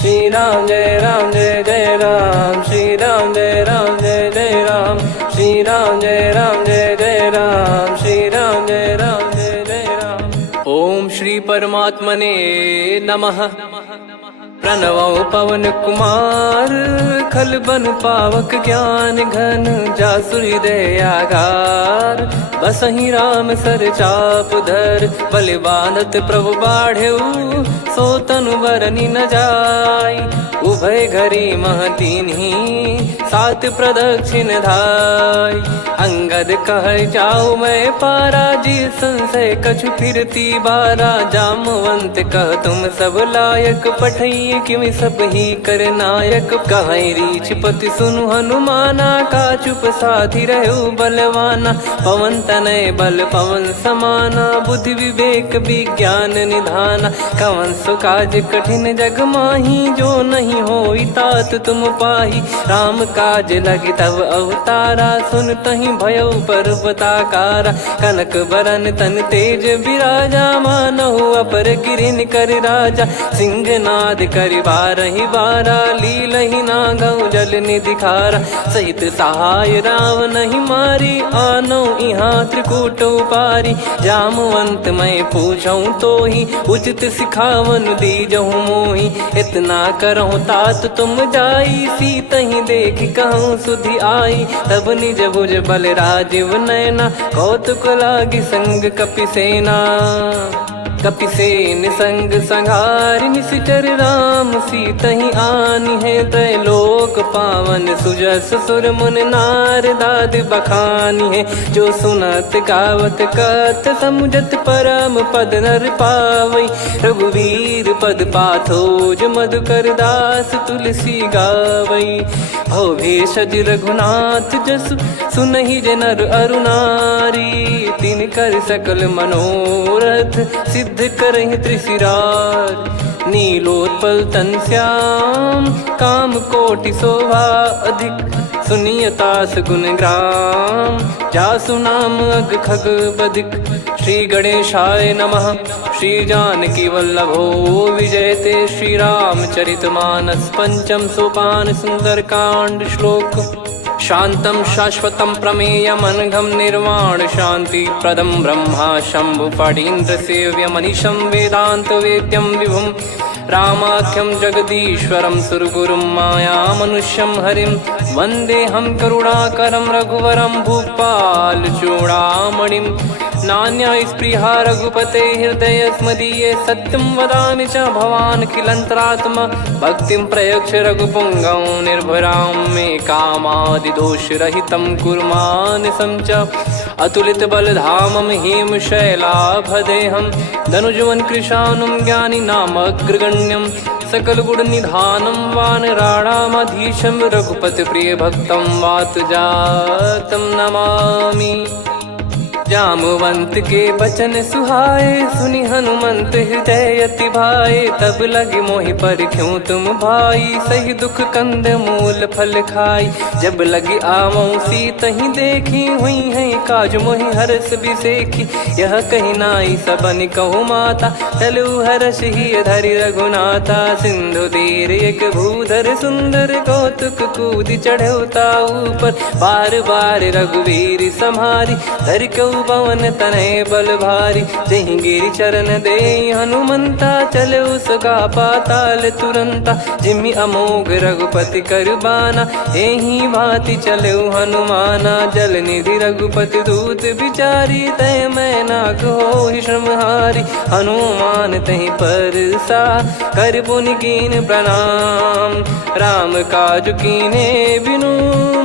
श्री राम जय जय राम, श्री राम जय जय राम, श्री राम जय जय राम, श्री राम जय जय राम। ओम श्री परमात्मने नमः। प्रणवो पवन कुमार, खल बन पावक ज्ञान घन, जासु हृदय आगार। बसहि राम सर चाप धर, बलि बांधत प्रभु बाढ़ेऊ, सो तनु बरनि न जाय। उभय घरी महतीन्ही, सात प्रदक्षिण धाय। अंगद कह जाऊ मैं पारा, जी संशय कछु फिरती बारा। जामवंत कह तुम सब लायक, पठई किमि सब ही कर नायक। कहीं रीछ पति सुनु हनुमाना, का चुप साधि रहु बलवाना। पवन तनय बल पवन समाना, बुद्धि विवेक विज्ञान निधाना। कवन सो काज कठिन जग माही, जो नहीं होई तात तुम पाही। राम काज लगी तब अवतारा, सुन तहि भयउ पर्वताकारा। कनक बरन तन तेज बिराजा, मानहु अपर गिरिन कर राजा। सिंहनाद करि बारहि बारा, लीलहि नागौ जल निधि खारा। सहित सहाय राम नहीं मारी, आनो इहाँ त्रिकूट उपारी। जामवंत मैं पूछऊँ तोहि, उचित सिखावन दीजहु मोहि। इतना करहु तात तुम जाई, सीतहि देख कहूँ सुधि आई। तब निज भुज बल राजीव नयना, कौतुक लागी संग कपिसेना। कपिसेन संग संघारि, निशिचर राम सीतहि आनी है। त्रैलोक पावन सुजस सुर मुन नार, दाद बखानी है। जो सुनत गावत कथ, समुझत परम पद नर पावई। रघुवीर पद पाथोज, मधुकर दास तुलसी गावई। भव भेषज रघुनाथ जसु, सुनहि जे नर अरु नारी। तिन कर सकल मनोरथ, सिद्ध करहि त्रिशिरार। नीलोत्पल तन श्याम, काम कोटि शोभा अधिक। सुनियतास गुण ग्राम, जासु नाम अग खग बदिक। श्री गणेशाय नमः। श्री जानकी वल्लभो विजयते, श्री रामचरित मानस। पंचम सोपान सुंदर कांड श्लोक। शांतं शाश्वतं प्रमेयमनघं, निर्वाण शांति प्रदं ब्रह्मा शंभु फणीन्द्र सेव्यमनिशं। वेदांत वेद्यं विभुं रामाख्यं जगदीश्वरं, सुरगुरुं माया मनुष्यं हरिं। वन्देऽहं करुणाकरं रघुवरं, भूपाल चूडामणिं। नान्या स्पृहा रघुपते हृदय स्मदीये, सत्यं वदामि च भवान् खिलन्तरात्मा। भक्तिं प्रयच्छ रघुपुङ्गं, निर्भरां मे कामादिदोषरहितं कुर्मानिसं च। अतुलित बलधामं हेमशैलाभदेहं, धनुजवन कृशानुं ज्ञानी नामग्रगण्यं। सकल गुण निधानं वानराणामधीशं, रघुपति प्रिय भक्तं वातजातं नमामि। जामवंत के बचन सुहाए, सुनि हनुमंत हृदय अति भाए। तब लगे मोहि पर क्यों तुम भाई, सही दुख कंद मूल फल खाई। जब लगे आवऊं सीतहि देखी, हुई है काज मोहि हरस बिसेखी। यह कही नाई सबन कहु माता, चलु हरष ही धरि रघुनाथा। सिंधु तीर एक भूधर सुंदर, कौतुक कूद चढ़ौता ऊपर। बार बार रघुवीर सम्हारी, धर कऊ पवन तनय बल भारी। जहि गिरि चरण दे हनुमंता, चले उसका पाताल तुरंता। जिमि अमोघ रघुपति कर बाना, एहि भांति चले हनुमाना। जल निधि रघुपति दूत बिचारी, तय मैं नाग होहि श्रमहारी। हनुमान तहि परसा, कर पुनि कीन प्रणाम। राम काज कीने बिनु,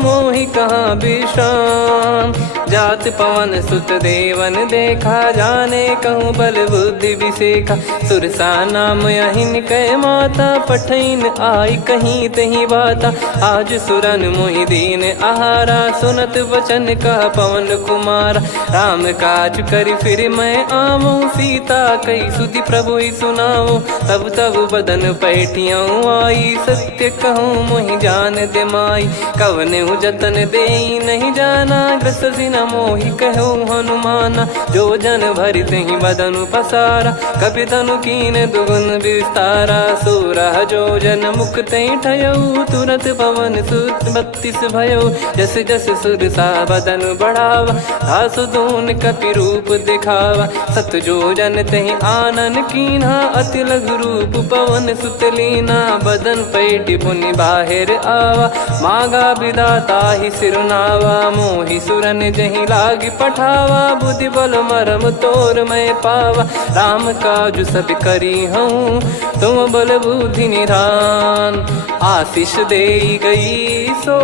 मोहि कहाँ विश्राम। जात पवन सुत देवन देखा, जाने कहूँ बल बुद्धि विसेखा। सुरसा नाम अहिन कै माता, पठैन आई कहीं तही बाता। आज सुरन मोहि दीन आहारा, सुनत वचन कह पवन कुमारा। राम काज करि फिर मैं आवऊं, सीता कई सुधि प्रभु ही सुनाओ। तब तब बदन पैठियाँ आई, सत्य कहूँ मोहि जान दे माई। कवने जतन दे नहीं जाना, ग्रसि न मोहि कहो हनुमाना। जो जन भरि तेहि बदनु पसारा, कपि तनु कीन दुगुन विस्तारा। सोरा जो जन मुख तेहि ठयऊ, तुरत पवन सुत 32 भयऊ। जस जस सुरसा बदन बढ़ावा, आसु दून कपि रूप दिखावा। सत जो जन तेहि आनन कीन्हा, अति लघु रूप पवन सुत लीना। बदन पैटि पुनि बाहिर आवा, मागा विधाता ही सिरुनावा। मोहि सुरन जहि लागी पठावा, बुद्धि बल मरम तोर मैं पावा। राम काजु सब करी हूँ, तुम बल बुद्धि निधान। आशीष देई गई सो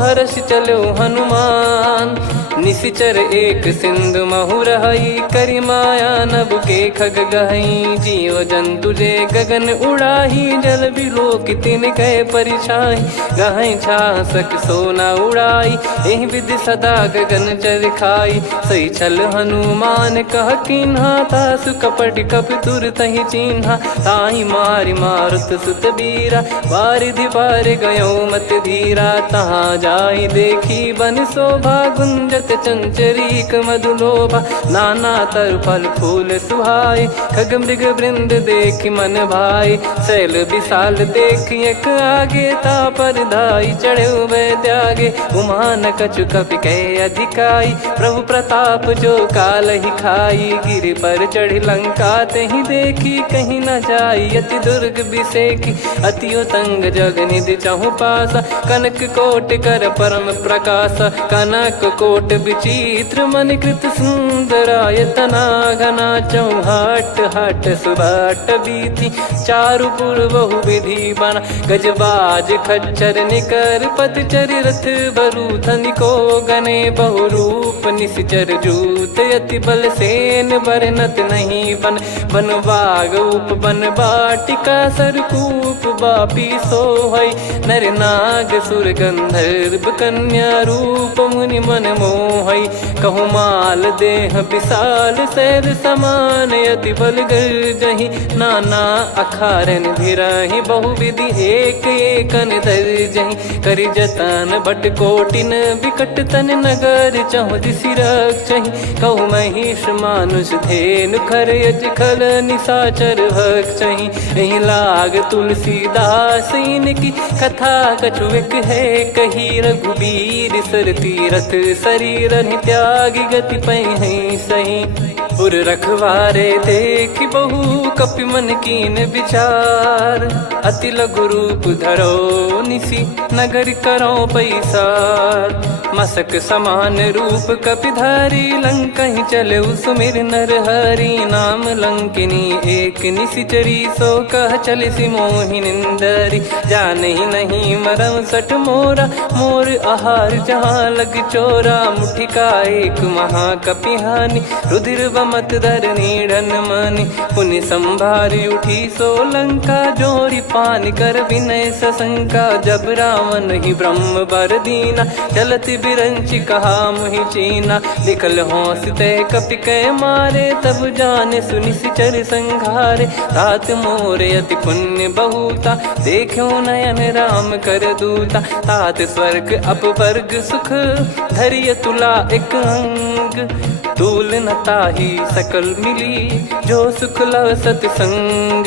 हर्ष चलो हनुमान। निशिचर एक सिंधु महु रहई, करी माया नभ के खग गहई। जीव जंतु जे गगन उड़ाही, जल बिलोक तिन कह परिछाई। गहई छासक सोना उड़ाई, एहि विधि सदा गगन चर खाई। सही छल हनुमान कह कीन्हा, तासु कपट कप तुर तहि चिन्हा। ताहि मारि मारुत सुत बीरा, वारिधि पार गयो मत धीरा। तहाँ जाई देखी बन शोभा, गुंजत चंचरीक मधुलोभा। नाना तर फल फूल सुहाए, खग मृग वृंद देख मन भाई। शैल विशाल देख एक आगे, तापर धाई चढ़े वै त्यागे। उमान कछु कपि कह अधिकाई, प्रभु प्रताप जो काल ही खाई। गिर पर चढ़ी लंका तेहि देखी, कहीं न जाई अति दुर्ग बिसेकी। अति उतंग जग निधि चहु पासा, कनक कोट कर परम प्रकाश। कनक कोट विचित्र मन कृत सुंदरायतना। घना चौहाट हाट सुबाट बीती, चारु पुर बहु विधि बना। गजबाज खच्चर निकर पतचर, रथ बरु धनिको गने। बहु रूप निशिचर जूत, अति बल सेन बरनत नहीं बन। बन बाग उप बन बाटिका, सरकूप बापी सोहई। नर नाग सुर गंधर्व कन्या, रूप मुनि मन मोहई। कहु माल देह विशाल, शैल समान अति बल गर्जहि। नाना अखारन भिरहि, बहु विधि एक एकन दर्जहि। करि जतन बट कोटिन, बिकट तन नगर चहु दिसि रक्षहि। कहु महिष मानुष धेनु, खर यज खल निशाचर भक्षहि। एहि लाग तुलसीदास इनकी, कथा कछु एक है कही। रघुबीर सर तीरथ शरीर, त्यागी गति पै सही। पुर रखवारे देख बहु, कपि मन कीन विचार। अति लघु रूप धरो निसी, नगर करो पैसार। मसक समान रूप कपि धारी, लंकहि चले सुमिर नर हरि। नाम लंकिनी एक निशिचरी, सो कह चलिसि मोहि निंदरी। जानहि नहीं मरम सठ मोरा, मोर आहार जहाँ लग चोरा। मुठिका एक महाकपिहानि, रुधिर बमत धरनी ढन मानि। पुनि संभारी उठी सो लंका, जोरी पान कर विनय सशंका। जब रावण ही ब्रह्म बर दीना, चलत बिरंचि कहा मुहि चीना। लिखल होंस ते कपि कै मारे, तब जाने सुनिशिचर संघारे। तात मोरे अति पुण्य बहुता, देखो नयन राम कर दूता। तात स्वर्ग अपवर्ग सुख, धरिय तुला एक अंग। तूल न ताहि सकल मिली, जो सुख लव सतसंग।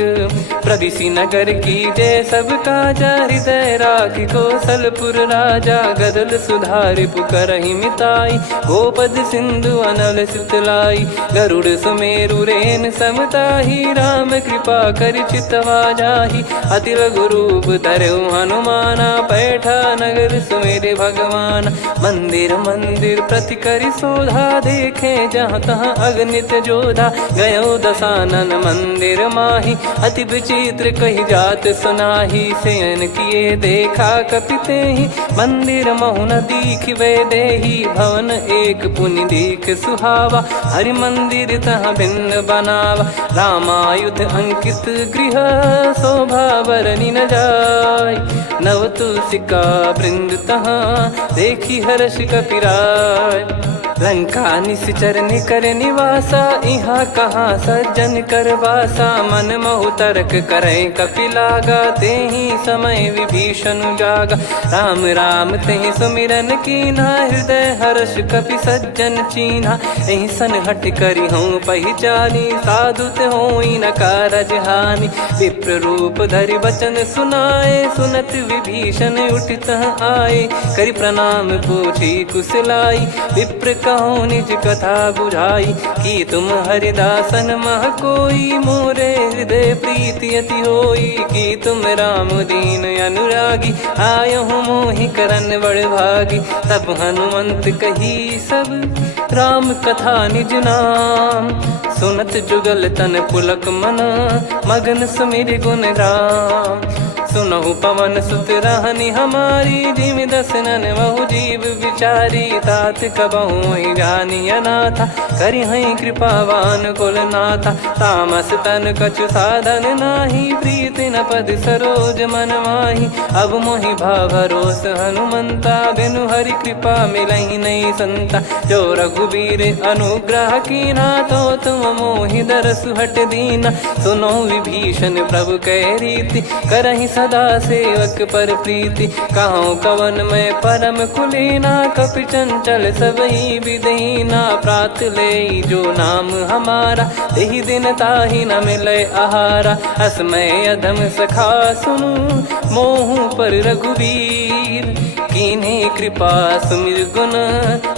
प्रविशि नगर की जय सब काजा, हृदय राखि कौशलपुर राजा। गदल सुधारि पुकरहि मिताई, गोपद सिंधु अनल सितलाई। गरुड़ सुमेरु रेन समताहि, राम कृपा करि चितवा जाहि। अति लघु रूप धरऊ हनुमाना, पैठा नगर सुमेरे भगवान। मंदिर मंदिर प्रति करि शोधा, देखे जहाँ तहाँ अगणित जोधा। गयो दशानन मंदिर माही, अति विचित्र कही जात सुनाही। शयन किए देखा कपि तेहि, मंदिर महु न दीखिबे देहि। भवन एक पुनि दीख सुहावा, हरि मंदिर तहाँ भिन्न बनावा। रामायुध अंकित गृह, शोभा बरनि न जाय। नव तुलसी का वृंद तहाँ, देखी हर्ष कपिराय। लंका निश्चर निकर निवासा, इहा कहाँ सज्जन कर वासा। मन महु तर्क करे कपिलागा, तेहि समय विभीषण जागा। राम राम तेहि सुमिरन कीन्हा, हृदय हर्ष कपि सज्जन चीन्हा। एहि सन हट करि हूँ पहिचानी, साधु ते होई न कारज हानि। विप्र रूप धरि वचन सुनाए, सुनत विभीषण उठित आए। करि प्रणाम पूछी कुशलाई, विप्र कहो निज कथा बुझाई। कि तुम हरिदासन मह कोई, मोरे हृदय प्रीति अति होई। कि तुम राम दीन अनुरागी, आयहु मोहि करन बड़ भागी। तब हनुमंत कही सब राम कथा निज नाम, सुनत जुगल तन पुलक मना, मगन सुमिर गुण राम। सुनहु पवन सुत रहनी हमारी, जिमि दसनन महु जीव विचारी। तात कबहु ही जानी अनाथा, करि हई कृपावान कुल नाथा। तामस तन कछु साधन नाही, प्रीति न पद सरोज मन माही। अब मोहि भरोस हनुमंता, बिनु हरि कृपा मिलहि नहीं संता। जो रघुबीर अनुग्रह कीन्हा, तो तुम मोहि दरसु हट दीना। सुनो विभीषण प्रभु कह रीति, करहि सदा सेवक पर प्रीति। कहूँ कवन में परम कुलीना, कपि चंचल सबही विदहीना। प्रात ले जो नाम हमारा, तेहि दिन ताहि न मिले आहारा। असमय अधम सखा सुनु, मोहु पर रघुवीर। कीन्हे कृपा सुमिर गुण,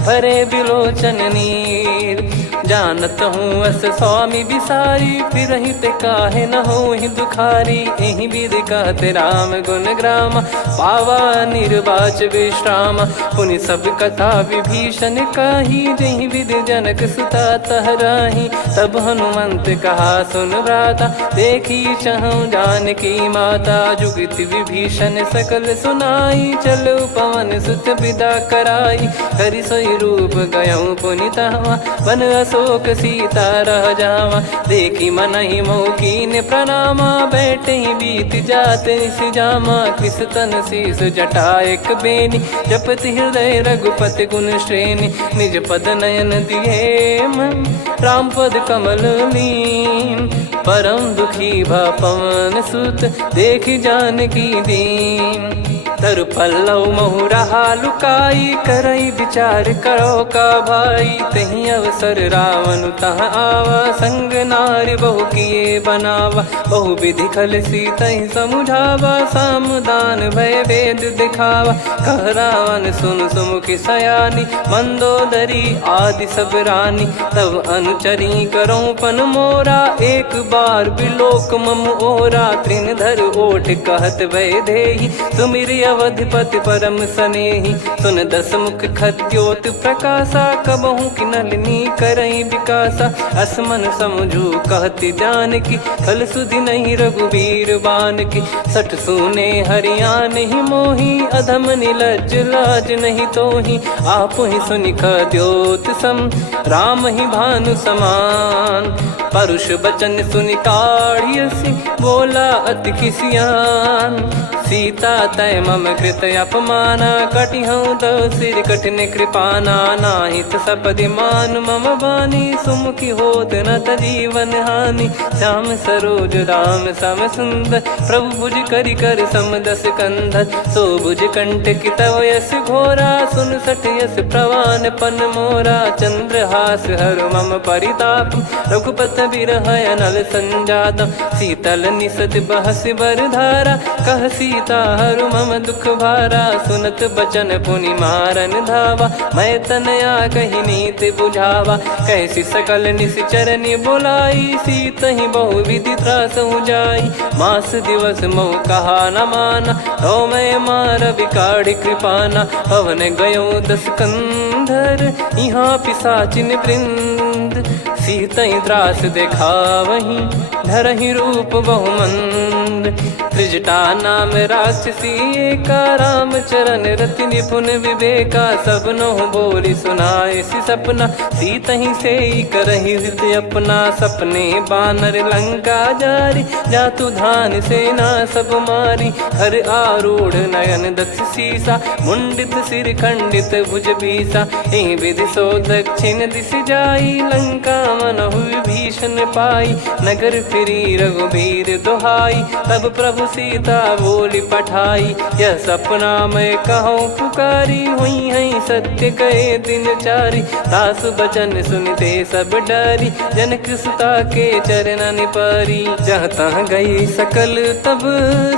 भरे बिलोचन नीर। जानत हूँ अस स्वामी बिसारी, फिरहि ते काहे न होहि दुखारी। एहि विधि कहते राम गुण ग्राम, पावा निर्वाच विश्राम। पुनि सब कथा विभीषण काही, जहि विधि जनक सुता तहराही। तब हनुमंत कहा सुन भ्राता, देखी चहु जानकी माता। जुगति विभीषण सकल सुनाई, चलो पवन सुत विदा कराई। करि सोई रूप गयऊँ पुनि तहवा, वन अशोक सीता रह जावा। देखी मनहि मोह कीन्ह प्रणामा, बैठे ही बीत जात निस जामा। कृस तन शीस जटा एक बेनी, जपति हृदय रघुपति गुण श्रेणी। निज पद नयन दिए मन, राम पद कमल लीन। परम दुखी भा पवन सुत, देखि जानकी दीन। तरु पल्लव महु रहा लुकाई, करई विचार करो का भाई। तहि अवसर रावण तह आवा, संग नारी बहु किए बनावा। बहु विधि खल सीतहि समुझावा, सामदान भय वेद दिखावा। कह रावण सुन सुमुखि सयानी, मंदोदरी आदि सब रानी। तब अनुचरी करो पन मोरा, एक बार बिलोक मम ओरा। तृण धर ओठ कहत भय देहि, सुमिर अवधिपति परम सनेहि। सुन दस मुख खद्योत प्रकाशा, कबहु कि नलिनी करई विकासा। असमन समझू कहति जानकी, खल सुधि नहीं रघुवीर बानकी। सठ सुने हरियाण ही मोही, अधम निलज्ज लाज नहीं तोही। आप ही सुनि खद्योत सम, राम ही भानु समान। परुष बचन सुनि काढ़ियसि, बोला अति किसियान। सीता तय मम कृत अपमाना, कटिहऊँ तो सिर कठिन कृपाना। नाहित सपदि मान मम बानी, सुमुखी होत न जीवन हानि। श्याम सरोज राम सम सुंदर, प्रभु भुज करि कर सम दस कंधर। सो भुज कंठ की तव यस घोरा, सुन सठ यस प्रवान पन मोरा। चंद्रहास हर मम परिताप, रघुपत बिरह अनल संजात। शीतल निसत बहस बर धारा, कह सीता हरु मम दुख भारा। सुनत बचन पुनि मारन धावा, मैं तनया कही नीति बुझावा। कैसी सकल निश्चरनि बुलाई, सीतहि बहु विधि त्रासहु जाई। मास दिवस मोह कहा न माना, तो मैं मार बिकाढ़ी कृपाना। पवन गयो दस कंधर, यहाँ पिशाचिन वृंद। मंद, सीतई त्रास देखावहीं धरहि रूप बहुमंद। त्रिजटा नाम राक्षसी एका, राम चरण रति निपुण विवेका। सबनो बोली सुनाए सि सपना, सीतहि से करहि हृत अपना। सपने बानर लंका जारी, जातु धान सेना सब मारी। हर आरूढ़ नयन दक्ष सीसा, मुंडित सिर खंडित भुज बीसा। ए विधि सो दक्षिण दिश जाई, लंका मनहु भीषण पाई। नगर फिरी रघुबीर दुहाई, तब प्रभु सीता बोली पठाई। यह सपना मैं कहूँ पुकारी, हुई है सत्य कहे दिन चारी। दास बचन सुनते सब डरी, जनक सुता के चरण परी। जहाँ तहाँ गई सकल तब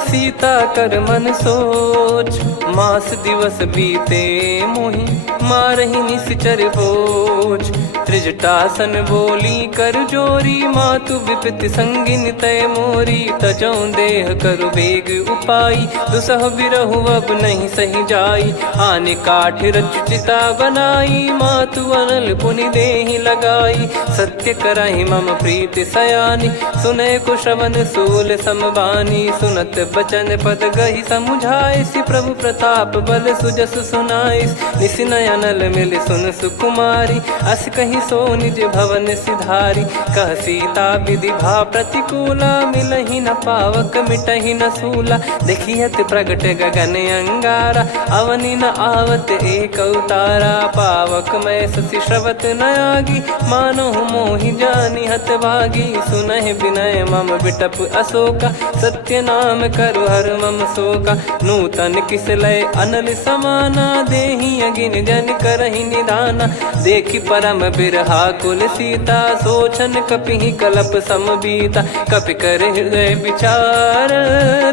सीता कर मन सोच। मास दिवस बीते मोहि मारहि निश्चर बोझ। त्रिजटासन बोली कर जोरी, मातु विपत्ति संगिन तय मोरी। तजौ देह करु बेग उपाई, दुसह बिरहु अब नहीं सही जाई। आने काठ रचिता बनाई, मातु अनल पुनि देहि लगाई। सत्य करहि मम प्रीति सयानी, सुनय को श्रवण सूल समबानी। सुनत बचन पद गहि समुझाए, सि प्रभु प्रताप बल सुजस सुनाइस। निस नयनल मिल सुन सुकुमारी, अस कहि सो निज भवन सिधारी। कह सीता विधि भा प्रतिकूला, मिलहि न पावक मिटहि न सूला। देखियत प्रगट गगन अंगारा, अवनि न आवत एक अवतारा। पावक मैं शशि श्रवत न आगी, मानो मोहि जानि हत भागी। सुनहि विनय मम बिटप अशोका, सत्य नाम करु हर मम शोका। नूतन किस लय अनल समाना, देहि अगिन जन करहि निदाना। देखि परम बिरहा कुल सीता, सोचन कपिहि कलप समबीता। कपि कर हृदय विचार,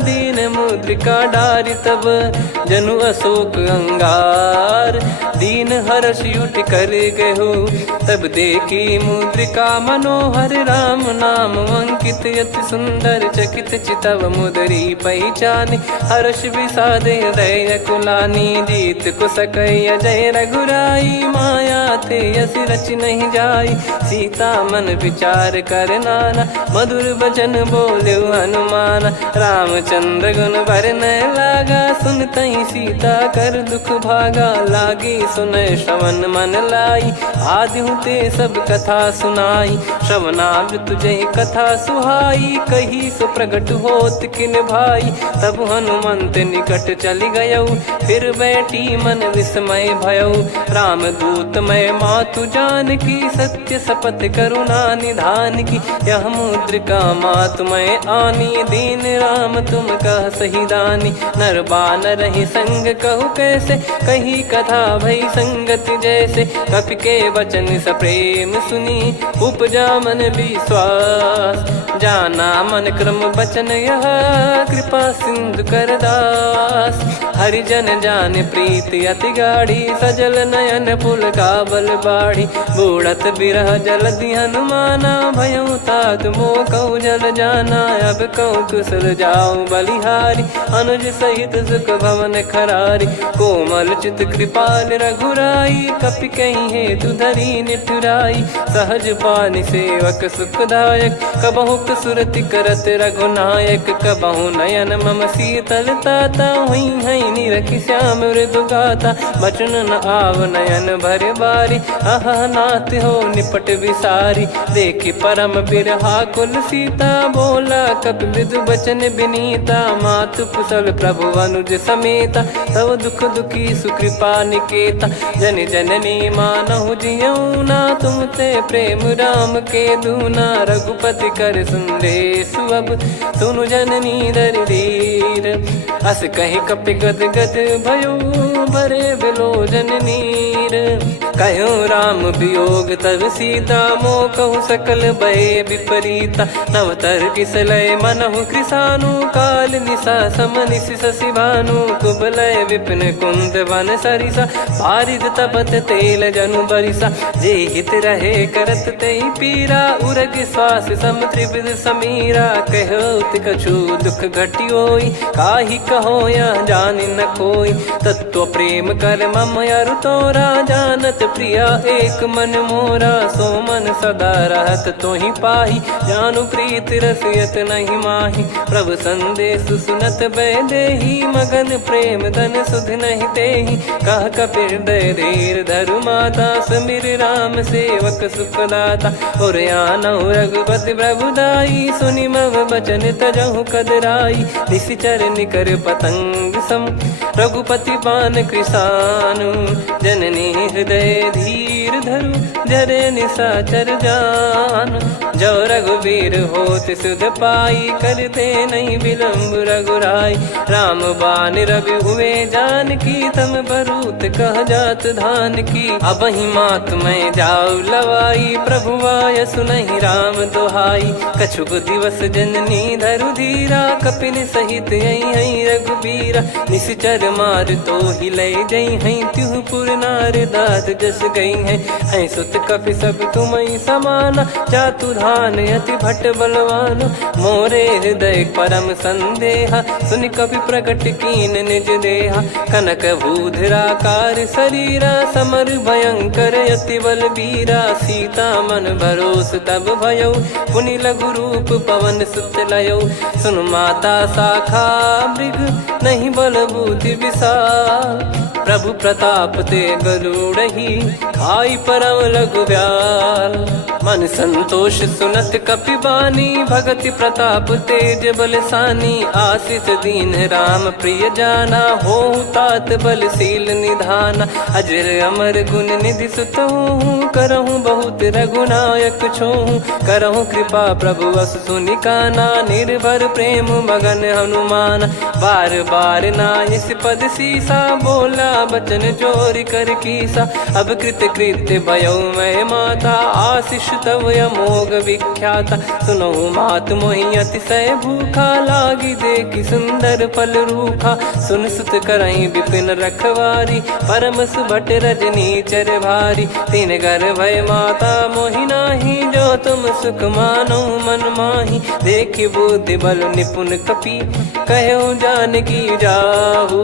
दीन मुद्रिका डारि तब जनु अशोक अंगार। दीन हर्ष उठ कर गहु, तब देखी मुद्रिका मनोहर। राम नाम अंकित अति सुंदर, चकित चितव मुदरी पहचान। हर्ष विषाद हृदय कुलानी, जीत को सकय जय रघुराई। माया थे यस रच नहीं जाई, सीता मन विचार कर नाना। मधुर बचन बोले हनुमान, रामचंद्र गुण बरनै लागा। सुनतहि सीता कर दुख भागा, लागी सुनय श्रवण मन लाई। आदिहु ते सब कथा सुनाई, श्रवणामृत जय कथा सुहाई। कही सो प्रगट होत किन भाई, तब हनुमंत निकट चली गयौ। फिर बैठी मन विस्मय भयौ, राम दूत मैं मातु जानकी। सत्य शपथ करुणा निधान की, यह मुद्रिका मातु मैं आनी। दीन राम तुम कह सही दानी, नर बानर ही संग कहु कैसे। कही कथा भई संगति जैसे, कपि के वचन सप्रेम सुनी। उपजा मन विश्वास, जाना मन क्रम बचन यह। कृपा सिंधु कर दास, हरिजन जान प्रीति अति गाढ़ी। सजल नयन पुल काबल बाढ़ी, बूढ़त बिरह जल दी हनुमाना। भयउ तात मोह कहु जल जाना, अब कहु कुशल जाऊं बलिहारी। अनुज सहित सुख भवन खरारी, कोमल चित कृपाल रघुराई। कपि कहीं हेतु धरी निठुराई, सहज पानि सेवक सुखदायक। कबहु सुरति करत रघुनायक, कबहु नयन मम शीतल ताता। हुई है निरखि श्याम मृदु गाता, बचन न आव नयन भर बारी। आहा नाथ हो निपट विसारी, देखि परम बिरहा कुल सीता। बोला कपि मृदु बचन बिनीता, मातु कुशल प्रभु अनुज समेता। तव दुख दुखी सुकृपा निकेता, जन जननी मानहु जियऊ ना। तुम ते प्रेम राम के दूना, रघुपति कर संदेश अब सुनु जननी दर धीर। अस कहि कपि गद गद भयो, भरे बिलोचन नीर। कहो राम वियोग तब सीता, मोह कहु सकल भय विपरीता। नवतर किसलय मनहु कृसानु, काल निशा समनिशि शशि भानु। कुबलय विपिन कुंद वन सरिसा, पारिद तपत तेल जनु बरिसा। जे हित रहे करत तेहि पीरा, उरग श्वास सम त्रिविध समीरा। कहो कछु दुख घटियोई, काहि कहो या जान न कोई। तत्व प्रेम कर मम अरु तोरा, जानत प्रिया एक मन मोरा। सो मन सदा रहत तो ही पाही, जानु प्रीत रसियत नहीं माही। प्रभु संदेश सुनत बैदेही, मगन प्रेम धन सुध नहीं तेही। कह कपिर दय धीर धरु माता, समिर राम सेवक सुखदाता। और आनौ रघुपति प्रभुदाई, सुनि मव बचन तजहु कदराई। निशिचर निकर पतंग सम, रघुपति पान कृसानु। जननी हृदय धीर धरु, जरे निशाचर जान। जो रघुवीर होत सुध पाई, करते नहीं विलम्ब रघुराई। राम बान रवि हुए जानकी, तम बरूत कह जात धान की। अब ही मात मैं जाऊ लवाई, प्रभु आय सुनहि राम दोहाई। कछुक दिवस जननी धरु धीरा, कपिन सहित यही रघुबीरा। निशिचर मार तो ही ले जई हैं, त्युह पुर नार दाद जस गई हैं। सुत कपि सब तुमहि समाना, जातु धान अति भट बलवान। मोरे हृदय परम संदेहा, सुनि कपि प्रकट कीन निज देहा। कनक भूधराकार शरीरा, समर भयंकर अति बलबीरा। सीता मन भरोस तब भयउ, पुनि लघु रूप पवन सुत लयउ। सुन माता शाखा मृग, नहीं बल बुद्धि विशाल। प्रभु प्रताप ते गरुड़ही, खाई परम लघु ब्याल। मन संतोष सुनत कपि बानी, भगति प्रताप तेज बलसानी। आशीष दीन राम प्रिय जाना, होहु तात बलशील निधाना। अजर अमर गुण निधि सुतहु, करहु बहुत रघुनायक छोहु। करहु कृपा प्रभु अस सुनि काना, निर्भर प्रेम मगन हनुमान। बार बार नायस पद सीसा, बोला बचन चोरी कर कीसा। अब कृत कृत्य भयउ मैं माता, आशीष तव अमोघ विख्याता। सुनहु मात मोहि अतिशय भूखा, लागी देखि सुंदर फल रूखा। सुन सुत करहि विपिन रखवारी, परम सुभट रजनी चर भारी। तीन घर भय माता मोहि नाही, जो तुम सुख मानो मन माही। देखि बुद्धि बल निपुण कपि, कहु जानकी जाहु।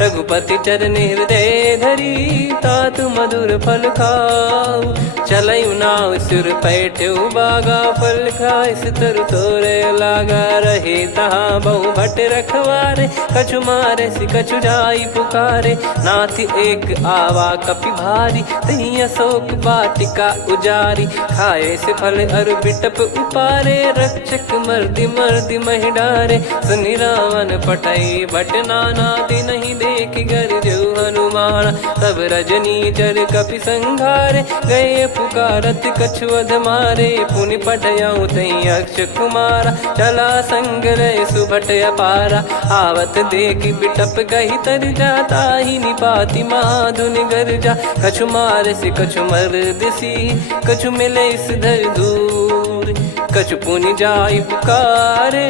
रघुपति चरण हृदय धरी, तात मधुर फल खाऊ। चलयु नाव सुर पैठ्यु बागा, फल खाइस तरु तोरे लागा। रहे तहाँ बहु भट रखवारे, कछु मारे सि कछु जाई पुकारे। नाथ एक आवा कपि भारी, तही अशोक वाटिका उजारी। खाए से फल अरु बिटप उपारे, रक्षक मर्दि मर्दि महि डारे। सुनि रावण पटई भट नाना, तिनहि देखि गरजु हनुमान। तब रजनी चर कपि संघारे, गए पुकारत कछु अध मारे। पुनि पटयउ तई अक्ष कुमारा, चला संग रहे सुभट अपारा। आवत देखि बिटप गही तर जाता, ही निपाति महाधुनि गर्जा। कछु मार से कछु मर्दिसी, कछु मिले इस धर दूर। कछु पुनि जाई पुकारे,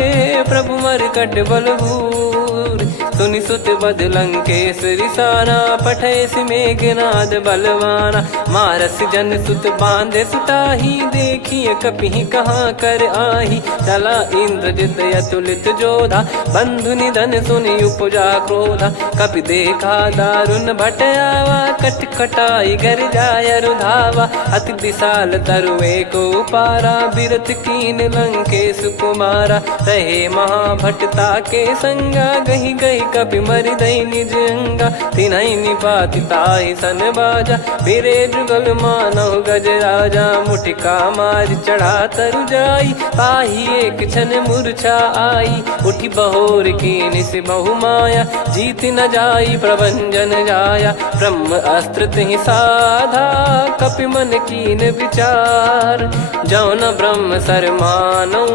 प्रभु मरकट बलभूर। सुनि सुत बद लंकेश्वरी साना, पठय मेघनाद बलवाना। मारस जन सुत बांधे सुताही, देखिए कपि कहाँ कर आही। चला इंद्रजित अतुलित जोधा, बंधु निधन सुनि उपजा क्रोधा। कपि देखा दारुण भट आवा, कट कटाई गर जाय रुधावा। अति विशाल तरुए को पारा, बिरत कीन लंकेश कुमारा। रहे महाभटता के संगा, गही गही कपि मरि दई निज अंगा। तिन्हि निपाति ताहि सन बाजा, फिरे जुगल मानव गज राजा। मुटिका मार चढ़ा तरु जाई, ताहि एक क्षण मूर्छा आई। उठि बहोर कीन से बहु माया, जीत न जाई प्रभंजन जाया। ब्रह्म अस्त्र तिहि साधा, कपि मन कीन विचार। जौ न ब्रह्म सर मानौ,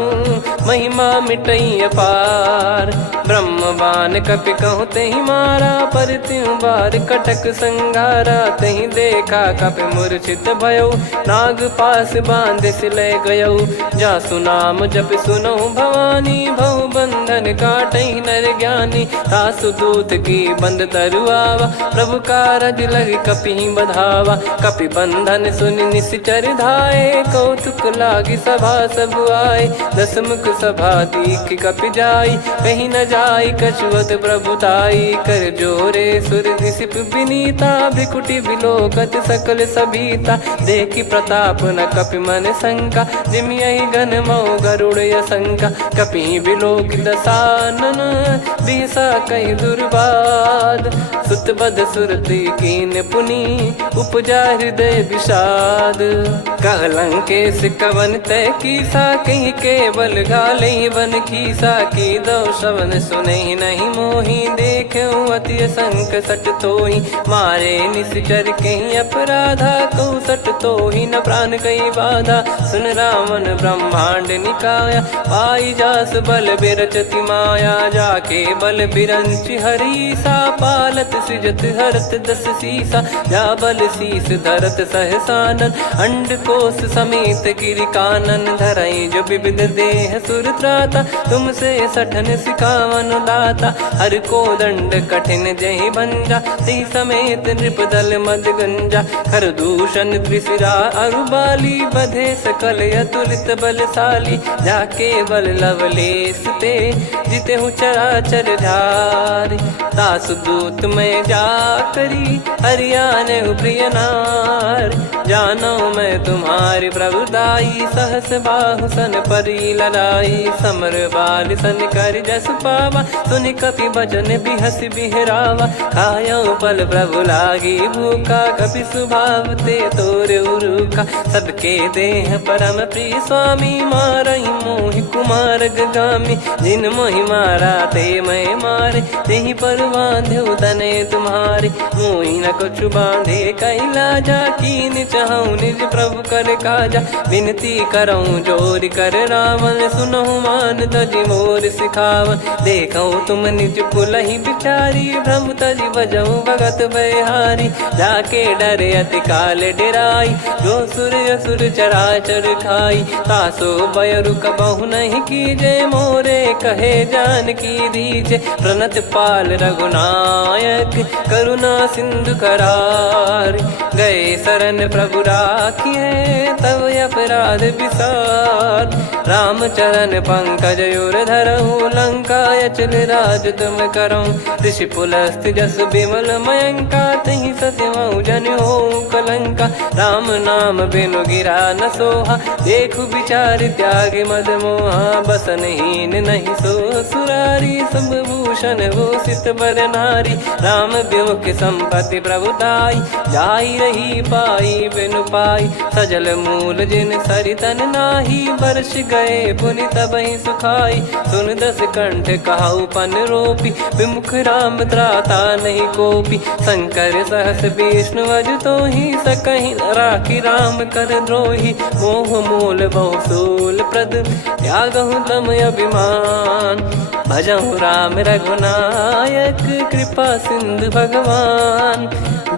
महिमा मिटई अपार। ब्रह्म बान कपि कहु तहि मारा, पर त्यों बार कटक संगारा। तहि देखा कपि मूर्छित भयउ, नाग पास बांध सिले गयउ। जासु नाम जप सुनहु भवानी, भव बंधन काटहि नर ज्ञानी। तासु दूत की बंद तरुआवा, प्रभु कारज लग कपि बधावा। कपि बंधन सुनि निश्चर धाये, कौतुक लागी सभा सब आए। दस मुख सभा दीख कपि जाई, कहीं न जाई कछुवत प्रभुताई। कर जोरे सुर दिसिप विनीता, भ्रिकुटि बिलोकत सकल सबीता। देखि प्रताप न कपि मन शंका, जिमियहि गन मऊ गरुड़ असंका। कपि बिलोक दसानन, बिहसा कहि दुर्वाद। सुत बध सुरति कीन पुनि, उपजा हृदय विषाद। कहलंकेश कवन तय कीसा, कहीं केवल गाले बन खीसा। की दो श्रवण सुने नहीं मोही, देखे अति संक सट तोही। मारे निश्चर कहीं अपराधा, कहूँ सट तोही न प्राण कहीं बाधा। सुन रावण ब्रह्मांड निकाया, पाई जास बल बिरचति माया। जाके बल बिरंच हरीसा, पालत सृजत हरत दस सीसा। जा बल शीस धरत सहसानन, अंड कोश समेत गिरि कानन। धरई जो विविध देह सुर त्राता, तुमसे सठन सिखावन दाता। हर को दंड कठिन जहि भंजा, ती समेत नृप दल मद गंजा। खर दूषण त्रिशिरा अरुबाली, बधे सकल अतुलित बलशाली। जाके बल लवलेस ते, जिते हूँ चराचर धारी। दास दूत में जा करी, हरियाने प्रिय नार। जानो मैं तुम्हारी प्रभुताई, सहस बाहु सन परी लड़ाई। समर बाल सन कर जस पावा, सुनि कपि भजन बिहस बिहरावा। खायो पल प्रभु लागी भूखा, कपि स्वभाव ते तोर उरुखा। सबके देह परम प्रिय स्वामी, मारई मोहि कुमार गगामी। जिन मोहि मारा ते मैं मारे, तेहि पर बांधो तने तुम्हारे। मोहि न कुछ बांधे कैलाजा, कीन चाहूँ निज प्रभु कर काजा। विनती करऊँ जोर कर रावण, सुनहु मान तजि मोर सिखावन। देखऊँ तुम निज पुलहि बिचारी, भ्रम तजि बजऊँ भगत बहारी। जाके डरे अति काल डेराई, जो सुर असुर चराचर खाई। तासो बयरु कबहु नहीं कीजे, मोरे कहे जान की दीजे। प्रणत पाल रघुनायक, करुणा सिंधु करार। गए शरण प्रभु राखिए, तब अपराध विसार। राम चरण पंकज उर धरऊँ, लंका अचल राज तुम करऊँ। ऋषि पुलस्त जस विमल मयंका, तहि सत्यमऊ जन हो कलंका। राम नाम बिनु गिरा न सोहा, देखु विचार त्याग मद मोहा। बसनहीन नहीं सो सुरारी, सब भूषण भूषित बर नारी। राम विमुख संपत्ति प्रभुताई, जाई रही पाई बिनु पाई। सजल मूल जिन सरितन नाही, वर्ष गए पुनि तबहि सुखाई। सुन दस कंठ कहाऊ पन रोपी, विमुख राम त्राता नहीं कोपी। शंकर सहस विष्णु अज तोहि, सकहि न राखी राम कर द्रोही। मोह मूल बहु सूल प्रद, त्यागहु तम अभिमान। भजहु राम रघुनायक, कृपा सिंधु भगवान।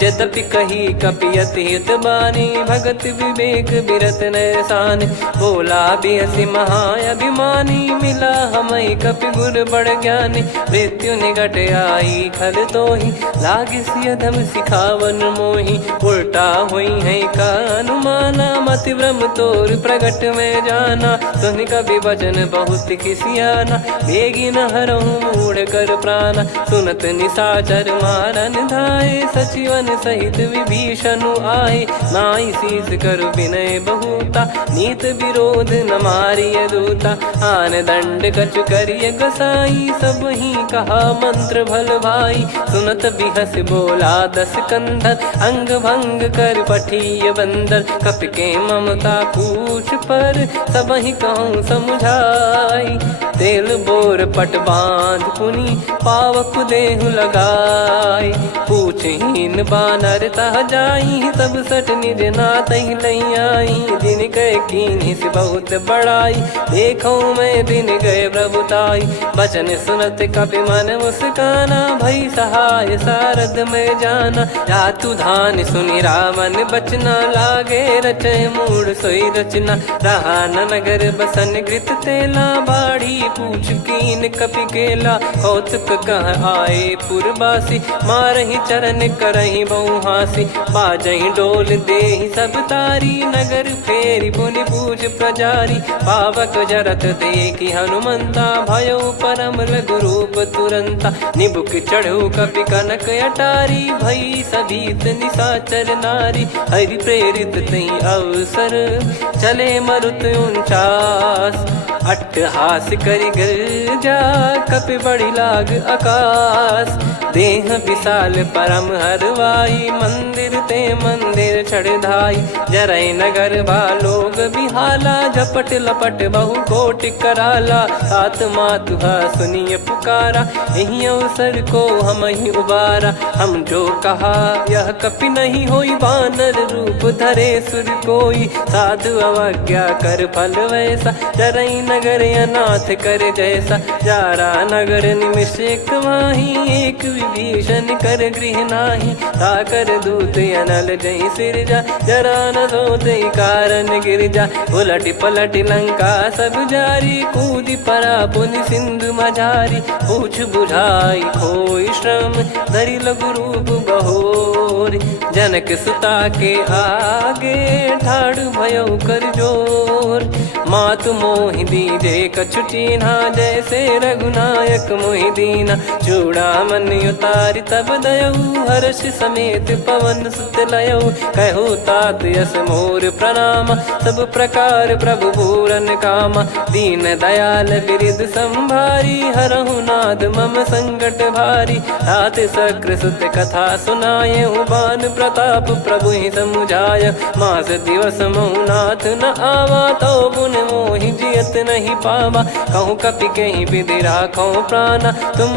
यद्यपि कही कपियति हित बानी, भगत विवेक बिरत नैसान। बोला बिहसि महाअभिमानी, मिला हमई कपि गुर बड़ ज्ञानी। मृत्यु निकट आई खल तोहि, लागिसि अधम सिखावन मोहि। उल्टा हुई है का अनुमाना, मति भ्रम तोर प्रगट में जाना। सुन कवि वचन बहुत खिसियाना, बेगी न हरहु मूढ़ कर प्राणा। सुनत निशाचर मारन धाये, सचिवन सहित विभीषणु आए। नाई शीस कर विनय बहुता, नीत विरोध न मारिय दूता। आन दंड कछु करिय गसाई, सब ही कहा मंत्र भल भाई। सुनत बिहस बोला दस कंधर, अंग भंग कर पठिय बंदर। कपि के ममता पूछ पर, सब ही कहूँ समुझाई। तेल बोर पट बांध पुनि, पावक देहु लगाई। पूछहीन बानर तह जाई, सब सट निज नातहि लई आई। दिन गए कीन्ही से बहुत बड़ाई, देखो मैं दिन गए प्रभुताई। बचन सुनत कपि मन मुस्काना, भई सहाय सारद में जाना। जातु धान सुनि रावण बचना, लागे रचय मूढ़ सोई रचना। रहा न नगर बसन घृत तेला, बाढ़ी पूछ कीन कपि केला कौतुक कह आए पुरबासी मारही चरण करही बहु हासी बाजही डोल देहि सब तारी नगर फेरी पुनि पूज प्रजारी पावक जरत देखी हनुमंता भयो परम लघु रूप तुरंता निबुक चढ़ू कपि कनक अटारी भई सभीत निशाचर नारी हरि प्रेरित तई अवसर चले मरुत 49 अट्टहास करि गिरजा कपि बड़ी लाग आकाश देह विशाल परम हरवाई मंदिर ते मंदिर चढ़ाई जरई नगर बालोग बिहाला झपट लपट बहु कोट कराला आत्मा तुहा सुनिय पुकारा यही अवसर को हम ही उबारा हम जो कहा यह कपि नहीं होई वानर रूप धरे सुर कोई साधु अवज्ञा कर फल वैसा जरई नगर अनाथ कर जैसा जारा नगर निमिष एक माही एक विभीषण कर गृह नाही ताकर दूत अनल जय सिरजा जरा न सोते कारण गिरजा उलट पलट लंका सब जारी कूद परा पुनि सिंधु मझारी पूछ बुझाई खोई श्रम धरि लघु रूप बहोरी जनक सुता के आगे ठाड़ भयो कर जोर मातु मोहि दीजे कछु चीन्हा जैसे रघुनायक मोहि दीना चूड़ामन उतारि तब दयऊ हर्ष समेत पवन सुत लयऊ कहु तात यस मोर प्रणाम सब प्रकार प्रभु पूरन कामा दीन दयाल बिरिद संभारी हरहु नाद मम संकट भारी तात सक्र सुत कथा सुनाये बान प्रताप प्रभु ही समुझाय मास दिवस महु नाथ न आवा तो पुन मोहि जियत नहीं पावा कहूँ कपि कहीं विधि राखो प्राणा तुम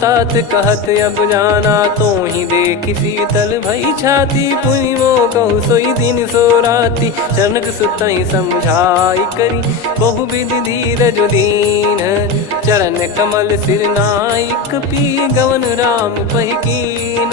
तात कहत अब जाना तो ही देख शीतल भई छाती पुनि मो कहु सोई दिन सो राती जनक सुतई समझाई करी बहु विधि धीरज दीन चरण कमल सिर नाइक पी गवन राम पहिकीन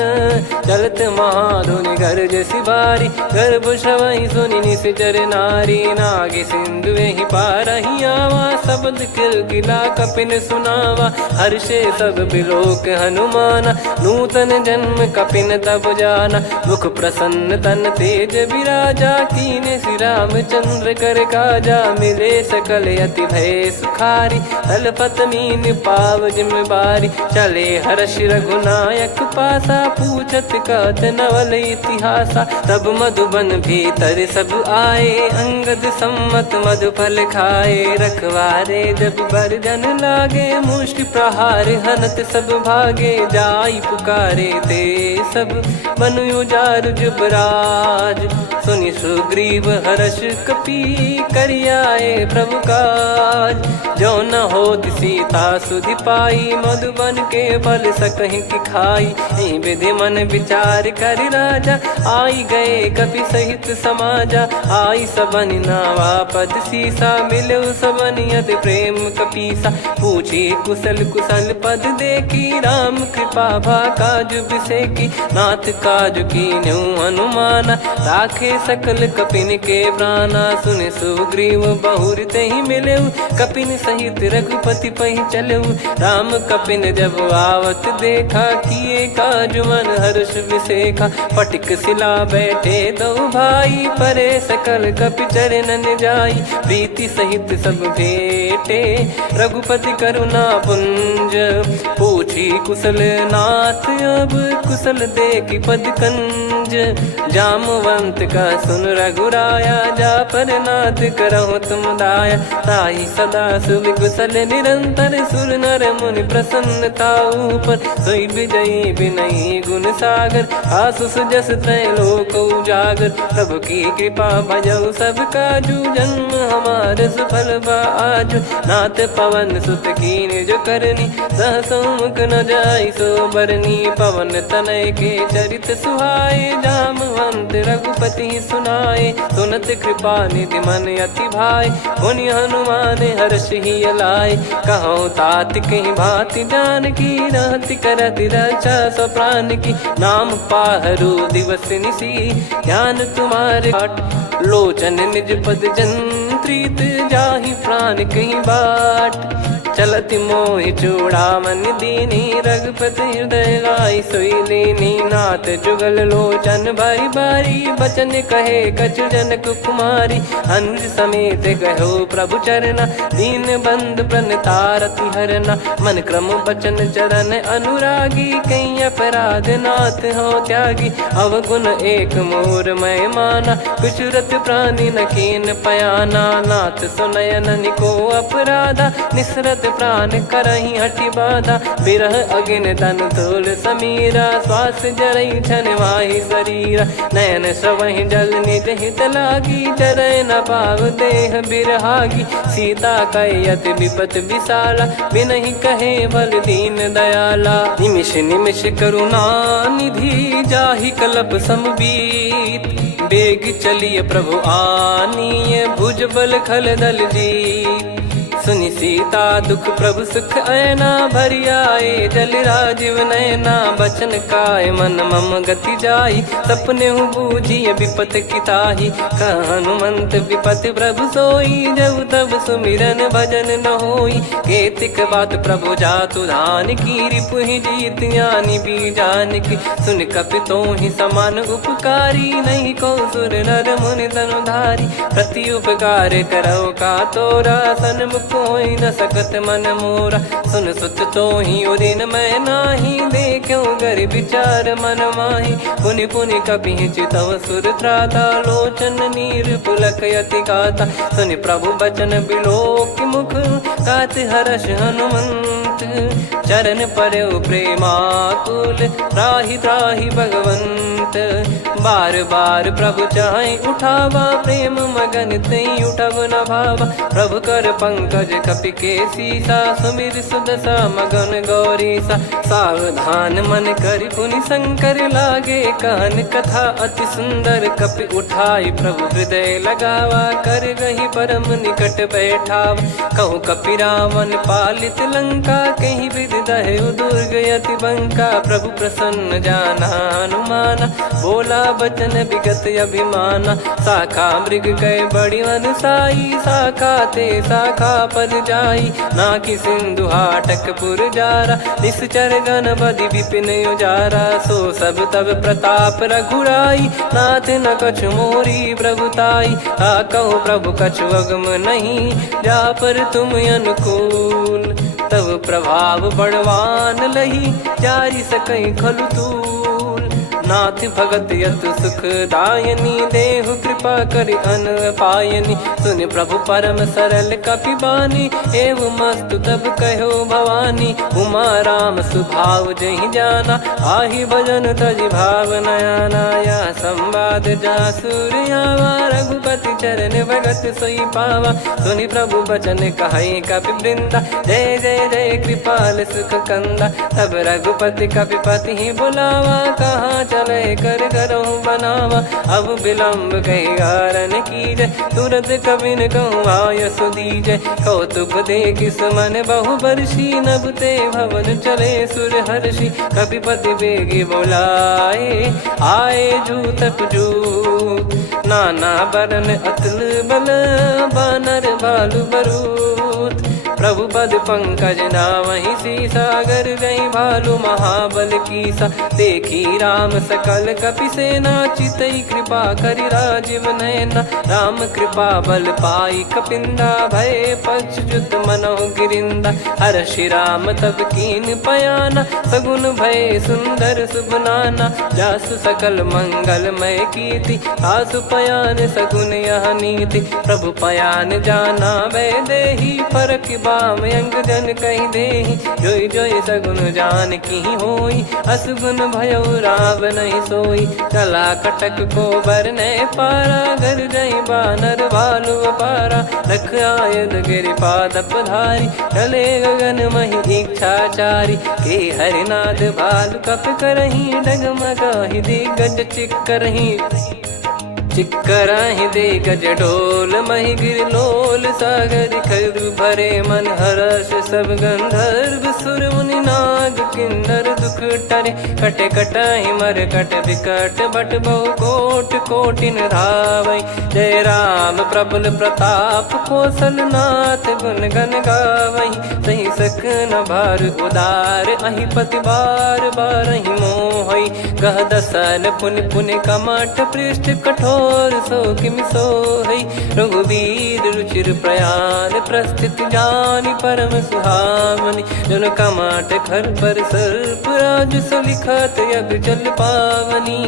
चलत महाधुनि गर्ज सिबारी गर्भ श्रवहि सुनि निश्चर नारी नाग सिंधु ही पारही आवा शब्द किलकिला कपिन सुनावा हर्षे सब बिलोक हनुमाना नूतन जन्म कपिन तब जाना मुख प्रसन्न तन तेज विराजा कीने श्री रामचंद्र कर काजा मिले सकल अति भय सुखारी तलपत मीन पाव जिम्मेवारी चले हर्ष रघुनायक पासा पूछत कहत नवल इतिहासा तब मधुबन भीतर सब आए अंगद सम्मत मधुफल खाए रखवारे जब बरजन लागे मुष्टि प्रहार हनत सब भागे जाई पुकारे ते सब मनु उजार जुबराज सुनि सुग्रीव हर्ष कपि करियाए प्रभु काज जो न हो सीता सुधि पाई मधुबन के फल सकहि की खाई विधि मन विचार कर राजा आई गए कपि सहित समाजा आई सबन नावा पद सीसा मिलो सबनियत प्रेम कपीसा पूछी कुशल कुशल पद देखी राम कृपा भा काज बिसेकी नाथ काज की न्यू हनुमाना राखे सकल कपिन के प्राणा सुन सुग्रीव बहुर ते ही मिले कपिन सहित रघुपति पही चले राम कपिन जब आवत देखा किए काज मन हर्ष विसेखा पटिक सिला बैठे दो भाई परे सकल कपि चरणन जाई प्रीति सहित सब भेटे रघुपति करुणा पुंज पूछी कुशल नाथ अब कुशल देखी पद कंज जामवंत का सुन रघुराया जा पर नाथ करहु तुम दाया ताई सदा सुभि कुशल निरंतर सुर नर मुनि प्रसन्नता ऊपर सोई विजयी विनयी गुण सागर आसु सुजस त्रैलोक उजागर प्रभु की कृपा भजऊ सब काजू जन्म हमार सफल बाजू नाथ पवन सुत कीन जो करनी सहसो मुख न जाई सो बरनी पवन तनय के चरित सुहाए जामवंत रघुपति सुनाए सुनत कृपा निधि मन अति भाई पुनि हनुमान हर्ष ही लाए कहो तात कहीं भांति जान की रहति करति रक्षा सो प्राण की नाम पाहरू दिवस निसी ध्यान तुम्हारे लोचन निज पद जंत्रित जाहि प्राण कहीं बाट चलति मोहि चूड़ामन दीनी रघुपति हृदय लाई सोई लीनी नाथ जुगल लोचन बारी बारी बचन कहे कछु जनक कुमारी अनुज समेत कहो प्रभु चरना दीन बंद प्रणतारति हरना मन क्रम बचन चरण अनुरागी कई अपराध नाथ हो त्यागी अवगुण एक मोर मैं माना कुचरत प्राणी न कीन पयाना नाथ सुनयन निको अपराधा निसरत प्राण करही हटि बाधा बिरह अगिन तन तोल समीरा श्वास जरई छन माही शरीरा नयन सवहि जल निज हित लागी चरय न पाव देह बिरहागी सीता कैयत विपत विशाला बिनहि कहे बल दीन दयाला निमिष निमिष करुणा निधि जाहि कलप समबीत बेग चलिए प्रभु आनीय भुज बल खल दल जीत सुनि सीता दुख प्रभु सुख ऐना भरि आए जल राजीव नैना बचन काय मन मम गति जाई सपने हूँ बूझिए विपत किताही हनुमंत विपत प्रभु सोई जब तब सुमिरन भजन न होई केतिक बात प्रभु जातु धान की रिपुहि जीत यानी बीजान की सुन कपितो ही समान उपकारी नहीं को सुर नर मुनि तनुधारी प्रति उपकार करो का तोरा सन्मुख कोई न सकत मन मोरा सुन सुत तो ही उदिन मैं नाही देखो गर विचार मन माही पुनि पुनि कपि चितव सुर त्राता लोचन नीर पुलक यति गाता सुनि प्रभु बचन बिलोक मुख गात हर्ष हनुमंत चरण परयो प्रेमाकुल त्राहि त्राहि भगवंत बार बार प्रभु चाहि उठावा प्रेम मगन तई उठब न भावा प्रभु कर पंकज कपि के सीसा सुमिर सुदशा मगन गौरीसा सावधान मन करि पुनि शंकर लागे कहन कथा अति सुंदर कपि उठाई प्रभु हृदय लगावा कर गही परम निकट बैठावा कहु कपि रावण पालित लंका कहीं विद दहु दुर्ग यति बंका प्रभु प्रसन्न जाना हनुमाना बोला बचन विगत अभिमाना शाखा मृग गए बड़ी अनुसाई शाखा ते शाखा पर जाई ना कि सिंधु हाटक पुर जारा निश्चर गण बदि विपिन उजारा सो सब तब प्रताप रघुराई नाथ न कछु मोरी प्रभुताई हा कहो प्रभु कछु अगम नहीं जा पर तुम अनुकूल तब प्रभाव बड़वान लही जारी सकई खलु तूल नाथ भगत यत सुख दायनी देहु कृपा करि अन पायनी सुनि प्रभु परम सरल कपि बानी एव मस्तु तब कहो भवानी उमा राम सुभाव जहि जाना आहि भजन तजि भाव नयाना या संवाद जासुर आवा रघुपति चरण भगत सोई पावा सुनि प्रभु बचन कहै कपि वृंदा जय जय जय कृपाल सुख कंदा तब रघुपति कपि पति ही बुलावा कहाँ चले कर करहु बनावा अब विलम्ब कही कारण कीजय तुरंत कवि न कहूँ आयस दीजय कौतुक देख सुमन बहु बरसी नभते भवन चले सुर हर्षि कपिपति बेगी बोलाए आए जूतप जू नाना बरन अतुल बल बानर भालु बरूत प्रभु पद पंकज नावहि सीसागर गई भालु महाबल कीसा देखी राम सकल कपि सेना चितई कृपा करि राजीव नयना राम कृपा बल पाई कपिंदा भय पक्षजुत मनो गिरिंदा हर्षि राम तब कीन पयाना सगुन भय सुंदर सुबनाना जासु सकल मंगलमय कीर्ति आसु पयान सगुन यह नीति प्रभु पयान जाना वै देही परख बाम अंग जन कही देही जोई जोई सगुन जान की होई असगुन भयो राव नहीं सोई चला कटक को बर ने पारा घर जई बानर भालु अपारा रख आयद गिरि पाद पधारी चले गगन मही इच्छाचारी के हरिनाथ भालु कप करही डगमगाहि दिग्गज चिक्कराहि दे गज डोल मही गिर लोल सागर खरु भरे मन हर्ष सब गंधर्व सुर मुनि नाग किन्नर दुख टरे कटे कटाई मर कट विकट बट बहु कोट कोटिन धावै। जय राम प्रबल प्रताप कौशलनाथ गुण गण गावै। सही सक न भार उदार अहि पति बार बार ही मोहै। गह दसन पुन पुन कमठ पृष्ठ कठोर सो किम सोहै। रघुबीर रुचिर प्रयाण प्रस्थित जानि परम सुहावनी। जन कमठ खर पर सर्प राज सलिखत यग जल पावनी।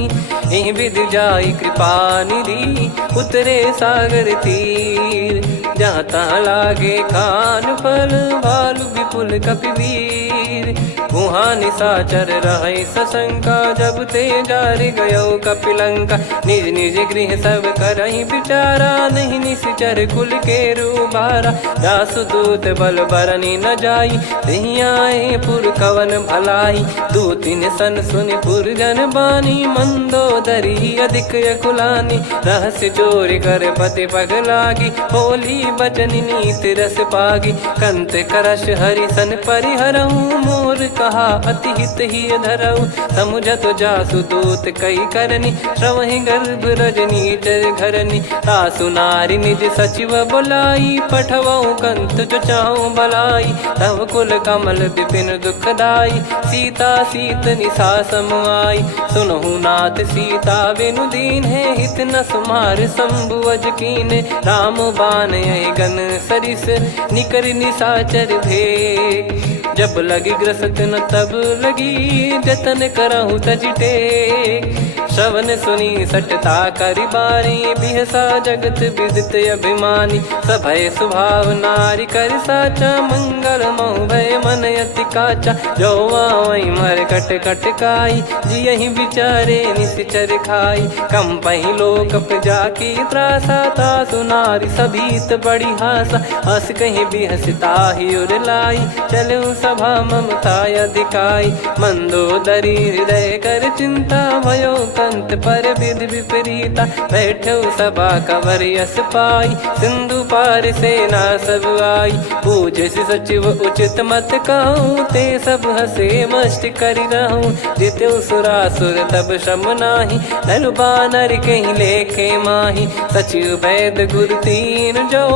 एहि विध जाई कृपा निधि उतरे सागर तीर। जहाँ तहाँ लागे खान फल भालु विपुल कपिवीर। वहाँ निशाचर रहै सशंका जब ते जारि गयो कपिलंका। निज निज गृह सब करहि विचारा नहीं निश्चर कुल के रूबारा। दासुदूत बल बरनी न जाई तेहि आए पुर कवन भलाई। दूतिन सन सुनि पुर जन बानी मंदोदरी अधिक अकुलानी। रहस्य चोरी कर पति पग लागी होली बचन नीत रस पागी। कंत करश हरि सन परिहरऊ मोर कहा अति हित ही धरऊ। समुझत जासु दूत कई करनी श्रवहि गर्भ रजनी चर घरनी। तासु नारी निज सचिव बुलाई पठवऊ कंत जो चाहू बलाई। तव कुल कमल विपिन दुखदाई सीता सीत निशा समुआई। सुनहु नाथ सीता बिनु दीन है हित न सुमार शंभु अज कीने। राम बान यही गन सरिस निकर निशाचर भेग। जब लगी ग्रसत न तब लगी जतन करहु तज टेक। श्रवण सुनी सटता करि बारी बिहसा जगत विदित अभिमानी। सभय स्वभाव नारी कर साचा मंगल मोह भय मन अति काचा। जो आवै मर कट कट काई जियहि विचारे निश्चर खाई। कम पहि लोक जाकी त्रासा तासु नारी सभीत बड़ी हासा। हस कहीं बिहसता ही उर लाई चलऊ सभा ममता अधिकाई। मंदोदरी हृदय कर चिंता भयो कंत पर विधि विपरीता। बैठो सभा कवर यस पाई सिंधु पार सेना सब आई। पूजस सचिव उचित मत कहूँ ते सब हसे मस्त करि रहूँ। जित्यो सुरासुर तब श्रम नाही धनु बानर कहीं लेखे माही। सचिव वैद गुरु तीन जो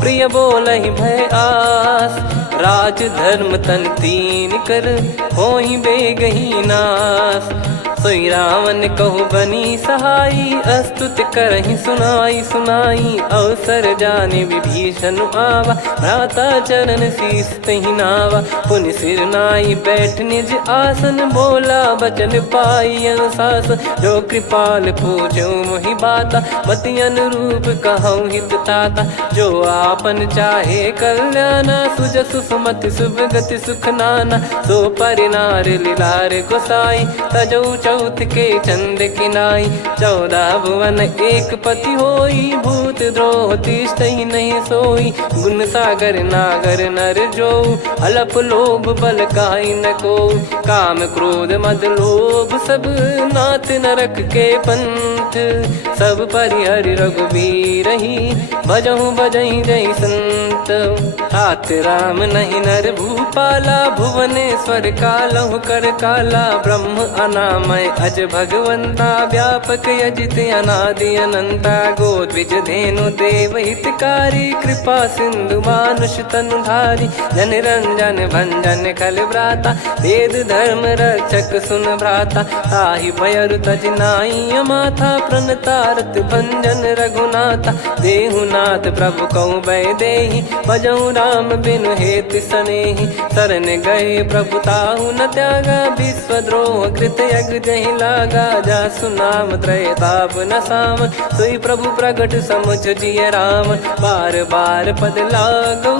प्रिय बोलहि भय आस। राज धर्म तन तीन कर होई बेगही नास। सोई रावण कहु बनी सहाई अस्तुत करहि सुनाई सुनाई। अवसर जाने विभीषण आवा भ्राता चरण शीस तहि नावा। पुनि सिर नाई बैठ निज आसन बोला बचन पाई अनुशासन। जो कृपाल पूछो मोहि बाता मति अनुरूप कहूँ हित ताता। जो आपन चाहे कल्याणा सुजसु सुमति शुभ गति सुख नाना। सो परिनार लीलार गोसाई तजौ चौथ के चंद किनाई। 14 भुवन एक पति होई भूत द्रोह तिष्ठहि नहीं सोई। गुण सागर नागर नर जो अलप लोभ बल काई न को। काम क्रोध मद लोभ सब नाथ नरक के पंथ। सब परिहरि रघुबीर ही भजहु भजहि जय संत। हाथ राम नहीं नर भूपाला भुवनेश्वर कालहु कर काला। ब्रह्म अनामय अज भगवंता व्यापक यजित अनादि अनंता। गोद्विज धेनु देव हितकारी कृपा सिंधु मानुष तनुधारी। जन रंजन भंजन खल व्राता वेद धर्म रक्षक सुन भ्राता। ताहि भयरु तज नाई माथा प्रणतारत भंजन रघुनाथा। देहुनाथ प्रभु कहु भय देहि भजहु राम बिनु हेतु सनेहि। शरण गए प्रभु ताहु न त्यागा विश्वद्रोह कृत यज्ञ जहि लागा। जासु नाम त्रयताप न सामन सोई प्रभु प्रगट समुझ जिय रामन। बार बार पद लागऊ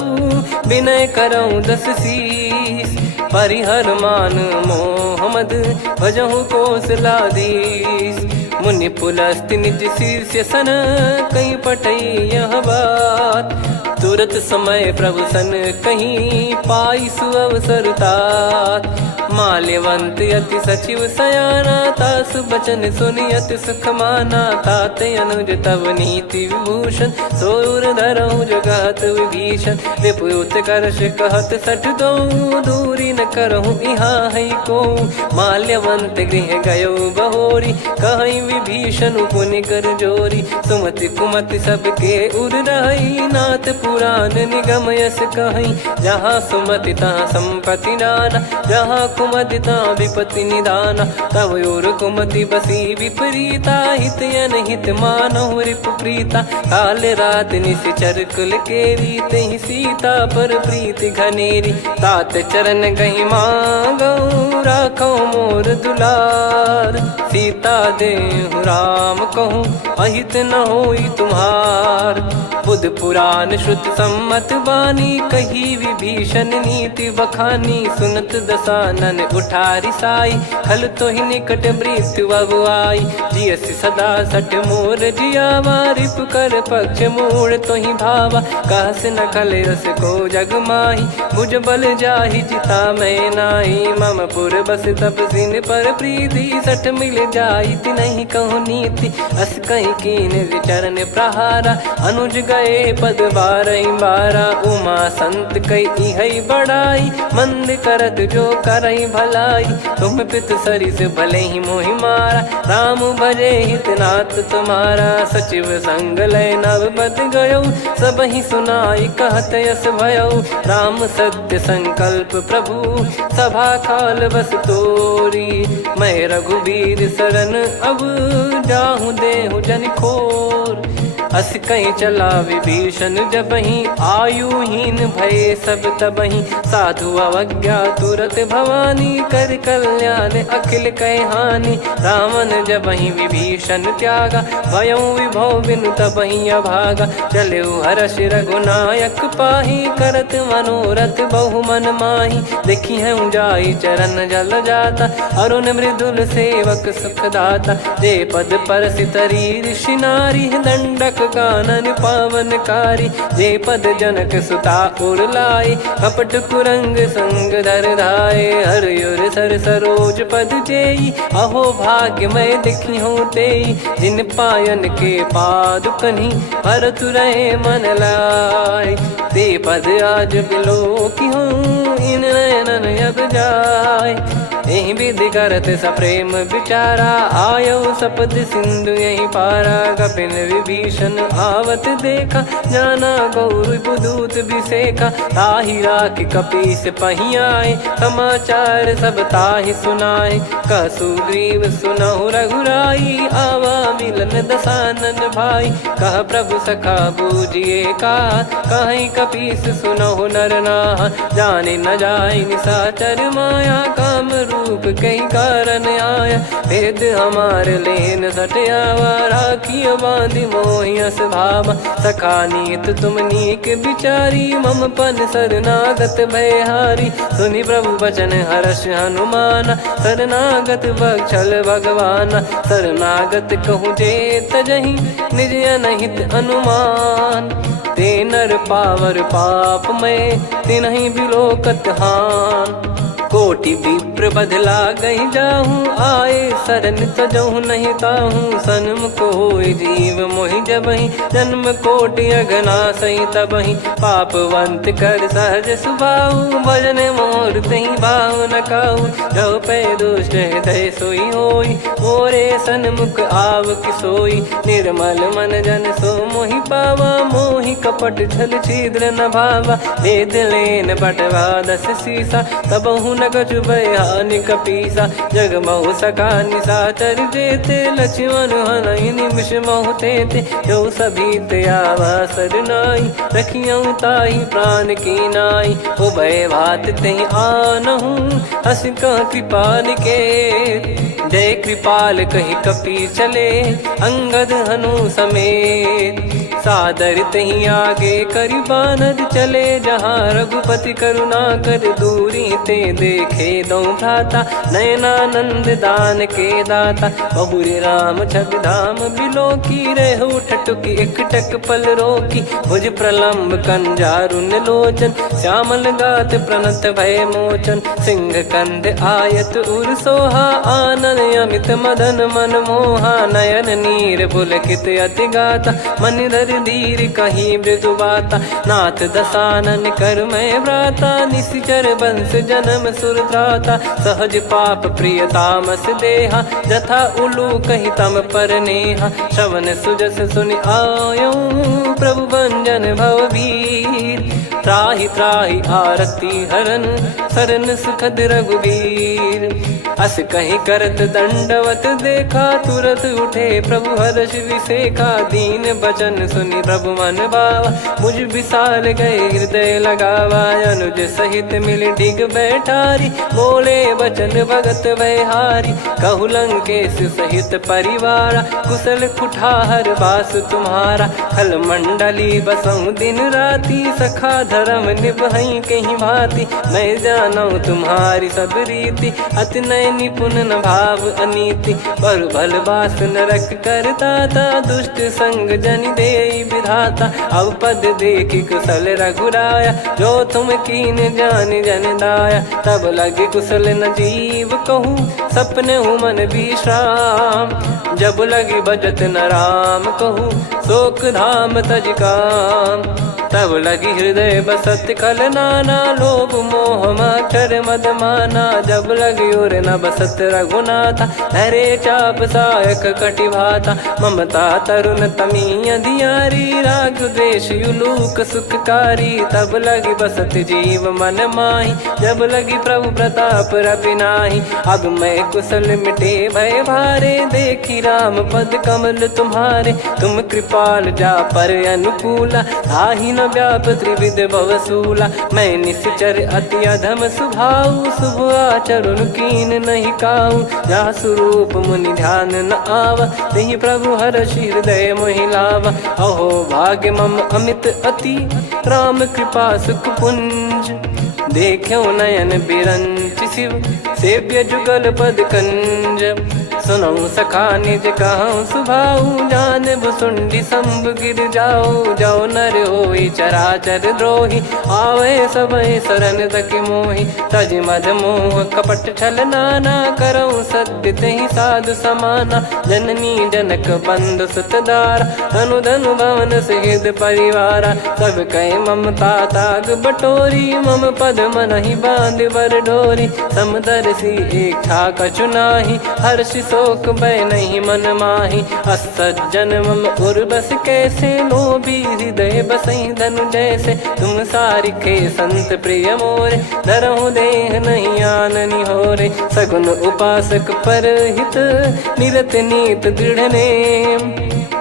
विनय करऊँ 10 शीस। परिहर मान मोह मद भजहु कौशलाधीश। मुनि पुलस्त्य निज शीर्ष सन कहीं पटई यह बात। तुरत समय प्रभु सन कहीं पाई सुअवसर तात। माल्यवंत यति सचिव सयाना, तासु बचन सुनियत सुख माना। तात अनुज तव नीति विभूषण, सोर धरहु जगत विभीषण। रिपुयुत करश कहत सठ दो, दूरी न करहु यहाँ है को। माल्यवंत गृह गयो बहोरी, कहीं विभीषण पुनि कर जोरी। सुमति कुमति सबके उर रही, नाथ पुराण निगम यस कहीं। जहाँ सुमति तहाँ संपत्ति नाना, जहाँ कुमति तहाँ विपत्ति निदाना। तब और कुमति बसी विपरीता, हित अनहित मानहु रिपु प्रीता। काल रात निश्चर कुल केरी, तहि सीता पर प्रीति घनेरी। तात चरण गही मांगऊ, राखो मोर दुलार। सीता देहु राम कहूँ, अहित न होई तुम्हार। बुध पुराण श्रुत सम्मत बानी, कही विभीषण नीति बखानी। सुनत दसानन उठारी साई, खल तो ही निकट मृत्यु अब आई। जियस सदा सठ मोर जियावा, रिप कर पक्ष मूड़ तो ही भावा। कहस न खल रस को जग माही, भुज बल जाहि जिता मैं नाई। मम पुर बस तब सिन पर प्रीति, सठ मिल जाई नहीं कहूँ नीति। अस कहीं कीन चरण प्रहारा, अनुज गए पद बारही बारा। उमा संत कई है बड़ाई, मंद करत जो करई भलाई। तुम पित सरिस भले ही मोहि मारा, राम भजे हितनाथ तुम्हारा। सचिव संग लय नव बद गयो, सब ही सुनाई कहत यस भयो। राम सत्य संकल्प प्रभु, सभा काल बस तोरी। मैं रघुबीर शरण अब, जाहु देहु जन खोर। अस कहीं चला विभीषण जबहि, आयुहीन भय सब तबहि। साधु अवज्ञा तुरत भवानी, कर कल्याण अखिल कह हानि। रावण जबहि विभीषण त्यागा, भयउ विभव बिनु तबहि अभागा। चलऊ हर्ष रघुनायक पाही, करत मनोरथ बहु मन माही। देखी हूँ जाई चरण जल जाता, अरुण मृदुल सेवक सुखदाता। जे पद पर सितरी ऋषि नारी, दंडक कानन पावनकारी। जे पद जनक सुता उर लाए, कपट कुरंग संग धर धाये। हरियुर सर सरोज पद जेई, अहो भाग्य मैं दिखी हूँ तेई। जिन पायन के पादुकनि, भरत रहे मन लाय। ते पद आज बिलो की हूँ, इन नयनन अब जाय। यही विधि करत सप्रेम विचारा, आयो सपद सिंधु यही पारा। कपिल विभीषण आवत देखा, जाना गौर बुदूत बिसेखा। ताहि राख कपीस पही आए, समाचार सब ताहि सुनाए। कह सुग्रीव सुनहु रघुराई, आवा मिलन दसानन भाई। कह प्रभु सखा बूझिए का, कहीं कपीस सुनहु नर नाहा। जाने न जाय निशाचर माया, काम रूप कई कारण आया। भेद हमार लेन सटयावा, राखिय बांधि मोहियस भावा। सखा नीत तुम नीक बिचारी, मम पन शरणागत भयहारी। सुनि प्रभु वचन हर्ष हनुमाना, शरणागत बक्षल भगवाना। शरणागत कहूँ जे तजहि, निज अनहित अनुमान। ते नर पावर पाप में, तिन्हि बिलोकत हान। कोटि विप्र बदला गई जाहूँ, आए शरण तजहु नहीं ताहूँ। सन्मुख होय जीव मोहि जबहि, जन्म कोटि अघना सही तबहि। पापवंत कर सहज सुभाऊ, भजन मोर तहि भाव न काहू। जो पै दुष्ट हृदय सोई होई, मोरे सन्मुख आव किसोई। निर्मल मन जन सो मोहि पावा, मोहि कपट छल छिद्र न भावा। वेद लेन बटवा दस सीसा, तबहु न कछु भयानि कपीसा। जग महु सका निशाचर जेते, लक्ष्मण हनहि निमिष महु तेते। जो सभी त्यावा सरनाई, रखियऊ ताहि प्राण की नाई। उभय भात तेहि आनहु, हस कह कृपाल के। जय कृपाल कहि कपी चले, अंगद हनु समेत। सादर तहीं आगे करी बानर चले जहाँ रघुपति करुणा कर दूरी ते देखे दो भ्राता नयनानंद दान के दाता बहुरी राम छवि धाम बिलो की रेहू ठटुकी एकटक पल रोकी भुज प्रलम्ब कंजारुन लोचन श्यामल गात प्रणत भय मोचन सिंह कंद आयत उर सोहा आनन अमित मदन मन मोहा नयन नीर पुलकित अति गाता मन धर धीर कहीं मृदु बाता नाथ दसानन कर मैं व्राता निशिचर बंस जन्म सुर त्राता सहज पाप प्रिय तामस देहा जथा उलू कही तम पर नेहा श्रवण सुजस सुनि आयो प्रभु भंजन भववीर त्राहि त्राहि आरती हरन सरन सुखद रघुवीर अस कहीं करत दंडवत देखा तुरत उठे प्रभु हर्ष विसेखा दीन बचन सुनि प्रभु मन भावा मुझ विशाल गए हृदय लगावा अनुज सहित मिल डिग बैठारी बोले बचन भगत वैहारी कहु लंकेश सहित परिवारा कुशल कुठार बास तुम्हारा खल मंडली बसऊं दिन राती सखा धर्म निभई कहीं भांति मैं जानू तुम्हारी सब रीति अति नय निपुण न भाव अनीति पर भल बास नरक करता था दुष्ट संग जन दे विधाता अब पद देखी कुशल रघुराया जो तुम कीन जान जन दाया तब लगे कुशल न जीव कहूँ सपने हूँ मन विश्राम जब लगी बजत न राम कहूँ शोक धाम तज काम तब लगी हृदय बसत कल नाना लोभ मोह मकर मद माना जब लगी उर न बसत रघुनाथा हरे चाप सायक कटि भाता ममता तरुण तमी अधियारी राग द्वेष युलूक सुखकारी तब लगी बसत जीव मन माही जब लगी प्रभु प्रताप रवि नाही अब मैं कुशल मिटे भय भारे देखी राम पद कमल तुम्हारे तुम कृपाल जा पर अनुकूला ताहि न व्याप त्रिविध भवसूला मैं निश्चर अति अधम सुभाऊ शुभ आचरण कीन नहीं काऊ जहाँ स्वरूप मुनि ध्यान न आवा नहीं प्रभु हर्ष हृदय मोहि लावा अहो भाग्य मम अमित अति राम कृपा सुख पुंज देखो नयन बिरंच शिव सेव्य जुगल पद कंज सुनऊ सखा निज कहूँ सुभाऊ जान भुसुंडी संभ गिर जाओ जाओ नर होई चराचर द्रोही आवे सबय शरण तक मोहि तज मद मोह कपट छल नाना करऊँ सत्य तहि साधु समाना जननी जनक बंधु सुतदारा धनु धनु भवन सहित परिवारा सब कहे ममता ताग बटोरी मम पद मन ही बांध बर डोरी समदर्शी इच्छा कछु नाही हर्ष शोक भय नहीं मन माही असज्जन मम उर्वस कैसे लोभी हृदय बसई धनु जैसे तुम सारिखे संत प्रिय मोरे धरहु देह नहीं आननि होरे सगुन उपासक पर हित निरत नीत दृढ़ नेम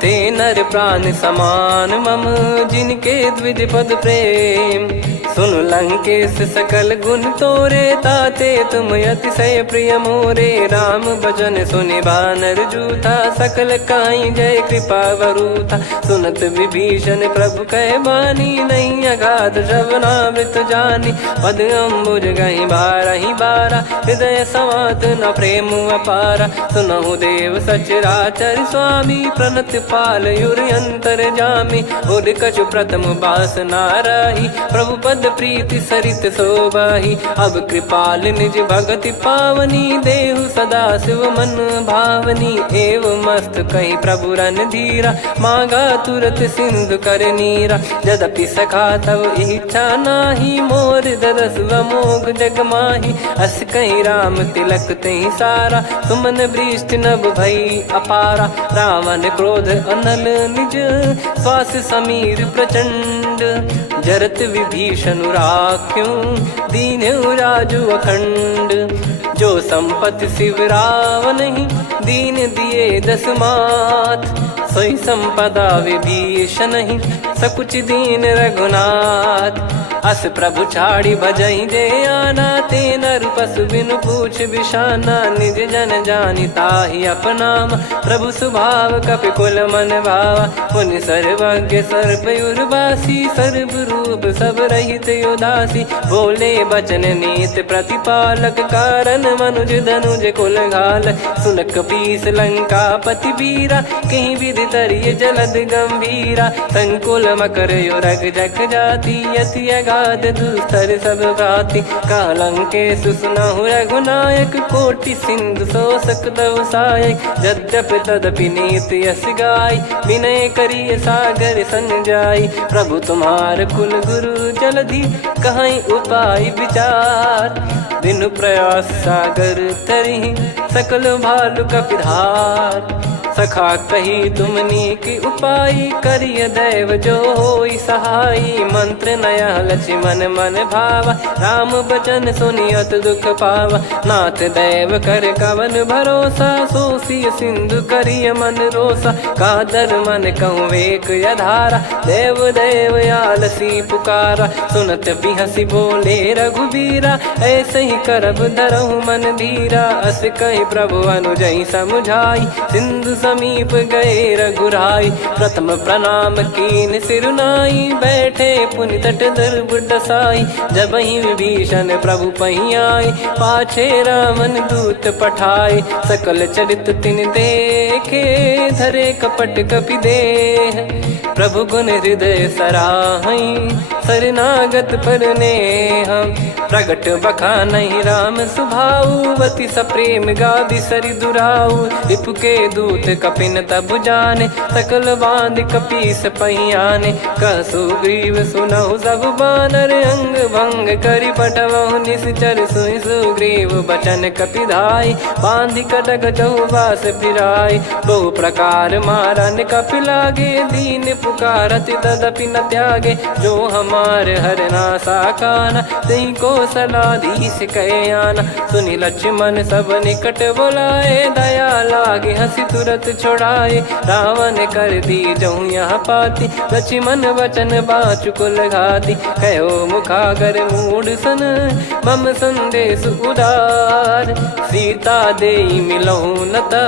ते नर प्राण समान मम जिनके द्विज पद प्रेम सुन लंकेश सकल गुण तोरे ताते तुम अतिशय प्रिय मोरे राम भजन सुनि बानर जूथा सकल काई जय कृपा वरूथा सुनत विभीषण प्रभु कह बानी नहीं अगाध श्रवणामृत जानी पद अम्बुज गहि बारहि बारा हृदय समात न प्रेम अपारा सुनहु देव सचराचर स्वामी प्रणत पाल युर अंतर जामी उद कछु प्रथम बास नाराही प्रभु पद प्रीति सरित शोभाही अब कृपाल निज भगति पावनी देहु सदा शिव मन भावनी एव मस्त कही प्रभु रन धीरा मांगा तुरत सिंधु कर नीरा यद्यपि सखा तब इच्छा नाही मोर दरस मोग जग माही अस कही राम तिलक तही सारा सुमन वृष्टि नभ भई अपारा रावण क्रोध अनल निज श्वास समीर प्रचंड जरत विभीषण राख्यों दीन्हु राजु अखंड जो संपत्ति शिव रावण ही दीन दिए दस मात सोई संपदा विभीषण ही सकुच दीन रघुनाथ अस प्रभु छाड़ी भजई जे आना, ते नर पशु बिनु पूछ बिशाना, निज जन जानी ताहि अपनाम, प्रभु स्वभाव कपि कुल मन भावा, मुनि सर्वज्ञ सर्वयुर्वासी, सर्व रूप सब रहित उदासी, बोले बचन नीत प्रतिपालक, कारण मनुज धनुज कुल घाल, सुन कपीस लंका पति बीरा, कहीं विधि तरिय जलद गंभीरा, संकुल मकर युरग जख जाति, यति अगाध दुस्तर सब भाति, कालंके सुसुनहु रघुनायक, कोटि सिंधु शोषक तव सहायक, यद्यपि तदपि नीति यस गाय, विनय करिय सागर सन जाई, प्रभु तुम्हार कुल गुरु जलधि, कहीं उपाय विचार, बिनु प्रयास सागर तरि, सकल भालु कपिधार, सखा कही तुमनी की उपाय, करिय दैव जो होई सहाई, मंत्र नया लक्ष्मण मन भावा, राम बचन सुनियत दुख पावा, नाथ दैव कर कवन भरोसा, सोसिय सिंधु करिय मन रोसा, कादर मन कहूँ एक यधारा, देव देव आलसी पुकारा, सुनत बिहसी बोले रघुबीरा, ऐसे ही करब धरहु मन धीरा, अस कही प्रभु अनुजई समुझाई, सिंधु समीप गए रघुराई, प्रथम प्रणाम कीन सिरुनाई, बैठे पुनि तट दर्भ डसाई, जब ही विभीषण प्रभु पही आए, पाछे रावण दूत पठाए, सकल चरित तिन देखे, धरे कपट कपि देह, प्रभु गुण हृदय सराहई, शरणागत पर नेह, प्रगट बखानहि राम सुभाऊ, बति सप्रेम गादि सरि दुराऊ, रिपु के दूत कपिन तब जाने, सकल बांध कपीस पहियाने, कह सुग्रीव सुनहु सब बानर, अंग भंग करि पटवहु निश्चर, सुनि सुग्रीव बचन कपिधाई, बांधि कटक चौबास फिराई, बहु प्रकार मारन कपि लागे, दीन पुकारत तदपि न त्यागे, जो हमार हरना साकाना, तई को सलाधीश कहे आना, सुनि लक्ष्मण सब निकट बुलाए, दया लागे हंसी तुरत छुड़ाए, रावण कर दी जऊँ यहाँ पाती, लक्ष्मण वचन बाचु कुल घाती, कहो मुखागर मूड सन, मम संदेश उदार, सीता देई मिलहु नता,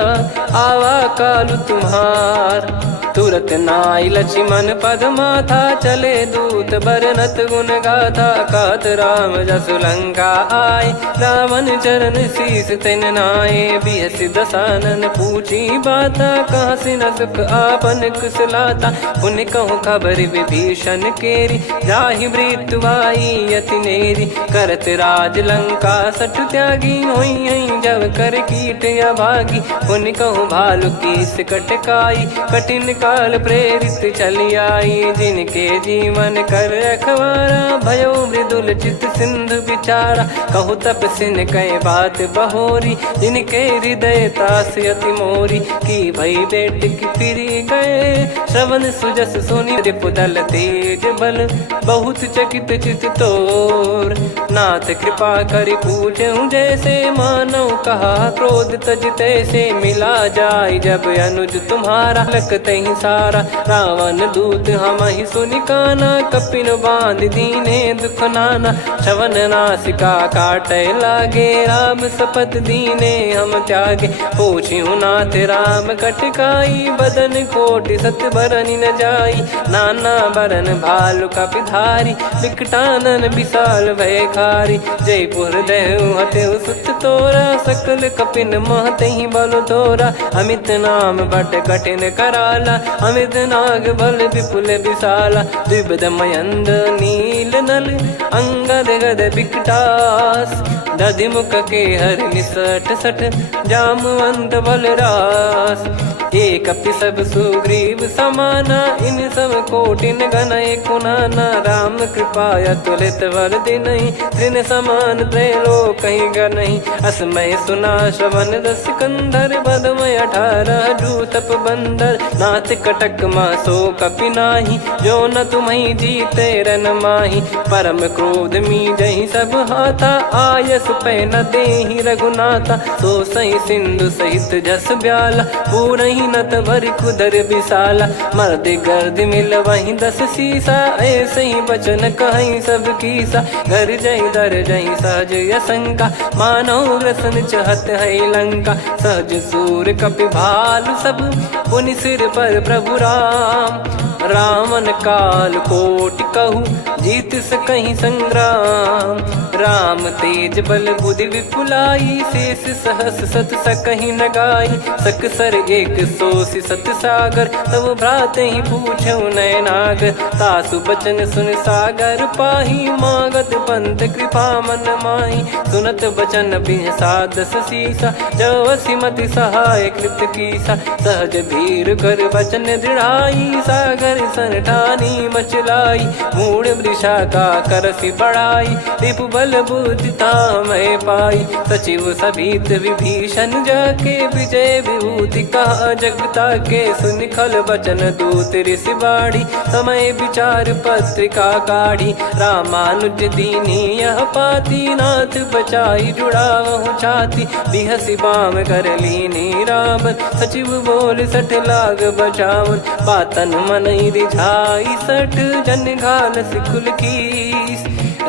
आवा कालु तुम्हार, तुरत नाई लक्ष्मण पद माथा, चले दूत बरनत गुण गाथा, कहत राम जसु लंका आए, रावण चरण शीस तिन नाये, बिहस दसानन पूछी बाता, कहाँ से न सुख आपन कुशलाता, पुन कहूँ खबर विभीषण केरी, जाहि मृत्यु आई यति नेरी, करत राज लंका सठ त्यागी, होई जब कर कीट अभागी, पुन कहूँ भालु कीस कटकाई, कठिन काल प्रेरित चली आई, जिनके जीवन कर रखवारा, भयो मृदुल चित सिंधु विचारा, कहु तप सिन कई बात बहोरी, जिनके हृदय तास अति मोरी, की भई बेट की फिरी गए, श्रवण सुजस सुनि रिपुदल तेज बल, बहुत चकित चित तोर, नाथ कृपा करि पूछऊं जैसे, मानव कहा क्रोध तज तैसे, मिला जाय जब अनुज तुम्हारा, लखते ही सारा, रावण दूत हम ही सुनि काना, कपिन बांध दीने दुख नाना, श्रवण नासिका काटे लागे, राम सपत दीने हम त्यागे, पूछिहु नाथ राम कटकाई, बदन कोटि सत बरनि न जाई, नाना बरन भालु कपिधारी, विकटानन विशाल भयखारी, जयपुर देहु हतेउ सुत तोरा, सकल कपिन महतहि बल तोरा, अमित नाम बट कठिन कराला, अमित नाग बल विपुल विशाला, द्विविध मयंद नील नल, अंगद गद विकटास, दधि मुख के हर निसठ सठ, जामवंत बलरास, एक अपि सब सुग्रीव समाना, इन सब कोटिन गणय कुनाना, राम कृपा अतुलित वर दिनहि, तृण समान त्रैलोक कहीं गनहि, असमय सुना श्रवण दस कंधर, बदमय 18 जूतप बंदर, नाथ कटक मासो कपि नाही, जो न तुम्हि जीते रन माही, परम क्रोध मी जहि सब हाथा, आयस मानस पे न देहि रघुनाथा। सो सही सिंधु सहित जस ब्याला, पूरही नत भरि कुदर विशाला। मर्द गर्द मिल वही 10 सीसा, ऐसे ही बचन कहीं सब कीसा। घर जय दर जय सहज यसंका, मानव ग्रसन चहत है लंका। सहज सूर कपि भालु सब, पुनि सिर पर प्रभु राम। रामन काल कोटि कहूँ, जीत सकहीं संग्राम। राम तेज बल बुद्धि विपुलाई, शेष सहस सत सकहीं न गाई। सकसर एक सोसी सत सागर, तब भ्राते ही पूछौ नयनागर। तासु बचन सुन सागर पाही, मांगत पंथ कृपा मन माही। सुनत बचन बिहसा 10 सीसा, जवसि मति सहाय कृत कीसा। सहज धीर कर बचन दृढ़ाई, सागर सन ठानी मचलाई। मूढ़ वृषा का करसि बढ़ाई, रिपु बल बुद्धि तामय पाई। सचिव सभीत विभीषण जाके, विजय विभूति कहा जगता के। सुनि खल बचन दूत ऋषि बाढ़ी, समय विचार पत्रिका काढ़ी। रामानुज दीनी यह पाती, नाथ बचाई जुड़ावहु छाती। बिहसि बाम कर लीनी रावण, सचिव बोल 60 लाग बचावन। बातन मनहि रिझाई 60, जन घाल सिकुल कीस।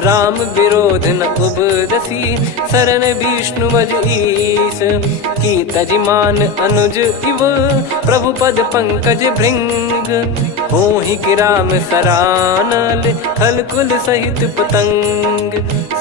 राम विरोध न उपदसी, शरण विष्णु बज ईस। की तजिमान अनुज इव, प्रभु पद पंकज भृंग। होहि कि राम सरानल, खल कुल सहित पतंग।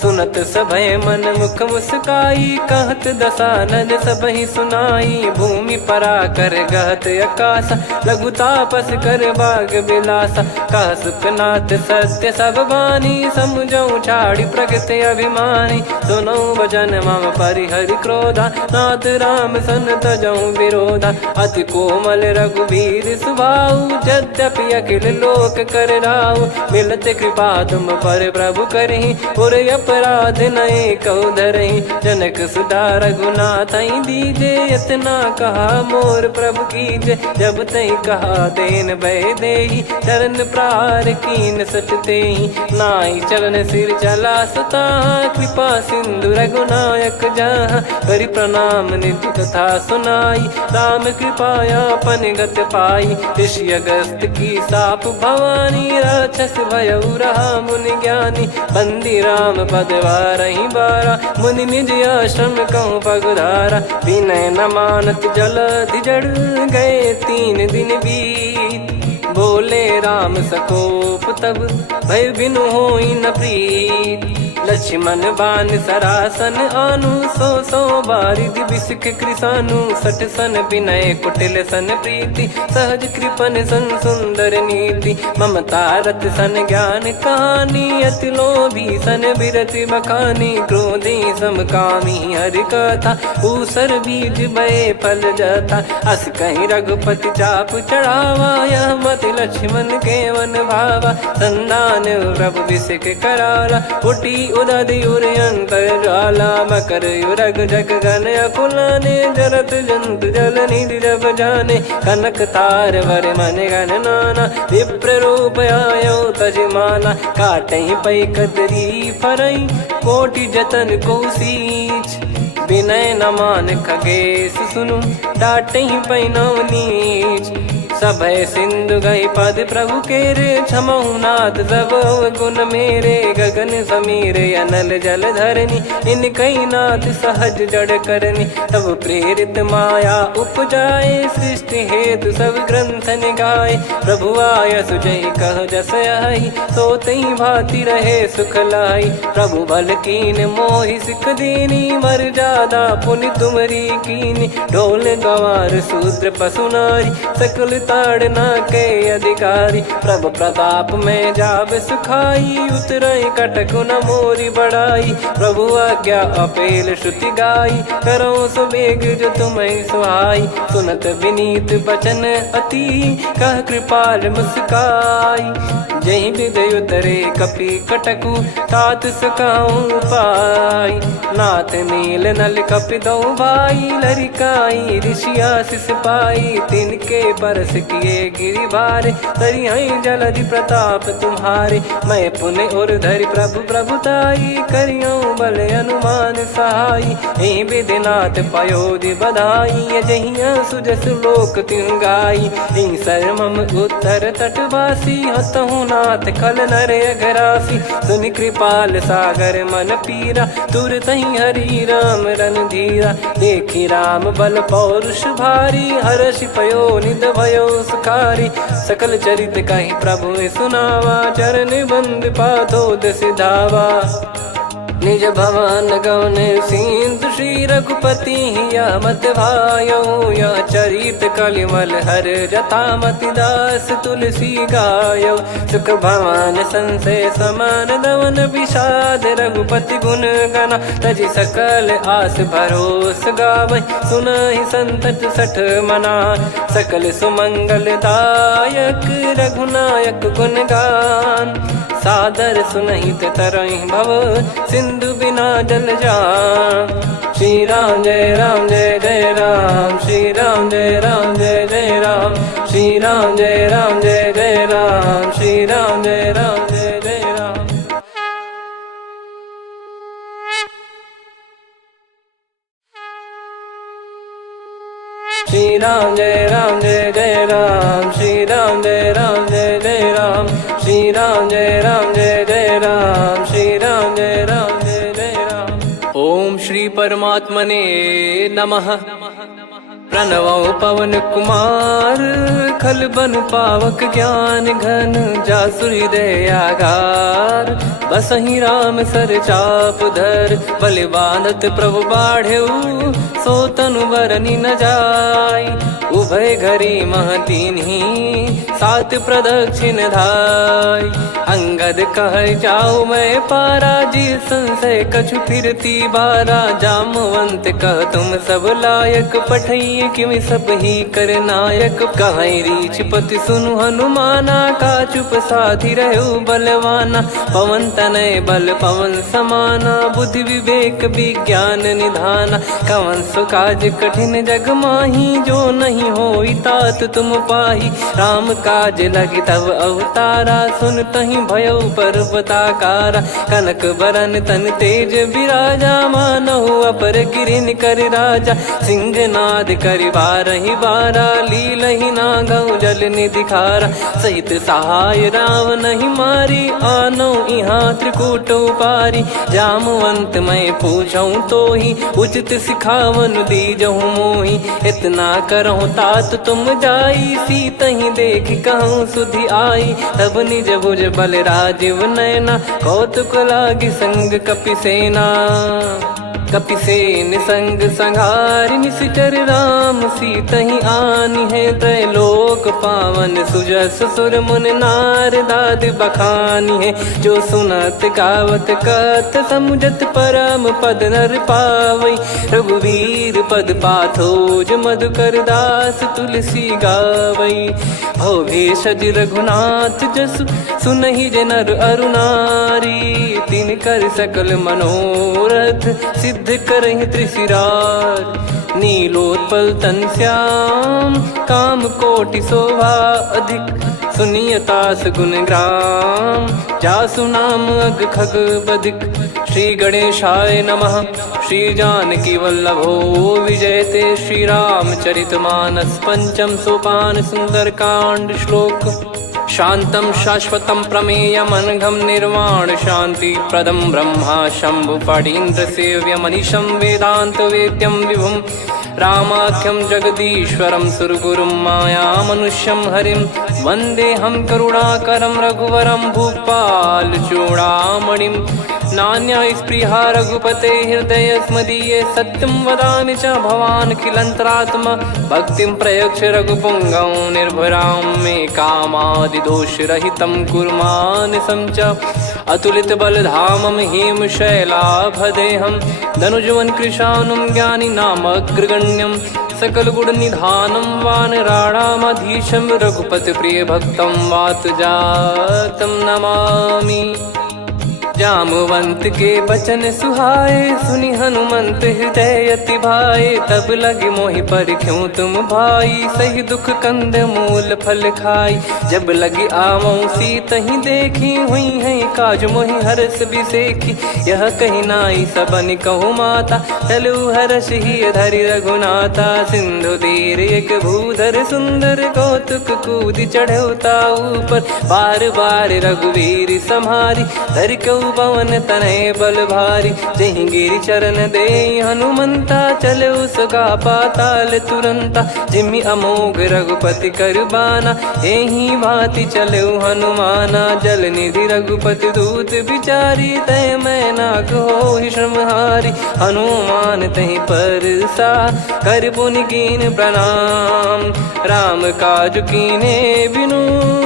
सुनत सभय मन मुख मुस्काई, कहत दसानन सबहि सुनाई। भूमि परा कर गहत आकाशा, लघु तापस कर बाग बिलासा। कह सुखनाथ सत्य सब बानी, समझौ छाड़ी प्रगति अभिमानी। सुनौ भजन मम परिहरि क्रोधा, नाथ राम सन तजौ विरोधा। अति कोमल रघुवीर सुभाऊ, यद्यपि अखिल लोक कर राऊ। मिलत कृपा तुम पर प्रभु करहि, पुर अपराध नए कौ धरहि। जनक सुधा रघुनाथ दीजे, इतना कहा मोर प्रभु कीजे। जब तई कहा देन भय देहि, चरण प्रार कीन सटतेहि। नाई चरण सिर चला सता, कृपा सिंधु रघुनायक जहाँ। करि प्रणाम निज कथा सुनाई, राम कृपाया पन गत पाई। ऋषि अगस्त की साप भवानी, राक्षस भयउ रहा मुनि ज्ञानी। बंदी राम पद वारहि बारा, मुनि निज आश्रम कहूँ पगधारा। विनय न मानत जलधि जड़, गए 3 दिन बीत। बोले राम सकोप तब, भय बिनु होई न प्रीत। लक्ष्मण बान सरासन आनु, 100 बारिधि बिसक कृसानु। 60 सन विनय कुटिल सन प्रीति, सहज कृपन सन सुंदर नीति। ममता रत सन ज्ञान कहानी, अति लोभी सन बिरति बखानी। क्रोधी समकामी हरि कथा, ऊसर बीज भय फल जथा। अस कहीं रघुपति चाप चढ़ावा, यह मति लक्ष्मण के वन भावा। संदान प्रभु बिसक कराला, उटी उदधि उर अंतर ज्वाला। मकर युरग जग गन अकुलाने, जरत जंतु जल निधि जब जाने। कनक तार वर मन गण नाना, विप्र रूप आयो तजमाना। काटहि पै कतरी फरई, कोटि जतन को सींच। विनय न मान खगेश सुनु, डांटहि पै नव नीच। सभय सिंधु गई पद प्रभु केरे, क्षमहु नाथ सब गुण मेरे। गगन समीर अनल जल धरनी, इनकई नाथ सहज जड़ करनी। तब प्रेरित माया उपजाए, सृष्टि हेतु सब ग्रंथ निगाए। प्रभु आय सुजय कह जस आई, सोतहि भांति रहे सुख लाई। प्रभु बल कीन मोहि सिख दीनी, मर्यादा पुनि तुमरी कीनी। ढोल गवार शूद्र पशु नारी, सकल ताड़ना के अधिकारी। प्रभु प्रताप में जाब सुखाई, उतरई कटक न मोरी बढ़ाई। प्रभु आज्ञा अपेल श्रुति गाई, करो सुबेग जो तुम्हें सुहाई। सुनत विनीत बचन अति, कह कृपाल मुस्काई। जही विदय उतरे कपि कटकु तात सकाऊं पाई। नाथ नील नल कपि दो भाई लरिकाई ऋषिया शिष पाई। तिनके परस किए गिरि भारे तरिहई जलधि प्रताप तुम्हारे। मैं पुण्य और धरि प्रभु प्रभुताई करियों बल अनुमान सहाई। ए विधिनाथ पयोधि बधाई जहिया सुजस लोक तिहु गाई। ए सरमम उत्तर तटवासी हतहु नाथ खल नर अघरासी। सुनि कृपाल सागर मन पीरा तुरत ही हरि राम रन धीरा। देखी राम बल पौरुष भारी हर्षि पयो निद भयो सुखारी। सकल चरित कहि प्रभु सुनावा चरण बंद पाथो सिधावा। निज भवन गौन सिंधु श्री रघुपति या मत भायो। या चरित कलिमल हर जथा मति दास तुलसी गायो। सुख भवन संशय समान दवन विषाद रघुपति गुण गना। तजि सकल आस भरोस गावै सुनहि संतत सठ मना। सकल सुमंगल दायक रघुनायक गुण गान। सादर सुनहित तरहि भव सिंधु बिना जल जान। श्री राम जय जय राम। श्री राम जय जय राम। श्री राम जय जय राम। श्री राम जय जय राम। श्री राम जय जय राम। श्री राम जय जय राम। श्री राम जय जय राम। श्री राम जय जय राम। ओम श्री परमात्मने नमः। प्रणवो पवन कुमार खल बन पावक ज्ञान घन। जासु हृदय आगार बसहि राम सर चाप धर। बलि बांधत प्रभु बाढ़ेऊ सो तनु बरनि न जाय। उभय घरी मह दीन्ही सात प्रदक्षिण धाय। अंगद कह जाऊ मैं पारा जी संशय कछु फिरती बारा। जामवंत कह तुम सब लायक पठइये किमि सब ही कर नायक। कहीं रीछ पति सुनु हनुमाना का चुप साधि रहु बलवाना। पवन तनय बल पवन समाना बुद्धि विवेक विज्ञान निधाना। कवन सो काज कठिन जग माही जो नहीं होई तात तुम पाही। राम काज लगी तब अवतारा सुन तहि भयो पर्वताकारा। कनक बरन तन तेज विराजा मानहु अपर गिरिन कर राजा। सिंहनाद करि बारहि बारा लीलहि नागौ जल निधि खारा। सहित सहाय राव नहीं मारी आनो इहाँ त्रिकूट उपारी। जामवंत मैं पूछऊं तो ही उचित सिखावन दीजहु मोही। इतना करहु तात तुम जाई सीतहि देख कहूँ सुधि आई। तब निज भुज बल राजीव नयना कौतुक लागी संग कपिसेना। कपिसेन संग संहारि निशिचर राम सीतहि आनि है। त्रैलोक पावन सुजस सुर मुन नार दाद बखानी है। जो सुनत गावत कथ समुझत परम पद नर पावई। रघुवीर पद पाथोज मधुकर दास तुलसी गावई। भवेशज रघुनाथ जसु सुनहि जनर अरुनारी। तिन कर सकल मनोरथ सिद्ध करहि त्रिशिरार। नीलोत्पल तन श्याम काम कोटि शोभा अधिक। सुनियतास गुण ग्राम जासु नाम अग खग बदिक। श्री गणेशाय नमः। श्री जानकी वल्लभो विजयते। श्री रामचरितमानस पंचम सोपान सुंदरकांड श्लोक। शांतं शाश्वतं प्रमेयमनघं निर्वाण शांति प्रदं ब्रह्मा शंभु फणीन्द्र सेव्य मनीषं वेदांत वेद्यं विभुं। रामाख्यं जगदीश्वरं सुरगुरुं माया मनुष्यं हरिं। वन्देऽहं करुणाकरं रघुवरं भूपाल चूडामणिं। नान्या स्पृहा रघुपते हृदय स्मदीये। सत्यं वदामि च भवान् खिलन्तरात्मा। भक्तिं प्रयच्छ रघुपुङ्गं निर्भरां मे कामादिदोषरहितं कुर्मानिसं च। अतुलित बलधामं हेमशैलाभदेहं। धनुजवन कृशानुं ज्ञानी नामग्रगण्यं। सकल गुण निधानम वानराणामधीशं रघुपति प्रिय भक्तं वात जातं नमामि। जामवंत के बचन सुहाए सुनि हनुमंत हृदय अति भाए। तब लगे मोहि पर क्यों तुम भाई सही दुख कंद मूल फल खाई। जब लगी आवों सीतहि देखी हुई है काज मोहि हरस बिसेखी। यह कही नाई सबन कहु माता चलु हरष ही धरि रघुनाथा। सिंधु तीर एक भूधर सुंदर कौतुक कूद चढ़ौता ऊपर। बार बार रघुवीर सम्हारी धरि कौ पवन तनय बल भारी। जहि गिरि चरण दे हनुमंता चले उसका पाताल तुरंता। जिमि अमोघ रघुपति कर बाना एहि भांति चले हनुमाना। जल निधि रघुपति दूत बिचारी तय मैं नाग होहि श्रमहारी। हनुमान तहि परसा कर पुनि कीन प्रणाम। राम काज कीने बिनु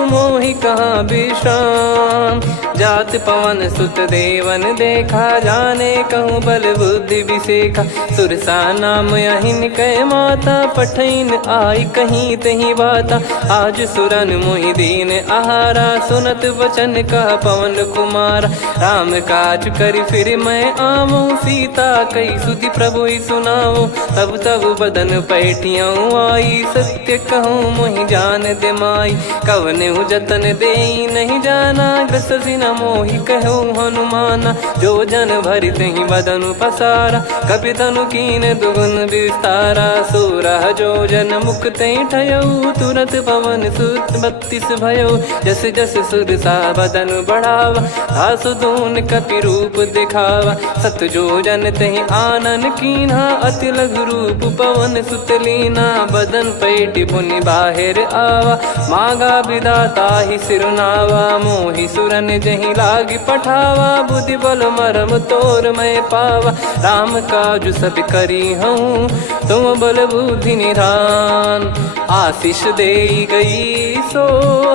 मोहि कहाँ विश्राम। जात पवन सुत देवन देखा जाने कहूँ बल बुद्धि विसेखा। सुरसा नाम अहिन कै माता पठैन आई कहीं तहीं बाता। आज सुरन मोहि दीन आहारा सुनत वचन कह पवन कुमारा। राम काज करि फिर मैं आवूं सीता कई सुधि प्रभु ही सुनाऊं। तब तब बदन पैठियाँ आई सत्य कहूँ मोहि जान दे माई। कवने जतन दे नहीं जाना ग्रसि न मोहि कहूँ हनुमाना। जो जन भरि तहि बदनु पसारा कपि तनु कीन दुगुन विस्तारा। सोरह जो जन मुख तहि ठयऊ तुरत पवन सुत 32 भयऊ। जस जस सुरसा बदन बढ़ावा आसु दून कपि रूप दिखावा। सत जो जन तहि आनन कीन्हा अति लघु रूप पवन सुत लीना। बदन पैटि पुनि बाहिर आवा मांगा विधाता ही सिरुनावा। मोहि सुरन जहि लागी पठावा बुद्धि बल मरम तोर मैं पावा। राम काजु सब करी हूँ तुम बल बुद्धि निधान। आशीष दे गई सो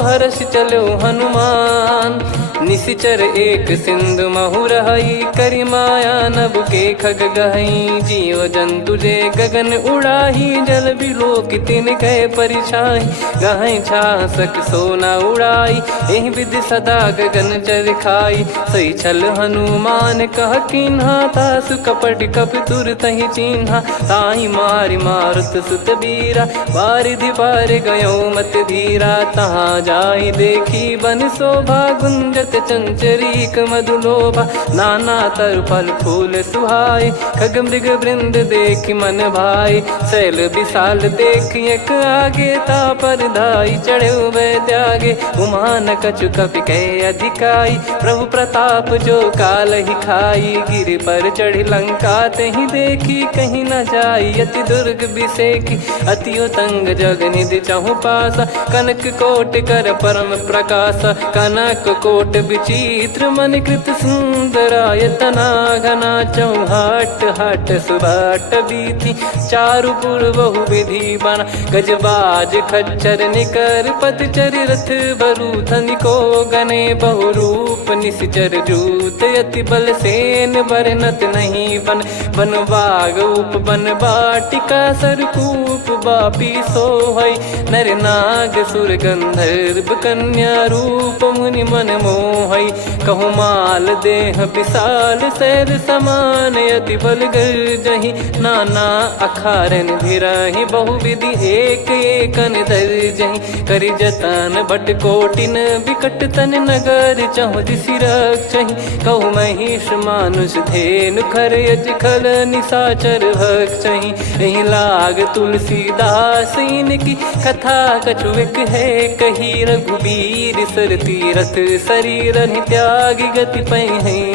हर्ष चलो हनुमान। निशिचर एक सिंधु महु रहई करि माया नभ के खग गहई। जीव जंतु जे गगन उड़ाही जल बिलो तिन गए परिछाई। गहई छासक सोना उड़ाई एहि विधि सदा गगन चर खाई। सही छल हनुमान कह किन्हा तासु कपट कपि तुर तहि चिन्हा। ताहि मारि मारुत सुत बीरा बारिधि पार गयो मत धीरा। तहाँ जाई देखी बन शोभा गुंजत चंचरीक मधुलोभा। नाना तर फल फूल सुहाए खग मृग वृंद देख मन भाई। शैल विशाल देख एक आगे तापर धाई चढ़े वै त्यागे। उमा न कछु कपि कहे अधिकाई प्रभु प्रताप जो काल ही खाई। गिर पर चढ़ी लंका तहि देखी कहीं न जाई अति दुर्ग बिसेखी। अति उतंग जग निधि चहु पासा कनक कोट कर परम प्रकाशा। कनक कोट विचित्र मन कृत सुंदरायतना घना। चौहाट हाट सुबाट बीती चारुपुर बहु विधि बना। गजबाज खच्चर निकर पतचर रथ बरु धनिको गने। बहु रूप निशिचर जूत अति बल सेन बरनत नहीं बन। बन बाग उप बन बाटिका सरकूप बापी सोहई। नर नाग सुर गंधर्व कन्या रूप मुनि मन मोहई। कहु माल देह विशाल शैल समान अति बल गर्जहि। नाना अखारन भिरहि बहु विधि एक एकन धरजहि। करि जतन भट कोटिन विकट तन नगर चहु दिसि रक्षहि। कहु महिष मानुष धेनु खर यज खल निशाचर भक्षहि। एहि लाग तुलसीदास इनकी कथा कछु एक है कही। रघुबीर सर तीरथ शरीर त्यागी गति पै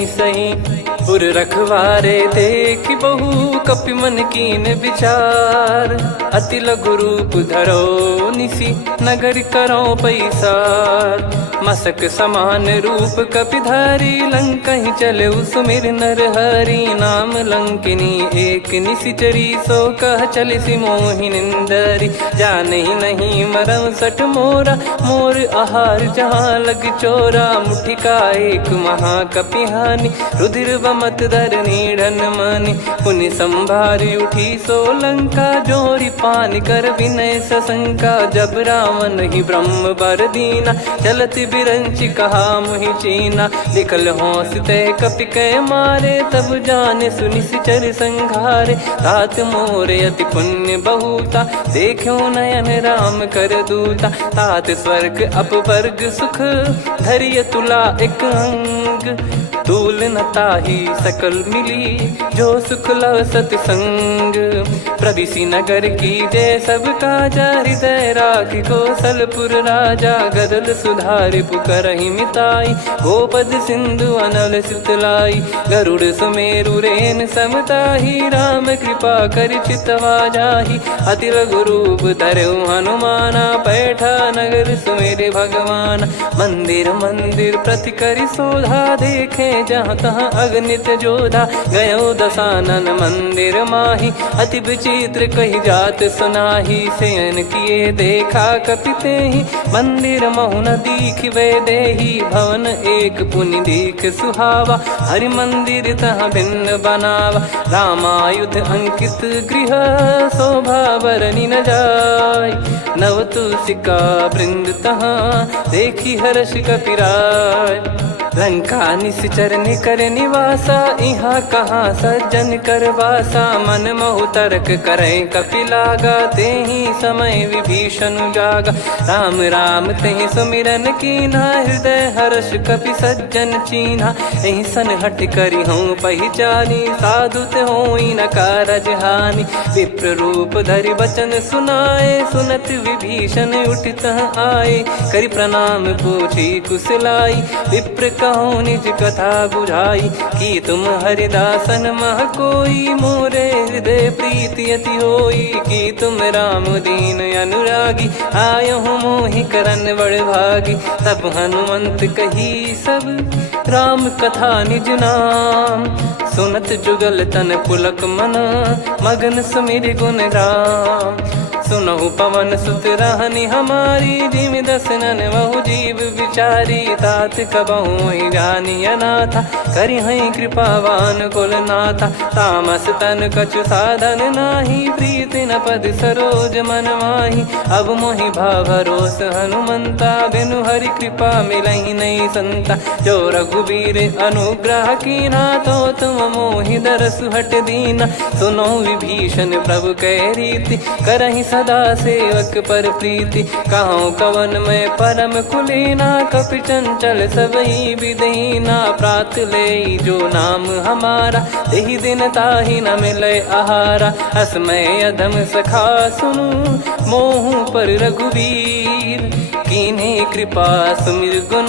सही। उर रखवारे देख बहु कपि मन कीन विचार। अति लघु रूप धरो निसी नगर करो पैसार। मसक समान रूप कपिधारी लंकहि चले सुमिर नर हरि। नाम लंकिनी एक निशिचरी सो कह चलिसि मोहि निंदरी। जानहि नहीं मरम सठ मोरा मोर आहार जहाँ लग चोरा। मुठिका एक महाकपिहानि रुधिर मत धरनी ढन मानी। पुनि संभारी उठी सोलंका, जोरी पान कर विनय सशंका। जब रावण ही ब्रह्म बर दीना, चलत बिरंच कहा मुहि चीना। निकल होंस ते कपि कै मारे, तब जाने सुनि सिचर संघारे। तात मोरे अति पुण्य बहुता, देखो नयन राम कर दूता। तात स्वर्ग अपवर्ग सुख, धैर्य तुला एक अंग। तूल न ताहि सकल मिली, जो सुख लव सतसंग। प्रविशि नगर की जय सब काजा, हृदय राखि कौशलपुर राजा। गदल सुधारि पुकारहि मिताई, गोपद सिंधु अनल सितलाई। गरुड़ सुमेरु रेन समताहि, राम कृपा कर चितवा जाहि। अति लघु रूप धरऊ हनुमाना, पैठा नगर सुमेरे भगवान। मंदिर मंदिर प्रति करि शोधा, देखे जहाँ तहाँ अगणित जोधा। गयो दशानन मंदिर माही, अति विचित्र कही जात सुनाही। शयन किए देखा कपिते ही, मंदिर महु न दीख वे देही। भवन एक पुनि दीख सुहावा, हरि मंदिर तहाँ भिन्न बनावा। रामायुध अंकित गृह, शोभा बरनी न जाय। नव तुलसिका वृंद तहाँ, देखी हर्ष कपिराय। लंका निश्चर निकर निवासा, यहाँ कहाँ सज्जन कर वासा। मन महु तर्क करें कपिलागा, तेहि समय विभीषण जागा। राम राम तेहि सुमिरन कीन्हा, हृदय हर्ष कपि सज्जन चीन्हा। एहि सन हट करि हूँ पहिचानी, साधु ते होई न कारज हानि। विप्र रूप धरि बचन सुनाए, सुनत विभीषण उठित आए। करि प्रणाम पूछी कुशलाई, विप्र कहो निज कथा बुझाई। कि तुम हरिदासन मह कोई, मोरे हृदय प्रीति अति होई। कि तुम राम दीन अनुरागी, आयहु मोहि करन बड़ भागी। तब हनुमंत कही सब, राम कथा निज नाम। सुनत जुगल तन पुलक मना, मगन सुमिर गुण राम। सुनहु पवन सुत रहनी हमारी, जिमि दसनन महु जीव विचारी। तात कबहु ही जानी अनाथा, करि हई कृपावान कुल नाथा। तामस तन कछु साधन नाही, प्रीति न पद सरोज मन माही। अब मोहि भावरोस हनुमंता, बिनु हरि कृपा मिलहि नहीं संता। जो रघुबीर अनुग्रह कीन्हा, तो तुम मोहि दरसु हट दीना। सुनो विभीषण प्रभु कह रीति, करहि सदा सेवक पर प्रीति। कहूँ कवन में परम कुलीना, कपि चंचल सबई विदहीना। प्रात ले जो नाम हमारा, तेहि दिन ताहि न मिले आहारा। असमय अधम सखा सुनु, मोहु पर रघुवीर। कीन्हे कृपा सुमिर गुण,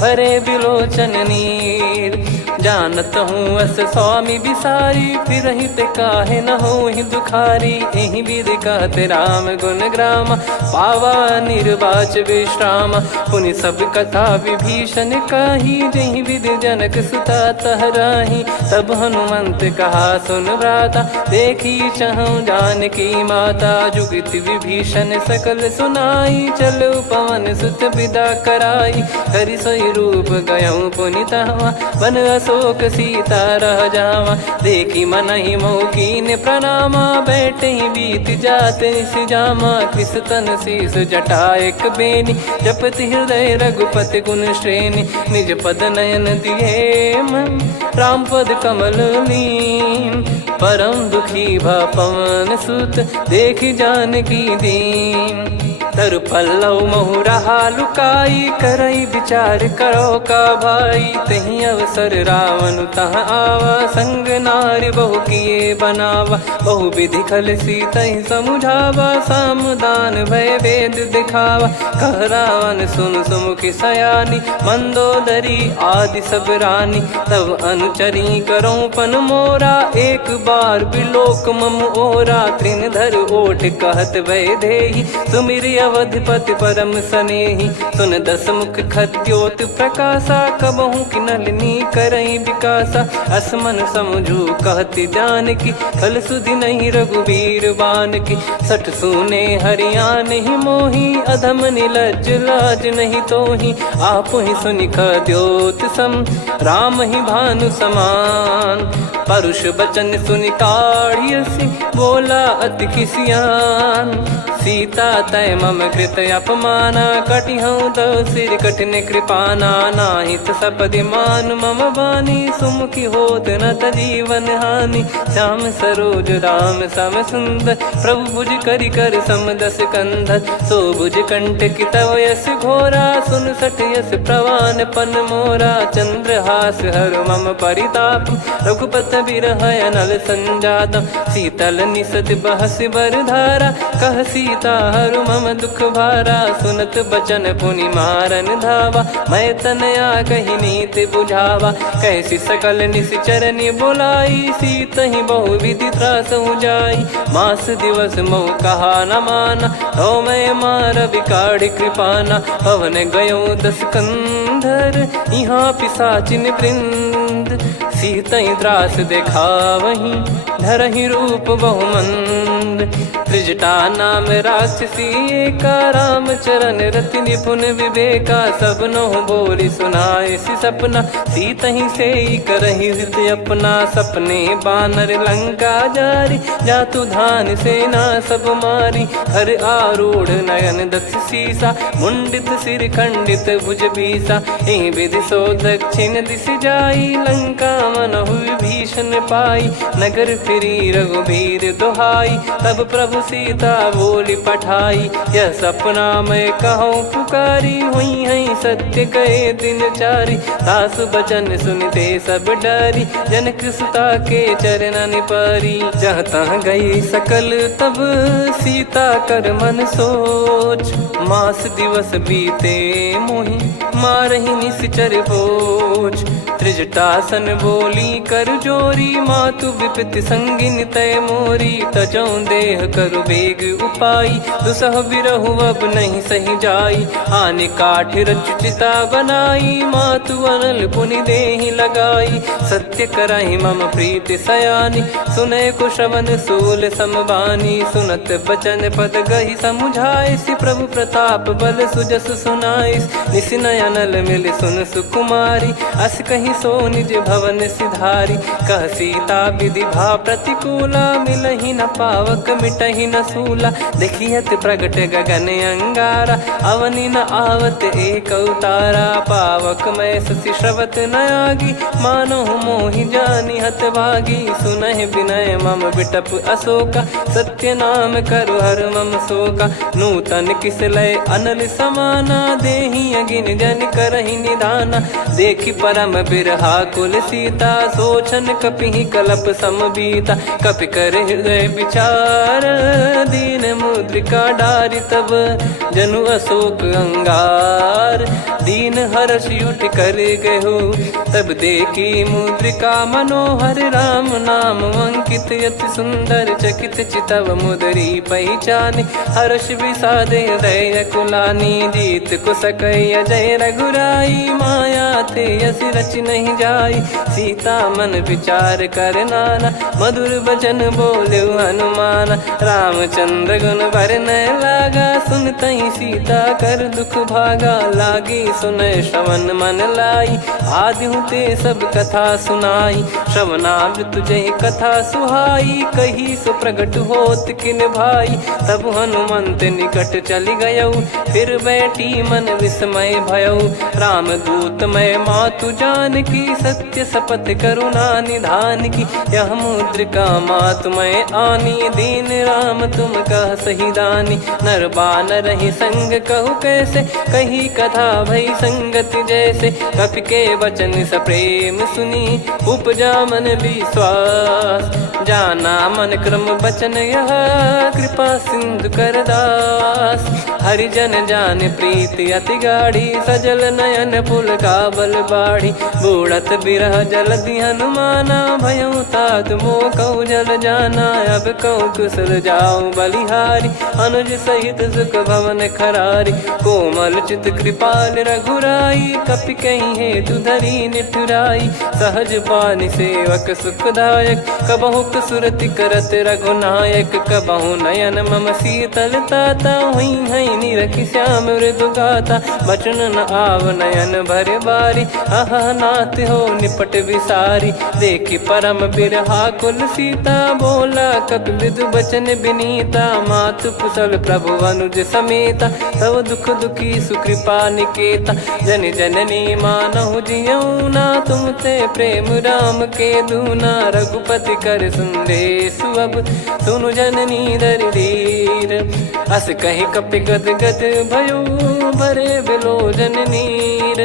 भरे बिलोचन नीर। जानत हूँ अस स्वामी बिसारी, फिर हित काहे न हो ही दुखारी। एहि विधि कहते राम गुण ग्राम, पावा निर्वाच विश्राम। पुनि सब कथा विभीषण काही, जहि विधि जनक सुता तहराही। तब हनुमंत कहा सुन भ्राता, देखी चहु जानकी माता। जुगित विभीषण सकल सुनाई, चलो पवन सुत विदा कराई। हरि सोई रूप गयऊँ पुनि तहाँ, वन अशोक सीता रह जावा। देखी मनहि मोह कीन्ह प्रणामा, बैठे ही बीत जात निस जामा। कृस तन शीस जटा एक बेनी, जपति हृदय रघुपति गुण श्रेणी। निज पद नयन दिए मन, राम पद कमल लीन। परम दुखी भा पवन सुत, देखि जानकी दीन। तरु पल्लव महु रहा लुकाई, करई विचार करो का भाई। तही अवसर रावण तहाँ आवा, संग नारी बहु किए बनावा। बहु विधि खल सीतहि समुझावा, सामदान भय वेद दिखावा। कह रावण सुन सुमुखि सयानी, मंदोदरी आदि सब रानी। तब अनुचरी करो पन मोरा, एक बार बिलोक मम ओरा त्रिन धर ओठ कहत वैदेही सुमिर अवधपति परम सनेही सुन दस मुख खद्योत प्रकाशा कबहू की नलिनी करई विकासा असमन समझू कहती जान की फल सुधि नहीं रघुवीर बान की सठ सुने हरियाण ही मोही अधम निलज लाज नहीं तो ही आप ही सुनि खद्योत सम राम ही भानु समान परुष बचन सुनि काढ़ियसि बोला अति किसियान सीता तय मम कृत अपमाना कटिहऊँ दो सिर कठिन कृपाना नाहित सपदि मान मम बानी सुमुखी होत न जीवन हानि श्याम सरोज राम सम सुंदर प्रभु भुज करि कर समदस कंधर सो भुज कंठ की तव यस घोरा सुन सठ यस प्रवान पन मोरा चंद्रहास हर मम परिताप रघुपत बिरह अनल संजातम शीतल निसत बहस बर धारा कह सीता हरु मम दुख भारा सुनत बचन पुनि मारन धावा मैं तनया कही नीत बुझावा कैसी सकल निश्चरनि बोलाई सीत ही बहु विधि त्रास जाई मास दिवस मोह कहा न माना हो मैं मार विकाढ़ कृपाना पवन गयो दस कंधर यहाँ पिसाचिन वृंद सीतई त्रास देखा वहीं धरहि रूप बहुमंद त्रिजटा नाम राक्षसी का राम चरण रति निपुण विवेका सबनो बोली सुनाए सी सपना सीत ही से करहि हित अपना सपने बानर लंका जारी जातु धान सेना सब मारी हर आरूढ़ नयन दस सीसा मुंडित सिर खंडित भुज बीसा एहि विधि सो दक्षिण दिश जाई लंका मनहु भीषण पाई नगर फिरी रघुबीर दोहाई तब प्रभु सीता बोली पठाई यह सपना मैं कहूँ पुकारी हुई है सत्य कहे दिन चारी सासु बचन सुनते सब डरी जनक सुता के चरण परी जहाँ तहाँ गई सकल तब सीता कर मन सोच मास दिवस बीते मोहि मारहि निश्चर बोझ त्रिजटासन बोली कर जोरी मातु विपति संगिन तय मोरी तजौ देह करु बेग उपाई दुसह बिरहु अब नहीं सही जाई आने काठ रचिता बनाई मातु अनल पुनि देहि लगाई सत्य कराई मम प्रीति सयानी सुनय को श्रवण सूल समबानी सुनत बचन पद गही समुझाए सि प्रभु प्रताप बल सुजस सुनाइस निस नयनल मिल सुन सुकुमारी अस कहीं सो निज भवन सिधारी कह सीता विधि भा प्रतिकूला मिलहि न पावक मिटहि न सूला देखियत प्रगट गगन अंगारा अवनि न आवत एक उतारा पावक मैं ससि श्रवत न आगी मानो मोहि जानि हत भागी सुनहि विनय मम बिटप अशोका सत्य नाम करु हर मम शोका नूतन किस लय अनल समाना देहि अगिन जन करहि निदाना देखि परम बिरहा कुल सीता सोचन कपिहि कलप समबीता कपि कर हृदय विचार दीन मुद्रिका डारि तब जनु अशोक अंगार दीन हर्ष उठ कर गहु तब देखी मुद्रिका मनोहर राम नाम अंकित अति सुंदर चकित चितव मुदरी पहचान हर्ष विषाद हृदय कुलानी जीत को सकय जय रघुराई माया थे यस रच नहीं जाई सीता मन विचार कर नाना मधुर वचन बोले हनुमान रामचंद्र गुण भरने लागा सुनतहि सीता कर दुख भागा लागी सुनय श्रवण मन लाई आदि ते सब कथा सुनाई श्रवणाव तुझे कथा सुहाई कही सो प्रगट होत किन भाई तब हनुमंत निकट चली गयौ फिर बैठी मन विस्मय भयौ राम दूत मैं मातु जान की सत्य शपथ करुणा निधान की यह मुद्रिका मातु मैं आनी दीन राम तुम कह सही ही दानी। नर बानर ही संग कहु कैसे, कही कथा भई संगत जैसे। कपि के वचन सप्रेम सुनी, उपजा मन विश्वास। जाना मन क्रम बचन यह, कृपा सिंधु कर दास। हरिजन जान प्रीति अति गाढ़ी, सजल नयन पुल काबल बाढ़ी। बूढ़त बिरह जलधि हनुमाना, भयउ तात मोह कहु जल जाना। अब कहु कुशल जाऊं बलिहारी, अनुज सहित सुख भवन खरारी। कोमल चित कृपाल रघुराई, कपि कहीं हेतु धरी निठुराई। सहज पानि सेवक सुखदायक, कबहु सुरति करत रघुनायक। कबहु नयन मम शीतल ताता, हुई है निरखि श्याम मृदु गाता। बचन न आव नयन भरे बारी, अह नाथ हो निपट विसारी। देखि परम बिरहा कुल सीता, बोला कपि मृदु बचन बिनीता। मातु कुशल प्रभु अनुज समेता, तव दुख दुखी सुकृपा निकेता। जन जननी मानहु जियऊ ना, तुम ते प्रेम राम के दूना। रघुपति कर संदेश अब, सुनु जननी दर धीर। अस कहि कपि गद गद भयो, भरे बिलोचन नीर।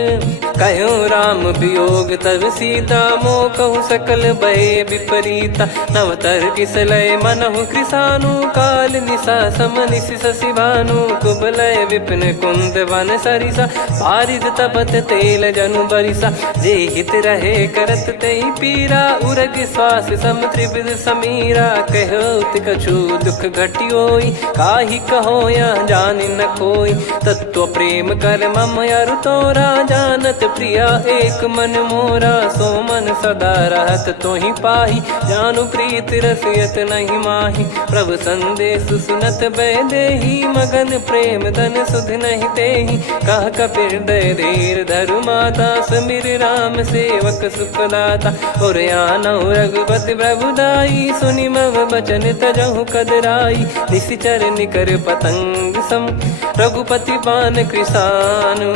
कहूँ राम वियोग तब सीता, मोह कहूँ सकल भय विपरीता। नवतर किसलय मनहु कृसानु, काल निशा समनिश शशि भानु। कुबलय विपिन कुंद वन सरिसा, पारिद तपत तेल जनु बरिसा। जे हित रहे करत तेहि पीरा, उरग श्वास सम त्रिविध समीरा। कहो कछु दुख घटियोई, काहि कहो यह जानि न कोई। तत्व प्रेम कर मम अरु तोरा, जानत प्रिया एक मन मोरा। सो मन सदा रहत तोहि पाही, जानु प्रीत रसियत नहीं माही। प्रभु संदेश सुनत बैदेही, मगन प्रेम धन सुध नहीं तेहि। कह कपि हृदय धीर धरु माता, समिर राम सेवक सुखदाता। और आनहु रघुपति प्रभुदाई, सुनि मम बचन तजहु कदराई। निशिचर निकर पतंग सम, रघुपति पान कृसानु।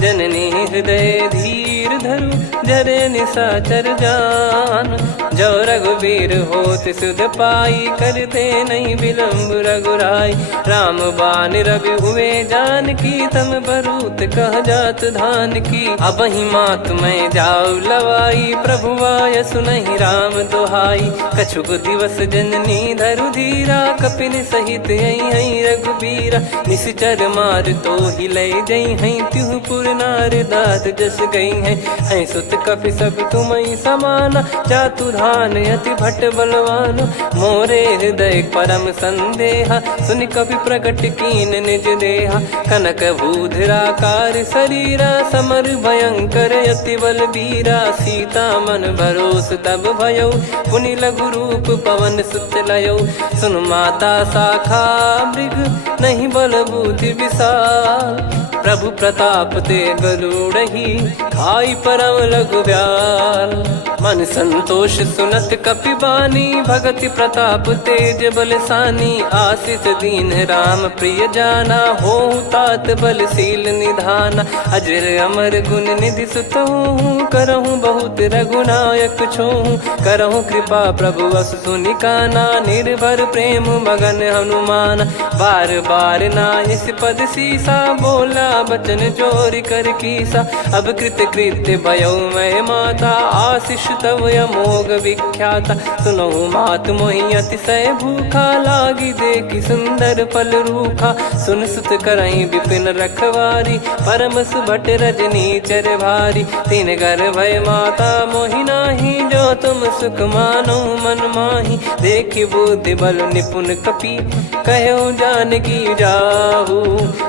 जननी हृदय धीर धरु, जरे निशाचर जान। जो रघुवीर होत सुध पाई, करते नहीं विलम्ब रघुराई। राम बान रवि हुए जानकी, तम बरूत कह जात धान की। अब ही मात मैं जाऊ लवाई, प्रभु आय सुनहि राम दोहाई। कछुक दिवस जननी धरु धीरा, कपिन सहित यही रघुबीरा। निश्चर मार तो ही ले जई हैं, त्युह पुर नार दाद जस गई हैं। सुत कपि सब तुमई समाना, जातु धान अति भट बलवान। मोरे हृदय परम संदेहा, सुनि कपि प्रकट कीन निज देहा। कनक भूधराकार शरीरा, समर भयंकर अति बल बीरा। सीता मन भरोस तब भयउ, पुनि लघु रूप पवन सुत लयउ। सुन माता शाखा मृग, नहीं बल बुद्धि विशाल। प्रभु प्रताप ते गरुड़हि, खाई परम लघु व्याल। मन संतोष सुनत कपि बानी, भगति प्रताप तेज बलसानी। आशीष दीन राम प्रिय जाना, होहु तात बलशील निधाना। अजर अमर गुण निधि सुतहु, करहु बहुत रघुनायक छोहु। करहु कृपा प्रभु अस सुनि काना, निर्भर प्रेम मगन हनुमान। बार बार नायस पद सीसा, बोला बचन जोर कर कीसा। अब कृत कृत्य भयो मैं माता, आशीष तव अमोघ विख्याता। सुनहु मात मोहि अतिशय भूखा, लागी देखि सुंदर फल रूखा। सुन सुत करहि विपिन रखवारी, परम सुभट रजनी चर भारी। तीन घर भय माता मोहि नाही, जो तुम सुख मानो मन माही। देखि बुद्धि बल निपुण कपि, कहो जानकी जाहू।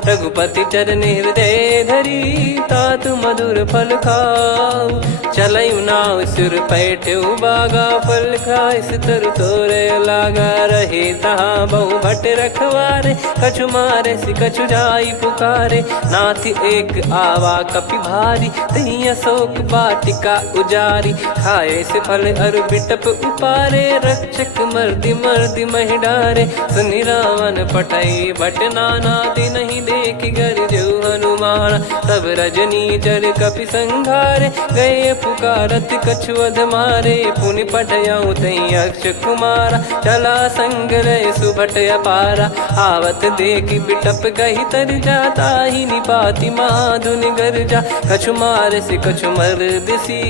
रघुपति चरण हृदय धरी, तात मधुर फल खाऊ। चलऊ नाव सुर पैठ्यु बागा, फल खाय सितर तोरे लागा। रहे तहाँ बहु भट रखवारे, कछु मारे सि कछु जाई पुकारे। नाथ एक आवा कपि भारी, तही अशोक वाटिका उजारी। खाए से फल अर बिटप उपारे, रक्षक मर्दि मर्दि महि डारे। सुनि रावण पटई भट नाना, तिनहि देखि गरजउ हनुमान। तब रजनी चर कपि संघारे, गए पुकारत कछु अध मारे। पुनि पठयऊ तई अक्ष कुमारा। चला संग रहे सुभट अपारा, आवत देखी बिटप गही तर जाता ही निपाति महाधुनि गर्जा। कछु मार से कछु मर दिसी,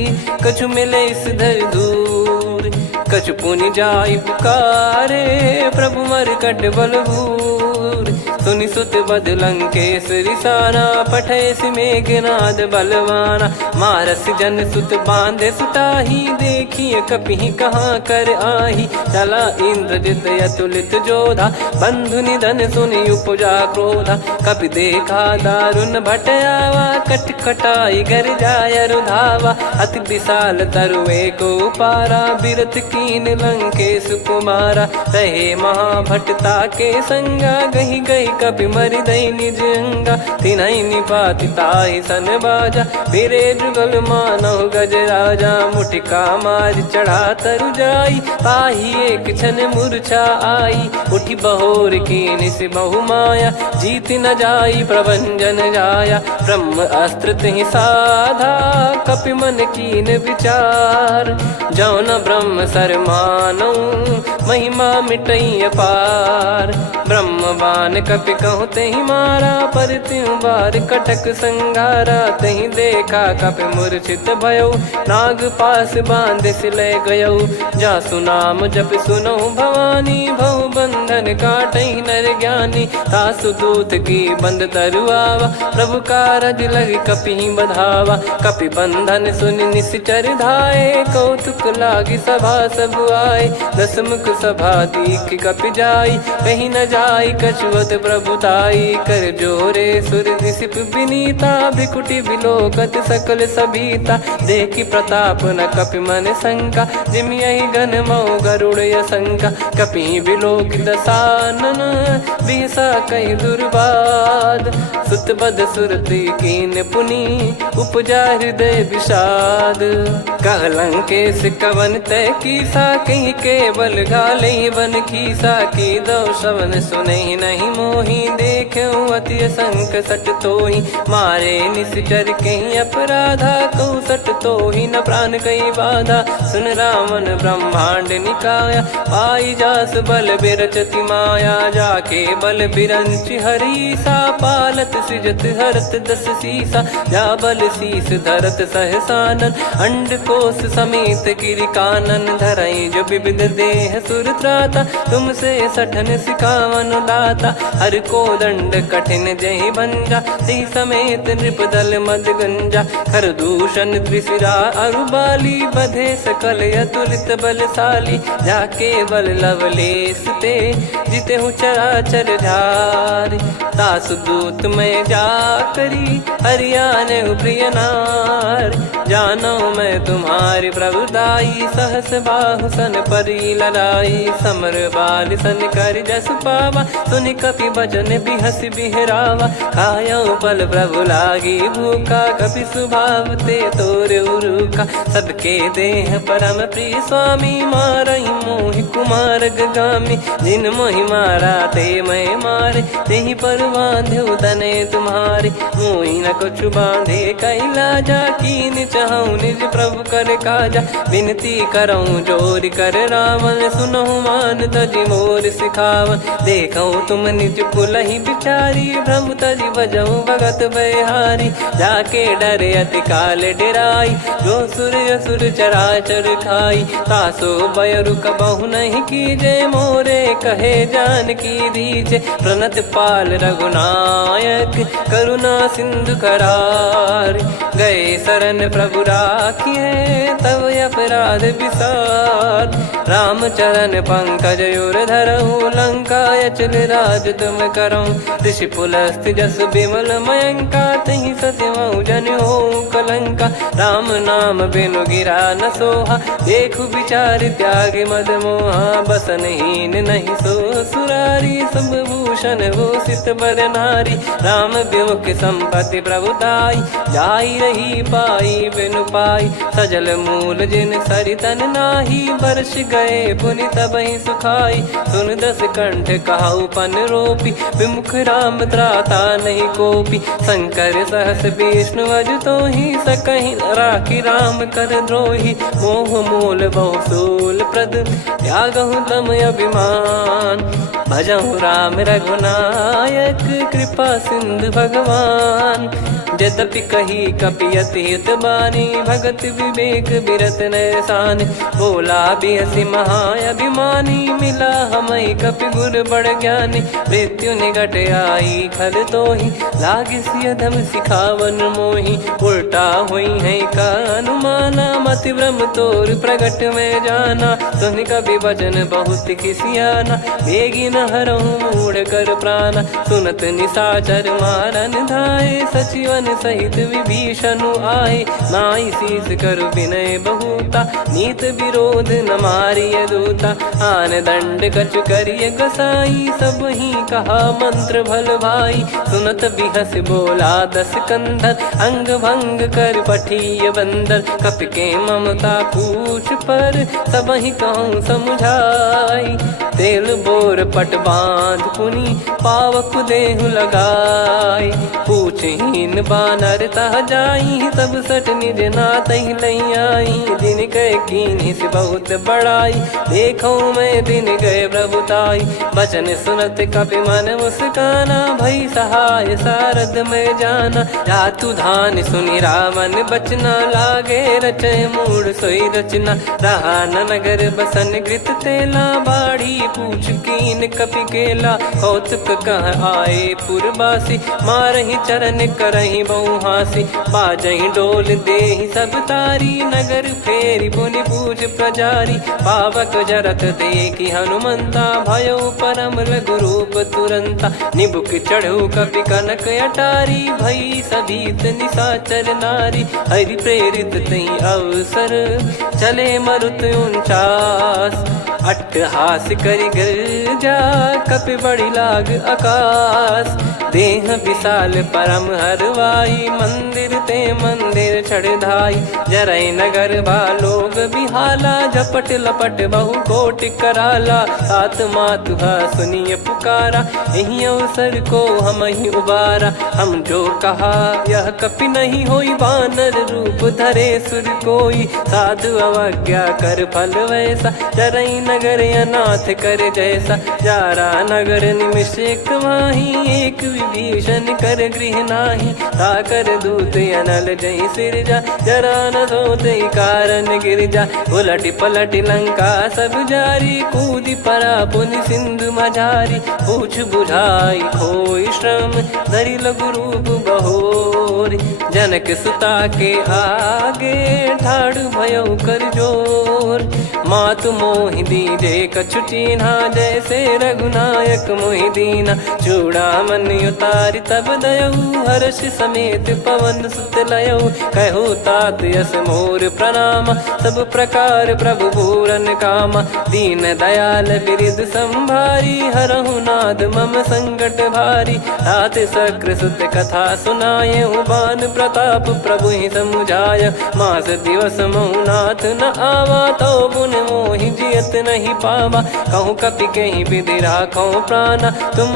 कछु मिले इस धर दूर। कछु पुनि जाई पुकारे, प्रभु मर कट बलभूर। सुनि सुत बद लंकेश्वरी साना, पठय सि मेघनाद बलवाना। मारस जन सुत बांधे सुताही, देखिए कपि कहाँ कर आही। चला इंद्रजित अतुलित जोधा, बंधु निधन सुनि उपजा क्रोधा। कपि देखा दारुण भट आवा, कट कटाई घर जाय रुधावा। अति विशाल तरुए को पारा, बिरथ कीन लंकेश कुमारा। रहे महाभटता के संगा, गही गही कपि मरि दई निज अंगा। तिन्हि निपाति ताहि सन बाजा, फिरे जुगल मानव गज राजा। मुटिका मार चढ़ा तरु जाई, पाही एक क्षण मूर्छा आई। उठी बहोर कीन से बहु माया, जीत न जाई प्रभंजन जाया। ब्रह्म अस्त्र तिहि साधा, कपि मन कीन विचार। जौ न ब्रह्म सर मानौ, महिमा मिटई अपार। ब्रह्म बान कपि कहूँ तहि मारा, पर त्यों बार कटक संगारा। तहि देखा कपि मूर्छित भयऊ, नाग पास बांध सिले गयऊ। जासु नाम जप सुनौ भवानी, भव बंधन काटहि नर ज्ञानी। तासु दूत की बंद तरुआवा, प्रभु कारज लग कपि बधावा। कपि बंधन सुनि निश्चर धाये, कौतुक लागी सभा सब आए। दसमुख सभा दीख कपि जाई, कहीं न जाई कछुअत प्रभुताई। कर जोरे सुर दिसिप विनीता, भिकुटी बिलोकत सकल सबीता। देखी प्रताप न कपि मन शंका, जिमि यही गन मऊ गरुड़ असंका। कपि बिलोक दसानन, बिहसा कहीं दुर्बाद। सुत बद सुरति कीन पुनि, उपजा हृदय विषाद। कह लंकेश कवन तय कीसा, कहीं केवल घाले बन खीसा। की दो श्रवण सुनहि नहीं मोही, देखऊं अति संक सट तोहि। मारे निश्चर कहीं अपराधा, कहूँ सट तोहि न प्राण कहीं बाधा। सुन रावण ब्रह्मांड निकाया, पाई जास बल बिरचति माया। जाके बल बिरंच हरीसा, पालत सृजत हरत दस सीसा। जा बल शीस धरत सहसानन, अंड कोश समेत गिरि कानन। धरई जो विविध देह सुर त्राता, तुमसे सठन सिखावन दाता। हर को दंड कठिन जहि भंजा, ती समेत नृपदल मद गंजा। खर दूषण त्रिशिरा अरुबाली, बधे सकल अतुलित बलशाली। जाके बल लवलेस ते, जिते हूँ चराचर झार। तासु दूत मैं जा करी, हरियाने प्रिय नार। जानो मैं तुम्हारी प्रभुदाई, सहस बाहु सन परी ललाई। समर बाल सन कर जस पावा, सुनि कपि बचन बिहस बिहरावा। खायऊ पल प्रभु लागी भूखा, कपि स्वभाव ते तोर उरुका। सबके देह परम प्रिय स्वामी, मारई मोहि कुमार गामी। जिन मोहि मारा ते मैं मारे, तेहि पर बांधे तने तुम्हारे। मोहि न कुछ बांधे कैलाजा, कीन चाहूँ निज प्रभु कर काजा। विनती करऊँ जोर कर रावण, सुनहु मान तजि मोर सिखावन। देखऊँ तुम निज कुलहि बिचारी, भ्रम तजि बजऊँ भगत बहारी। जाके डरे अति काल डेराई, जो सुर असुर चराचर खाई। तासो बयरु कबहु नहीं कीजे, मोरे कहे जान की दीजे। प्रणत पाल रघुनायक, करुणा सिंधु करार। गए शरण प्रभु राखिए, तब अपराध विसार। राम चरण पंकज उर धरऊँ, लंका अचल राज तुम करऊँ। ऋषि पुलस्त जस विमल मयंका, तहि सत्यमऊ जन हो कलंका। राम नाम बिनु गिरा न सोहा, देखु विचार त्याग मद मोहा। बसनहीन नहीं सो सुरारी, सब भूल भूषण भूषित बर नारी, राम विमुख संपत्ति प्रभुताई, जाई रही पाई बिनु पाई, सजल मूल जिन सरितन नाही, बरस गए पुनि तबहि सुखाई, सुन दस कंठ कहाऊ पन रोपी, विमुख राम त्राता नहीं कोपी, शंकर सहस विष्णु अजतो ही, सकहि न राखी राम कर द्रोही, मोह मूल बहु सूल प्रद, त्यागहु तम अभिमान, भजहु राम रघुनायक, कृपा सिंधु भगवान, यद्यपि कही कपियत हित बानी, भगत विवेक बिरत नैसान, बोला बिहसी महाअभिमानी, मिला हमई कपि गुर बड़ ज्ञानी, मृत्यु निकट आई खल तोहि, लागे सिय धम सिखावन मोहि, उल्टा हुई है का अनुमाना, मति भ्रम तोर प्रगट में जाना, सुन कवि वचन बहुत खिसियाना, बेगी न हरहु मूढ़ कर प्राण, सुनत निशाचर मारन धाये, सचिवन सहित विभीषणु आए, नाई शीस करु विनय बहुता, नीत विरोध न मारिय दूता, आन दंड कछु करिय गसाई, सब ही कहा मंत्र भल भाई, सुनत बिहस बोला दस कंधर, अंग भंग कर पठिय बंदर, कपि के ममता पूछ पर, सब ही कहूँ समझाई, तेल बोर पट बांध पुनि, पावक देहु लगाई, पूछहीन बानर तह जाई, सब सट निज नातहि लई आई, दिन गए कीन्ही से बहुत बड़ाई, देखो मैं दिन गए प्रभुताई, बचन सुनत कपि मन मुस्काना, भई सहाय सारद में जाना, जातु धान सुनि रावण बचना, लागे रचय मूढ़ सोई रचना, रहा न नगर बसन कृत तेला, बाढ़ी पूछ कीन कपि केला, कौतुक कह आए पुरबासी, मारहि चरण करहि बहु हासी, बाजहि डोल देहि सब तारी, नगर फेरी पुनि पूज प्रजारी, पावक जरत देखि हनुमंता, भयो परम रघुरूप तुरंता, निबुक चढ़ऊ कपि कनक अटारी, भई सभीत निशाचर नारी, हरि प्रेरित तई अवसर, चले मरुत 49, अट्टहास करि गर्जा, कपि बड़ी लाग आकाश, देह विशाल परम हरवाई, मंदिर ते मंदिर छड़ धाई, जरई नगर बालोग बिहाला, झपट लपट बहु कोटि कराला, आत्मा तुहा सुनिय पुकारा, यही अवसर को हम ही उबारा, हम जो कहा यह कपि नहीं होई, वानर रूप धरे सुर कोई, साधु अवज्ञा कर फल वैसा, जरई नगर अनाथ कर जैसा, जारा नगर निमिष एक माही, एक विभीषण कर गृह नाही, ताकर दूत अनल जय सिरजा, जरा न सोते कारण गिर जा, उलट पलट लंका सब जारी, कूदी परा पुनि सिंधु मझारी, पूछ बुझाई खोई श्रम, धरि लघु रूप बहोरी, जनक सुता के आगे, ठाड़ भयउ कर जोर, मातु मोहि दीजे कछु चीन्हा, जैसे रघुनायक मोहि दीना, चूड़ामन उतारि तब दयऊ, हर्ष समेत पवन सुत लयऊ, कहु तात यस मोर प्रणाम, सब प्रकार प्रभु पूरन कामा, दीन दयाल बिरिद संभारी, हरहु नाद मम संकट भारी, तात सक्र सुत कथा सुनाये, बान प्रताप प्रभु ही समुझाय, मास दिवस महु नाथ न आवा, तो पुन मोहि जियत नहीं पावा, कहूँ कपि कहीं विधि राखो प्राणा, तुम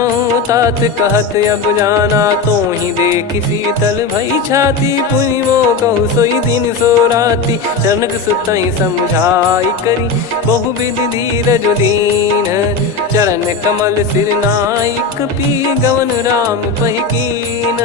तात कहत अब जाना, तो ही देखी शीतल भई छाती, पुनि मो कहु सोई दिन सो राती, जनक सुतहि समझाई करी, बहु विधि धीरज दीन, चरण कमल सिर नाई, कपि गवन राम पहि कीन,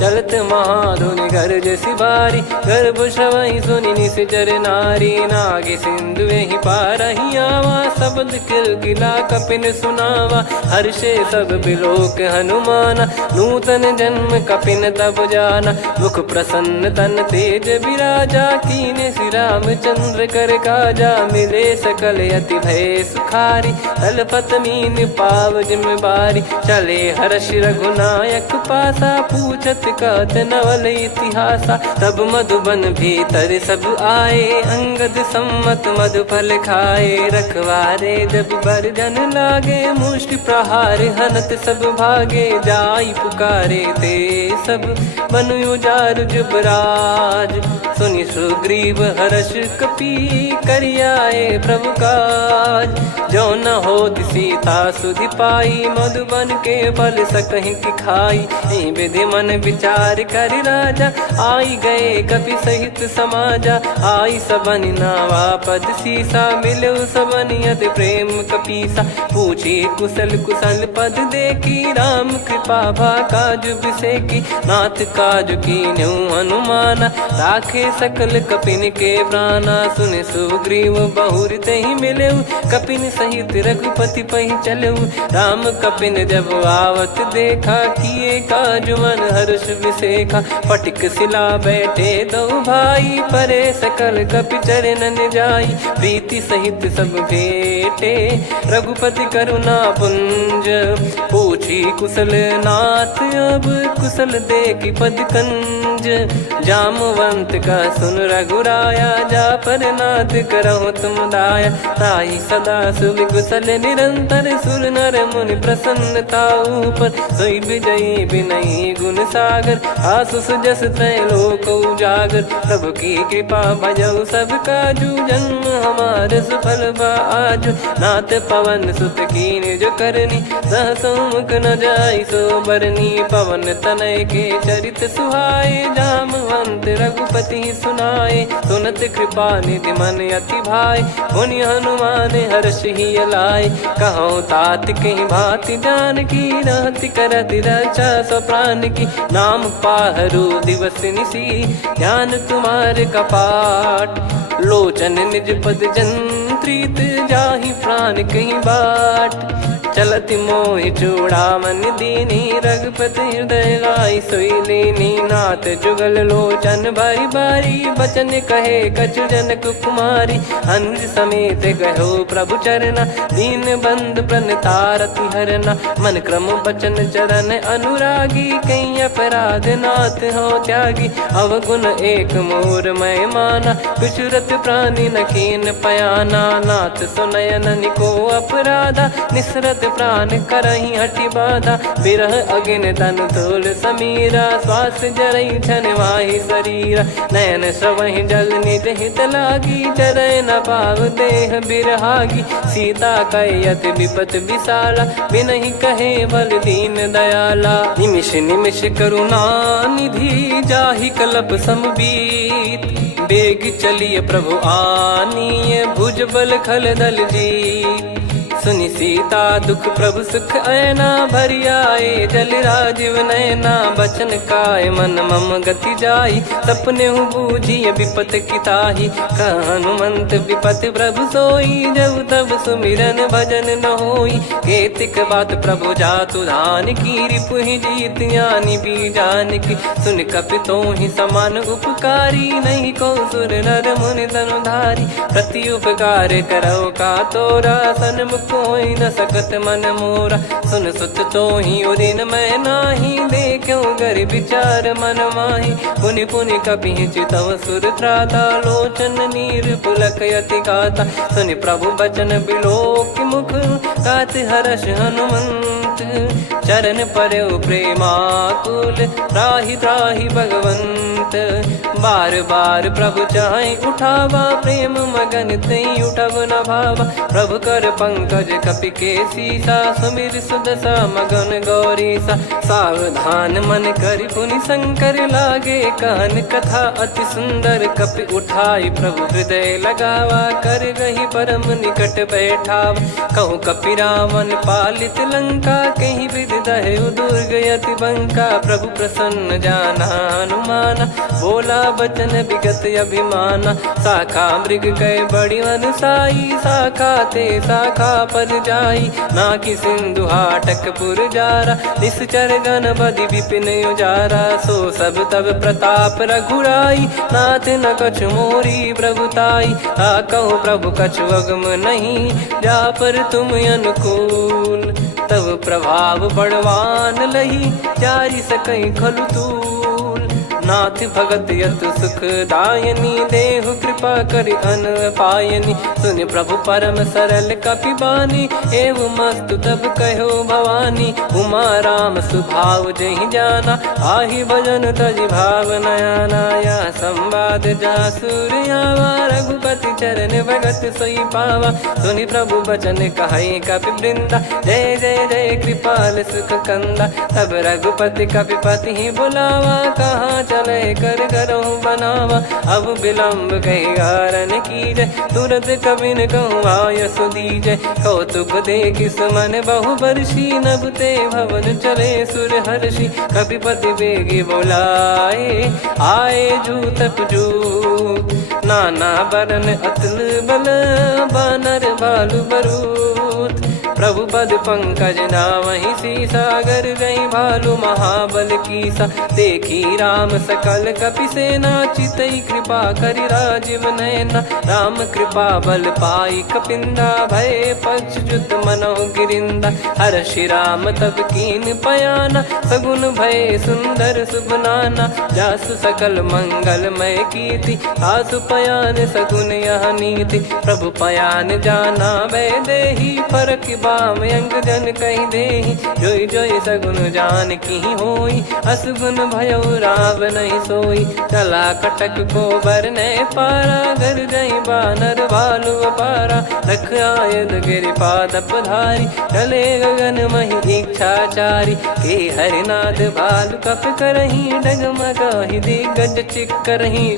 चलत महाधुनि गरज सिबारी, गर्भ श्रवहि सुनि निश्चर नारी, नागे सिंधु ही पारहि आवा, शब्द किलकिला कपिन सुनावा, हर्षे सब बिलोक हनुमाना, नूतन जन्म कपिन तब जाना, मुख प्रसन्न तन तेज विराजा, कीने श्री रामचंद्र कर काजा, मिले सकल अति भय सुखारी, तलपत मीन पावज बारी। चले हर्ष रघुनायक पासा, पूछत कहत नवल इतिहासा। तब मधुबन भीतर सब आए, अंगद सम्मत मधु फल खाए। रखवारे जब बरजन लागे, मुष्टि प्रहार हनत सब भागे। जाई पुकारे ते सब बन उजार जुबराज। सुनि सुग्रीव हर्ष कपि, करियाए प्रभु काज। जो न होत सीता सुधि पाई, मधुबन के फल सकहि की खाई। विधि मन विचार कर राजा, आई गए कपि सहित समाजा। आई सबनि नावा पद सीसा, मिलो सबनि अति प्रेम कपीसा। पूछी कुशल कुशल पद देखी, राम कृपा भा काज बिसेकी। नाथ काज कीन्हु हनुमाना, राखे सकल कपिन के प्राणा। सुन सुग्रीव बहुर तेहि मिलेउ, कपिन सहित रघुपति पहि चलेउ। राम कपिन जब आवत देखा, किए काज मन हर्ष विसेखा। फटिक सिला बैठे दो भाई, परे सकल कपि चरणन जाई। प्रीति सहित सब भेटे, रघुपति करुणा पुंज। पूछी कुशल नाथ अब, कुशल देखि पद कंज। जामवंत का सुन रघुराया, जा पर नाथ करहु तुम दाया। ताई सदा सुविकुशल निरंतर, सुर नर मुनि प्रसन्नता ऊपर। सोई विजयी विनयी गुण सागर, आसु सुजस त्रैलोक उजागर। प्रभु की कृपा भजऊ सब काजू, जन्म हमार सफल बा आजु। नाथ पवन सुत कीन जो करनी, सहसो मुख न जाई सो बरनी। पवन तनय के चरित सुहाए, जामवंत रघुपति सुनाए। सुनत कृपा निधि मन अति भाई, मुनि हनुमान हर्ष ही लाए। कहूँ तात कहीं भांति जानकी, रहति करति रक्षा सो प्राण की। नाम पाहरू दिवस निसी, ध्यान तुम्हारे कपाट। लोचन निज पद जंत्रित, जाहि प्राण कहीं बाट। चलति मोहि चूड़ामन दीनी, रघुपति हृदय लाई सोई लीनी। नाथ जुगल लोचन बारी बारी, बचन कहे कछु जनक कुमारी। हंस समेत गयो प्रभु चरना, दीन बंधु प्रणतारति हरना। मन क्रम बचन चरण अनुरागी, कहीं अपराध नाथ हो त्यागी। अवगुण एक मोर मैं माना, विचुरत प्राणी न कीन पयाना। नाथ सुनयन को अपराधा, निसरत प्राण करहि हटि बाधा। बिरह अगिन तन तोल समीरा, श्वास जरई छन वाहि शरीरा। नयन श्रवहि जल निज हित लागी, चरय न पाव देह बिरहागी। सीता कयत विपत विशाला, बिनहि कहे बल दीन दयाला। निमिष निमिष करुणा निधि, जाहि कलप समबीत। बेग चलिए प्रभु आनीय, भुज बल खल दल जीत। सुनि सीता दुख प्रभु सुख ऐना, भरि आए जल राजीव नैना। बचन काय मन मम गति जाई, सपने हूँ बूझिए विपत किताही। हनुमंत विपत प्रभु सोई, जब तब सुमिरन भजन न होई। केतिक बात प्रभु जातु धान की, रिपुहि जीत यानी बीजान की। सुन कपि तोहि समान उपकारी, नहीं को सुर नर मुनि तनुधारी। प्रति उपकार करौ का तोरा, सन्मुख कोई न सकत मन मोरा। सुन सुत तो ही उदिन मैं नाही, देखो गर विचार मन माही। पुनि पुनि कपि चितव सुर त्राता, लोचन नीर पुलक यति गाता। सुनि प्रभु बचन बिलोक मुख, गात हर्ष हनुमंत। चरण परौ प्रेमाकुल, त्राहि त्राहि भगवंत। बार बार प्रभु चाहि उठावा, प्रेम मगन तई उठब न भावा। प्रभु कर पंकज कपि के सीसा, सुमिर सुदशा मगन गौरीसा। सावधान मन करि पुनि शंकर लागे, कहन कथा अति सुंदर। कपि उठाई प्रभु हृदय लगावा, कर गही परम निकट बैठावा। कहूँ कपि रावण पालित लंका, कहीं विधि दहु दुर्ग यति बंका। प्रभु प्रसन्न जाना हनुमाना, बोला बचन विगत अभिमाना। शाखा मृग गए बड़ी अनुसाई, शाखा ते शाखा पर जाई। नाकि सिंधु हाटक पुर जारा, निश्चर गण बदि विपिन उजारा। सो सब तब प्रताप रघुराई, नाथ न कछु मोरी प्रभुताई। कहो प्रभु कछु अगम नहीं, जा पर तुम अनुकूल। तब प्रभाव बड़वान लही जारी सकई खलु तूल। नाथ भगत यत सुखदायनी देहु कृपा करि अन पायनी। सुन प्रभु परम सरल कपिबानी एव मस्तु तब कहो भवानी। उमा राम सुभाव जहि जाना आहि भजन तजि भाव नयाना। या संवाद जासुर आवा रघुपति चरण भगत सोई पावा। सुनि प्रभु बचन कहै कपि वृंदा जय जय जय कृपाल सुख कंदा। तब रघुपति कपिपति ही बुलावा कहाँ चले कर करहु बनावा। अब विलम्ब कही कारण कीजय तुरत कबिन कहूँ आयस दीजय। कौतुक देखि सुमन बहु बरसी नभ ते भवन चले सुर हर्षि। कपिपति बेगी बोलाए आए जूतप जूत। नाना बरन अतुल बल बानर बालु बरूत। प्रभु पद पंकज नावहि सीसागर गई भालु महाबल कीसा। देखी राम सकल कपि सेना चितई कृपा करि राजीव नयना। राम कृपा बल पाई कपिंदा भय पक्षजुत मनो गिरिंदा। हर्षि राम तब कीन पयाना सगुन भय सुंदर सुबनाना। जासु सकल मंगलमय कीर्ति आसु पयान सगुन यह नीति। प्रभु पयान जाना वै देहि फरक बाम अंग जन कहि देहि। जोई जोई सगुन जान की होई असगुन भयो राव नहीं सोई। चला कटक को बरने पारा घर गई बानर भालु अपारा। रख आयद गिरि पाद पधारी चले गगन मही इच्छाचारी। के हरिनाथ भालु कप करही डगमगाहि दिग्गज चिक्करही।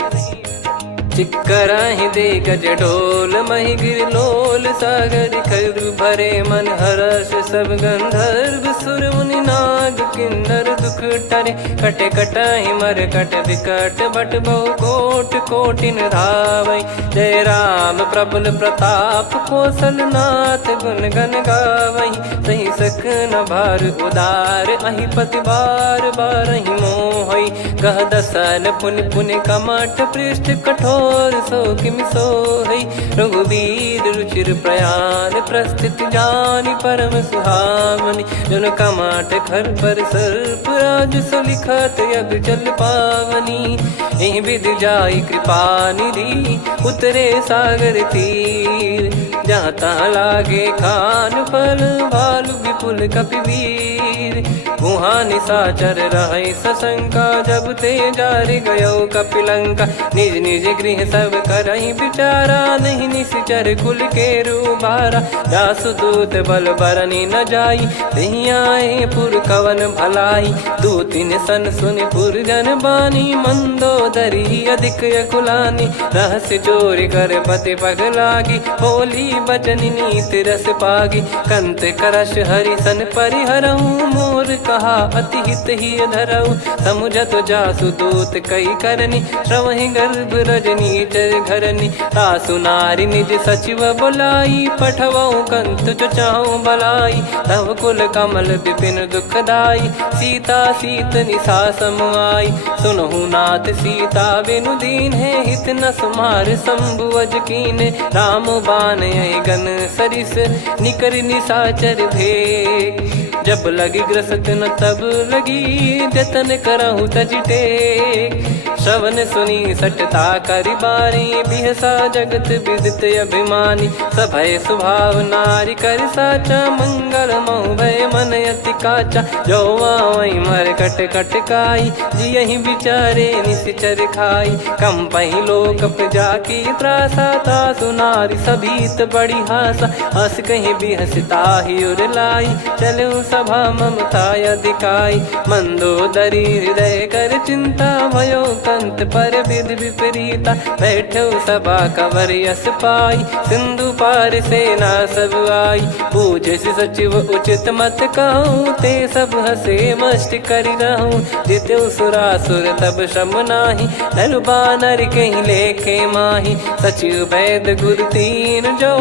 चिक्कराहि दे गज डोल महि गिर लोल सागर खरु भरे मन हर्ष सब गंधर्व सुर मुनि नाग किन्नर दुख टरे। कटे कटाहि मर कट विकट बट बहु कोट कोटिन धावै। जय राम प्रबल प्रताप कौशल नाथ गुण गन गावै। सही सकन भार उदार अहि पति बार बारहि मोहै। गह दसन पुनि पुनि कमठ पृष्ठ कठोर सो किम सोहै। रघुबीर रुचिर प्रयाण प्रस्थित जानि परम सुहावनी। जन कमाट खर पर सर्प राज सलिखत अब चल पावनी। एहि विध जाई कृपा निधि उतरे सागर तीर। जहाँ तहाँ लागे खान फल भालु विपुल कपिवीर। गुहा निशाचर रहै सशंका जब ते जारि गयो कपिलंका। निज निज गृह सब करहि विचारा नहीं निश्चर कुल के रूबारा। जासु दूत बल बरनी न जाई नहीं आए पुर कवन भलाई। दूतिन सन सुनि पुर जन बानी मंदोदरी अधिक अकुलानी। रहस्य चोरी कर पति पग लागी बोली बचन नीत रस पागी। कंत करश हरि सन परिहरहु मोर कहा अति हित ही धरऊ। समुझत जासु दूत कई करनी श्रवहि गर्भ रजनी चर घरनी। तासु नारी निज सचिव बुलाई पठवऊ कंत जो चाहू बलाई। तव कुल कमल विपिन दुखदाई सीता सीत निशा समुआई। सुनहु नाथ सीता बिनु दीन है हित न सुमार शंभु अज कीने। राम बान यही गन सरिस निकर निशाचर भेग। जब लगी ग्रसत न तब लगी जतन करहु तज टेक। श्रवण सुनी सटता करि बारी बिहसा जगत विदित अभिमानी। सभय स्वभाव नारी कर साचा मंगल महु भय मन अति काचा। जो आवई मर कट कट काई जियहि विचारे निश्चर खाई। कम पही लोक प्रजा की त्रासा तासु नारी सभीत बड़ी हासा। हस कहीं बिहसता ही उर लाई चलऊ सभा ममता अधिकाई। मंदोदरी हृदय कर चिंता भयो कंत पर विध विपरीता। बैठो सभा कवर यस पाई सिंधु पार सेना सब आई। पूजे सचिव उचित मत कहूँ ते सब हसे मस्त करि रहूँ। जित्यु सुरासुर तब श्रम नाही धनु बानर कहीं लेखे माही। सचिव वैद गुरु तीन जो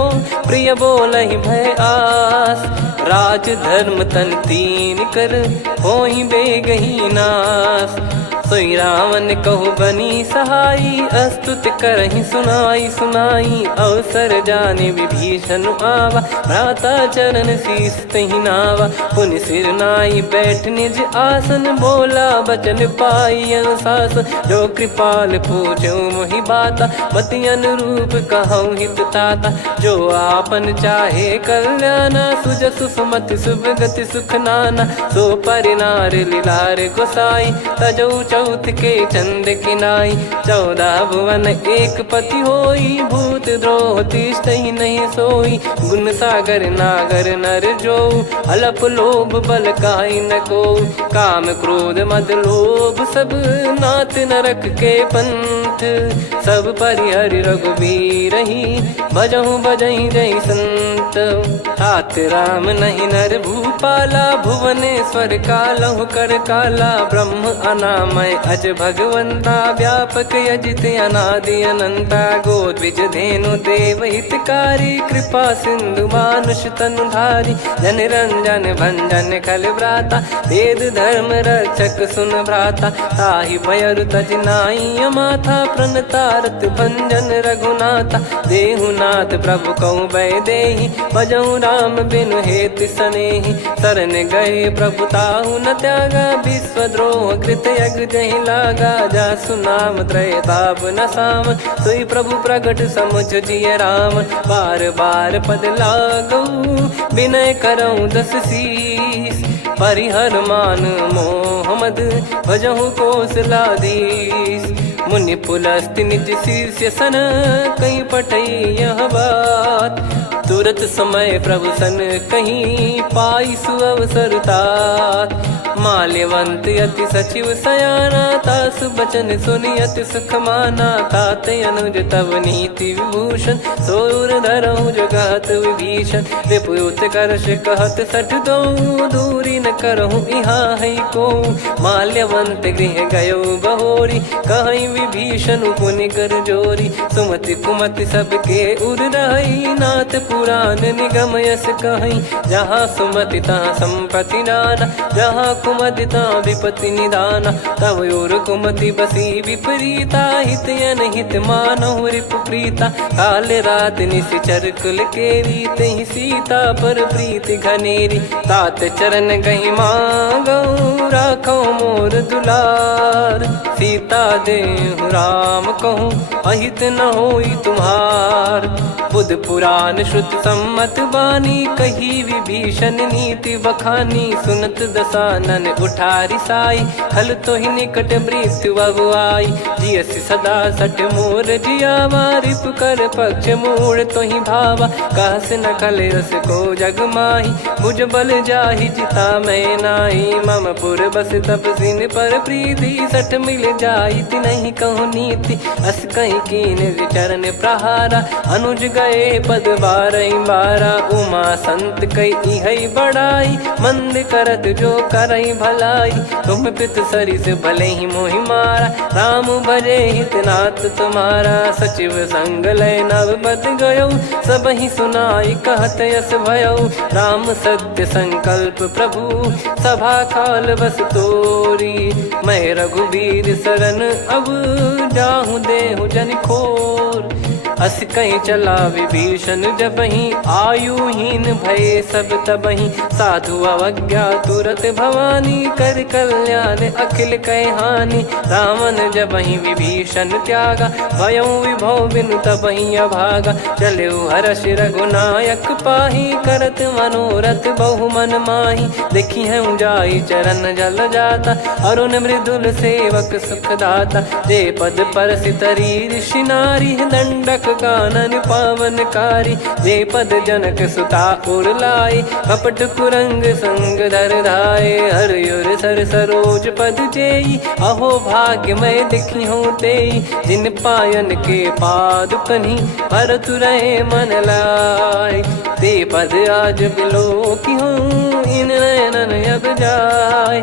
प्रिय बोलहि भय आस। राज धर्म तन तीन कर होहि बेगही नास। सोई रावण कहु बनी सहाई, अस्तुत करहि सुनाई सुनाई। अवसर जाने विभीषण आवा, भ्राता चरण शीस तहि नावा। पुनि सिर नाई बैठ निज आसन, बोला बचन पाई अनुशासन। जो कृपाल पूछो मोहि बाता, मति अनुरूप कहूँ हित ताता। जो आपन चाहे कल्याणा, सुजसु सुमति सुभगति सुख नाना। सो परिनार लीलार गोसाई, तजौ चौथ के चंद किनाई। 14 भुवन एक पति होई, भूत द्रोह तिष्ठहि नहीं सोई। गुण सागर नागर नर जो, अलप लोभ बल काई न को। काम क्रोध मद लोभ सब, नाथ नरक के पंथ। सब परिहरि रघुबीर ही, भजहु भजहि जय संत। तात राम नहीं नर भूपाला, भुवनेश्वर कालहु कर काला। ब्रह्म अनामय अज भगवंता, व्यापक यजित अनादि अनंता। गोद्विज धेनु देव हितकारी, कृपा सिंधु मानुष तनुधारी। जन रंजन भंजन खल भ्राता, वेद धर्म रक्षक सुन भ्राता। ताहि भयरु तज नाई माथा, प्रणतारत भंजन रघुनाथा। देहुनाथ प्रभु कहु बै देहि, भजहु राम बिनु हेतु सनेहि। शरण गए प्रभु ताहु न त्यागा, विश्वद्रोह कृत यज्ञ जहि लागा। जासु नाम त्रयताप न साम, सोई प्रभु प्रगट समुझ जिय राम। बार बार पद लागऊ, विनय करऊँ 10 शीस। परिहर मान मोह मद, भजहु कौशलाधीश। मुनि पुलस्त्य निज शीर्ष सन, कहीं पटई यह बात। तुरत समय प्रभु सन कहीं, पाई सुअवसर तात। माल्यवंत अति सचिव सयाना, तासु बचन सुनि अति सुख माना। तात अनुज तव नीति विभूषण, सोर धरहु जगत विभीषण। विपुत करश कहत सठ दो, दूरी न करहु यहाँ है को। माल्यवंत गृह गयो बहोरी, कहीं विभीषण पुनि कर जोरी। सुमति कुमति सबके उर रही, नाथ पुराण निगम यस कहीं। जहाँ सुमति तहाँ संपत्ति नाना, जहाँ कुमति तहाँ विपत्ति निदाना। तव और कुमति बसी विपरीता, हित अनहित मानहु रिपु प्रीता। काल रात निशिचर कुल केरी, तहि सीता पर प्रीति घनेरी। तात चरण गहि मांगऊ, राखो मोर दुलार। सीता देहु राम कहूँ, अहित न होई तुम्हार। बुध पुराण श्रुत सम्मत बानी, कही विभीषण नीति बखानी। सुनत दसानन उठारी साई, खल तो ही निकट मृत्यु अब आई। जियसि सदा सठ मोर जियावा, रिप कर पक्ष मूड़ तो ही भावा। कहस न खल रस को जग माही, भुज बल जाहि जिता मैं नाई। मम पुर बस तपसिन पर प्रीति, सठ मिल जाई नहीं कहूँ नीति। अस कहीं कीन चरण प्रहारा, अनुज गए पद 12 उमा संत कई है बड़ाई। मंद करत जो करई भलाई, तुम पित सरिस भले ही मोहि मारा। राम भजे हितनाथ तुम्हारा, सचिव संग लय नव बद गयो। सब ही सुनाई कहत यस भयो, राम सत्य संकल्प प्रभु। सभा काल बस तोरी, मैं रघुबीर शरण अब जाहु देहु जन खोर। अस कहीं चला विभीषण जबहि, आयुहीन भय सब तबहि। साधु अवज्ञा तुरत भवानी, कर कल्याण अखिल कह हानि। रावण जबहि विभीषण त्यागा, भयउ विभव बिनु तबहि अभागा। चलेउ हर्ष रघुनायक पाहि, करत मनोरथ बहु मन माहि। देखी हूँ जाई चरण जल जाता, अरुण मृदुल सेवक सुखदाता। जे पद पर सितरी ऋषि नारी, दंडक कानन पावनकारी। जे पद जनक सुता उर लाई, कपट कुरंग संग धर धाये। हरियुर सर सरोज पद जेई, अहो भाग्य मैं दिखी हूँ तेई। जिन पायन के पादुकनि, भरत रहे मन लाई। ते पद आज बिलो की हूँ, इन नयनन अब जाय।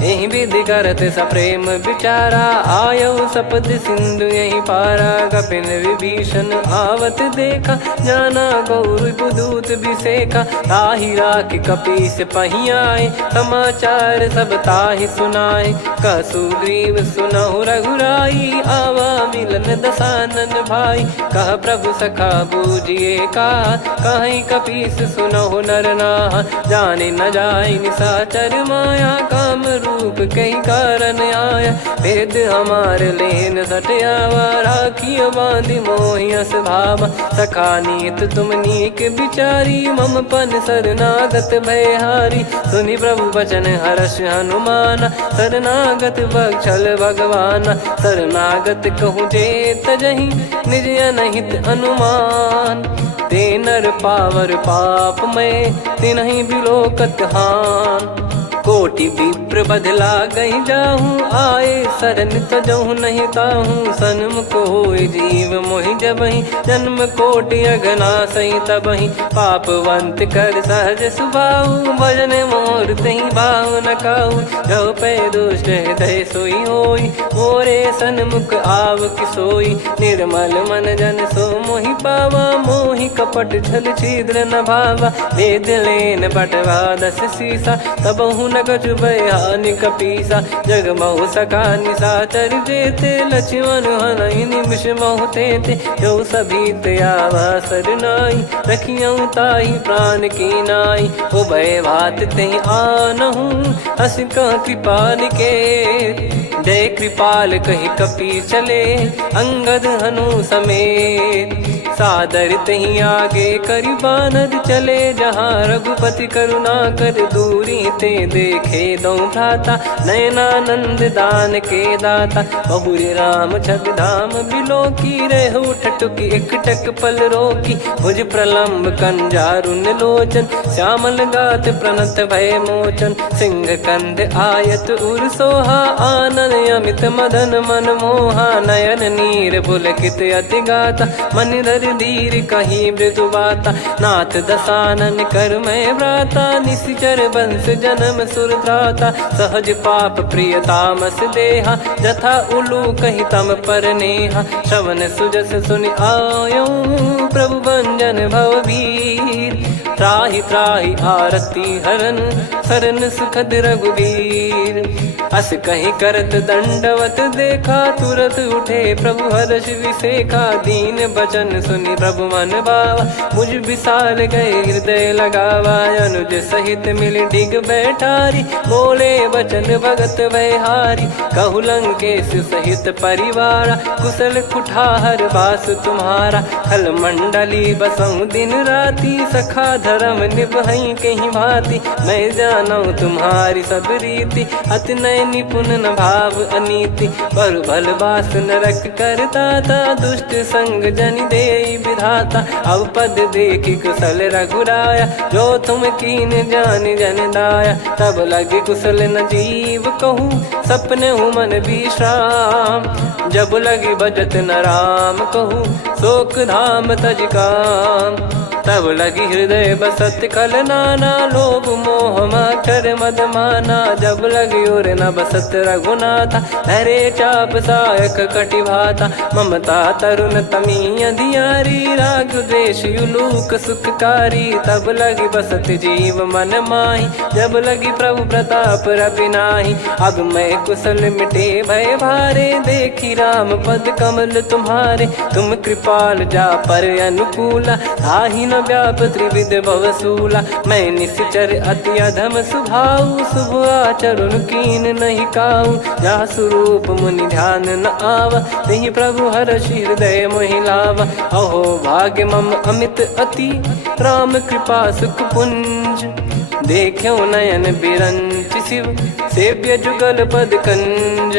यही विधि करत सप्रेम विचारा, आयो सपद सिंधु यही पारा। कपिन विभीषण आवत देखा, जाना गौर बुदूत बिसेखा। ताहि राख कपीस पहियाए, समाचार सब ताहि सुनाए। कह सुग्रीव सुनहु रघुराई, आवा मिलन दसानन भाई। कह प्रभु सखा बूझिए का, कहीं कपीस सुनहु नर नाहा। जाने न जाय निशाचर माया, काम रूप कई कारण आया। भेद हमार लेन सटयावा, राखियो बांधि मोहियस भावा। सखा नीत तुम नीक बिचारी, मम पन शरणागत भयहारी। सुनि प्रभु वचन हर्ष हनुमाना, शरणागत बक्षल भगवाना। शरणागत कहूँ जे तजहि, निज अनहित अनुमान। ते नर पावर पाप में, तिन्हि बिलोकत हान। कोटि विप्र बदला गई जाहूँ, आए शरण तजहु नहीं ताहूँ। सन्मुख होय जीव मोहि जबहि, जन्म कोटि अघना सही तबहि। पापवंत कर सहज सुभाऊ, भजन मोर तहि भाव न काऊ। जो पै दुष्ट हृदय सोई होई, मोरे सन्मुख आव किसोई। निर्मल मन जन सो मोहि पावा, मोहि कपट छल छिद्र न भावा। वेद लेन बटवा दस सीसा, तबहु न कछु बयानि कपीसा। जग महु सका निशाचर जेते, लक्ष्मण हनहि निमिष महु तेते। जो सभी त्यावा सरनाई, रखियऊ ताहि प्राण की नाई। उभय भात तेहि आनहु, हस कह कृपाल के। जय कृपाल कहि कपी चले, अंगद हनु समेत। सादर तही आगे करि बानर चले, जहाँ रघुपति करुणा कर दूरी ते देखे दो भ्राता। नयनानंद दान के दाता, बहुरी राम छग धाम बिलोकी। रहु ठटुकी एकटक पल रोकी, भुज प्रलम्ब कंजारुन लोचन। श्यामल गात प्रणत भय मोचन, सिंह कंद आयत उर सोहा। आनन अमित मदन मन मोहा, नयन नीर पुलकित अति गाता। मन धर धीर कहीं मृदु बाता, नाथ दसानन कर मैं व्राता। निशिचर वंश जन्म सुरत्राता, सहज पाप प्रिय तामस देहा। जथा उलू कही तम पर नेहा, श्रवण सुजस सुनि आयो। प्रभु भंजन भववीर, त्राहि त्राहि आरती हरन। शरण सुखद रघुवीर, अस कहीं करत दंडवत देखा। तुरत उठे प्रभु हर्ष विसेखा, दीन बचन सुनि प्रभु मन भावा। मुझ विशाल गए हृदय लगावा, अनुज सहित मिल डिग बैठारी। बोले बचन भगत भयहारी, कहु लंकेश सहित परिवारा। कुशल कुठार बास तुम्हारा, खल मंडली बसऊं दिन राती। सखा धर्म निभई कहीं भांति, मैं जानऊ तुम्हारी सब रीति। अति नय निपुण न भाव अनीति, पर भल बास नरक करता था। दुष्ट संग जनि देई विधाता, अब पद देखि कुशल रघुराया। जो तुम कीन जान जन दाया, तब लगे कुशल न जीव कहूँ। सपने हूँ मन विश्राम, जब लगे भजत न राम कहूँ। शोक धाम तज काम, तब लगी हृदय बसत कल नाना। लोभ मोह मकर मद माना, जब लगी और न बसत रघुनाथा। धरे चाप सायक कटि भाता, ममता तरुण तमी अधियारी। राग द्वेष युलूक सुखकारी, तब लगी बसत जीव मन माही। जब लगी प्रभु प्रताप रवि नाही, अब मैं कुशल मिटे भय भारे। देखी राम पद कमल तुम्हारे, तुम कृपाल जा पर अनुकूला। ताहि न व्याप त्रिविध भवसूला, मैं निश्चर अति अधम सुभाऊ। शुभ आचरण कीन नहीं काऊ, जा स्वरूप मुनि ध्यान न आवा। नहीं प्रभु हर्षि हृदय मोहि लावा, अहो भाग्य मम अमित अति। राम कृपा सुख पुंज, देख्यो नयन बिरंच शिव। सेव्य जुगल पद कंज,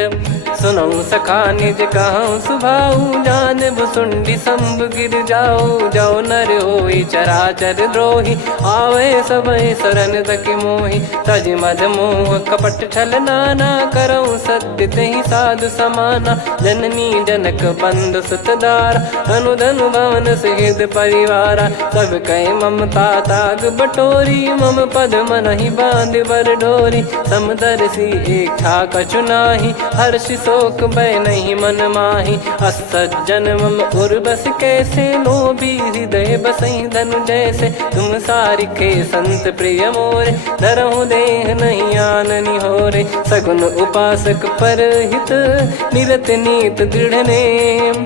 सुनऊ सखा निज कहूँ सुभाऊ जान भुसुंडी संभ गिर जाओ जाओ नर होई चराचर द्रोही आवे सबय शरण तक मोहि तज मद मोह कपट छल नाना करऊँ सत्य तहि साधु समाना जननी जनक बंधु सुतदारा अनुधनु भवन सहित परिवारा सब कहे ममता ताग बटोरी मम पद मनहि बांध बर डोरी समदर्शी इच्छा कछु नाही हर्ष शोक भय नहीं मन माही असज्जन मम उर्वस कैसे लोभी हृदय बसई धनु जैसे तुम सारिखे संत प्रिय मोरे धरहु देह नहीं आननि होरे सगुन उपासक पर हित निरत नीत दृढ़ नेम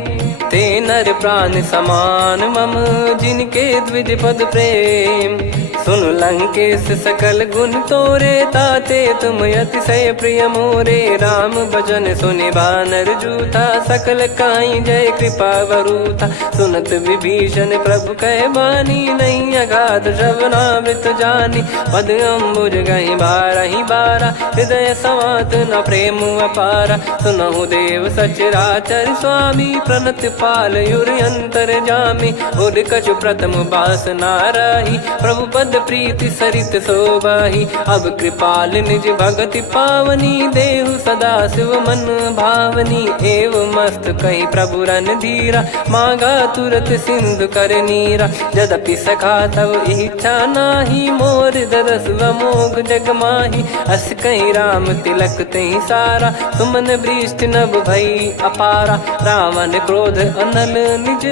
ते नर प्राण समान मम जिनके द्विज पद प्रेम सुन लंकेश सकल गुण तोरे ताते तुम अतिशय प्रिय मोरे राम भजन सुनि बानर जूथा सकल काई जय कृपा वरूथा सुनत विभीषण प्रभु कह बानी नहीं अगाध श्रवणामृत जानी पद अम्बुज गहि बारहि बारा हृदय समात न प्रेम अपारा सुनहु देव सचराचर स्वामी प्रणत पाल युर अंतर जामी उर कछु प्रथम बास नाराही प्रभु पद प्रीति सरित शोभाही अब कृपाल निज भगति पावनी देहु सदा शिव मन भावनी एव मस्त कही प्रभु रन धीरा मांगा तुरत सिंधु कर नीरा यद्यपि सखा तब इच्छा नाही मोर दरस मोग जग माही अस कही राम तिलक तही सारा सुमन वृष्टि नभ भई अपारा रावण क्रोध अनल निज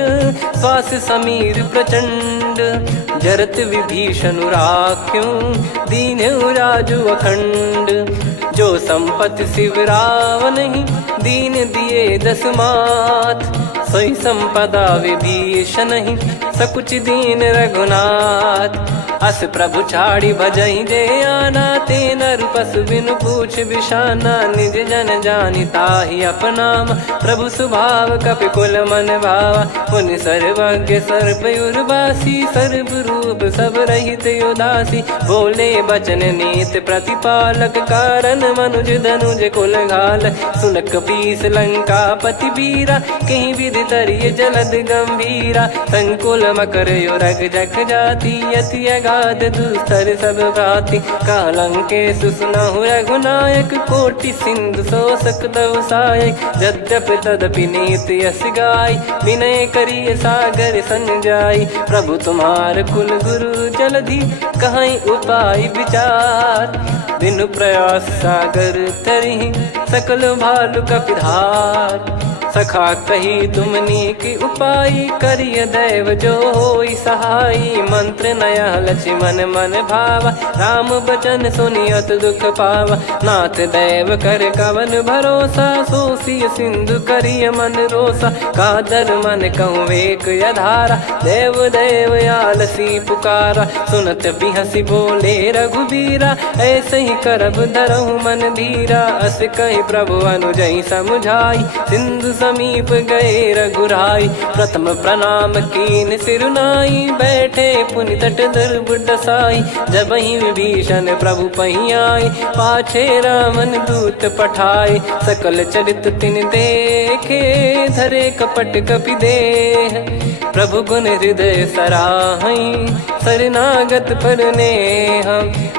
श्वास समीर प्रचंड जरत विभीषण राख्यों दीन्हु राजु अखंड जो संपत्ति शिव रावण ही दीन दिए दस मात सोई संपदा विभीषण ही सकुच दीन रघुनाथ अस प्रभु छाड़ी भजई जे आना ते नर पशु बिनु पूछ बिशाना निज जन जानी ताहि अपनाम प्रभु स्वभाव कपि कुल मन भावा मुनि सर्वज्ञ सर्वयुर्वासी सर्व रूप सब रहित उदासी बोले बचन नीत प्रतिपालक कारण मनुज धनुज कुल घाल सुन कपीस लंका पति बीरा कहीं विधि तरिय जलद गंभीरा संकुल मकर युरग जग जाति यति अगाध दुस्तर सब भाति कालंकेश सुनहु रघुनायक कोटि सिंधु शोषक तव सहायक यद्यपि तदपि नीति यस गाय विनय करिय सागर सन जाई प्रभु तुम्हार कुल गुरु जलधि कहीं उपाय विचार बिनु प्रयास सागर तरि सकल भालु कपिधार सखा कही तुमनी की उपाय करिय दैव जो होई सहाई मंत्र नया लक्ष्मण मन भावा राम बचन सुनियत दुख पावा नाथ दैव कर कवन भरोसा सोसिय सिंधु करिय मन रोसा कादर मन कहूँ एक यधारा देव देव आलसी पुकारा सुनत बिहसी बोले रघुबीरा ऐसे ही करब धरहु मन धीरा अस कही प्रभु अनुजई समुझाई सिंधु समीप गए रघुराई प्रथम प्रणाम कीन सिरुनाई बैठे पुनि तट दर्भ डसाई जब ही विभीषण प्रभु पही आए पाछे रामन दूत पठाए सकल चरित तिन देखे धरे कपट कपि देह प्रभु गुण हृदय सराहई शरणागत पर नेह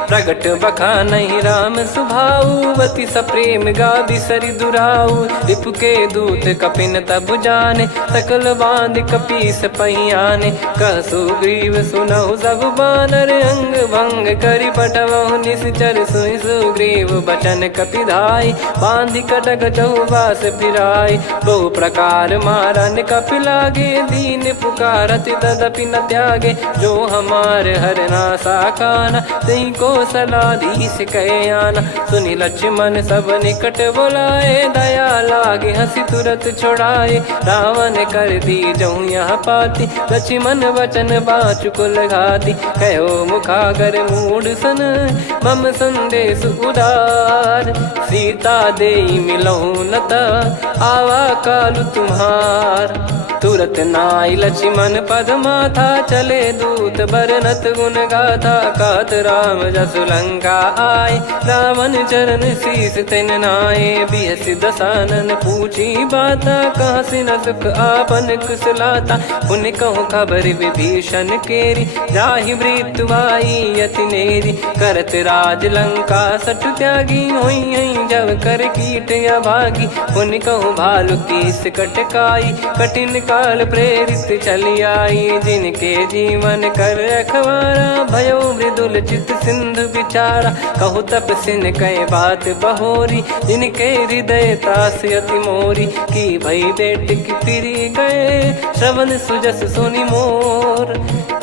प्रगट बखा नहीं राम सुभाऊ वति सप्रेम गादि सरि दुराऊ रिपु के दूत कपिन तब जाने सकल बांध कपीस पहियाने कह सुग्रीव सुनहु सब बानर अंग भंग करि पटवहु निश्चर सुनि सुग्रीव बचन कपिधाई बांधि कटक चौबास फिराई बहु प्रकार मारन कपि लागे दीन पुकारत तदपि न त्यागे जो हमार हरना साखाना तही को सलाधीश कहे आना सुनि लक्ष्मण सब निकट बुलाए दया लागे हंसी तुरत छोड़ाए रावण कर दी जऊँ यहाँ पाती लक्ष्मण वचन बाचु कुल घाती कहो मुखागर मूड सन मम संदेश उदार सीता देई मिलहु नता आवा कालु तुम्हार। तुरत नाई लक्ष्मण पद माथा, चले दूत बरनत गुण गाथा। कहत राम जसु लंका आए, रावण चरण शीस तिन नाये। बिहस दसानन पूछी बाता, कहाँ से न सुख आपन कुशलाता। पुन कहूँ खबर विभीषण केरी, जाहि मृत्यु आई अति नेरी। करत राज लंका सठ त्यागी, होई जब कर कीट अभागी। पुन कहूँ भालु कीस कटकाई, कठिन काल प्रेरित चली आई। जिनके जीवन कर रखवारा, भयो मृदुल चित सिंधु विचारा। कहु तपसिन कह बात बहोरी, जिनके हृदय तास अति मोरी। की भई बेट की फिरी गए, श्रवण सुजस सुनि मोर।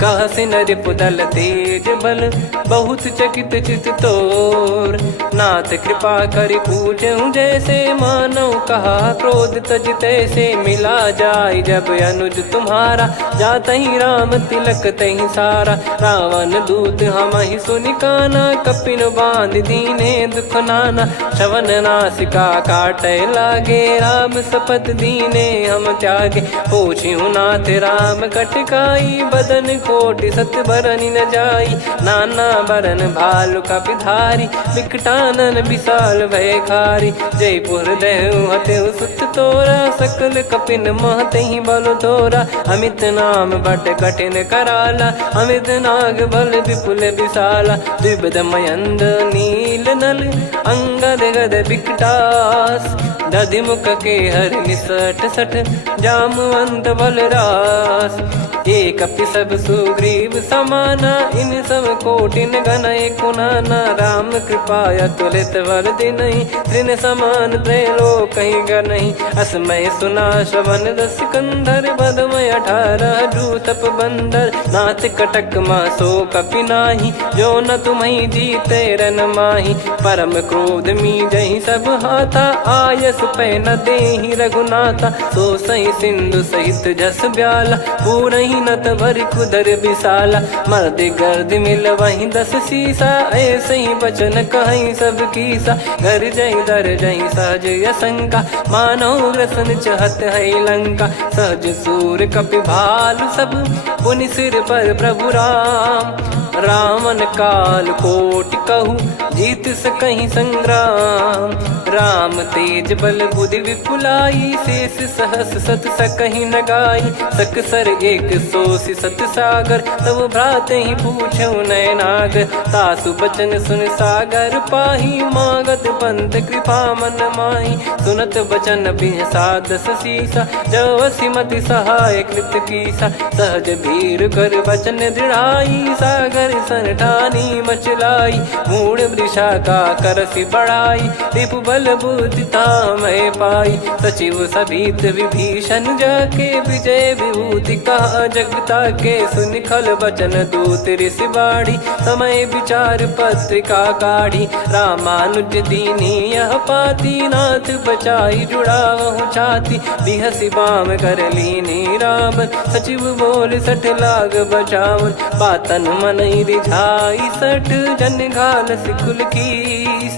कहसि नरिपु दल तेज बल, बहुत चकित चित तोर। नाथ कृपा करि पूजऊं जैसे, मानव कहा क्रोध तज तैसे। मिला जाय जब अनुज तुम्हारा, जातहि राम तिलक तहि सारा। रावण दूत हमहि सुनि काना, कपिन बांध दीने दुख नाना। श्रवण नासिका काटै लागे, राम शपथ दीने हम त्यागे। पूछिहु नाथ राम कटकाई, बदन कोटि सत बरनि न जाई। नाना बरन भालु कपिधारी, विकटानन विशाल भयकारी। जयपुर देहु हतेहु सुत तोरा, सकल कपिन महतहि बल तोरा। अमित नाम बट कठिन कराला, अमित नाग बल विपुल विशाला। द्विविध मयंद नील नल, अंगद गद विकटास। दधिमुख के हर निसठ सठ, जामवंत बलरास। एक कपि सब सुग्रीव समाना, इन सब कोटिन गणय कुनाना। राम कृपा अतुलित बल दिनहि, तृण समान त्रैलोक कहीं गनहि। असमय सुना श्रवण रस कंधर, बदमय 18 जूतप बंदर। नाथ कटक मासो कपि नाही, जो न तुम्हि जीते रन माही। परम क्रोध मी जहि सब हाथा, आयस पै न देहि रघुनाथा। सो सही सिंधु सहित जस ब्याला, पूरहि नत भरि कुदर विशाला। मर्द गर्द मिल वहीं 10 सीसा, ऐसे ही बचन कहीं सब कीसा। घर जय दर जय सहज यसंका, मानो ग्रसन चहत है लंका। सहज सूर कपि भालु सब, पुनि सिर पर प्रभु राम। रावण काल कोटि कहु, जीत सकहि संग्राम। राम तेज बल बुद्धि विपुलाई, शेष सहस सत सकहि न गाई। सकसर एक सोसि सत सागर, तब भ्रात ही पूछऊ नयनागर। तासु बचन सुन सागर पाही, मागत पंथ कृपा मन माही। सुनत बचन बिहसा 10 सीसा, जवसि मति सहाय कृत कीसा। सहज भीर कर बचन दृढ़ाई, सागर सन ठानी मचलाई। मूढ़ वृषा का करसि बढ़ाई, रिपु बल बुद्धि तामय पाई। सचिव सभीत विभीषण जाके, विजय विभूति कहा जगता के। सुनि खल बचन दूत ऋषि बाढ़ी, समय विचार पत्रिका काढ़ी। रामानुज दीनी यह पाती, नाथ बचाई जुड़ावहु छाती। बिहसि बाम कर लीनी रावण, सचिव बोल सठ लाग बचावन। बातन मनहि रिझाई सठ, जन घाल सिकुल कीस।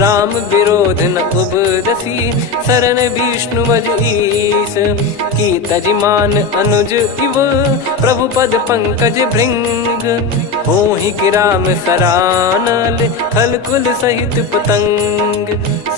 राम विरोध न उपदसी, शरण विष्णु बज ईस। की तजिमान अनुज इव, प्रभु पद पंकज भृंग। होहि कि राम सरानल, खल कुल सहित पतंग।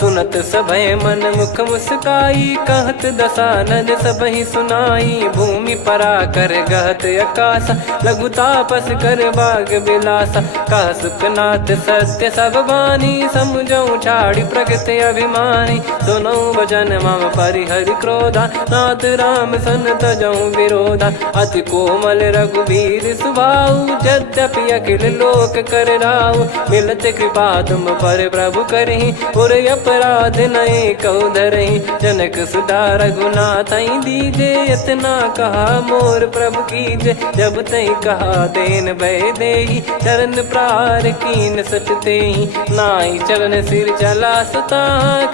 सुनत सभय मन मुख मुस्काई, कहत दसानन सबहि सुनाई। भूमि परा कर गहत आकाशा, लघु तापस कर बाग बिलासा। कह सुखनाथ सत्य सब बानी, समझौ छाड़ी प्रगति अभिमानी। सुनौ भजन मम परिहरि क्रोधा, नाथ राम सन तजौ विरोधा। अति कोमल रघुवीर सुभाऊ, यद्यपि अखिल लोक कर राऊ। मिलत कृपा तुम पर प्रभु करहि, पुर अपराध नए कहु धरहि। जनक सुधा रघुनाथ दीजे, इतना कहा मोर प्रभु कीजे। जब तई कहा देन भय देहि, चरण प्रार कीन सटतेहि। नाई चरण सिर चला सता,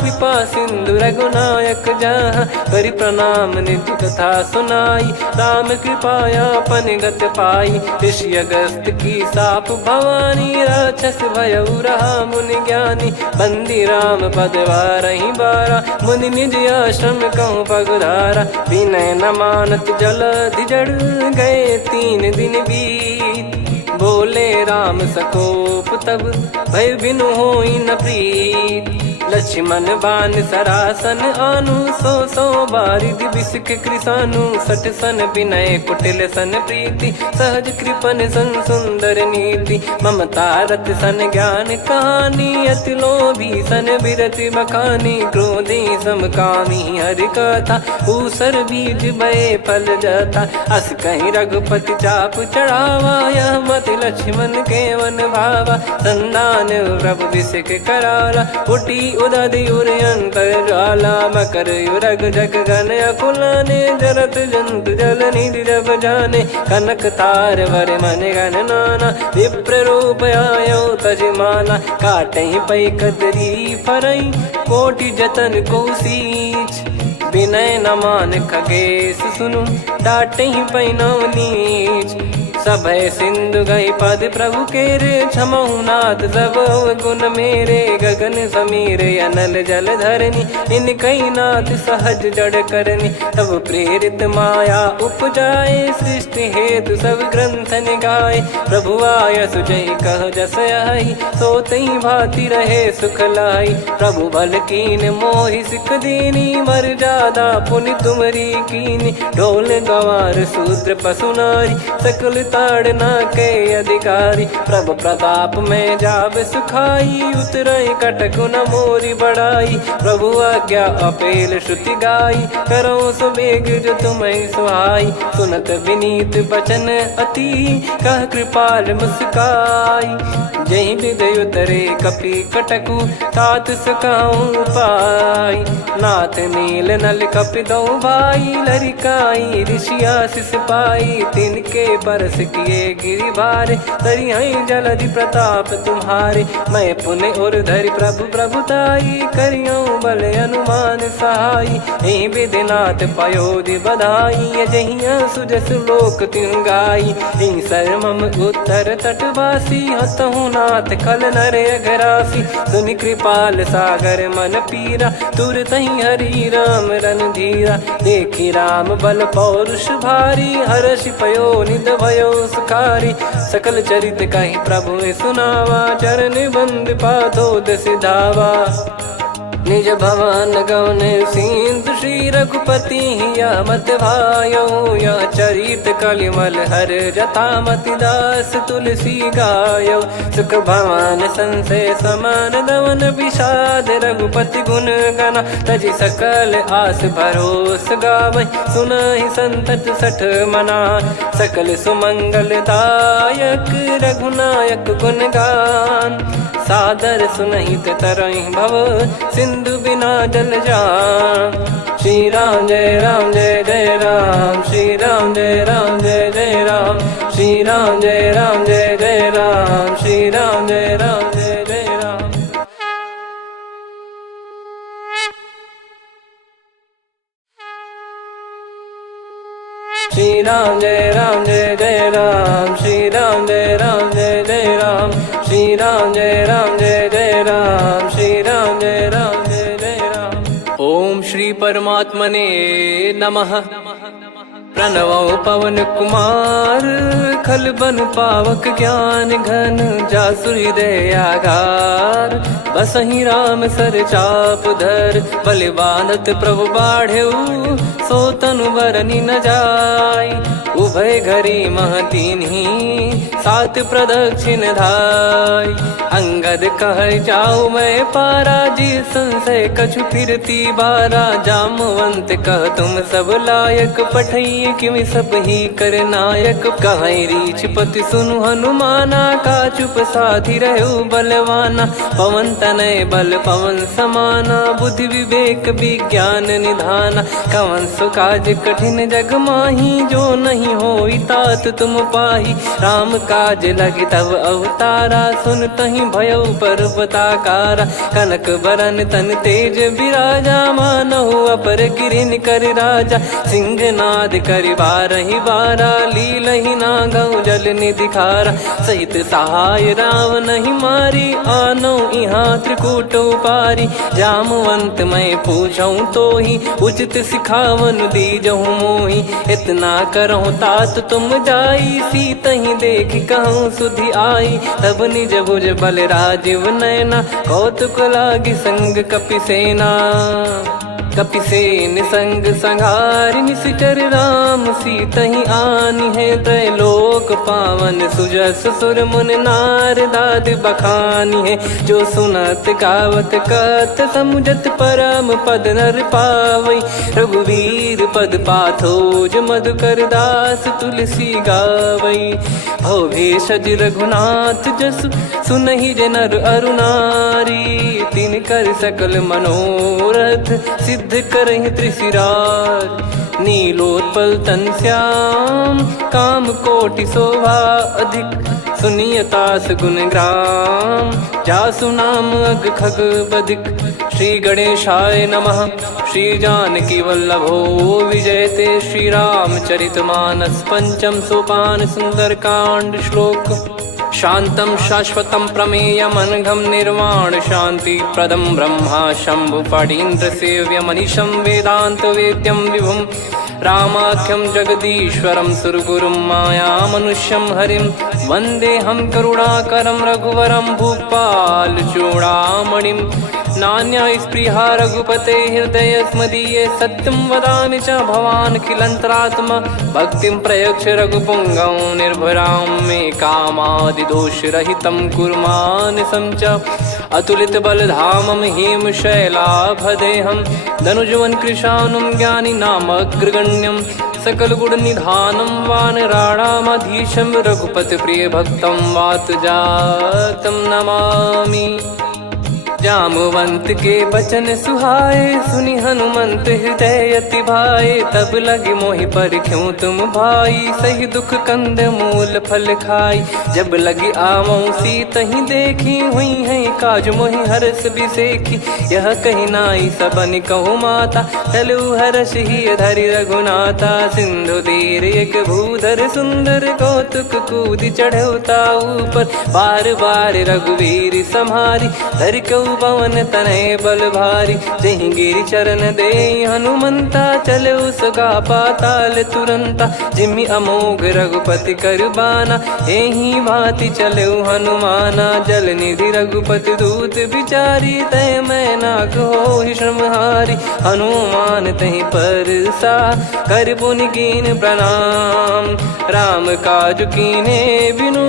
कृपा सिंधु रघुनायक जहाँ। करि प्रणाम निज कथा सुनाई, राम कृपाया पन गत पाई। ऋषि अगस्त की साप भवानी, राक्षस भयउ रहा मुनि ज्ञानी। बंदी राम बदवारहि बारा, मुनि निज आश्रम कहूँ पगधारा। विनय न मानत जलधि जड़, गए 3 दिन बीत। बोले राम सकोप तब, भय बिनु होई न प्रीत। लक्ष्मण बान सरासन आनु, 100 बारिधि बिसक कृसानु। 60 सन विनय कुटिल सन प्रीति, सहज कृपन सन सुंदर नीति। ममता रत सन ज्ञान कहानी, अति लोभी सन बिरति बखानी। क्रोधी समकामी हरि कथा, ऊसर बीज भय फल जता। अस कहीं रघुपति चाप चढ़ावा, यह मति लक्ष्मण के वन भावा। संदान प्रभु बिसक कराला, उठी उदधि उर अंतर ज्वाला। मकर युरग जग गन अकुलाने, जरत जंतु जल निधि जब जाने। कनक तार वर मन गण नाना, विप्र रूप आयो तजमाना। काटहि पै कदरी फरई, कोटि जतन को सींच। विनय न मान खगेश सुनु, डांटहि पै नव नीच। सभय सिंधु गई पद प्रभु केरे, क्षमहु नाथ सब गुण मेरे। गगन समीर अनल जल धरनी, इन कई नाथ सहज जड़ करनी। तब प्रेरित माया उपजाए, सृष्टि हेतु सब ग्रंथन गाए। प्रभु आय सुजय कह जस आई, सो तई भांति रहे सुख लाई। प्रभु बल कीन मोहि सिख दीनी, मर्यादा पुनि तुमरी कीनी। ढोल गंवार शूद्र पशु नारी, सकल ताड़ना के अधिकारी। प्रभु प्रताप में जाब सुखाई, उतरई कटक न मोरी बढ़ाई। प्रभु आज्ञा अपेल श्रुति गाई, करो सो बेग जो तुम्हें सुहाई। सुनत विनीत बचन अति, कह कृपाल मुस्काई। जहि विद उतरे कपि कटकु, तात सकाऊं पाई। नाथ नील नल कपि दो भाई, लरिकाई ऋषि आशीष पाई। तिनके परस किए गिरि भारे, तरिहै जलधि प्रताप तुम्हारे। मैं पुण्य और धरि प्रभु प्रभुताई, करियौ बल अनुमान सहाई। एहि विधिनाथ पयोधि बधाई, जहिया सुजस लोक तिहुँ गाई। एहि सरमम उत्तर तटवासी, हतहु नाथ खल नर अघरासी। सुनि कृपाल सागर मन पीरा, तुरतहि हरि राम रणधीरा। देखि राम बल पौरुष भारी, हर्षि पयो निध भयो सुखारी। सकल चरित कहि प्रभु सुनावा, चरण बंद पादोद सिधावा। निज भवन गौन सिंधु, श्री रघुपति या मत भायो। या चरित कलिमल हर जथा, मति दास तुलसी गायो। सुख भवन संशय समान दवन, विषाद रघुपति गुण गना। तजि सकल आस भरोस गावै, सुनहि संतत सठ मना। सकल सुमंगल दायक, रघुनायक गुण गान। सादर सुनहित तरहि भव, सिंधु बिना जल जान। श्री राम जय राम जय जय राम, श्री राम जय राम जय जय राम। श्री राम जय राम जय जय राम, श्री राम जय राम जय जय राम। श्री राम जय राम जय जय राम, श्री राम जय राम जय जय राम। श्री राम जय राम जय जय राम, श्री राम जय राम जय जय राम। ओम श्री परमात्मने नमः। प्रणवो पवन कुमार, खल बन पावक ज्ञान घन। जासु हृदय आगार, बसहि राम सर चाप धर। बलि बांधत प्रभु बाढ़ेउ, सो तनु बरनि न जाय। उभय घरी मह तीन्ही, सात प्रदक्षिण धाय। अंगद कह जाऊ मैं पारा, जी संशय कछु फिरती बारा। जामवंत कह तुम सब लायक, पठई किमि सब ही कर नायक। कहीं रीछ पति सुनु हनुमाना, का चुप साधि रहु बलवाना। पवन तनय बल पवन समाना, बुद्धि विवेक विज्ञान निधाना। कवन सो काज कठिन जग माही, जो नहीं होई तात तुम पाही। राम काज लगी तब अवतारा, सुन तहि भयो पर्वताकारा। कनक बरन बदन तन तेज विराजा, मानहु अपर गिरिन कर राजा। सिंहनाद कर बारहि बारा, लीलहि नागौ जल निधि खारा। सहित सहाय राव नहीं मारी, आनो यहाँ त्रिकूट उपारी। जामवंत मैं पूछऊँ तो ही, उचित सिखावन दीजहु मोहि। इतना करहु तात तुम जाई, सीतहि देख कहूँ सुधि आई। तब निज भुज बल राजीव नैना, कौतुक लागी संग कपिसेना। कपिसेन संग संघारि निशिचर राम, सीतहि आनि है त्रैलोक पावन। सुजस सुर मुन नार दाद बखानी है, जो सुनत गावत कथ समुझत परम पद नर पावई। रघुवीर पद पाथोज मधुकर दास तुलसी गावई। भव भेषज रघुनाथ जसु, सुनहि जे नर अरु नारी। तिन कर सकल मनोरथ, सिद्ध करहि त्रिशिराज। नीलोत्पल तन श्याम, काम कोटि शोभा अधिक। सुनियतास गुण ग्राम, जासु नाम अग खग बदिक। श्री गणेशाय नमः। श्री जानकी वल्लभो विजयते, श्री रामचरित मानस पंचम सोपान सुंदरकांड श्लोक। शांतं शाश्वतं प्रमेयमनघं निर्वाण शांति प्रदं ब्रह्मा शंभु फणीन्द्र सेव्य मनीषं वेदांत वेद्यं विभुं। रामाख्यं जगदीश्वरं सुरगुरुं माया मनुष्यं हरिं। वन्देऽहं करुणाकरं रघुवरं भूपाल चूडामणिं। नान्या स्पृहा रघुपते हृदय स्मदीये, सत्यं वदामि च भवान् खिलन्तरात्मा। भक्तिं प्रयच्छ रघुपुङ्गं निर्भरां मे कामादिदोषरहितं कुर्मानसं च। अतुलित बलधामं हेमशैलाभदेहं, धनुजवन कृशानुं ज्ञानी नामग्रगण्यं। सकल गुण निधानं वानराणामधीशं, रघुपति प्रिय भक्तं वात जातं नमामि। जामवंत के बचन सुहाए, सुनि हनुमंत हृदय अति भाए। तब लगे मोहि पर क्यों तुम भाई, सही दुख कंद मूल फल खाई। जब लगी आवऊँ सीतहि देखी, हुई है काज मोहि हरस बिसेखी। यह कही नाई सबन कहु माता, चलु हरष ही धरि रघुनाथा। सिंधु तीर एक भूधर सुंदर, कौतुक कूद चढ़ौता ऊपर। बार बार रघुवीर सम्हारी, धरि कऊ पवन तनय बल भारी। जहि गिरि चरण दे हनुमंता, चले उसका पाताल तुरंता। जिमि अमोघ रघुपति कर बाना, एहि भांति चले हनुमाना। जल निधि रघुपति दूत बिचारी, तय मैं नाक होहि श्रमहारी। हनुमान तहि परसा, कर पुनि कीन प्रणाम। राम काज कीने बिनु,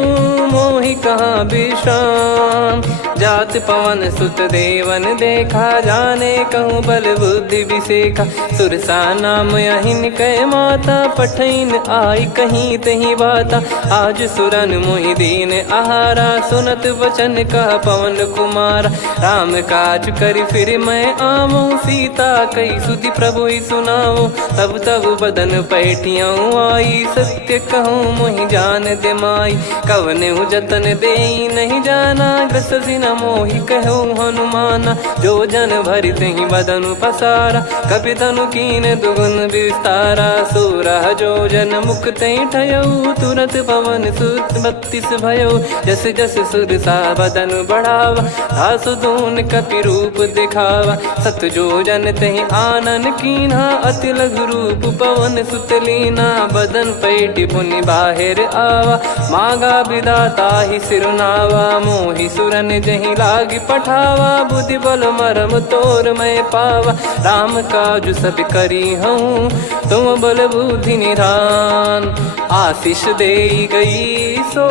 मोहि कहाँ विश्राम। जात पवन सुत देवन देखा, जाने कहूँ बल बुद्धि विसेखा। सुरसा नाम अहिन कै माता, पठैन आई कहीं तहीं बाता। आज सुरन मोहि दीन आहारा, सुनत वचन कह पवन कुमारा। राम काज करि फिर मैं आवऊँ, सीता कई सुधि प्रभु सुनाऊँ। तब तब बदन पैठियाँ आई, सत्य कहूँ मोहि जान दे माई। कवने जतन दे नहीं जाना, ग्रसि न मोहि कहूँ हनुमाना। जो जन भरि तहि बदनु पसारा, कपि तनु कीन दुगुन विस्तारा। सोरह जो जन मुख तहि ठयऊ, तुरत पवन सुत 32 भयऊ। जस जस सुरसा बदन बढ़ावा, धासु दून कपि रूप दिखावा। सत जो जन तहि आनन कीन्हा, अति लघु रूप पवन सुत लीना। बदन पैटि पुनि बाहिर आवा, मांगा विधाता ही सिरुनावा। मोहि सुरन जहि लागी पठावा, बुद्धि बल मरम तोर मैं पावा। राम काजु सब करी हूँ, तुम बल बुद्धि निधान। आशीष दे गई सो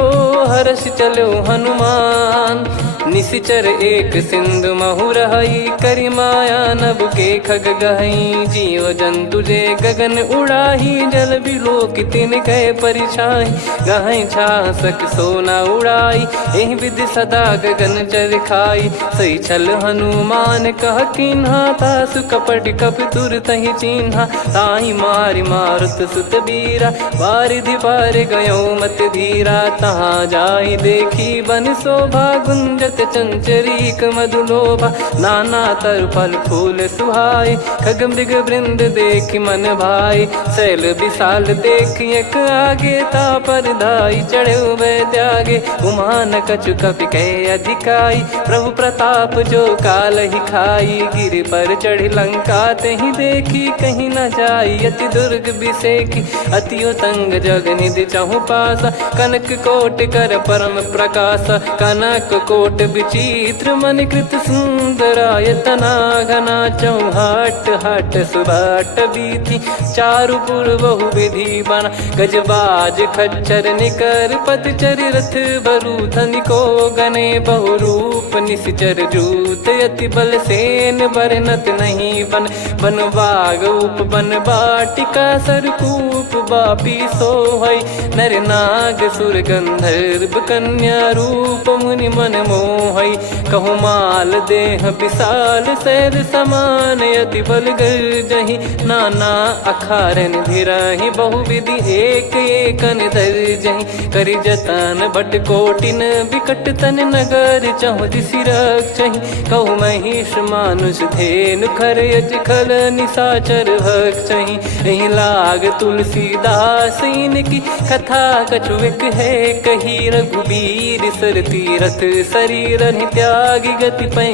हर्ष चलो हनुमान। निशिचर एक सिंधु महु रहई, करि माया नभ के खग गहई। जीव जंतु जे गगन उड़ाही, जल बिलोक तिन कह परिछाई। गहई छासक सोना उड़ाई, एहि विधि सदा गगन निश्चर खाई। सही छल हनुमान कह कीन्हा, तासु कपट कप तुर तहि चिन्हा। ताहि मारि मारुत सुत बीरा, वारिधि पार गयो मत धीरा। तहाँ जाई देखी बन शोभा, गुंजत चंचरीक मधुलोभा। नाना तरु फल फूल सुहाई, खग मृग वृंद देख मन भाई। शैल विशाल देख एक आगे, तापर धाई चढ़े वै त्यागे। उमा न कछु कपि कह अधिकाई, प्रभु प्रताप जो काल ही खाई। गिर पर चढ़ी लंका तहि देखी, कहीं न जाई अति दुर्ग बिसेखी। अति उतंग जग निधि चहु पासा, कनक कोट कर परम प्रकाश। कनक कोट विचित्र मनि कृत सुंदरायतना घना। चौहाट हाट सुबाट बीथी, चारु पुर बहु विधि बना। गजबाज खच्चर निकर पतचर, रथ बरु धनिको गने। बहु रूप निश्चर जूत, अति बल सेन बरनत नहीं बन। बन बाग उप बन बाटिका, सरकूप बापी सोहई। नर नाग सुर गंधर्व कन्या, रूप मुनि मन मोहई। कहु माल देह विशाल, शैल समान अति बल गर्जहि। नाना अखारन भिराहि, बहुविधि एक एकन धरजहि। करि जतन भट कोटिन, विकट तन नगर चहु दिसि रक्षहि। कहु महिष मानुष धेनु, खर यज खल निशाचर भक्षहि। एहि लाग तुलसीदास इनकी, कथा कछु एक है कही। रघुबीर सर तीरथ शरीर, त्यागी गति पै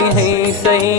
सही।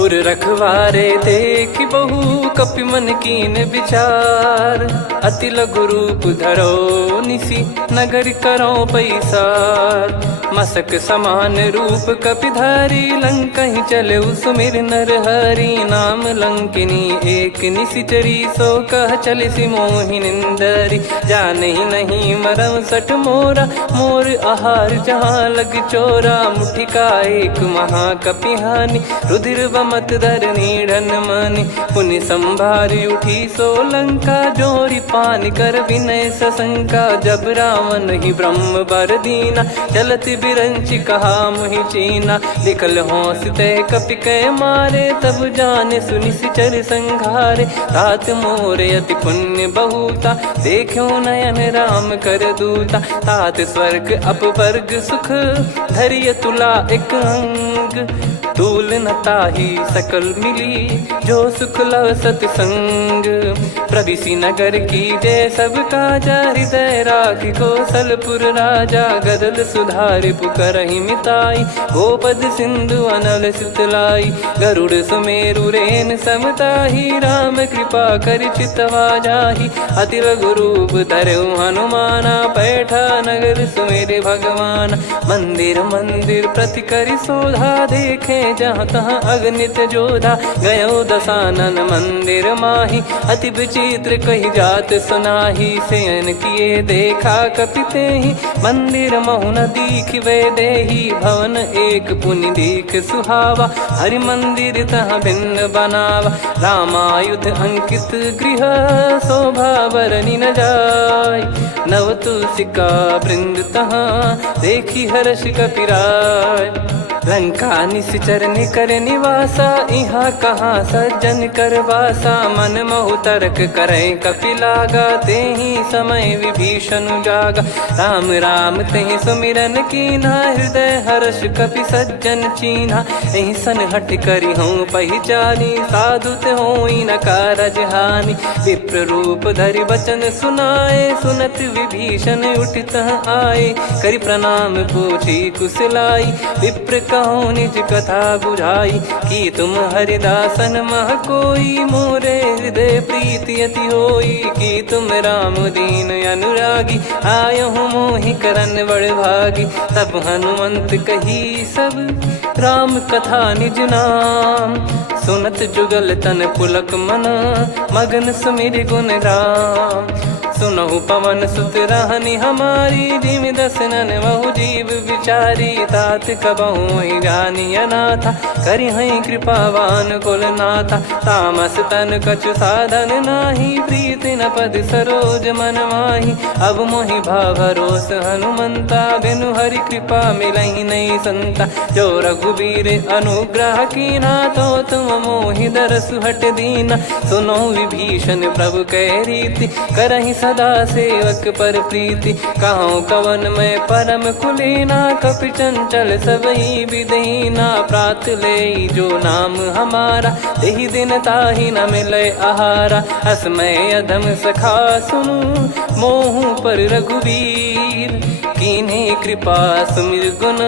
उर रखवारे देखि बहु, कपि मन कीन विचार। अति लघु रूप धरो निसी, नगर करो पैसार। मसक समान रूप कपिधारी, लंकहि चले सुमिर नर हरि। नाम लंकिनी एक निशिचरी, सो कह चलिसि मोहि निंदरी। जानहि नहीं मरम सठ मोरा, मोर आहार जहाँ लग चोरा। मुठिका एक महाकपिहानि, रुधिर बमत धरनी ढन मानि। पुनि संभारी उठी सो लंका, जोरी पान कर विनय सशंका। जब रावण ही ब्रह्म बर दीना, चलत बिरंचि कहा मुहि चीना। लिखल होंस तय कपि कै मारे, तब जाने सुनि सिचर संघारे। तात मोर अति पुण्य बहुता, देखो नयन राम कर दूता। तात स्वर्ग अपवर्ग सुख, धरिय तुला एक अंग। तूल न ताहि सकल मिली, जो सुख लव सतसंग। प्रविशि नगर की जय सब काजा, हृदय राखि कौशलपुर राजा। गदल सुधारि पुकारहि मिताई, गोपद सिंधु अनल सितलाई। गरुड़ सुमेरु रेन समताहि, राम कृपा करि चितवा जाहि। अति लघु रूप धरऊ हनुमाना, पैठा नगर सुमेरे भगवान। मंदिर मंदिर प्रति करि शोधा, देखे जहाँ तहाँ अगणित जोधा। गयो दशानन मंदिर माही, अति विचित्र कही जात सुनाही। शयन किए देखा कपि तेहि, मंदिर महु न दीख वे देही। भवन एक पुनि दीख सुहावा, हरि मंदिर तहाँ भिन्न बनावा। रामायुध अंकित गृह, शोभा बरनि न जाय। नव तुलसिका वृंद तहाँ, देखी हर्ष कपिराय। लंका निश्चर निकर निवासा, इहाँ कहाँ सज्जन कर वासा। मन महु तर्क करें कपि लागा, तेहि समय विभीषण जागा। राम राम तेहि सुमिरन कीन्हा, हृदय हर्ष कपि सज्जन चीन्हा। एहि सन हठ करि हूँ पहिचानी, साधु ते होई न कारज हानि। विप्र रूप धरि बचन सुनाए, सुनत विभीषण उठित आए। करि प्रणाम पूछी कुशलाई, विप्र कहो निज कथा बुझाई। कि तुम हरिदासन मह कोई, मोरे हृदय प्रीति अति होई। कि तुम राम दीन अनुरागी, आयहु मोहि करन बड़ भागी। तब हनुमंत कही सब, राम कथा निज नाम। सुनत जुगल तन पुलक मना, मगन सुमिर गुण राम। सुनहु पवन सुत रहनी हमारी, जिमि दसनन महु जीव विचारी। तात कबहु जानी अनाथा, करि हई कृपावान कुल नाथा। तामस तन कछु साधन नाही, प्रीति न पद सरोज मन माही। अब मोहि भावरोस हनुमंता, बिनु हरि कृपा मिलहि नहीं संता। जो रघुबीर अनुग्रह कीना, तो तुम मोहि दरसु हट दीना। सुनो विभीषण प्रभु कह रीति, करहि सदा सेवक पर प्रीति। कहूँ कवन में परम कुलीना, कपि चंचल सबई विदहीना। प्रात ले जो नाम हमारा, तेहि दिन ताहि न मिले आहारा। असमय अधम सखा सुनु, मोहु पर रघुवीर। कीन्हे कृपा सुमिर गुण,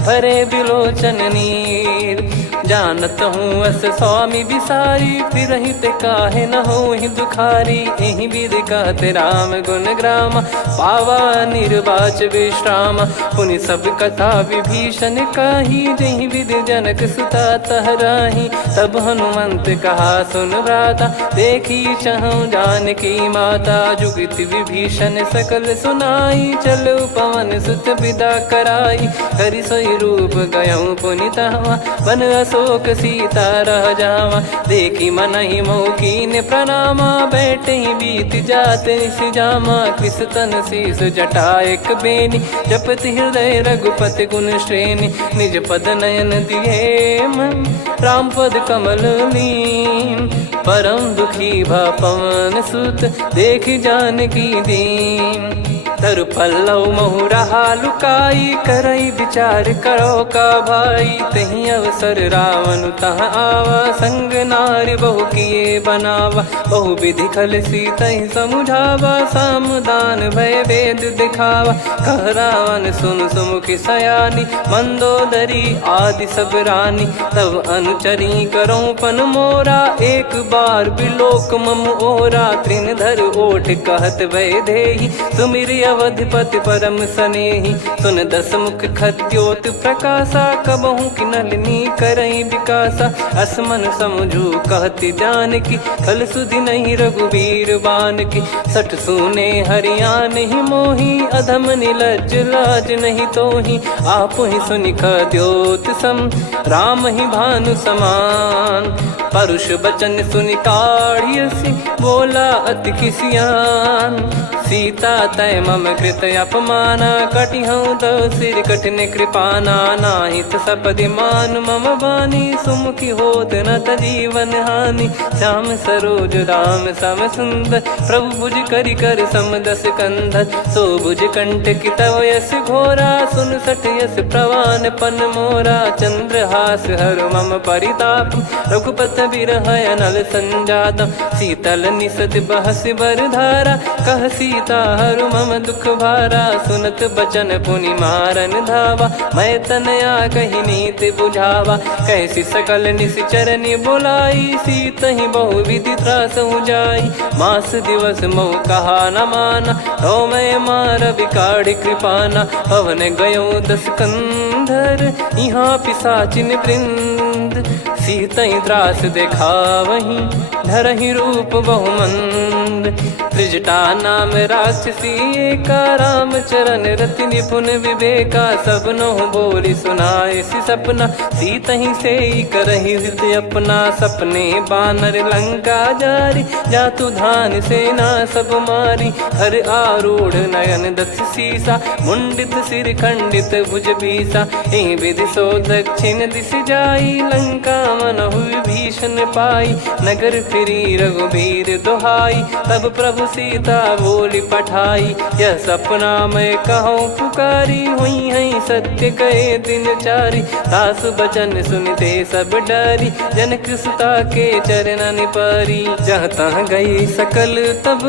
भरे बिलोचन नीर। जानत हूँ अस स्वामी बिसारी, फिरहित काहे न होहि दुखारी। एहि विधि कहते राम गुण ग्राम, पावा निर्वाच विश्राम। पुनि सब कथा विभीषण काही, जहि विधि जनक सुता तहराही। तब हनुमंत कहा सुन भ्राता, देखी चहु जानकी माता। जुगति विभीषण सकल सुनाई, चलो पवन सुत विदा कराई। हरि सोई रूप गयऊँ पुनि तहवा, बन अशोक सीता रह जावा। देखी मनहि मौकीन प्रणामा, बैठे ही बीत जात निस जामा। कृस तन शीस जटा एक बेनी, जपति हृदय रघुपति गुण श्रेणी। निज पद नयन दिए मन, राम पद कमल लीन। परम दुखी भा पवन सुत, देखि जानकी दीन। तरु पल्लव महु रहा लुकाई, करई विचार करो का भाई। तही अवसर रावण तह आवा, संग नारी बहु किए बनावा। बहु विधि खल सीतहि समुझावा, सामदान भय वेद दिखावा। कह रावण सुन सुमुखि सयानी, मंदोदरी आदि सब रानी। तब अनुचरी करो पन मोरा, एक बार बिलोक मम ओरा। तृण धर ओठ कहत भय देहि, सुमिर अवधिपति परम सनेहि। सुन दस मुख खद्योत प्रकाशा, कबहु कि नलिनी करई विकासा। असमन समझू कहति जानकी, खल सुधि नहीं रघुबीर बान की। सठ सुने हरियान ही मोही, अधम निलज्ज लाज नहीं तोही। आप ही सुनि खद्योत सम, राम ही भानु समान। परुष बचन सुनि काढ़ियसि, बोला अति किसियान। सीता तय मम कृत अपमाना, कटिहऊँ तो सिर कठिन कृपाना। नाहित सपदि मान मम बानी, सुमुखी होत न जीवन हानि। श्याम सरोज राम सम सुंदर, प्रभु भुज करि कर सम दस कंधर। सो भुज कंठ की तव यस घोरा, सुन सठ यस प्रवान पन मोरा। चंद्रहास हर मम परिताप, रघुपत बिरह अनल संजात। शीतल निसत बहस बर धारा, कह सीता हरु मम दुख भारा। सुनत बचन पुनि मारन धावा, मैं तनया कही नीति बुझावा। कैसी सकल निश्चरनि बुलाई, सीतहि बहु विधि त्रास जाई। मास दिवस मोह कहा न माना, तो मैं मार बिकाढ़ कृपाना। पवन गयो दस कंधर, यहाँ पिशाचिन वृंद। सीतहि त्रास देखावहीं, धरहि रूप बहुमंद। त्रिजटा नाम राक्षसी एका, राम चरण रति निपुण विवेका। सबनो बोली सुनाए सि सपना, सीतहि सेई करहि हृदय अपना। सपने बानर लंका जारी, जातु धान सेना सब मारी। हर आरूढ़ नयन दस सीसा, मुंडित सिर खंडित भुज बीसा। एहि विधि सो दक्षिण दिश जाई, लंका मनहु विभीषण पाई। नगर फिरी रघुबीर दुहाई, तब प्रभु सीता बोली पठाई। यह सपना मैं कहूँ पुकारी, हुई है सत्य कहे दिन चारी। दास बचन सुनते सब डरी, जनक सुता के चरणन परी। जहाँ तहाँ गई सकल तब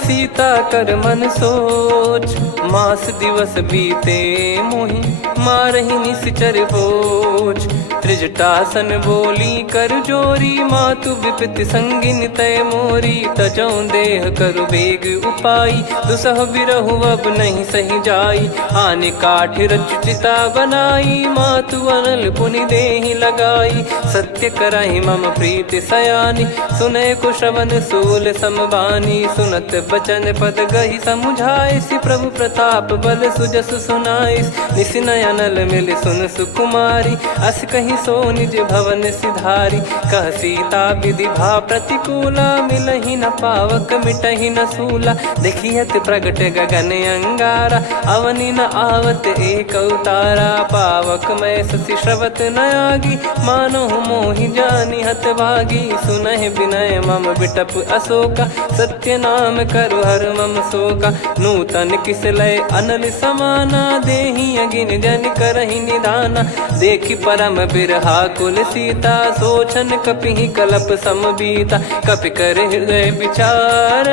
सीता कर मन सोच। मास दिवस बीते मोहि, मारहि निश्चर बोझ। त्रिजटासन बोली कर जोरी, मातु विपति संगिन तय मोरी। तजौ देह करु बेग उपाई, दुसह बिरहु अब नहीं सही जाई। आने काठ रच चिता बनाई, मातु अनल पुनि देहि लगाई। सत्य करहि मम प्रीति सयानी, सुनय को श्रवण सूल समबानी। सुनत बचन पद गहि समुझाए, सि प्रभु प्रताप बल सुजस सुनाइस। निसि नयनल मिल सुन सुकुमारी, अस कहीं सो निज भवन सिधारी। कह सीता विधि भा प्रतिकूला, मिलहि न पावक मिटहि न सूला। देखियत प्रगट गगन अंगारा, अवनि न आवत एक अवतारा। पावक मैं ससि श्रवत न आगी, मानो मोहि जानि हत भागी। सुनहि विनय मम बिटप अशोका, सत्य नाम करु हर मम शोका। नूतन किस लय अनल समाना, देहि अगिन जन करहि निदाना। देखि परम बिरहा कुल सीता, सोचन कपिहि कलप समबीता। कपि कर हृदय विचार,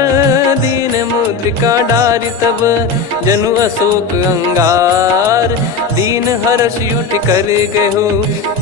दीन मुद्रिका डारि तब जनु अशोक अंगार। दीन हर्ष उठ कर गहु,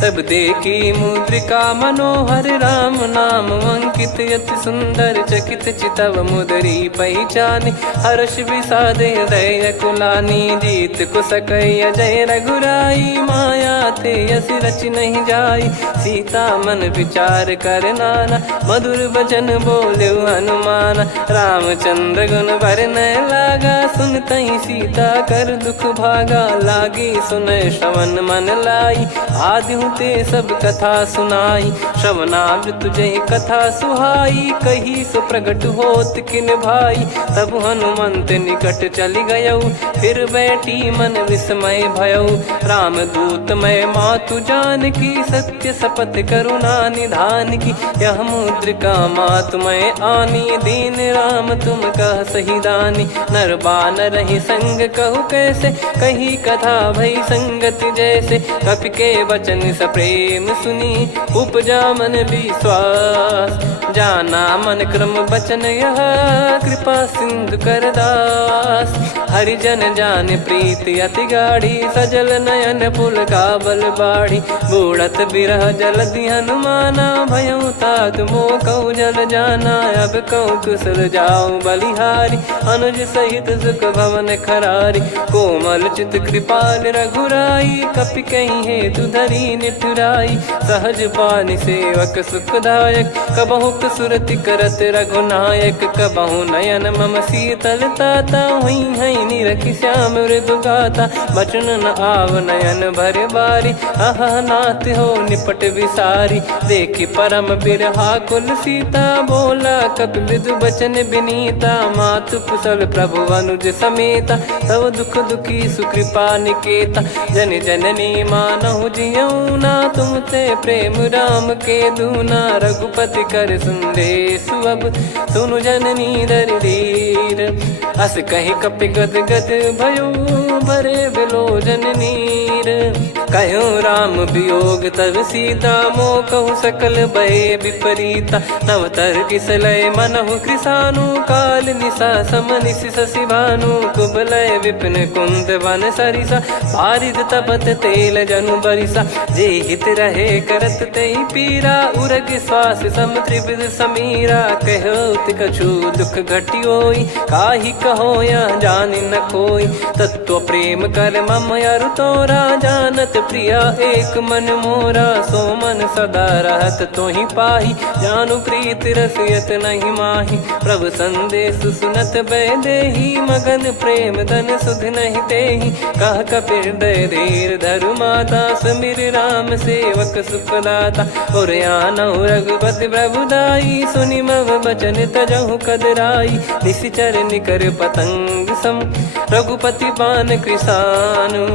तब देखी मुद्रिका मनोहर। राम नाम अंकित अति सुंदर, चकित चितव मुदरी पहचानी। हर्ष विषाद हृदय कुलानी, जीत को सकय जय रघुराई। माया थे यस रच नहीं जाई, सीता मन विचार कर नाना। मधुर वचन बोले हनुमान, रामचंद्र गुण बरनय लागा। सुनतहि सीता कर दुख भागा, लागी सुनय श्रवण मन लाई। आदि ते सब कथा सुनाई, श्रवणामृत जय कथा सुहाई। कही सो प्रगट होत किन भाई, तब हनुमंत निकट चली गयौ। फिर बैठी मन विस्मय भयौ, राम दूत मैं मातु जान की। सत्य शपथ करुणा निधान की, यह मुद्रिका मातु मैं आनी। दीन राम तुम कह सही दानी, नर बानर रही संग कहु कैसे। कही कथा भई संगति जैसे, कपि के वचन सप्रेम सुनी। उपजा मन विश्वास, जाना मन क्रम बचन यह। कृपा सिंधु कर दास, हरिजन जान प्रीति अति गाढ़ी। सजल नयन पुल काबल बाढ़ी, बूढ़त बिरह जलधि हनुमाना। भयउ तात मोह कहु जल जाना, अब कहु कुशल जाऊं बलिहारी। अनुज सहित सुख भवन खरारी, कोमल चित कृपाल रघुराई। कपि कहीं हेतु धरी निठुराई, सहज पानि सेवक सुखदायक। कबहु सुरति करत रघुनायक, कबहु नयन मम शीतल ताता। हुई है निरखि श्याम मृदु गाता, बचन न आव नयन भर बारी। अह नाथ हो निपट विसारी, देखि परम बिरहा कुल सीता। बोला कपि मृदु बचन बिनीता, मातु कुशल प्रभु अनुज समेता। तव दुख दुखी सुकृपा निकेता, जन जननी मानहु जियऊ ना। तुम ते प्रेम राम के दूना, रघुपति कर संदेश अब सुनु जननी दर धीर। अस कहि कपि गद गद भयो, भरे विलोचन नीर। कहो राम वियोग तब सीता, मोह कहु सकल भय विपरीता। नव तर किसलय मनहु कृसानु, काल निशा समनिस शशि भानु। कुबलय विपिन कुंद वन सरिसा, पारिद तपत तेल जनु बरिसा। जे हित रहे करत तेहि पीरा, उरग श्वास सम त्रिविध समीरा। कहो कछु दुख घटियोई, काहि कहो या जानि न कोई। तत्व प्रेम कर मम अरु तोरा, जानत प्रिया एक मन मोरा। सो मन सदा रहत तोहि पाही, जानु प्रीत रसियत नहीं माही। प्रभु संदेश सुनत बैदेही, मगन प्रेम धन सुध नहीं तेहि। कह कपि हृदय धीर धरु माता, समिर राम सेवक सुखदाता। और आनहु रघुपति प्रभुदाई, सुनि मम बचन तजहु कदराई। निशिचर निकर पतंग सम, रघुपति पान कृसानु।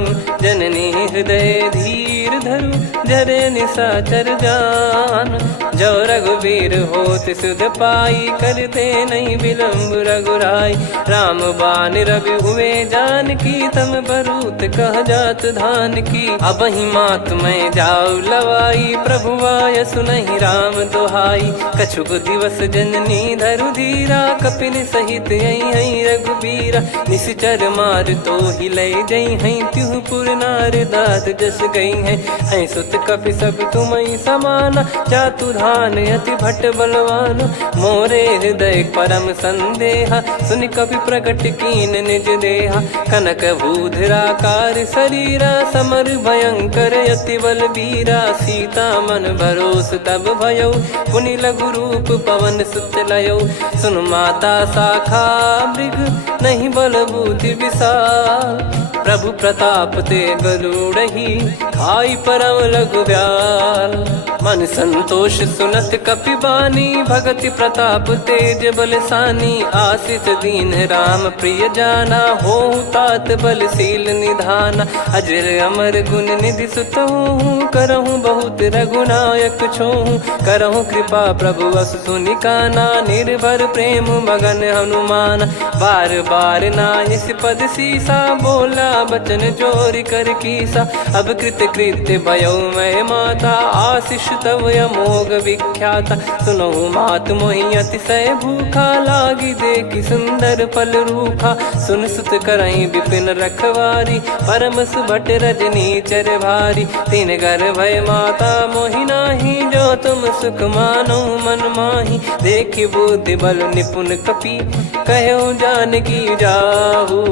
जननी हृदय धीर धरु, जरे निशाचर जान। जो रघुवीर होत सुध पाई, कर दे नहीं विलम्ब रघुराई। राम बान रवि हुए जानकी, तम बरूत कह जात धान की। अब ही मात मैं जाऊ लवाई, प्रभु आय सुनहि राम दोहाई। कछुक दिवस जननी धरु धीरा, कपिल सहित यही रघुबीरा। निश्चर मार तो ही ले जई हैं, त्युह पुर नार दाद जस गई हैं। सुत कपि सब तुमई समाना, जातु धान अति भट बलवान। मोरे हृदय परम संदेहा, सुनि कपि प्रकट कीन निज देहा। कनक भूधराकार शरीरा, समर भयंकर अति बलबीरा। सीता मन भरोस तब भयो, पुनि लघु रूप पवन सुत लयो। सुन माता शाखा मृग, नहीं बल बुद्धि विशाल। प्रभु प्रताप ते गरुड़हि, खाई परम लघु ब्याल। मन संतोष सुनत कपि बानी, भगति प्रताप तेज बलसानी। आशीष दीन राम प्रिय जाना, होहु तात बलशील निधाना। अजर अमर गुण निधि सुतहु, करहु बहुत रघुनायक छोहु। करहु कृपा प्रभु अस सुनि काना, निर्भर प्रेम मगन हनुमान। बार बार नायस पद सीसा, बोला बचन जोर कर कीसा। अब कृत कृत्य भयो मैं माता, आशीष तव अमोघ विख्याता। सुनो मात मोहि अतिशय भूखा, लागी देखि सुंदर फल रूखा। सुन सुत करहि विपिन रखवारी, परम सुभट रजनी चर भारी। तीन घर भय माता मोहि नाही, जो तुम सुख मानो मन माही। देखि बुद्धि बल निपुण कपि, कहो जानकी जाहू।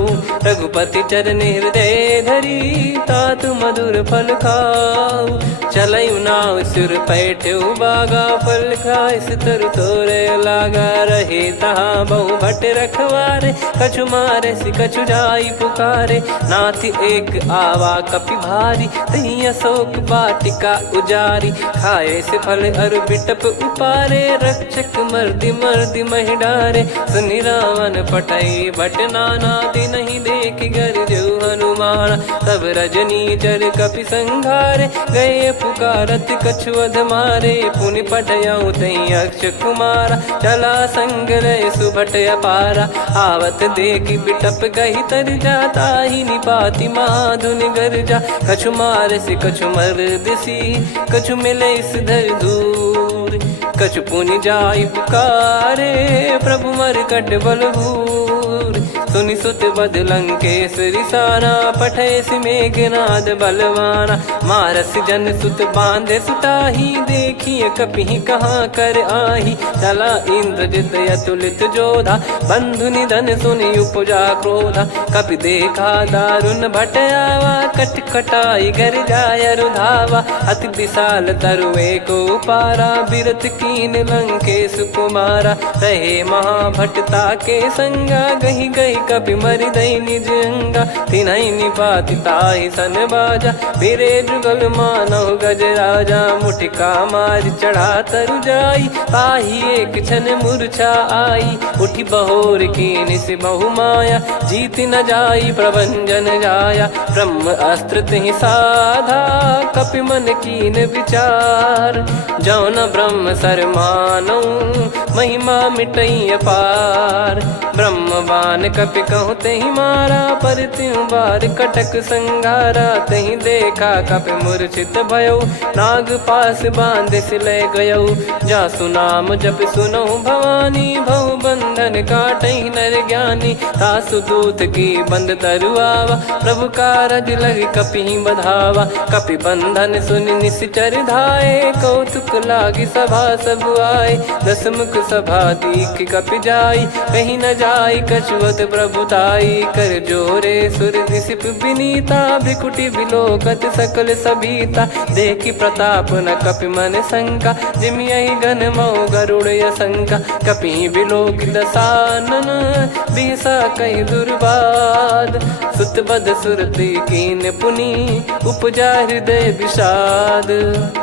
रघुपति चरण हृदय धरी, तात मधुर फल खाऊ। चलऊ नाव सिर पैठ्यु बागा, फल खाय सितर तोरे लागा। रहे तहाँ बहु भट रखवारे, कछु मारे सि कछु जाई पुकारे। नाथ एक आवा कपि भारी, तही अशोक वाटिका उजारी। खाए से फल अर बिटप उपारे, रक्षक मर्दि मर्दि महि डारे। सुनि रावण पटई भट नाना, तिनहि देख गर जो हनुमान। तब रजनी चर कपि संघारे, गए पुकारत कछु अध मारे। पुनि पटयऊ तई अक्ष कुमारा, चला संग रहे सुभट अपारा। आवत देखि बिटप गही तर जाता, ही निपाति माधुनि गर्जा। कछु मार से कछु मर्दिसी, कछु मिले इस धर दूर। कछु पुनि जाई पुकारे, प्रभु मरकट बलभूर। सुनि सुत बद लंकेश्वरी साना, पठयसि मेघनाद बलवाना। मारस जन सुत बांधे सुताही, देखिए कपिहि कहाँ कर आही। चला इंद्रजित अतुलित जोधा, बंधु निधन सुनि उपजा क्रोधा। कपि देखा दारुण भट आवा, कट कटाई घर जाय रुधावा। अति विशाल तरुए को पारा, बिरत कीन लंकेश कुमारा। रहे महाभटता के संगा, गही गही कपि मरि दई निज अंगा। तिन्हि निपाति ताहि सन बाजा, फिरे जुगल मानव गज राजा। मुटिका मार चढ़ा तरु जाई, ताहि एक क्षण मूर्छा आई। उठि बहोर कीन से बहु माया, जीत न जाई प्रभंजन जाया। ब्रह्म अस्त्र तिहि साधा, कपि मन कीन विचार। जौ न ब्रह्म सर मानौ, महिमा मिटई अपार। ब्रह्म बान कपि कहु तहि मारा, पर त्यों बार कटक संगारा। तहि देखा कपि मूर्छित भयो, नाग पास बांध सिले गयो। जासु नाम जप सुनहु भवानी, भव बंधन काटहि नर ज्ञानी। तासु दूत की बंद तरुआवा, प्रभु कारज लग कपि बधावा। कपि बंधन सुनि निश्चर धाये, कौतुक लागी सभा सब आए। दस मुख सभा दीख कपि जाई, कहीं न जाई कछुअत प्रभुताई। कर जोरे सुर दिसिप विनीता, भ्रिकुटि विलोकत सकल सबीता। देखि प्रताप न कपि मन शंका, जिमि यही गन मऊ गरुड़ असंका। कपि विलोक दसानन, बिहसा कहि दुर्बाद। सुत बद सुरति कीन पुनि, उपजा हृदय विषाद।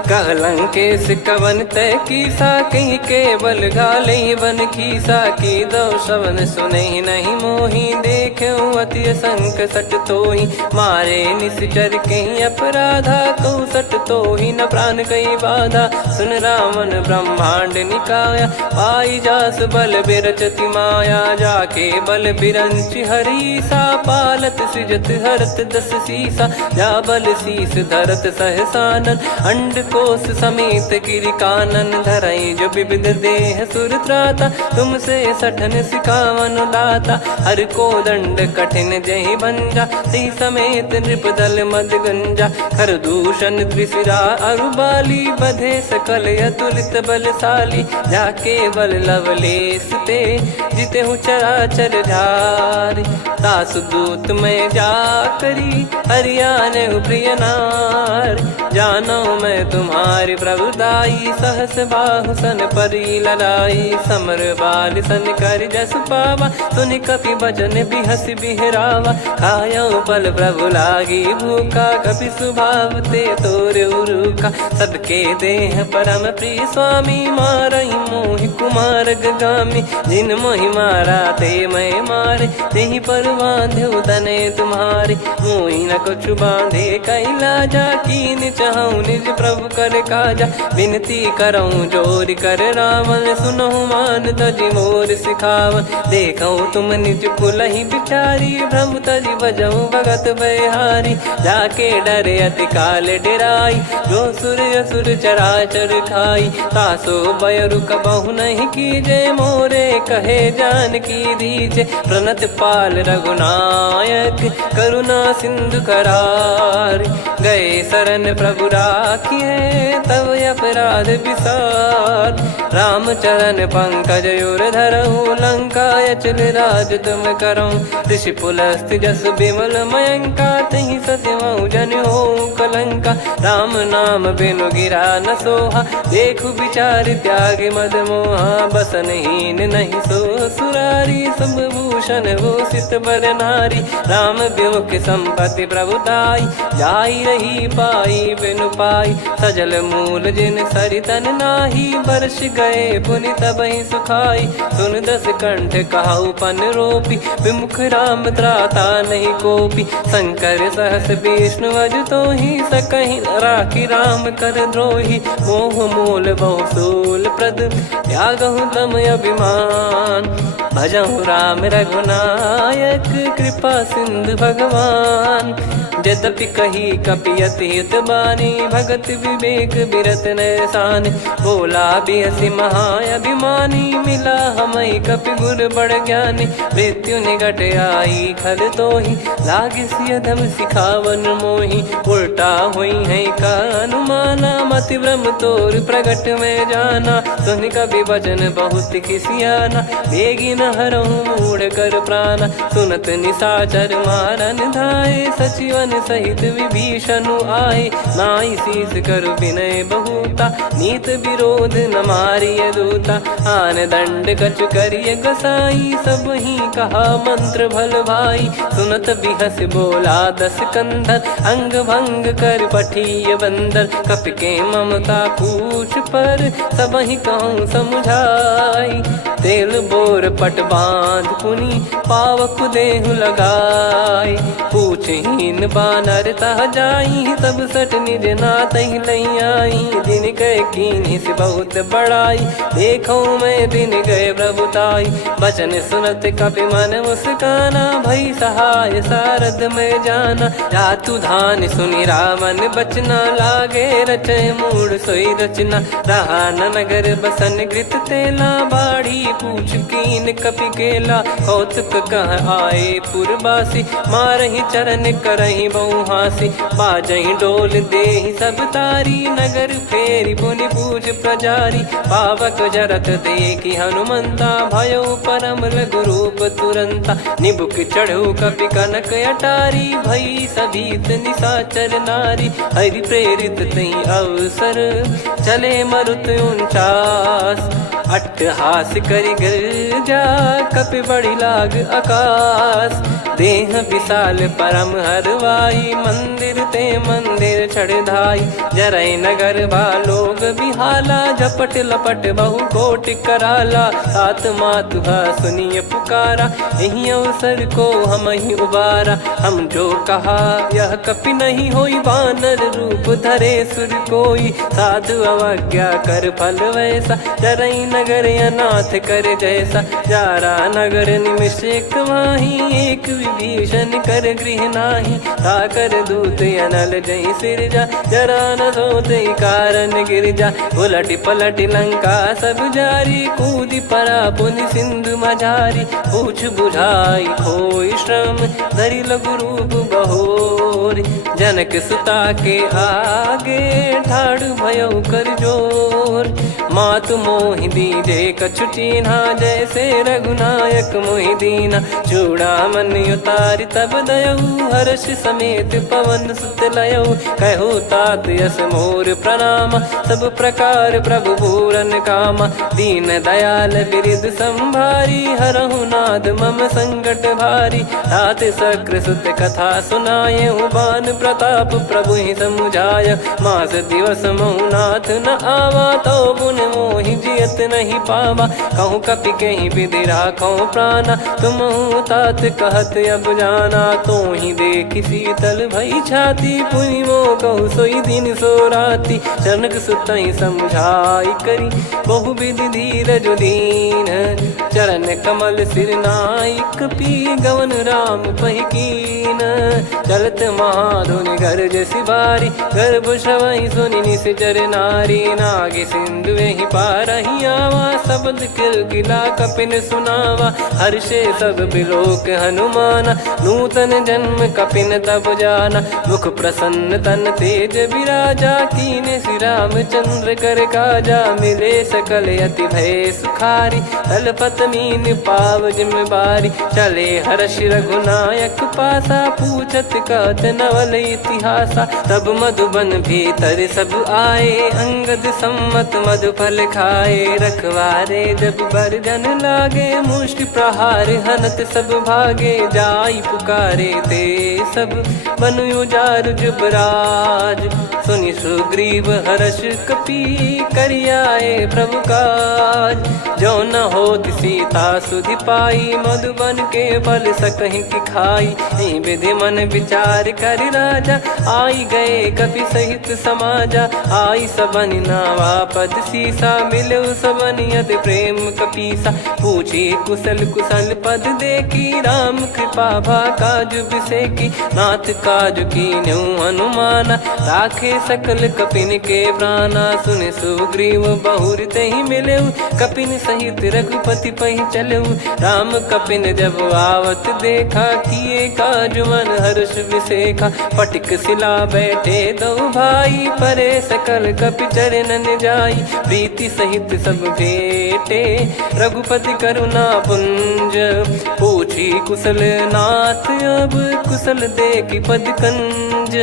कह लंकेश कवन तय कीसा, कहीं केवल घाले बन खीसा। की दो शवन सुने नहीं मोर, मोहि देख्यो अति संक सट तोहि मारे निश्चर कहीं अपराधा कहु सट तोहि न प्राण कई बाधा सुन रावण ब्रह्मांड निकाया पाई जास बल बिरचति माया जाके बल बिरंच हरी सा पालत सृजत हरत दस सीसा जा बल शीस धरत सहसानन अंड कोश समेत गिरि कानन धरई जो विविध देह सुर त्राता तुमसे सठन सिखावन दाता हर को दंड कठिन जहि भंजा सी समेत नृपदल मद गंजा खर दूषण त्रिशिरा अरुबाली बधे सकल अतुलित बलशाली जाके बल लवलेस ते जिते हूँ चराचर झारी दासु दूत में जा करी हरियाने प्रिय नार जानो मैं तुम्हारी प्रभुदाई सहस बाहु सन परी ललाई समर बाल सन कर जस पावा सुन कपि बचन बिहस बिहरावा खायो पल प्रभु लागी भूखा कपि स्वभाव ते तोर उरुका सबके देह परम प्रिय स्वामी मारई मोहि कुमार गामी जिन मोहि मारा ते मैं मारे तेहि पर बांधे तने तुम्हारे मोहि न कुछ बांधे कैला जा कीन चाहूं निज प्रभु कर काजा विनती करऊं जोर कर रावण सुनहु मान तजि मोर सिखावन देखऊं तुम निज कुलहि बिचारी भ्रम तजि बजऊं भगत बहारी जाके डरे अति काल डेराई जो सुर असुर चराचर खाई तासो बयरु कबहु नहीं कीजे मोरे कहे जान की दीजे प्रणत पाल रघुनायक करुणा सिंधु करार गए शरण प्रभु राखिए तब अपराध विसार राम चरण पंकज उर धरऊं लंका अचल राज तुम करऊं ऋषि पुलस्त जस विमल मयंका तहि ससिमऊ जन हो कलंका राम नाम बिनु गिरा न सोहा देखु विचार त्याग मद मोहा बसनहीन नहीं सो सुरारी सब भूषण भूषित बर नारी राम विमुख संपत्ति प्रभुताई जाई रही पाई बिनु पाई सजल मूल जिन सरितन नाही वर्ष गए पुनि तबहि सुखाई सुन दस कंठ कहाऊ पन रोपी विमुख राम त्राता नहीं कोपी शंकर सहस विष्णु अज तो ही सकहि राखी राम कर द्रोही मोह मूल बहु सूल प्रद त्यागहु तम अभिमान भजहु राम रघुनायक कृपा सिंधु भगवान यद्यपि कही कपियत हित बानी भगत विवेक बिरत नैसान बोला बिहसी महाअभिमानी मिला हमई कपि गुर बड़ ज्ञानी मृत्यु निकट आई खल तोहि लागे सियधम सिखावन मोहि उल्टा हुई है का अनुमाना मति भ्रम तोर प्रगट में जाना सुन कभी वचन बहुत किसियाना बेगी न हरहु मूढ़ कर प्राण सुनत निशाचर मारन धाये सचिवन सहित विभीषणु आए नाई शीस कर विनय बहुता नीत विरोध न मारिय दूता आन दंड कछु करिय गसाई सब ही कहा मंत्र भल भाई सुनत बिहस बोला दस कंधर अंग भंग कर पठिय बंदर कपि के ममता पूछ पर सब ही कहूँ समझाई तेल बोर पट बांध पुनि पावक देहु लगाई पूछहीन बानर तह जाई सब सट निज नाथ लई आई दिन गए कीन्ही से बहुत बड़ाई देखो मैं दिन गए प्रभुताई बचन सुनत कपि मन मुस्काना भई सहाय सारद में जाना जातु धान सुनि रावण बचना लागे रचय मूड सोई रचना रहा न नगर बसन घृत तेला बाड़ी पूछ कीन कपि केला कौतुक कह आए पुरबासी मारहि चरण करहि बहु हासी बाजहि डोल देहि सब तारी नगर फेरी पुनि पूज प्रजारी पावक जरत देखि हनुमंता भयो परम लघु रूप तुरंता निबुक चढ़ऊ कपि कनक अटारी भई सभीत निशाचर नारी हरि प्रेरित तई अवसर चले मरुत 49 अट्टहास करि गिरजा कपि बड़ी लाग आकाश। देह विशाल परम हरवाई मंदिर ते मंदिर चढ़धाई। जरई नगर लोग बिहाला झपट लपट बहु कोटि कराला। सात मातुहा सुनिय पुकारा यही अवसर को हम ही उबारा। हम जो कहा यह कपि नहीं होई वानर रूप धरे सुर कोई। साधु अवज्ञा कर फल वैसा जरई नगर अनाथ कर जैसा। जारा नगर निमिष एक माही एक विभीषण कर गृह नाही। ताकर दूत अनल जई सिरजा जरा न सोते कारण गिरजा। उलट पलट लंका सब जारी कूदी परा पुनि सिंधु मझारी। पूछ बुझाई खोई श्रम धरि लघु रूप बहोरी। जनक सुता के आगे ठाड़ भयो कर जोर। मातु मोहि दीजे कछु चीन्हा जैसे रघुनायक मोहि दीना। चूड़ामन उतारि तब दयऊ हर्ष समेत पवन सुत लयऊ। कहो तात यस मोर प्रणाम सब प्रकार प्रभु पूरन कामा। दीन दयाल बिरिद संभारी हरहु नाद मम संकट भारी। तात सक्र सुत कथा सुनाये बान प्रताप प्रभु ही समुझाय। मास दिवस महु नाथ न आवा तो पुन मोहि जियत नहीं पावा। कहूँ कपि कहीं विधि राखो प्राणा तुम तात कहत अब जाना। तो ही देखी शीतल भई छाती पुनि मो कहु सोई दिन सो राती। जनक सुत ही समझाई करी बहु विधि धीरज दीन। चरण कमल सिर नाई कपि गवन राम पहिकीन। चलत महाधुनि गरज सिबारी गर्भ श्रवहि सुनि निश्चर नारी। नाग सिंधु ही पारहि आवा शब्द किलकिला कपिन सुनावा। हर्षे सब बिलोक हनुमाना नूतन जन्म कपिन तब जाना। मुख प्रसन्न तन तेज विराजा कीने श्री रामचंद्र कर काजा। मिले सकल अति भय सुखारी तलपत मीन पाव जिम्मेवारी। चले हर्ष रघुनायक पासा पूछत कहत नवल इतिहासा। तब मधुबन भीतर सब आए अंगद सम्मत मधुफल खाए। रखवारे जब बरजन लागे मुष्टि प्रहार हनत सब भागे। जाई पुकारे ते सब बन उजार जुबराज। सुनि सुग्रीव हर्ष कपि करियाए प्रभु काज। जो न होत सीता सुधि पाई मधुबन के फल सकहि की खाई। विधि मन विचार कर राजा आई गए कपि सहित समाजा। आई सबन नावा पद सीसा मिलो सबन यद प्रेम कपीसा। पूछी कुशल कुशल पद देखी राम कृपा भा काज बिसेकी। नाथ काज कीन्यु हनुमाना राखे सकल कपिन के प्राणा। सुन सुग्रीव बहुर तहि मिलेऊ कपिन सहित रघुपति पहि चलेऊ। राम कपिन जब आवत देखा किए काज मन हर्ष विसेखा। फटिक सिला बैठे दो भाई परे सकल कपि चरणन जाई। प्रीति सहित सब भेटे रघुपति करुणा पुंज। पूछी कुशल नाथ अब कुशल देखि पद कंज।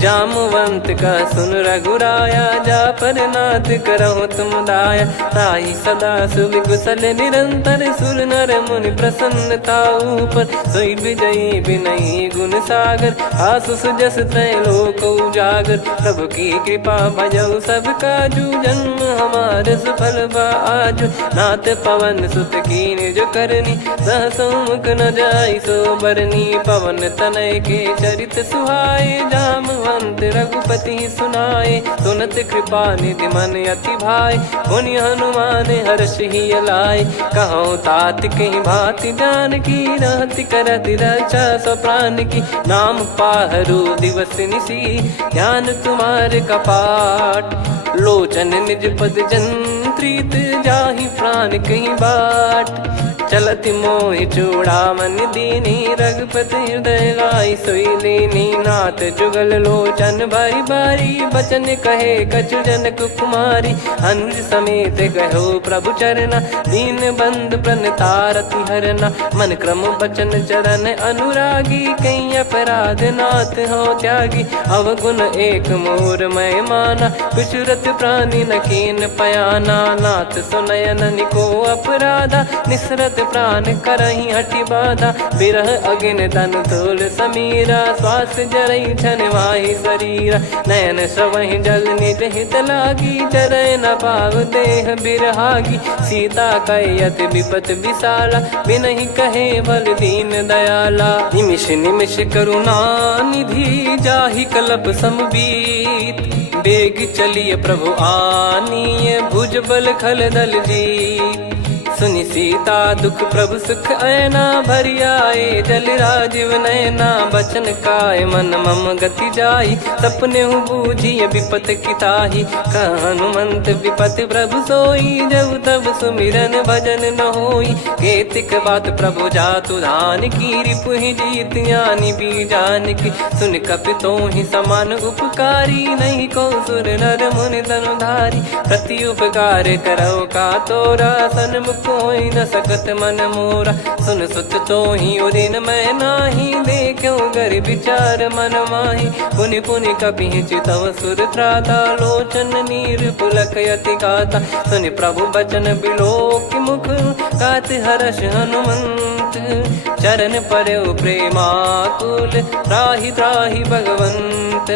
जामवंत का सुन रघुराया जा पर नाथ करहु तुम दाया। ताहि सदा सुविकुशल निरंतर सुर नर मुनि प्रसन्नता ऊपर। सोई विजयी विनयी गुण सागर आसु सुजस त्रैलोक उजागर। प्रभु की कृपा भजऊ सब काजू जन्म हमार सफल बा आजु। नाथ पवन सुत कीन जो करनी सहसो मुख न जाई सो बरनी। पवन तनय के चरित सुहाए जामवंत रघुपति सुनाए। सुनत कृपा निधि मन अति भाई पुनि हनुमान हर्ष ही लाए। कहो तात कहीं भांति जान की रहति करति रक्षा सो प्राण की। नाम पाहरू दिवस निसी ध्यान तुम्हारे कपाट। लोचन निज पद जंत्रित जाहि प्राण कहीं बाट। चल चलति मोहि चूड़ामणि दीनी। रघुपति हृदय लाई सोई लीनी। नाथ जुगल लोचन बारी बारी बचन कहे कछु जनक कुमारी। अनुज समेत गयो प्रभु चरना दीन बंद प्रणतारति हरना। मन क्रम बचन चरण अनुरागी कई अपराध नाथ हो त्यागी। अवगुण एक मोर मैं माना विचुरत प्राणी न कीन पयाना। नाथ सुनयन निको अपराधा निसरत प्राण करही हटि बाधा। बिरह अगिन तन तोल समीरा श्वास जरई छन वाहि शरीरा। नयन सवहि जल निज हित लागी चरय न पाव देह बिरहागी। सीता कैयत विपत विशाला बिनहि कहे बल दीन दयाला। निमिष निमिष करुणा निधि जाहि कलप समबीत। बेग चलिए प्रभु आनीय भुज बल खल दल जी। सुनि सीता दुख प्रभु सुख ऐना भरि आए जल राजीव नैना। बचन काय मन मम गति जाई सपने हूँ बूझिए विपत किताही। हनुमंत विपत प्रभु सोई जब तब सुमिरन भजन न होई। केतिक बात प्रभु जातु धान की रिपुहि जीत यानी बीजान की। सुन कपि तो ही समान उपकारी नहीं को सुर नर मुनि तनुधारी। प्रति उपकार करो का तोरा सन्मुख कोई न सकत मन मोरा। सुन सुत तो ही उदिन मैं नाही देखो गर विचार मन माही। पुनि पुनि कपि चितव सुर त्राता लोचन नीर पुलक यति गाता। सुनि प्रभु बचन बिलोक मुख गात हर्ष हनुमंत। चरण परयो प्रेमाकुल त्राहि त्राहि भगवंत।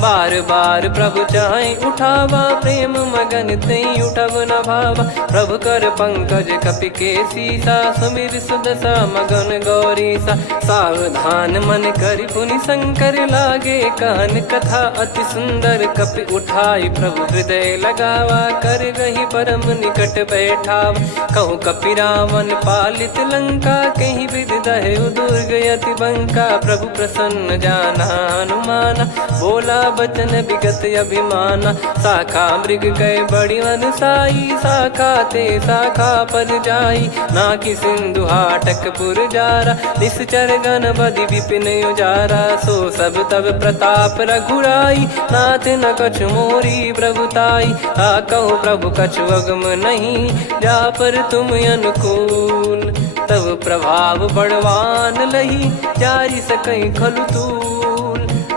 बार बार प्रभु चाहे उठावा प्रेम मगन तई उठब न भावा। प्रभु कर पंकज कपि के सीसा सुमिर सुदशा मगन गौरीसा। सावधान मन करि पुनि शंकर लागे कहन कथा अति सुंदर। कपि उठाई प्रभु हृदय लगावा कर गही परम निकट बैठावा। कहूँ कपि रावण पालित लंका कहीं विधि दहेउ दुर्ग यति बंका। प्रभु प्रसन्न जाना हनुमाना बोला बचन विगत अभिमाना। शाखा मृग गए बड़ी अनुसाई शाखा ते शाखा पर जाई। ना कि सिंधु हाटक पुर जारा निश्चर गण बदि विपिन उजारा। सो सब तब प्रताप रघुराई नाथ न कछु मोरी प्रभुताई। कहो प्रभु कछु अगम नहीं जा पर तुम अनुकूल। तब प्रभाव बड़वान लही जारी सकई खलु तूल।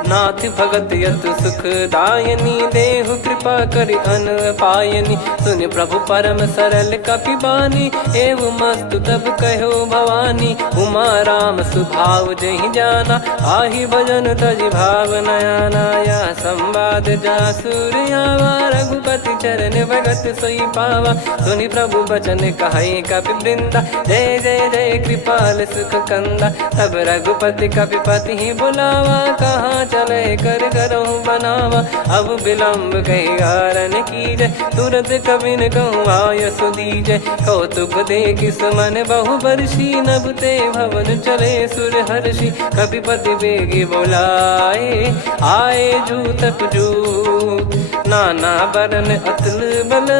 नाथ भगत यत सुख दायनी देहु कृपा करि अन पायनी। सुनि प्रभु परम सरल कपि बानी एव मस्तु तब कहो भवानी। उमा राम सुभाव जहि जाना आहि भजन तजि भाव नयाना। या संवाद जासुर आवा रघुपति चरण भगत सोई पावा। सुनि प्रभु बचन कहे कपि वृंदा जय जय जय कृपाल सुख कंदा। तब रघुपति कपि पति ही बुलावा कहाँ चले कर करहूँ बनावा। अब विलम्ब कही कारण कीजय तुरंत कवि न कहूँ आयस दीजय। कौतुक देखि सुमन बहु बरसी नभते भवन चले सुर हर्षि। कपिपति बेगी बोलाए आए जूतक जूत। नाना बरन अतुल बल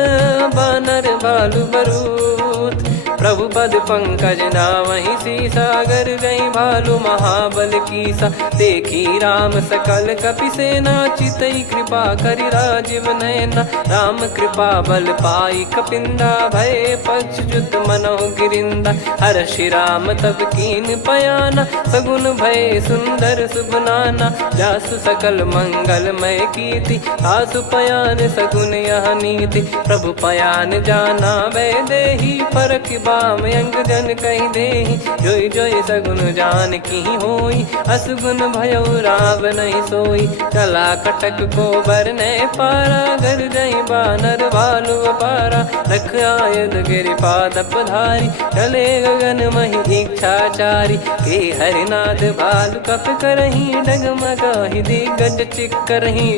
बानर बालु बरूत। प्रभु पद पंकज नावहि सीसागर गई भालु महाबल कीसा। देखी राम सकल कपि सेना चितई कृपा करि राजीव नयना। राम कृपा बल पाई कपिंदा भय पक्ष जुत मनोह गिरिंदा। हर्षि राम तब कीन पयाना सगुन भय सुंदर सुगुनाना। जासु सकल मंगलमय कीर्ति आसु पयान सगुन यह नीति। प्रभु पयान जाना वै देहि परख बाम अंग जन कहि देहि। जोई जोई सगुन जान की होई असगुन भयो राव नहीं सोई। चला कटक को बरने पारा घर जई बानर भालु अपारा। रख आयद गिरि पाद पधारी चले गगन महि इच्छाचारी। के हरिनाथ भालु कप करही डगमगाहि दिग्गज चिक्करही।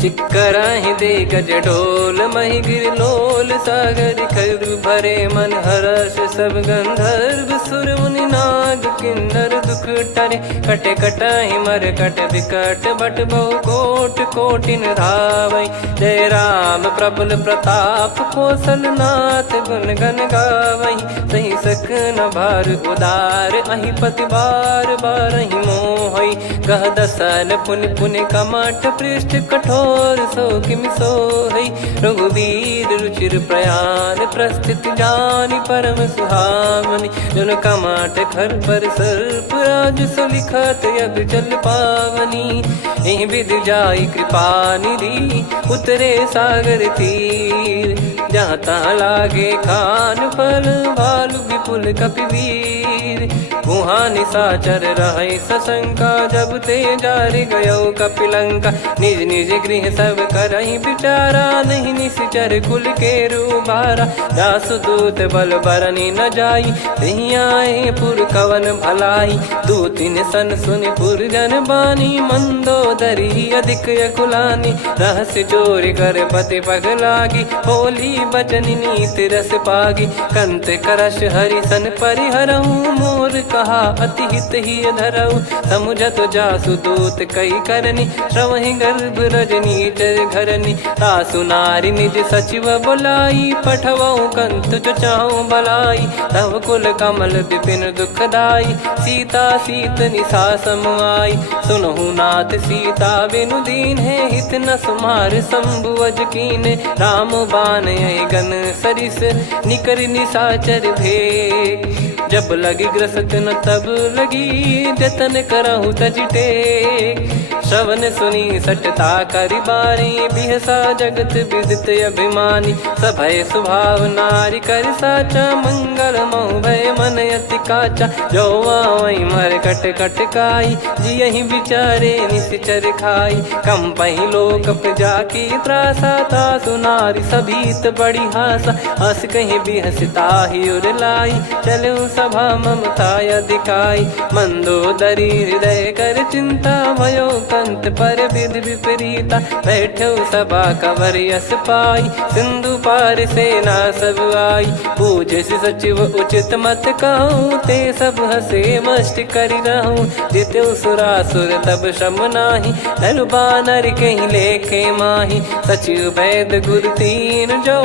चिक्कराहि दिग्गज डोल महि गिर लोल सागर खर भरे मन हर्ष सब गंधर्व सुर मुनि नाग किन्नर दुख टरे कटे कटाहि मर कट विकट भट बहु कोट कोटिन धावै जय राम प्रबल प्रताप कौशल नाथ गुण गण गावै सही सक न भार उदार अहि पति बार बारहि मोहै गह दसन पुन पुन कमठ पृष्ठ कठोर सो किम सोहै रघुवीर रुचिर प्रयाण प्रस्थित जानि परम सुहावनि जन कमठ खर पर सर्प राज सलिखत अब चल पावनी एहि विध जाई कृपा निधि उतरे सागर तीर जहाँ तहाँ लागे खान फल भालु विपुल कपिवीर वहाँ निशाचर रहे सशंका जब ते जारि गयो कपिलंका निज निज गृह सब करहि विचारा नहीं निश्चर कुल के रूबारा दासु दूत बल बरनी न जाई नहीं आए पुर कवन भलाई दूतिन सन सुनि पुर जन बानी मंदोदरी अधिक अकुलानी रहस्य चोरी कर पति पग लागी होली बचन नीत रस पागी कंत करश हरि सन परिहरहु मोर कहा अति हित ही धरऊ समुझत जासु दूत कई करनी श्रवहि गर्भ रजनी चर घरनी तासु नारी निज सचिव बुलाई पठवऊ कंत जो चाहूं बलाई तव कुल कमल विपिन दुखदाई सीता सीत निशा समाई सुनहु नाथ सीता बिनु दीन है हित न सुमार शंभु अज कीने राम बान गन सरिस निकर निशाचर भेग जब लगी ग्रसत न तब लगी जतन करहु तज टेक श्रवण सुनी सटता करि बारी बिहसा जगत विदित अभिमानी सभय स्वभाव नारी कर साचा मंगल मऊ भय मन अति काचा जो आवई मर कट कट काई जियहि विचारे निश्चर खाई कम पही लोक जाकी त्रासा तासु नारी सभीत बड़ी हासा हस कहीं बिहसता ही उर लाई चलऊ सभा ममता अधिकाई मंदोदरी हृदय कर चिंता भयो कंत पर विधि विपरीता बैठो सभा कवर यस पाई सिंधु पार सेना सब आई पूजे सचिव उचित मत कहूँ ते सब हसे मस्त करि रहूं जितु सुरासुर तब श्रम नाही धनु बानर कहीं लेखे माही सचिव वैद गुरु तीन जो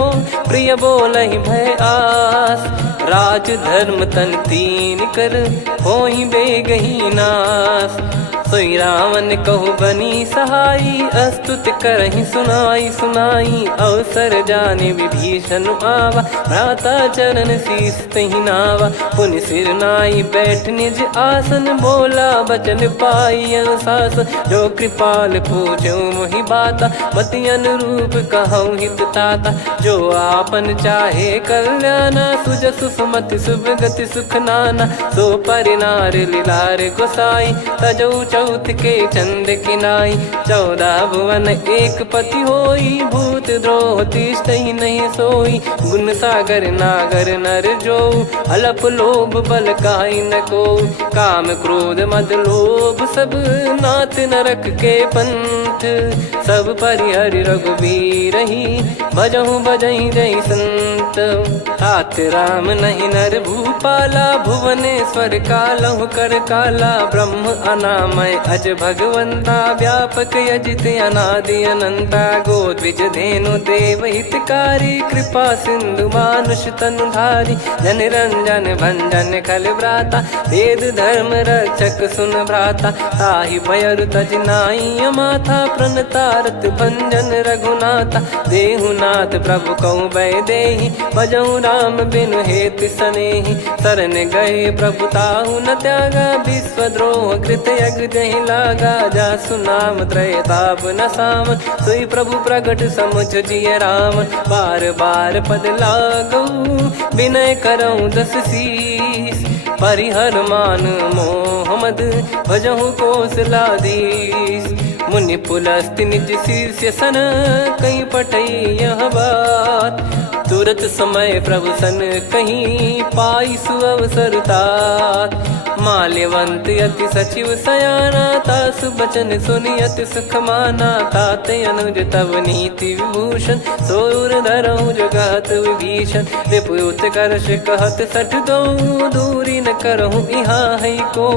प्रिय बोलहि भय आस राज धर्म तन तीन कर होई बेगही नास सोई रावण कहु बनी सहाई अस्तुत करहि सुनाई सुनाई अवसर जाने विभीषण आवा भ्राता चरण शीस तहि नावा पुनि सिर नाई बैठ निज आसन बोला बचन पाई अनुशास जो कृपाल पूछो मोहि बाता मति अनुरूप कहूँ हित ताता जो आपन चाहे कल्याणा सुजसु सुमति शुभ गति सुख नाना सो परिनार लीलार गोसाई तजौ चौथ के चंद किनाई 14 भुवन एक पति होई भूत द्रोह तिष्ठहि नहीं सोई गुण सागर नागर नर जो अलप लोभ बल काई न को काम क्रोध मद लोभ सब नाथ नरक के पंथ सब परिहरि रघुबीर ही भजहु भजहि जय संत तात राम नहीं नर भूपाला भुवनेश्वर कालहु कर काला ब्रह्म अनामय अज भगवंता व्यापक यजित अनादि अनंता गोद्विज धेनु देव हितकारी कृपा सिंधु मानुष तनुधारी जन रंजन भंजन खल भ्राता वेद धर्म रक्षक सुन भ्राता ताहि भयर तज नाई माथा प्रणतारत भंजन रघुनाथा देहुनाथ प्रभु कहु बै देहि भजहु राम बिनु हेतु सनेहि शरण गए प्रभु ताहु न त्यागा विश्वद्रोह कृत यज्ञ जहि लागा जासु नाम त्रयताप न सामन सोई प्रभु प्रगट समुझ जिय रामन बार बार पद लागऊ विनय करऊँ 10 शीस परिहर मान मोहम्मद भजहु कौशलाधीश मुनि पुलस्ति निज शीर्ष सन कहीं पटई यह बात तुरत समय प्रभु सन कहीं पाई सुअवसर तात। माल्यवंत अति सचिव सयाना तासु बचन सुनि अति सुख माना। ताते अनुज तव नीति विभूषण सोर धरहु जगत विभीषण। रिपुत करश कहत सठ दो दूरी न करहु यहाँ है को।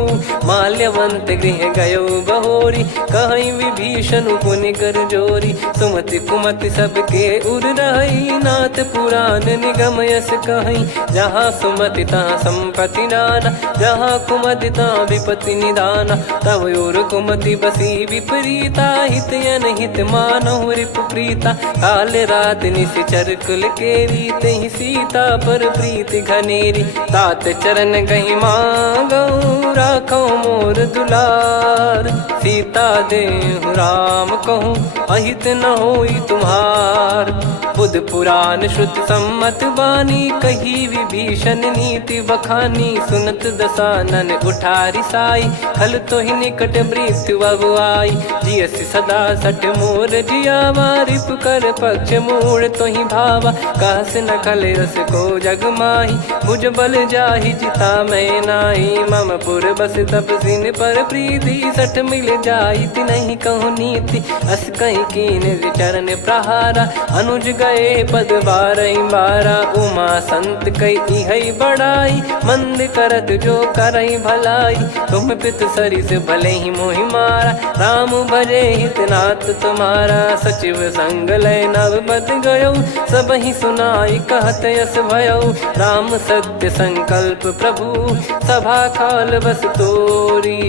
माल्यवंत गृह गयो बहोरी कहीं विभीषण पुनि कर जोरी। सुमति कुमति सबके उर रही नाथ पुराण निगम यस कहीं। जहाँ सुमति तहाँ संपत्ति नाना जहाँ कुमति तहाँ विपत्ति निदाना। तव और कुमति बसी विपरीता हित अनहित मानहु रिपु प्रीता। काल रात निशिचर कुल केरी तहि सीता पर प्रीति घनेरी। तात चरण गही मांगऊ राखो मोर दुलार। सीता देहु राम कहूँ अहित न होई तुम्हार। बुध पुराण श्रुत सम्मत बानी कही विभीषण नीति बखानी। सुनत दसानन उठारी साई खल तो ही निकट मृत्यु अब आई। जियसि सदा सठ मोर जियावा रिप कर पक्ष मूड़ तो ही भावा। कहस न खल रस को जग माही भुज बल जाहि जिता मैं नाई। मम पुर बस तप सिन पर प्रीति सठ मिल जाई नहीं कहूँ नीति। अस कहीं कीन चरण प्रहारा अनुज गए पद बारई बारा। उमा संत कई है बड़ाई मंद करत जो करई भलाई। तुम पित सरिस भले ही मोहि मारा राम भजे हित नाथ तुम्हारा। सचिव संग लय नव बद गयो सब ही सुनाई कहत यस भयो। राम सत्य संकल्प प्रभु सभा काल बस तोरी।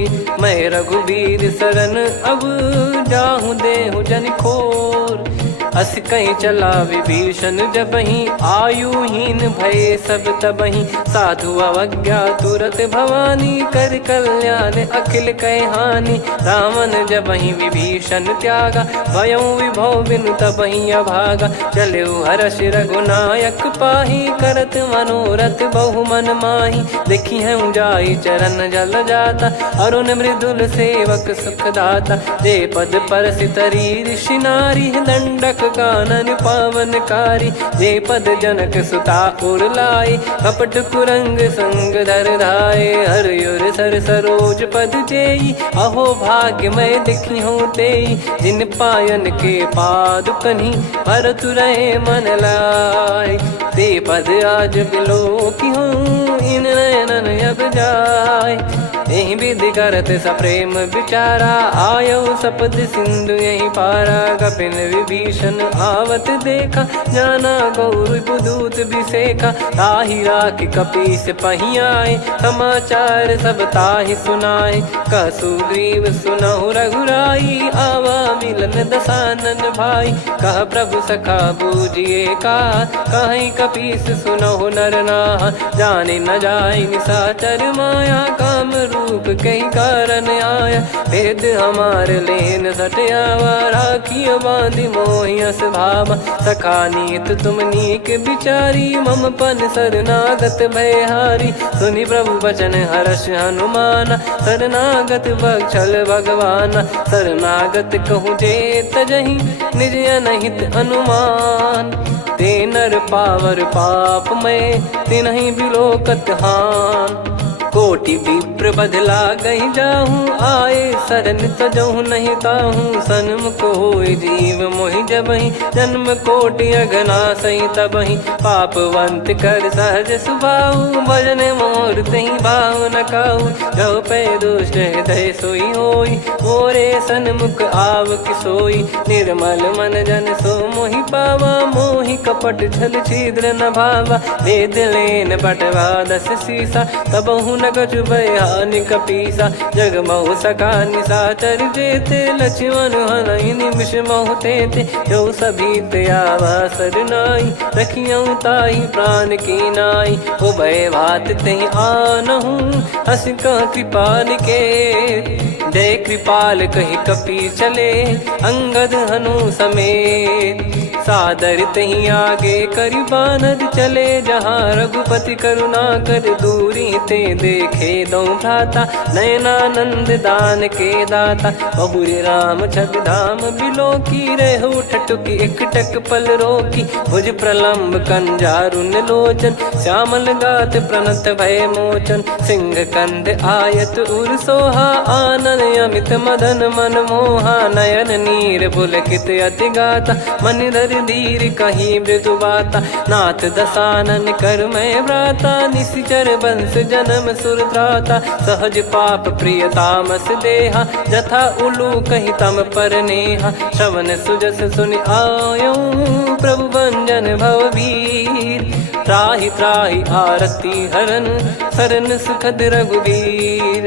मैं रघुबीर शरण अब जाहूँ देहु जन खोर। अस कहीं चला विभीषण जबहि आयुहीन भय सब तबहि। साधु अवज्ञा तुरत भवानी कर कल्याण अखिल कह हानि। रावण जबहि विभीषण त्यागा भयउ विभव बिनु तबहि अभागा। चलऊ हर्ष रघुनायक पाही करत मनोरथ बहु मन माही। देखी हूँ जाई चरण जल जाता अरुण मृदुल सेवक सुखदाता। जे पद परसि तरी ऋषि नारी दंडक कानन पावनकारी। जे पद जनक सुता उर लाए कपट कुरंग संग धर धाये। हरियुर सर सरोज पद जेई अहो भाग्य मैं दिखी हूँ तेई। जिन पायन के पादुकनी भरत रहे मन लाए। ते पद आज बिलो की हूँ इन नयनन अब जाय। यही विधि करत सप्रेम विचारा आयो सपद सिंधु यही पारा। कपिन विभीषण आवत देखा जाना गौर बुदूत बिसेखा। ताहि राखि कपीस पही आए समाचार सब ताहि सुनाए। कह सुग्रीव सुनहु रघुराई आवा मिलन दसानन भाई। कह प्रभु सखा बूझिए का कहीं कपीस सुनहु नर नाहा। जाने न जाय निशाचर माया काम रूप कई कारण आया। भेद हमार लेन सटयावा राखिय बांधि मोहियस भावा। सखा नीत तुम नीक बिचारी मम पन शरणागत भयहारी। सुनि प्रभु वचन हर्ष हनुमाना शरणागत बक्षल भगवाना। शरणागत कहूँ जे तजहि निज अनहित अनुमान। ते नर पावर पाप में तिन्हि बिलोकत हान। कोटि विप्र बदला गई जाहूँ आए शरण तजहु नहीं ताहूँ। सन्मुख होय जीव मोहि जबहि जन्म कोटि अघना सही तबहि। पापवंत कर सहज सुभाऊ भजन मोर तहि भाव न काहू। जो पै दुष्ट हृदय सोई होई मोरे सन्मुख आव किसोई। निर्मल मन जन सो मोहि पावा मोहि कपट छल छिद्र न भावा। वेद लेन बटवा दस सीसा तबहु न कछु भयानि कपीसा। जग महु सका निशाचर जेते लक्ष्मण हनहि निमिष महु तेते। जो सभी त्यावा सरनाई रखियऊ ताहि प्राण की नाई। उभय भात तहि आनहु हस कह कृपाल के। जय कृपाल कहि कपी चले अंगद हनु समेत। सादर तही आगे करि बानर चले जहाँ रघुपति करुणा कर दूरी ते देखे दो भ्राता। नयनानंद दान के दाता बहुरी राम छग धाम बिलो की रह उठ ठटुकी एकटक पल रोकी, भुज प्रलम्ब कंजारुन लोचन, श्यामल गात प्रणत भय मोचन, सिंह कंद आयत उर सोहा, आनन अमित मदन मन मोहा, नयन नीर पुलकित अति गाता, मन धर धीर कहीं मृदु बाता, नाथ दसानन कर मैं व्राता, निशिचर बंस जन्म सुर त्राता, सहज पाप प्रिय तामस देहा, जथा उलू कही तम पर नेहा, श्रवण सुजस सुनि आयो प्रभु भंजन भवबीर, त्राहि त्राहि आरती हरन सरन सुखद रघुबीर,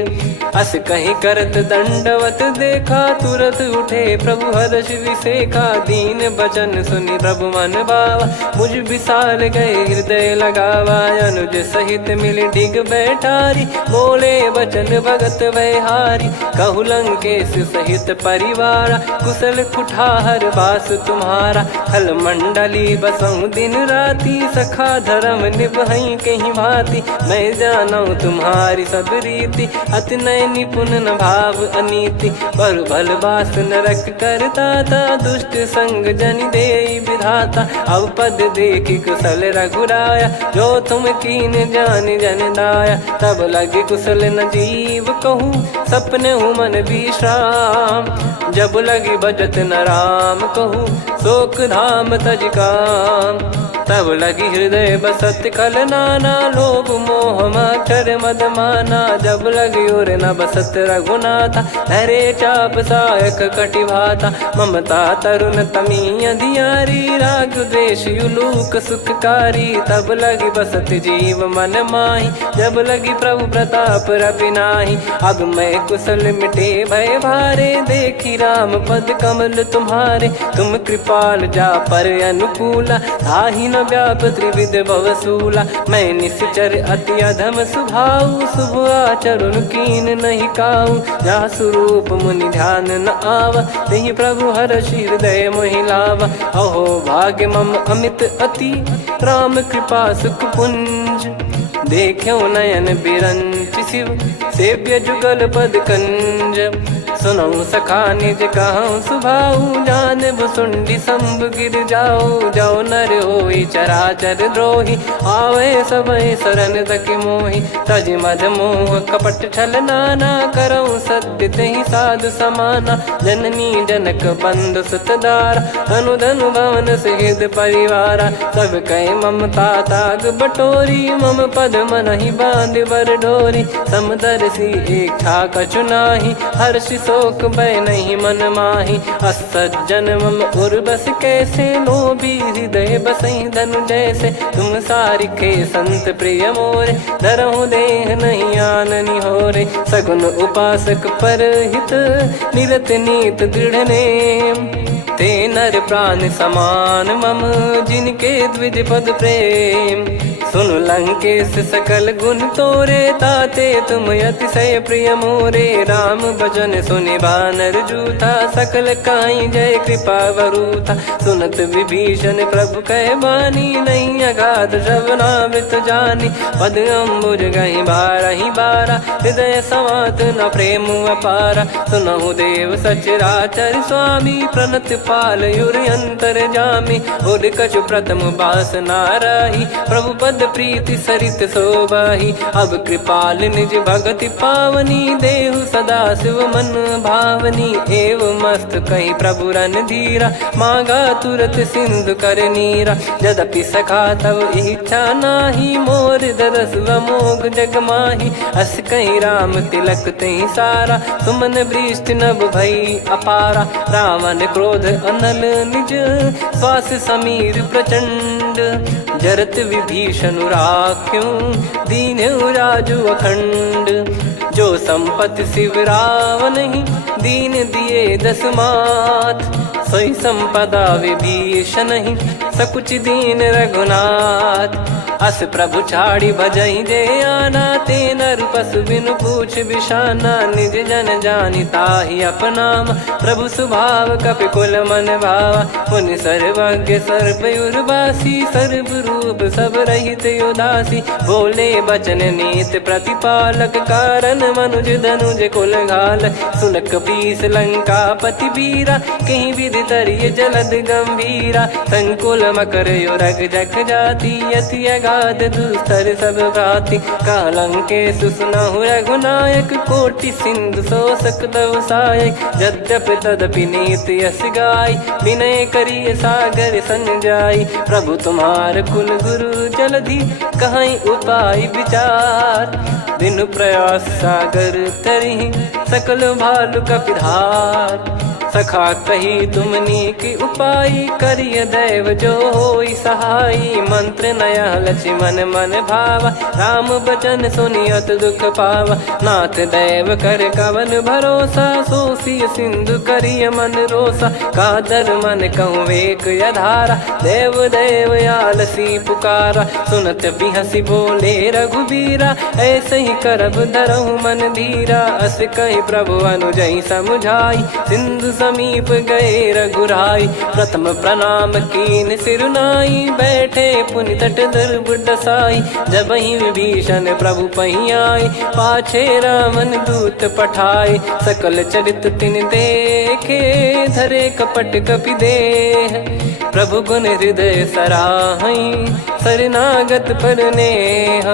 अस कहीं करत दंडवत देखा, तुरत उठे प्रभु हर्ष विसेखा, दीन बचन सुनि प्रभु मन भावा, मुझ विशाल गए हृदय लगावा, अनुज सहित मिल डिग बैठारी, बोले बचन भगत वैहारी, कहु लंकेश सहित परिवारा, कुशल कुठार बास तुम्हारा, खल मंडली बसऊं दिन राती, सखा धर्म निभई कहीं भांति, मैं जानू तुम्हारी सब रीति, अति नय निपुण न भाव अनीति, पर भल बास नरक करता था, दुष्ट संग जन दे विधाता, अब पद देखी कुशल रघुराया, जो तुम कीन जान जन दाया, तब लगे कुशल न जीव कहूँ, सपने हूँ मन विश्राम, जब लगी बजत न राम कहूँ, शोक धाम तज काम, तब लगी हृदय बसत खल नाना, लोभ मोह मच्छर मद माना, जब लगी और न बसत रघुनाथा, धरे चाप सायक कटि भाता, ममता तरुण तमी अधियारी, राग द्वेष युलूक सुखकारी, तब लगी बसत जीव मन माही, जब लगी प्रभु प्रताप रवि नाही, अब मैं कुशल मिटे भय भारे, देखी राम पद कमल तुम्हारे, तुम कृपाल जा पर अनुकूला, ताहि न व्याप त्रिविध भवसूला, मैं निश्चर अति अधम सुभाऊ, शुभ आचरण कीन नहीं काऊ, जा स्वरूप मुनि ध्यान न आवा, तेहि प्रभु हर्ष हृदय मोहि लावा, अहो भाग्य मम अमित अति, राम कृपा सुख पुंज, देख्यो नयन बिरंच शिव, सेव्य जुगल पद कंज, सुनऊ सखा निज कहूँ सुभाऊ, जान भुसुंडी संभ गिर जाओ, जाओ नर होई चराचर द्रोही, आवे सबय शरण तक मोहि, तज मद मोह कपट छल नाना, करऊँ सत्य तेहि साधु समाना, जननी जनक बंधु सुतदारा, धनु धनु भवन सहित परिवारा, सब कहे ममता ताग बटोरी, मम पद मनहि बांध बर डोरी, समदर्शी इच्छा कछु नाही, हर्षि शोक भय नहीं मन माही, असज्जन मम उर बस कैसे, लोभी हृदय बसई धनु जैसे, तुम सारिखे संत प्रिय मोरे, धरहु देह नहीं आननि होरे, सगुन उपासक पर हित, निरत नीत दृढ़ नेम, ते नर प्राण समान मम, जिनके द्विज पद प्रेम, सुन लंकेश सकल गुण तोरे, ताते तुम अतिशय प्रिय मोरे, राम भजन सुनि बानर जूथा, सकल काई जय कृपा वरूथा, सुनत विभीषण प्रभु कह बानी, नहीं अगाध श्रवणामृत जानी, पद अम्बुज गहि बारहि बारा, हृदय समात न प्रेम अपारा, सुनहु देव सचराचर स्वामी, प्रणत पाल युर अंतर जामी, उर कछु प्रथम बास नाराही, प्रभु पद प्रीति सरित शोभाही, अब कृपाल निज भगति पावनी, देहु सदा शिव मन भावनी, एव मस्त कही प्रभु रन धीरा, मांगा तुरत सिंधु कर नीरा, यद्यपि सखा तब इच्छा नाही, मोर दरस वमोग जग माही, अस कही राम तिलक तहि सारा, सुमन वृष्टि नभ भई अपारा, रावण क्रोध अनल निज, श्वास समीर प्रचंड, जरत विभीषण राख्यों, दीन्हु राजु अखंड, जो संपत्ति शिव रावण ही, दीन दिए दस मात, सोई संपदा विभीषण ही, सकुच दीन रघुनाथ, अस प्रभु छाड़ी भजई जे आना, ते नर पशु बिनु पूछ बिशाना, निज जन जानि ताहि अपनाम, प्रभु स्वभाव कपि कुल मन भावा, मुनि सर्वज्ञ सर्व उर्वासी, सर्व रूप सब रहित उदासी, बोले बचन नीत प्रतिपालक, कारण मनुज धनुज कुल घाल, सुनक पीस लंका पति वीरा, कहीं विधि तरिय जलद गंभीरा, संकुल मकर युरग जग जाति, अति अगाध दुस्तर सब भ्राति, कालंके सुसुनहु रघुनायक, कोटि सिंधु शोषक तव सहायक, यद्यपि तदपि नीति यस गाय, विनय करिय सागर सन जाई, प्रभु तुम्हार कुल गुरु जलधि, कहीं उपाय विचार, बिनु प्रयास सागर तरि, सकल भालु कपिधार, सखा कही तुमनी की उपाय, करिय दैव जो होई सहाई, मंत्र नया लक्ष्मण मन भावा, राम बचन सुनियत दुख पावा, नाथ दैव कर कवन भरोसा, सोसी सिंधु करिय मन रोसा, कादर मन कहूँ एक यधारा, देव देव आलसी पुकारा, सुनत बिहसी बोले रघुबीरा, ऐसे ही करब धरहु मन धीरा, अस कही प्रभु अनुजई समुझाई, सिंधु समीप गए रघुराई, प्रथम प्रणाम कीन सिरुनाई, बैठे पुनि तट दर्ब डसाई, जब ही विभीषण प्रभु पही आए, पाछे रावण दूत पठाए, सकल चरित तिन देखे, धरे कपट कपि देह, प्रभु गुण हृदय सराहई, शरणागत पर नेह,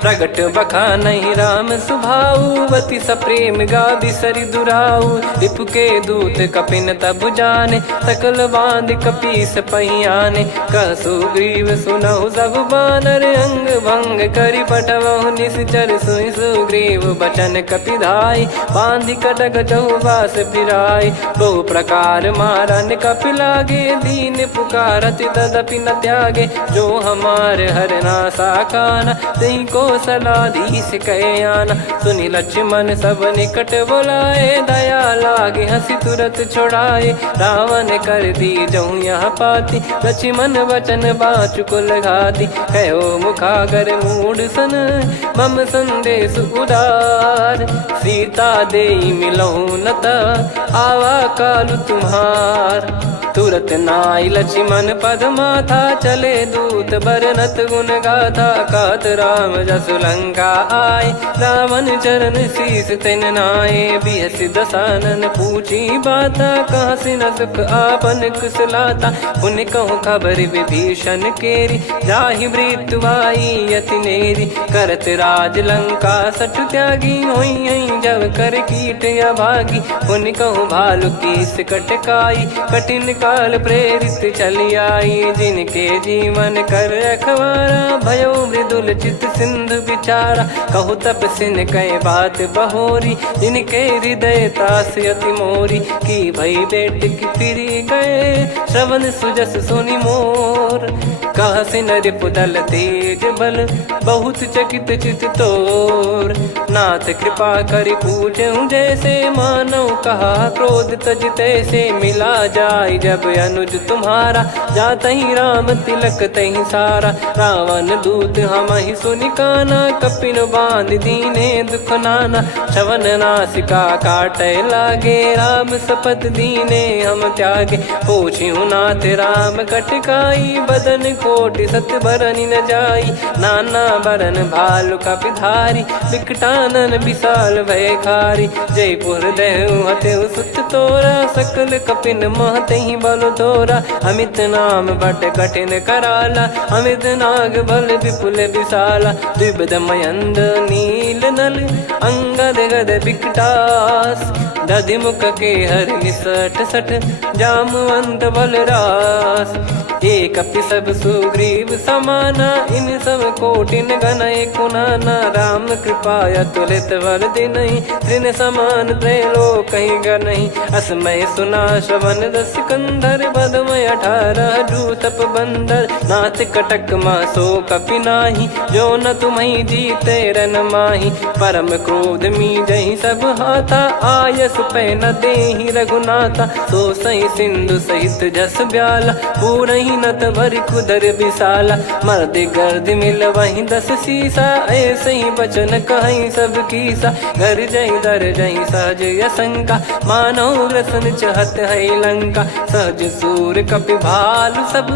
प्रगट बखानहि राम सुभाऊ, बति सप्रेम गाबि सरि दुराऊ, रिपु के दूत कपिन तब जाने, सकल बांध कपीस पहियाने, कह सुग्रीव सुनहु सब बानर, अंग भंग करि पठवहु निश्चर, सुनि सुग्रीव बचन कपिधाई, बांधि कटक चौबास फिराई, बहु प्रकार मारन कपि लागे, दीन पुकारत तदपि न त्यागे, जो हमार हरना साखाना, तही को सलाधीश कहे आना, सुनि लक्ष्मण सब निकट बुलाए, दया लागे हंसी तुरत छोड़ाए, रावण कर दी जऊँ यहाँ पाती, लक्ष्मण वचन बाचु कुल घाती, कहो मुखागर मूड सन, मम संदेश उदार, सीता देई मिलऊँ नता, आवा कालु तुम्हार, तुरत नाई लक्ष्मण पद माथा, चले दूत बरनत गुण गाथा, कहत राम जसु लंका आए, रावण चरण शीस तिन नाये, बिहस दसानन पूछी बाता, कहाँ से न सुख आपन कुशलाता, पुन कहूँ खबर विभीषण केरी, जाहि मृत्यु आई अति नेरी, करत राज लंका सठ त्यागी, होई जब कर कीट अभागी, पुन कहूँ भालु कीस कटकाई, कठिन काल प्रेरित चली आई, जिनके जीवन कर रखवारा, भयो मृदुल चित सिंधु विचारा, कहु तप सिन कई बात बहोरी, जिनके हृदय तास अति मोरी, की भई बेट की फिरी गए, श्रवण सुजस सुनि मोर, कह सिन रिपुदल तेज बल, बहुत चकित चित तोर, नाथ कृपा करि पूजऊँ जैसे, मानव कहा क्रोध तज तैसे, मिला जाय जब अनुज तुम्हारा, जात ही राम तिलक तही सारा, रावण दूत हम ही सुनि काना, कपिन बांध दीने दुख नाना, श्रवण नासिका काटे लागे, राम सपत दीने हम त्यागे, पूछिहु नाथ राम कटकाई, बदन कोटि सत बरनि न जाई, नाना बरन भालु कपिधारी, विकटानन विशाल भयखारी, जयपुर देहु हतेहु सुत तोरा, सकल कपिन महतहि बल तोरा, अमित नाम बट कठिन कराला, अमित नाग बल विपुल विशाला, द्विविध मयंद नील नल, अंगद गद विकटास, दधिमुख के हर निसठ सठ, जामवंत बलरास, एक अपि सब सुग्रीव समाना, इन सब कोटिन गणय कुनाना, राम कृपा अतुलित बल दिनहि, तृण समान त्रैलोक कहीं गनहि, असमय सुना श्रवण दस कंधर, बदमय 18 जूतप बंदर, नाथ कटक मासो कपि नाही, जो न तुम्हि जीते रन माही, परम क्रोध मी जहि सब हाथा, आयस पे न देहि रघुनाथा। सो सही सिंधु सहित जस ब्याला, पूरही नत भरि कुदर विशाला। मर्द गर्द मिल वही 10 सीसा, ऐसे ही बचन कहीं सब कीसा। घर जय दर जय सहज यसंका, मानव ग्रसन चहत है लंका। सहज सूर कपि भालु सब,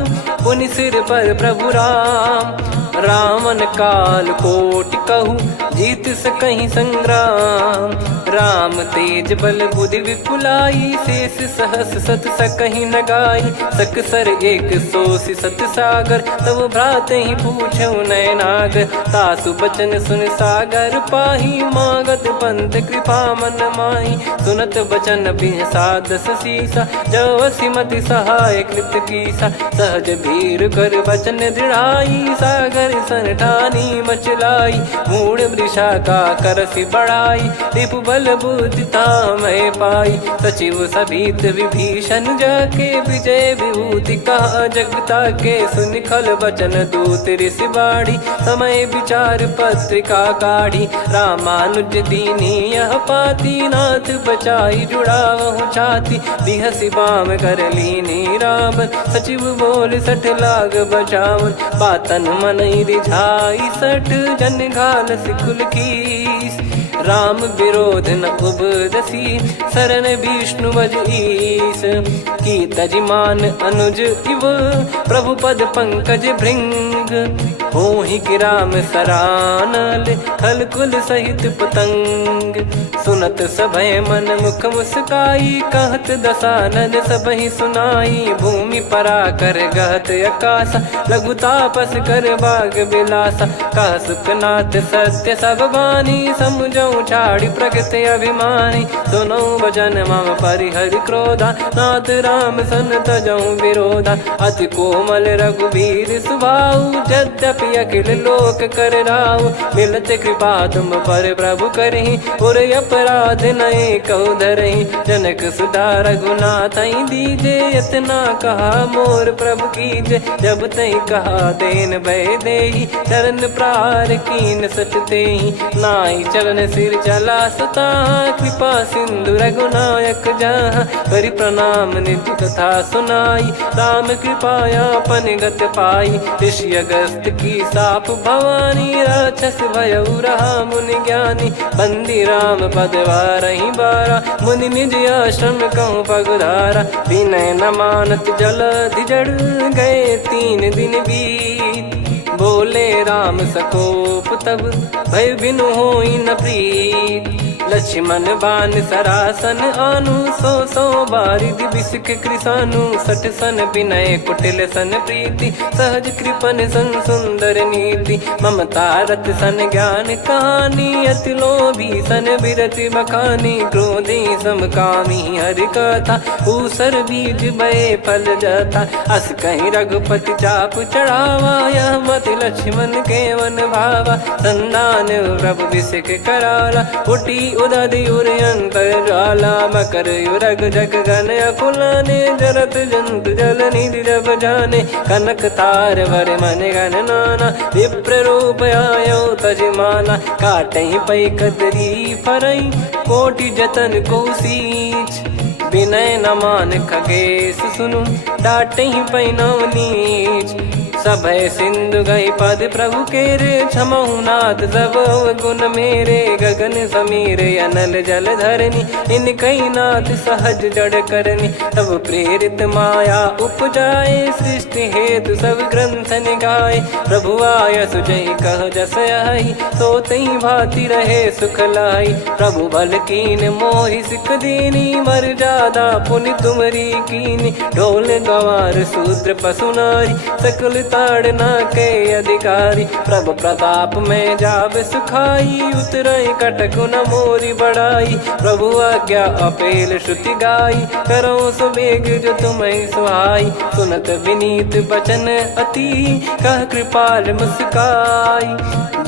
पुनि सिर पर प्रभु राम। रावण काल कोटि कहूँ, जीत सकहीं संग्राम। राम तेज बल बुद्धि विपुलाई, शेष सहस सत सकहीं न गाई। सकसर एक सोसी सत सागर, तब भ्रात ही पूछौ नयनागर। तासु बचन सुन सागर पाही, मागत पंथ कृपा मन माही। सुनत बचन बिहसा 10 सीसा, जो सिमति सहाय कृत कीसा। सहज भीर कर बचन दृढ़ाई, सागर सन ठानी मचलाई। मूढ़ वृषा का करसि बढ़ाई, रिपु बल बुद्धि तामय पाई। सचिव सभीत विभीषण जाके, विजय विभूति कहा जगता के। सुनि खल बचन दूत ऋषि बाड़ी, समय विचार पत्रिका काढ़ी। रामानुज दीनी यह पाती, नाथ बचाई जुड़ावहु छाती। बिहसि बाम कर लीनी रावण, सचिव बोल 60 लाग बचावन। बातन मनई रिझाई 60, जन घाल सिकुल कीस। राम विरोध न उपजसी, शरण विष्णु बज ईस। की तजिमान अनुज इव, प्रभु पद पंकज भृंग। होहि कि राम सरानल, खल कुल सहित पतंग। सुनत सभय मन मुख मुस्काई, कहत दसानन सबहि सुनाई। भूमि परा कर गहत आकाशा, लघु तापस कर बाग बिलासा। कह सुखनाथ सत्य सब बानी, समझौ छाड़ी प्रकृति अभिमानी। सुनो वचन मम परिहरि क्रोधा, नाथ राम सन तजौ विरोधा। अति कोमल रघुवीर सुभाऊ, यद्यपि अखिल लोक कर राऊ। मिलत कृपा तुम पर प्रभु करहि, पुर अपराध नए कहु धरहि। जनक सुधा रघुनाथ दीजे, इतना कहा मोर प्रभु कीजे। जब तई कहा देन भय देहि, चरण प्रार कीन सटतेहि। नाई चरण सिर चला सता, कृपा सिंधु रघुनायक जहाँ। करि प्रणाम निज कथा सुनाई, राम कृपाया अपन गत पाई। ऋषि अगस्त की साप भवानी, राक्षस भयउ रहा मुनि ज्ञानी। बंदी राम पद वारहि बारा, मुनि निज आश्रम कहूँ पगुधारा। विनय न मानत जलधि जड़, गए 3 दिन बीत। बोले राम सकोप तब, भय बिनु होई न प्रीत। लक्ष्मण बान सरासन आनु, 100 बारिधि बिसक कृसानु। 60 सन विनय कुटिल सन प्रीति, सहज कृपन सन सुंदर नीति। ममता रत सन ज्ञान कहानी, अति लोभी सन बिरति बखानी। क्रोधी समकामी हरि कथा, ऊसर बीज भय फल जथा। अस कहीं रघुपति चाप चढ़ावा, यह मति लक्ष्मण के वन भावा। संदान प्रभु बिसक कराला, उठी उदधि उर अंतर ज्वाला। मकर युरग जग गन अकुलाने, जरत जंतु जल निधि जब जाने। कनक तार वर मन गण नाना, विप्र रूप आयो तजमाना। काटहि पै कदरी फरई, कोटि जतन को सींच। विनय न मान खगेश सुनु, डांटहि पै नव नीच। सभय सिंधु गई पद प्रभु केरे, क्षमहु नाथ सब गुण मेरे। गगन समीर अनल जल धरनी, इनकई नाथ सहज जड़ करनी। तब प्रेरित माया उपजाए, सृष्टि हेतु सब ग्रंथ निगाए। प्रभु आय सुजय कह जस आई, सोतहि भांति रहे सुख लाई। प्रभु बल कीन मोहि सिख दीनी, मर्यादा पुनि तुमरी कीनी। ढोल गवार शूद्र पशु नारी, सकल ताड़ना के अधिकारी। प्रभु प्रताप में जाब सुखाई, उतरई कटक न मोरी बढ़ाई। प्रभु आज्ञा अपेल श्रुति गाई, करो सुबेग जो तुम्हें सुहाई। सुनत विनीत बचन अति, कह कृपाल मुस्काई।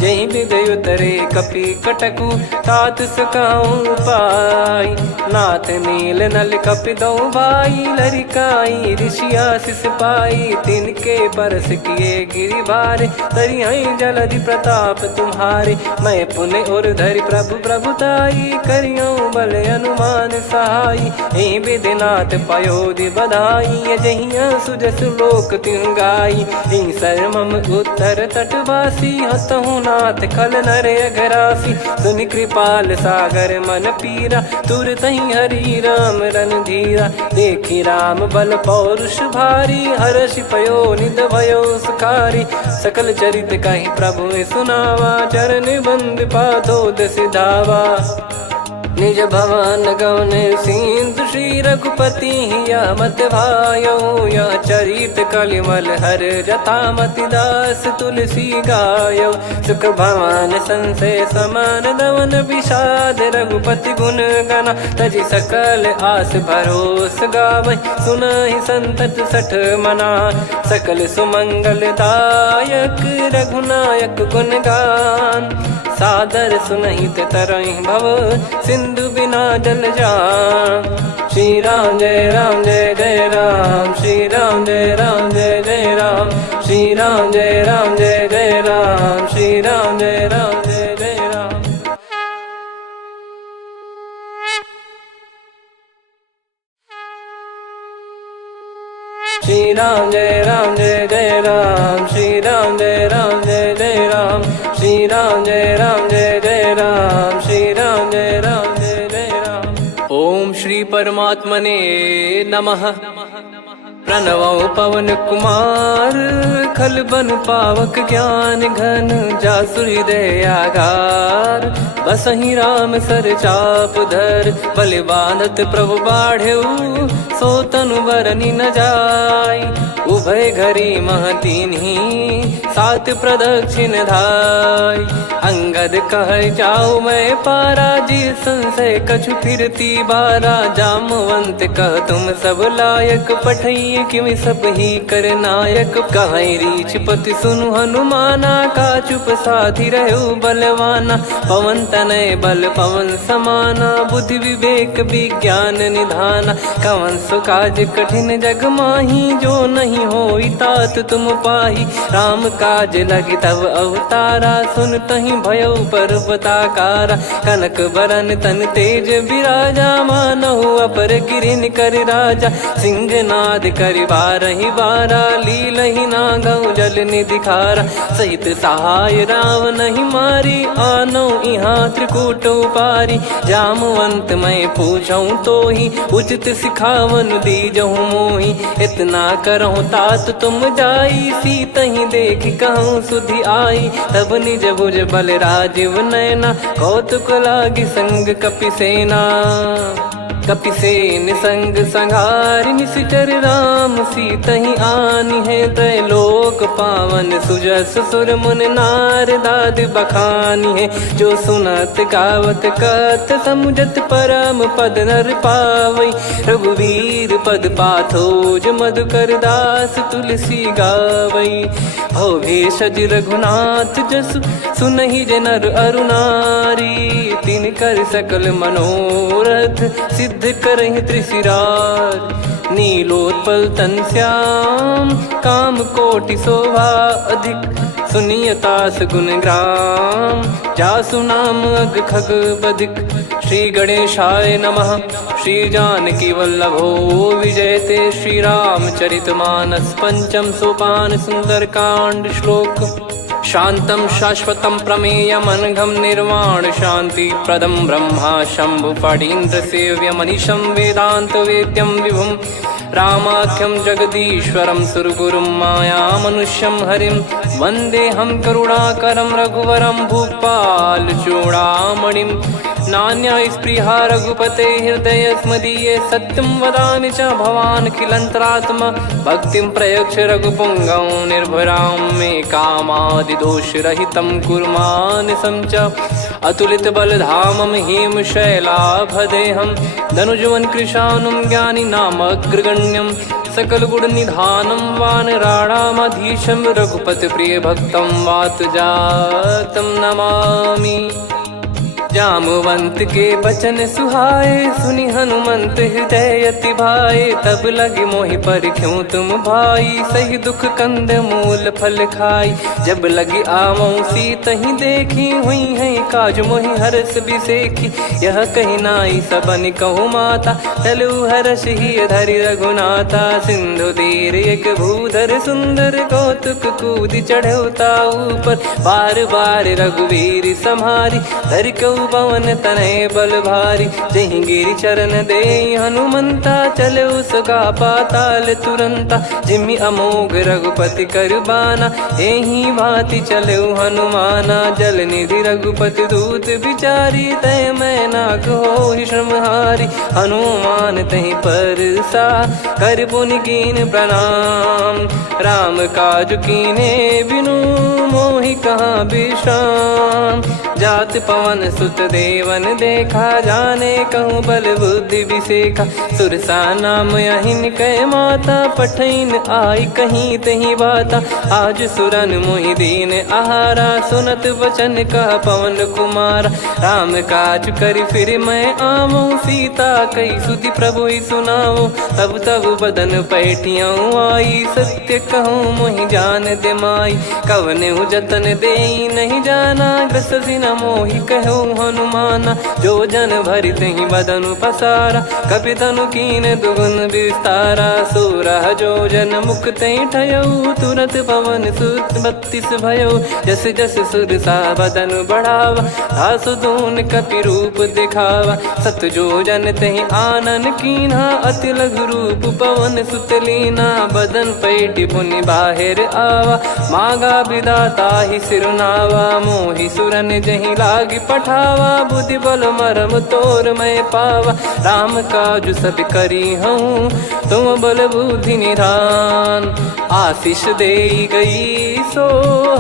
जही विद उतरे कपि कटकु तात सकाऊं पाई। नाथ नील नल कपि दो भाई लरिकाई ऋषि आशीष पाई। तिनके परस किए गिरि भारे तरिहई जलधि प्रताप तुम्हारे। मैं पुण्य और धरि प्रभु प्रभुताई करियो बल अनुमान सहाई। ए विधिनाथ पयोधि बधाई जहिया सुजस लोक तिहु गाई। ए सरमम उत्तर तटवासी हतहु नाथ खल नर अघरासी। सुनि कृपाल सागर मन पीरा तुरत ही हरि राम रन धीरा। देखी राम बल पौरुष भारी हर्षि पयो निध भयो सुखारी। सकल चरित कहि प्रभु सुनावा चरण बंद पादोद सिधावा। निज भवन गवन सिंधु श्री रघुपति या मत भायो। या चरित कलिमल हर जथा मति दास तुलसी गायो। सुख भवन संशय समान दवन विषाद रघुपति गुण गना। तजि सकल आस भरोस गावै सुनहि संतत सठ मना। सकल सुमंगल दायक रघुनायक गुण गान। सादर सुनहित तरहि भव सिंधु बिना जल जान। श्री राम जय जय राम। श्री राम जय जय राम। श्री राम जय जय राम। श्री राम जय जय राम। श्री राम जय जय राम। श्री राम जय जय राम। श्री राम जय जय राम। श्री राम जय जय राम। ओम श्री परमात्मने नमः। प्रणवो पवन कुमार खल बन पावक ज्ञान घन। जासु हृदय आगार बसहि राम सर चाप धर। बलि बांधत प्रभु बाढ़ऊ सो तनु बरनि न जाय। उभय घरी महतीन्ही सात प्रदक्षिण धाय। अंगद कह जाऊ मैं पारा जी संशय कछु फिरती बारा। जामवंत कह तुम सब लायक पठई किमि सब ही कर नायक। कहीं रीछ पति सुनु हनुमाना का चुप साधि रहु बलवाना। पवन तनय बल पवन समाना बुद्धि विवेक विज्ञान निधाना। कवन सो काज कठिन जग माही जो नहीं होई तात तुम पाही। राम काज लगी तब अवतारा सुन तहि भयो पर्वताकारा। कनक बरन तन तेज विराजा मानहु अपर गिरिन कर राजा। सिंहनाद करि बारहि बारा लीलहि नागौ जल निधि खारा। सहित सहाय राव नहीं मारी आनो इहाँ त्रिकूट उपारी। जामवंत मैं पूछऊं तो ही उचित सिखावन दीजहु मोही। इतना करहु तात तुम जाई सीतहि देख कहूँ सुधि आई। तब निज भुज बल राजीव नैना कौतुक लागी संग कपि सेना। कपिसेन संग संघारि निशिचर राम सीतहि आनि है। त्रैलोक पावन सुजस सुर मुन नार दाद बखानी है। जो सुनत गावत कथ समुझत परम पद नर पावै। रघुवीर पद पाथोज मधुकर दास तुलसी गावै। भव भेषज रघुनाथ जसु सुनहि जे नर अरु नारी। तिन कर सकल मनोरथ सिद्ध करहि त्रिशिरार। नीलोत्पल तन श्याम काम कोटि शोभा अधिक। सुनियतास गुण ग्राम जासु नाम अग खग बदिक। श्री गणेशाय नमः। श्री जानकी वल्लभो विजयते। श्री रामचरितमानस पंचम सोपान सुंदरकांड श्लोक। शांतं शाश्वतं प्रमेयमनघं निर्वाण शांति प्रदं ब्रह्मा शंभु फणीन्द्र सेव्यमनिशं वेदांत वेद्यं विभुं। रामाख्यं जगदीश्वरं सुरगुरुं मायामनुष्यं हरिं। वन्देऽहं करुणाकरं रघुवरं भूपाल चूडामणिं। नान्या स्पृहा रघुपते हृदय स्मदीये। सत्यं वदामि च भवान् खिलन्तरात्मा। भक्तिं प्रयच्छ रघुपुङ्गं निर्भरां मे कामादिदोषरहितं कुर्मानिसं च। अतुलित बलधामं हेमशैलाभदेहं। धनुजवन् कृशानुं ज्ञानिनामग्रगण्यं। सकल गुण निधानम वानराणामधीशम रघुपति प्रिय भक्तम वात जातम नमामि। जामवंत के बचन सुहाए सुनि हनुमंत हृदय अति भाए। तब लगे मोहि पर क्यों तुम भाई सही दुख कंद मूल फल खाई। जब लगी आवऊं सीतहि देखी हुई है काज मोहि हरस बिसेखी। यह कही नाई सबन कहु माता चलु हरष ही धरि रघुनाथा। सिंधु तीर एक भूधर सुंदर कौतुक कूद चढ़ौता ऊपर। बार बार रघुवीर सम्हारी धरि कऊ पवन तनय बल भारी। जहि गिरि चरण दे हनुमंता चले उसका पाताल तुरंता। जिमि अमोघ रघुपति कर बाना एहि भांति चले हनुमाना। जल निधि रघुपति दूत बिचारी तय मैं नाक हो श्रमहारी। हनुमान तहि परसा कर पुनि कीन प्रणाम। राम काज कीने बिनु मोहि कहाँ विश्राम। जात पवन सुत देवन देखा जाने कहूँ बल बुद्धि विसेखा। सुरसा नाम अहिन कै माता पठैन आई कहीं तही बाता। आज सुरन मोहि दीन आहारा सुनत वचन कह पवन कुमारा। राम काज करि फिर मैं आवऊं सीता कई सुधि प्रभु ही सुनाओ। तब तब बदन पैठियाँ आई सत्य कहूँ मोहि जान दे माई। कवने जतन दे नहीं जाना ग्रसि न मोहि कहो हनुमाना। जो जन भरि तहि बदनु पसारा कपि तनु कीन दुगुन विस्तारा। सोरह जो जन मुख तहि ठयऊ तुरत पवन सुत 32 भयऊ। जस जस सुरसा बदन बढ़ावा आसु दून कपि रूप दिखावा। सत जो जन तहि आनन कीन्हा अति लघु रूप पवन सुत लीना। बदन पैटि पुनि बाहिर आवा मागा विधाता ही सिरुनावा। मोहि सुरन जहि लागी पठावा बुद्धि बल मरम तोर मैं पावा। राम काजु सब करी हूँ तुम बल बुद्धि निधान। आशीष दे गई सो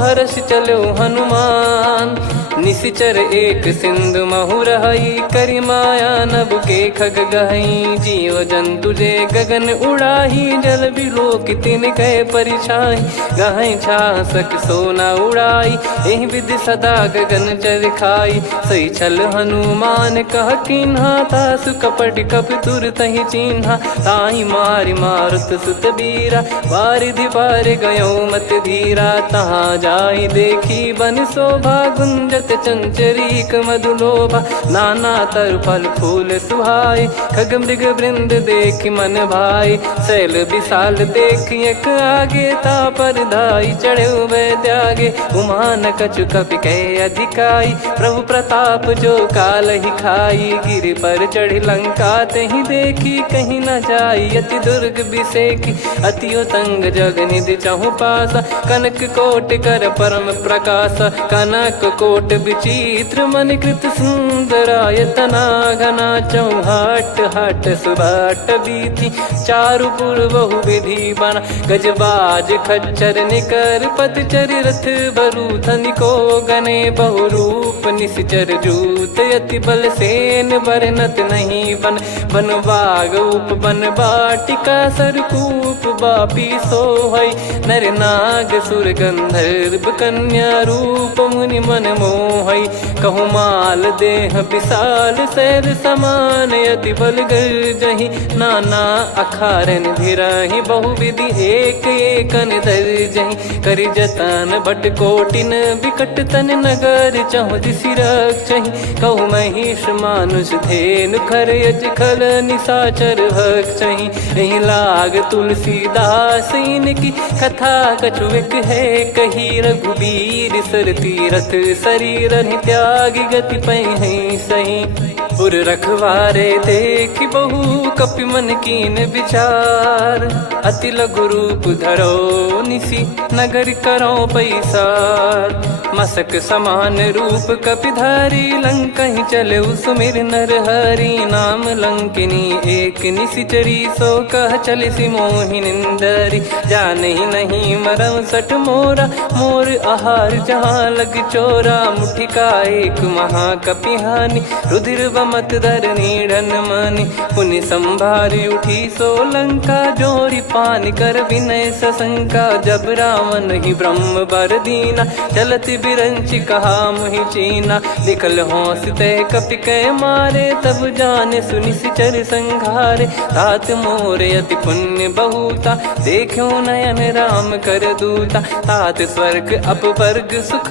हर्ष चलो हनुमान। निशिचर एक सिंधु महु रही करि माया नभ के खग गहई। जीव जंतु जे गगन उड़ाही जल बिलोक तिन कह परिछाई। गहई छासक सोना उड़ाई एहि विधि सदा गगन चर खाई। सही छल हनुमान कह कीन्हा तासु कपट कप तुर तहि चिन्हा। ताहि मारि मारुत सुत बीरा वारिधि पार गयो मत धीरा। तहाँ जाई देखी बन शोभा गुंजत चंचरीक मधुलोभा। नाना तर फल फूल सुहाई खग मृग वृंद देख मन भाई। शैल विशाल देख एक आगे ता पर धाई चढ़े वै त्यागे। उमान कछु कपि कह अधिकाई प्रभु प्रताप जो काल ही खाई। गिरि पर चढ़ी लंका तहि देखी कहीं न जाई। अति दुर्ग बिसेखी अति उतंग जग निधि चहु पासा। कनक कोट कर परम प्रकाश कनक कोट विचित्र मन कृत सुंदरायतना। घना चौहाट हाट सुबाट बीथी चारु पुर बहु विधि बना। गजबाज खच्चर निकर पतचर रथ बरु धनिको गने बहु रूप। निशिचर जूत अति बल सेन बरनत नहीं बन। बन बाग उप बन बाटिका सरकूप बापी सोहई। नर नाग सुर गंधर्व कन्या रूप मुनि मन मोहई। कहु माल देह विशाल शैल समान अति बल गर्जहि। नाना अखारन भिरहि बहु विधि एक एकन दर्जहि। करि जतन भट कोटिन विकट तन नगर चहु दिसि रक्षहि। कहु महिष मानुष धेनु खर यज खल निशाचर भक्षहि। एहि लाग तुलसीदास इनकी कथा कछुक है कही। रघुबीर सर तीरथ शरीर त्यागी गति पहि सही। पुर रखवारे देख बहु कपि मन कीन विचार। अति लघु रूप धरो निसी नगर करो पैसार। मसक समान रूप कपिधारी लंका ही चले सुमिर नर हरि। नाम लंकिनी एक निशिचरी सो कह चले सि मोहि निंदरी। जान ही नहीं मरम सठ मोरा मोर आहार जहाँ लग चोरा। मुठिका एक महाकपिहानी रुधिर मत धरनी ढन मानी। पुनि संभारी उठी सो लंका, जोरी पान कर विनय सशंका। जब रावण ही ब्रह्म बर दीना, चलत बिरंच कहा मुहि चीना। निकल होंस तय कपि कै मारे, तब जाने सुनि सिचर संघारे। तात मोर अति पुण्य बहुता, देखो नयन राम कर दूता। तात स्वर्ग अपवर्ग सुख,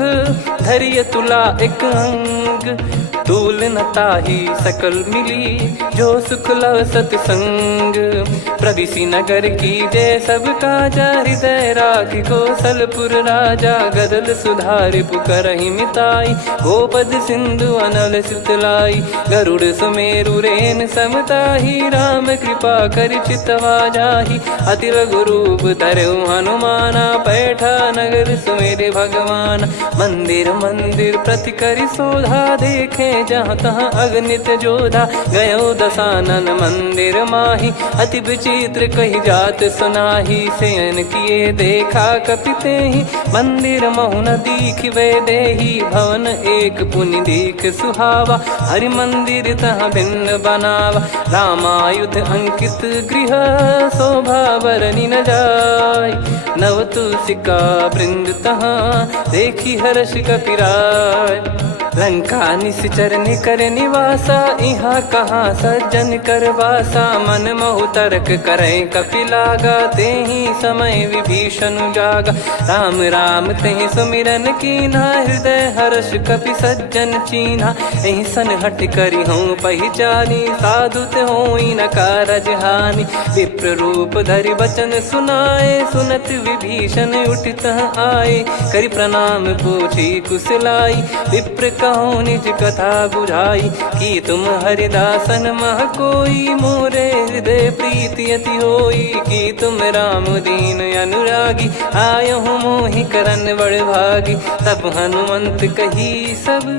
धैर्य तुला एक अंग। तूल न ताहि सकल मिली, जो सुख लव सतसंग। प्रविशि नगर की जय सब काजा, हृदय राखि कौशलपुर राजा। गदल सुधारि पुकारहि मिताई, गोपद सिंधु अनल सितलाई। गरुड़ सुमेरु रेन समताहि, राम कृपा करि चितवा जाहि। अति लघु रूप धरऊ हनुमाना, पैठा नगर सुमेरे भगवान। मंदिर मंदिर प्रति करि शोधा, देखे जहाँ तहाँ अगणित जोधा। गयो दशानन मंदिर माही, अति विचित्र कही जात सुनाही। शयन किए देखा कपिते ही, मंदिर महु न दीख वे देही। भवन एक पुनि दीख सुहावा, हरि मंदिर तहाँ भिन्न बनावा। रामायुध अंकित गृह, शोभा बरनी न जाय। नव तुलसिका वृंद तहाँ, देखी हर्ष कपिराय। लंका निश्चर निकर निवासा, यहाँ कहाँ सज्जन कर वासा। मन महु तर्क करें कपिलागा, तेहि समय विभीषण जागा। राम राम तेहि सुमिरन कीन्हा, हृदय हर्ष कपि सज्जन चीन्हा। एहि सन हट करि हूँ पहिचानी, साधु ते होई न कारज हानि। विप्र रूप धरि बचन सुनाए, सुनत विभीषण उठित आए। करि प्रणाम पूछी कुशलाई, विप्र कहो निज कथा बुझाई। कि तुम हरिदासन मह कोई, मोरे हृदय प्रीति अति होई। कि तुम राम दीन अनुरागी, आयहु मोहि करन बड़ भागी। तब हनुमंत कही सब,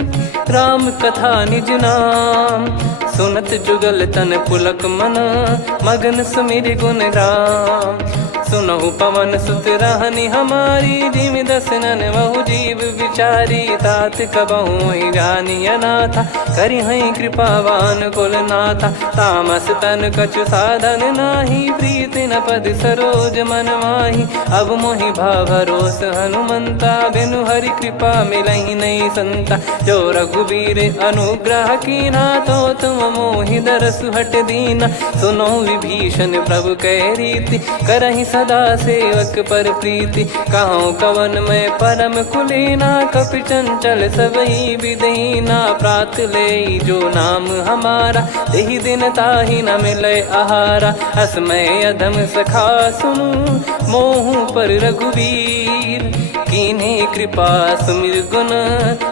राम कथा निज नाम। सुनत जुगल तन पुलक मना, मगन सुमिर गुण राम। सुनहु पवन सुत रहनी हमारी, जिमि दसनन बहु जीव विचारी। तात कबहु ही जानी अनाथा, करि हई कृपावान कुल नाथा। तामस तन कछु साधन नाही, प्रीति न पद सरोज मन माही। अब मोहि भावरोस हनुमंता, बिनु हरि कृपा मिलहि नहीं संता। जो रघुबीर अनुग्रह कीन्हा, तो तुम मोहि दरसु हट दीना। सुनो विभीषण प्रभु कै रीति, करहि सदा सेवक पर प्रीति। कहूँ कवन में परम कुलीना, कपि चंचल सबही विदहीना। प्रात ले जो नाम हमारा, तेहि दिन ताहि न मिले आहारा। असमय अधम सखा सुनु, मोहु पर रघुवीर। कीन्हे कृपा सुमिर गुण,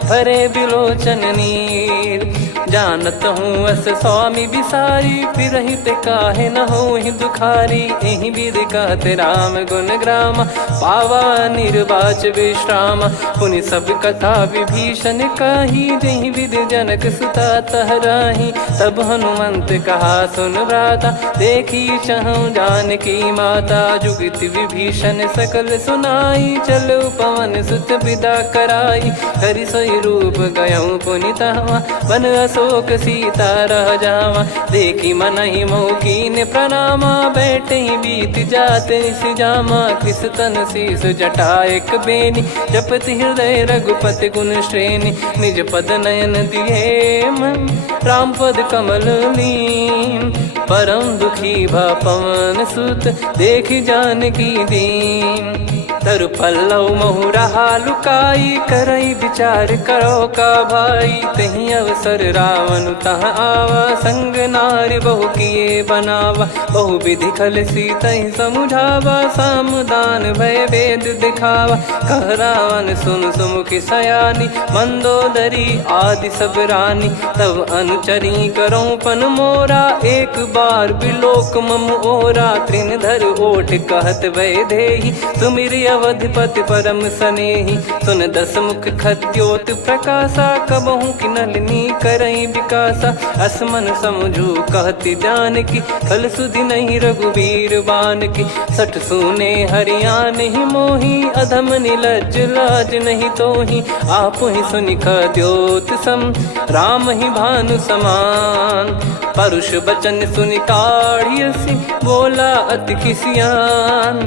भरे बिलोचन नीर। जानत हूँ अस स्वामी बिसारी, फिरहित काहे न होहि दुखारी। एहि विधि कहते राम गुण ग्राम, पावा निर्वाच विश्राम। पुनि सब कथा विभीषण कही, जहि विधि जनक सुता तहराही। तब हनुमंत कहा सुन भ्राता, देखी चहु जानकी माता। जुगित विभीषण सकल सुनाई, चलो पवन सुत विदा कराई। हरि सोई रूप गयऊँ पुनि तहवा, बन अशोक सीता रह जावा। देखी मनहि मोह कीन्ह प्रणामा, बैठे ही बीत जात निस जामा। कृस तन शीस जटा एक बेनी, जपति हृदय रघुपति गुण श्रेणी। निज पद नयन दिए मन, राम पद कमल लीन। परम दुखी भा पवन सुत, देखि जानकी दीन। तरु पल्लव महु रहा लुकाई, करई विचार करो का भाई। तही अवसर रावण तहाँ आवा, संग नारी बहु किए बनावा। बहु विधि खल सीतहि समुझावा, सामदान भय वेद दिखावा। कह रावण सुन सुमुखि सयानी, मंदोदरी आदि सब रानी। तब अनुचरी करो पन मोरा, एक बार बिलोक मम ओरा। तृण धर ओठ कहत भय देहि, सुमिर अवधिपति परम सनेही। सुन दस मुख खद्योत प्रकाशा, कबहू की नलिनी करई विकासा। असमन समझू कहती जान की, कल सुधि नहीं रघुबीर बान की। सठ सुने हरियाण ही मोही, अधम निलज लाज नहीं तोही। आप ही सुनि खद्योत सम, राम ही भानु समान। परुष बचन सुनि काढ़ियसि, बोला अति किसियान।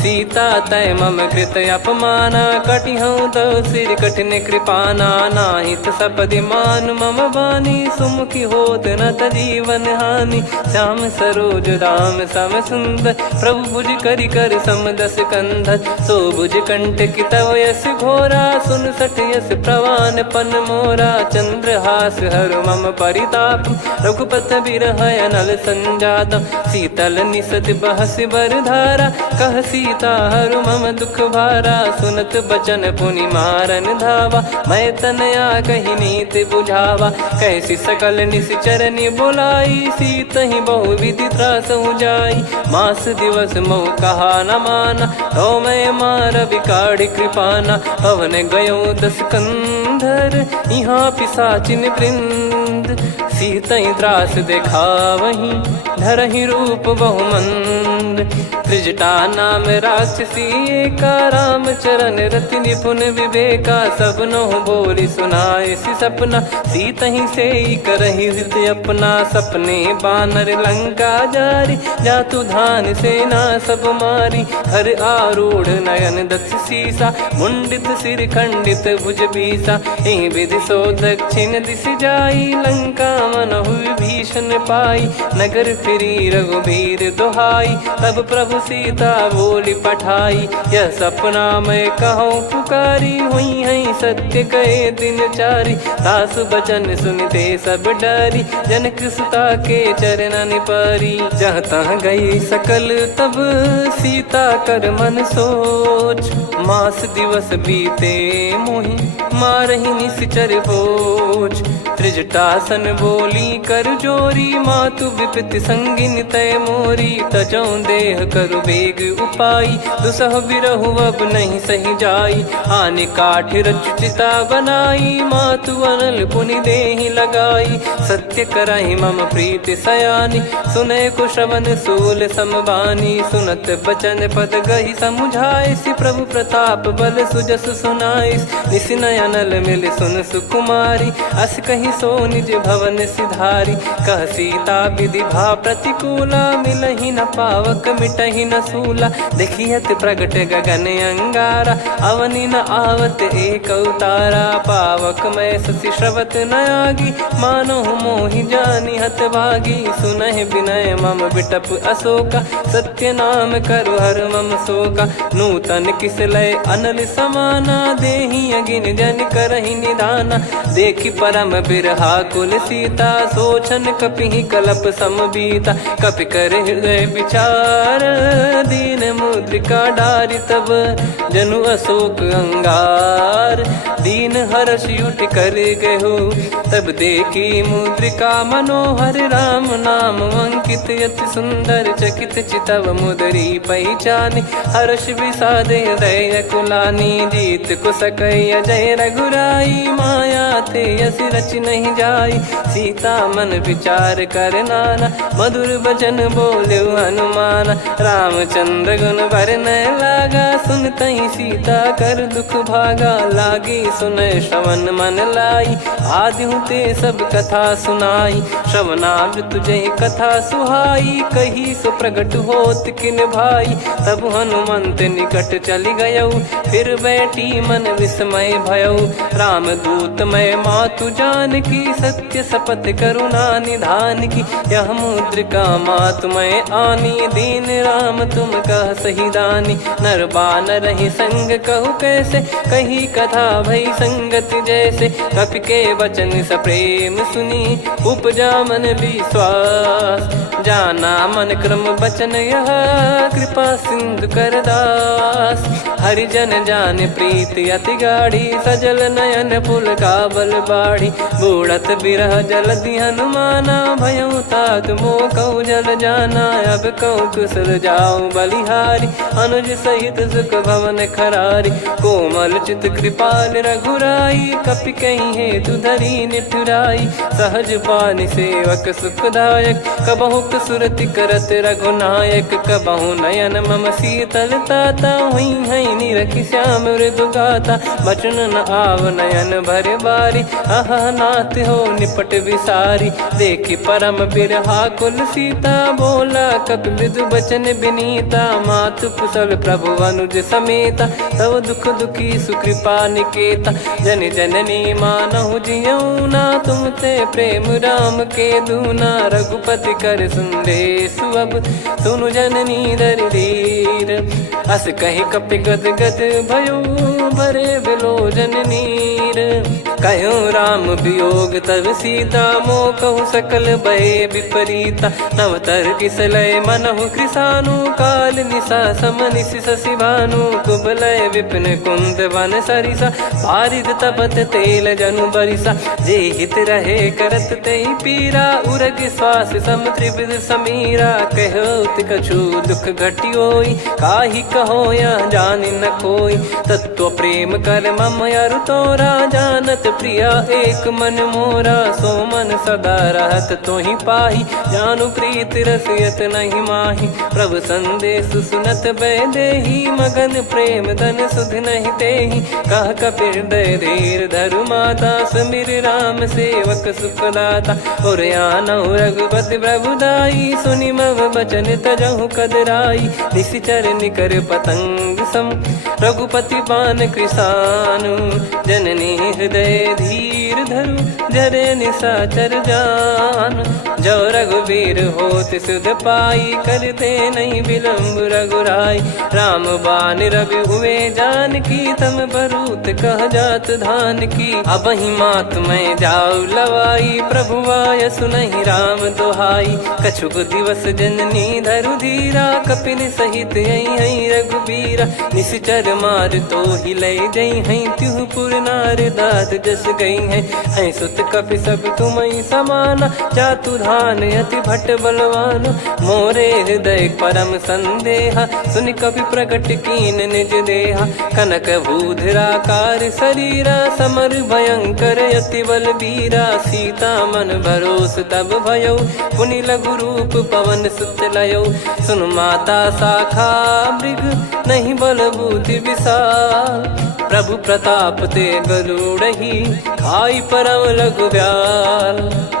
सीता तय मम कृत अपमाना, कटिहऊँ तव सिर कठिन कृपाना। नाहित सपदि मान मम बानी, सुमुखी होत न जीवन हानि। श्याम सरोज राम सम सुंदर, प्रभु भुज करि कर सम दस कंधर। सो भुज कंठ की तव यस घोरा, सुन सठ यस प्रवान पन मोरा। चंद्रहास हर मम परिताप, रघुपत बिरह अनल संजातम। शीतल निसत बहस बर धारा, कह सीता हर मम दुख भारा। सुनत बचन पुनि मारन धावा, मैं तनया कही नीत बुझावा। कैसी सकल निश्चर बुलाई, सीत ही बहु विधि त्रासहु जाई। मास दिवस मोह कहा न माना, तो मैं मार बिकाढ़ कृपाना। पवन गयो दस कंधर, यहाँ पिशाचिन वृंद। सीतई त्रास देखावहीं, धरहि रूप बहुमंद। त्रिजटा नाम राक्षसी एका, राम चरण रति निपुण विवेका। सबनो बोली सुनाए सि सपना, सीतहि से करहि हृदय अपना। सपने बानर लंका जारी, जातु धान सेना सब मारी। हर आरूढ़ नयन दस सीसा, मुंडित सिर खंडित भुज बीसा। एहि विधि सो दक्षिण दिश जाई, लंका मनहु विभीषण पाई। नगर फिरी रघुबीर दुहाई, तब प्रभु सीता बोली पठाई। यह सपना मैं कहूँ पुकारी, हुई है सत्य कहे दिन चारी। दास बचन सुनते सब डरी, जनक सुता के चरण परी। जहाँ तहाँ गई सकल तब, सीता कर मन सोच। मास दिवस बीते मोहि, मारहि निश्चर बोझ। त्रिजटासन बोली कर जोरी, मातु विपति संगिन तय मोरी। तजौ देह करु बेग उपाई, दुसह बिरहु अब नहीं सही जाई। आने काठ रचिता बनाई, मातु अनल पुनि देहि लगाई। सत्य करहि मम प्रीति सयानी, सुनय को श्रवण सूल समबानी। सुनत बचन पद गहि समुझाई, सि प्रभु प्रताप बल सुजस सुनाइस। निसिनय अनल मिल सुन सुकुमारी, अस कहि सो निज भवन सिधारी। कह सीता विधि भा प्रतिकूला, मिलहि न पावक मिटहि न सूला। देखियत प्रगट गगन अंगारा, अवनि न आवत एक अवतारा। पावक मैं शशि श्रवत न आगी, मानो मोहि जानि हत भागी। सुनहि विनय मम बिटप अशोका, सत्य नाम करु हर मम शोका। नूतन किस लय अनल समाना, देहि अगिन जन करहि निदाना। देखि परम बिरहा कुल सीता, सोचन कपिहि कलप समबीता। कपि कर हृदय विचार, दीन मुद्रिका डारि तब। जनु अशोक अंगार, दीन हर्ष उठ कर गहु। तब देखी मुद्रिका मनोहर, राम नाम अंकित अति सुंदर। चकित चितव मुदरी पहचानी, हर्ष विषाद हृदय कुलानी। जीत को सकय जय रघुराई, माया थे यस रच नहीं जाई। सीता मन विचार कर नाना, मधुर बचन बोले हनुमान। रामचंद्र गुण बरनय लागा, सुनतहि सीता कर दुख भागा। लागी सुनय श्रवण मन लाई, आदिहु ते सब कथा सुनाई। श्रवणामृत जय कथा सुहाई, कही सो प्रगट होत किन भाई। तब हनुमंत निकट चली गयऊ, फिर बैठी मन विस्मय भयऊ। राम दूत मैं मातु जान की, सत्य शपथ करुणा निधान की। यह मुद्रिका मातु मैं आनी, दीन राम तुम कह सही दानी। नर बानर ही संग कहु कैसे, कही कथा भई संगति जैसे। कपि के वचन सप्रेम सुनी, उपजा मन विश्वास। जाना मन क्रम बचन यह, कृपा सिंधु कर दास। हरिजन जान प्रीति अति गाढ़ी, सजल नयन पुल काबल बाढ़ी। बूढ़त बिरह जलधि हनुमाना, भयउ तात मोह कहु जल जाना। अब कहु कुशल जाऊं बलिहारी, अनुज सहित सुख भवन खरारी। कोमल चित कृपाल रघुराई, कपि कहीं हेतु धरी निठुराई। सहज पानि सेवक सुखदायक, कबहु सुरति करत रघुनायक। कबहु नयन मम शीतल ताता, हुई है निरखि श्याम मृदु गाता। बचन न आव नयन भरे बारी, अह नाथ हो निपट विसारी। देखि परम बिरहा कुल सीता, बोला कपि मृदु बचन बिनीता। मातु कुशल प्रभु अनुज समेता, तव दुख दुखी सुकृपा निकेता। जन जननी मानहु जियऊ ना, तुम ते प्रेम राम के दूना। रघुपति कर संदेशु अब, सुनु जननी दर धीर। अस कहीं कपि गद गद भयो, भरे विलोचन नीर। कहो राम वियोग तब सीता, मोह कहु सकल भय विपरीता। नवतर किसलय मनहु कृसानु, काल निशा समनिश शशि भानु। कुबलय विपिन कुंद वन सरिसा, पारिद तपत तेल जनु बरिसा। जे हित रहे करत तेहि पीरा, उरग श्वास सम त्रिविध समीरा। कहो कछु दुख घटियोई, काहि कहो या जानि न कोई। तत्व प्रेम कर मम अरु तोरा, जानत प्रिया एक मन मोरा। सो मन सदा रहत तोहि पाही, जानु प्रीत रसियत नहीं माही। प्रभु संदेश सुनत बैदेही, मगन प्रेम धन सुध नहीं तेहि। कह कपि हृदय धीर धरु माता, सुमिर राम सेवक सुखदाता। और आनहु रघुपति प्रभुदाई, सुनि मम बचन तजहु कदराई। निशिचर निकर पतंग सम, रघुपति पान कृसानु। जननी हृदय धीर धरु, जरे निशाचर जान। जो रघुवीर होत सुध पाई, करते नहीं विलम्ब रघुराई। राम बान रवि हुए जानकी, तम बरूत कह जात धान की। अब ही मात मैं जाऊ लवाई, प्रभु आय सुनहि राम दोहाई। कछुक दिवस जननी धरु धीरा, कपिन सहित यही रघुबीरा। निशिचर मार तो ही ले जई हैं, त्युह पुर नार दात जस गई हैं। सुत कपि सब तुमहि समाना, जातु धान अति भट बलवान। मोरे हृदय परम संदेहा, सुनि कपि प्रकट कीन निज देहा। कनक भूधराकार शरीरा, समर भयंकर अति बलबीरा। सीता मन भरोस तब भयउ, पुनि लघु रूप पवन सुत लयौ। सुन माता शाखा मृग, नहीं बल बुद्धि विशाल। प्रभु प्रताप ते गरुड़हि, खाई परम लघु ब्याल।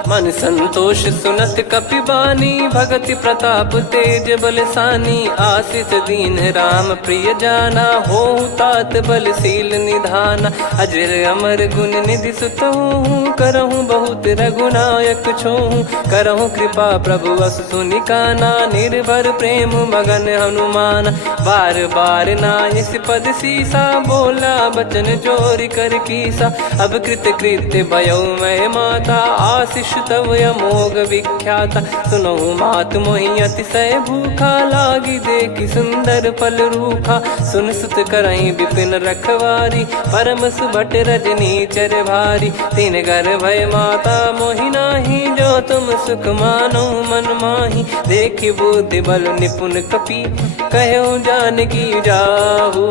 मन संतोष सुनत कपि बानी, भगति प्रताप तेज बलसानी। आशीष दीन राम प्रिय जाना, होहु तात बलशील निधाना। अजर अमर गुण निधि सुतहु, करहु बहुत रघुनायक छोहु। करहु कृपा प्रभु अस सुनि काना, निर्भर प्रेम मगन हनुमान। बार बार नायस पद सीसा, बोला बचन चोरी कर कीसा। अब कृत कृत्य भयो मैं माता, आशीष तव अमोघ विख्याता। सुनहु मात मोहि अतिशय भूखा, लागी देखि सुंदर फल रूखा। सुन सुत करहि विपिन रखवारी, परम सुभट रजनी चर भारी। तीन घर भय माता मोहि नाही, जो तुम सुख मानो मन माही। देखि बुद्धि बल निपुण कपि, कहु जानकी जाहू।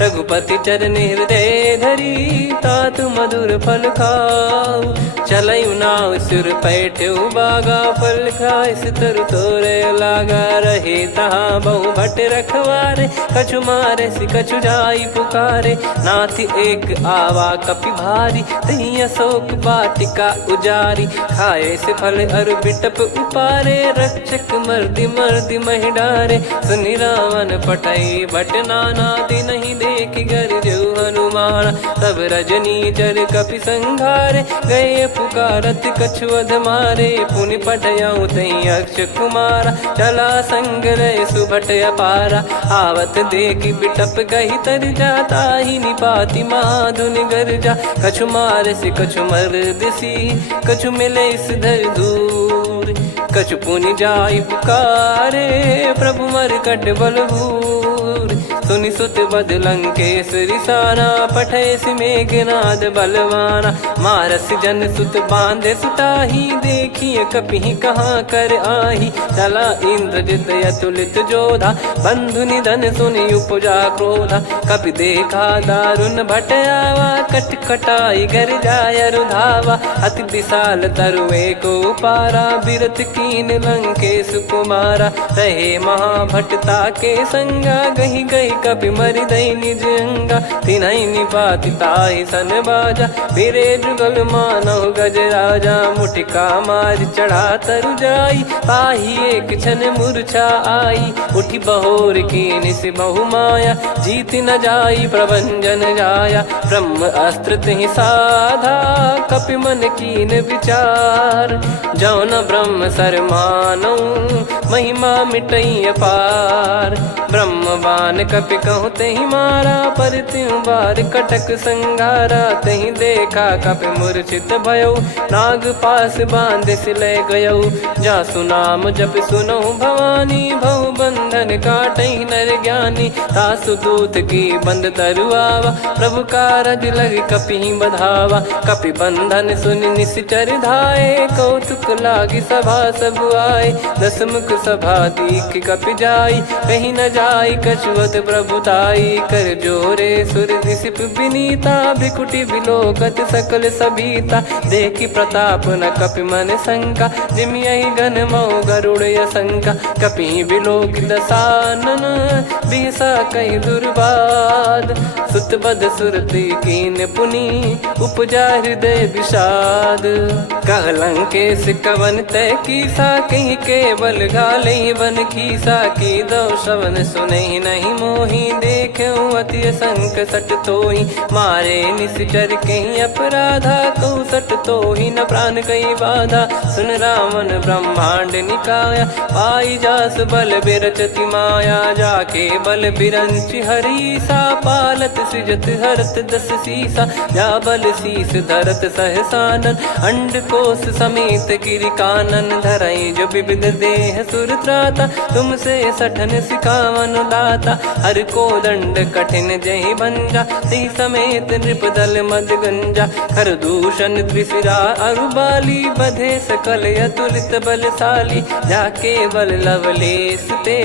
रघुपति चरण हृदय धरी, तात मधुर फल खाऊ। चलऊ नाव सुर पैठऊ बागा, फल खाय सितर तोरे लागा। रहे तहाँ बहु भट रखवारे, कछु मारे सि कछु जाई पुकारे। नाथ एक आवा कपि भारी, तही अशोक वाटिका उजारी। खाए से फल अरु बिटप उपारे, रक्षक मर्दि मर्दि महि डारे। सुनि रावण पटई भट नाना, तिनहि देखि गरजऊ हनुमान। तब रजनी चर कपि संघारे, गए पुकारत कछु अध मारे। पुनि पटयऊ तई अक्ष कुमारा, चला संग रहे सुभट अपारा। आवत देखि बिटप गही तर जाता, ही निपाति माधुनि गर्जा। कछु मार से कछु मर्दिसी, कछु मिले इस धर दूर। कछु पुनि जाई पुकारे, प्रभु मरकट बलभूर। सुनि सुत बद लंकेश्वरी साना, पठैसि मेघनाद बलवाना। मारस जन सुत बांधे सुताही, देखिए कपिहि कहाँ कर आही। चला इंद्रजित अतुलित जोधा, बंधु निधन सुनि उपजा क्रोधा। कपि देखा दारुण भट आवा, कट कटाई घर जाय रुधावा। अति विशाल तरुए को पारा, बिरत कीन लंकेश कुमारा। रहे महाभटता के संगा, गही गही कपि मरि दई निज अंगा। तिन्हि निपाति ताहि सन बाजा, फिरे जुगल मानव गज राजा। मुटिका मार चढ़ा तरु जाई, पाही एक क्षण मूर्छा आई। उठी बहोर कीन से बहु माया, जीत न जाई प्रभंजन जाया। ब्रह्म अस्त्र तिहि साधा, कपि मन कीन विचार। जौ न ब्रह्म सर मानौ, महिमा मिटई अपार। ब्रह्मवान कपि कहु तेहि मारा, पर त्यों बार कटक संगारा। तहि देखा कपि मूर्छित भयो, नाग पास बांध सिले गयो। जासु नाम जप सुनहु भवानी, भव बंधन काटहि नर ज्ञानी। तासु दूत की बंद तरुआवा, प्रभु कारज लग कपि बधावा। कपि बंधन सुनि निश्चर धाये, कौतुक लागी सभा सब आए। दस मुख सभा दीख कपि जाई, कहीं न जाई कछुवत प्रभुताई। कर जोरे सुर दिसिप विनीता, भ्रिकुटि बिलोकत सकल सबीता। देखि प्रताप न कपि मन शंका, जिमियहि घन मऊ गरुड़ असंका। कपि बिलोक दसानन, बिहसा कहि दुर्बाद। सुत बद सुरति कीन पुनि, उपजा हृदय विषाद। कह लंकेश कवन तय कीसा, कहीं केवल घाले बन खीसा। की दो श्रवण सुनहि नहीं मोहि, देखऊं अति संक सट तोहि। मारे निश्चर कहीं अपराधा, कहु सट तोहि न प्राण कहीं बाधा। सुन रावण ब्रह्मांड निकाया, पाई जास बल बिरचति माया। जाके बल बिरंचि हरीसा, पालत सृजत हरत दस सीसा। जा बल शीस धरत सहसानन, अंड कोश समेत गिरि कानन। धरई जो विविध देह सुर त्राता, तुमसे सठन सिखावन दाता। हर को दंड कठिन जहि भंजा, ती समेत नृप दल मद गंजा। खर दूषण त्रिशिरा अरुबाली, बधे सकल अतुलित बलशाली। जाके बल लवलेस ते,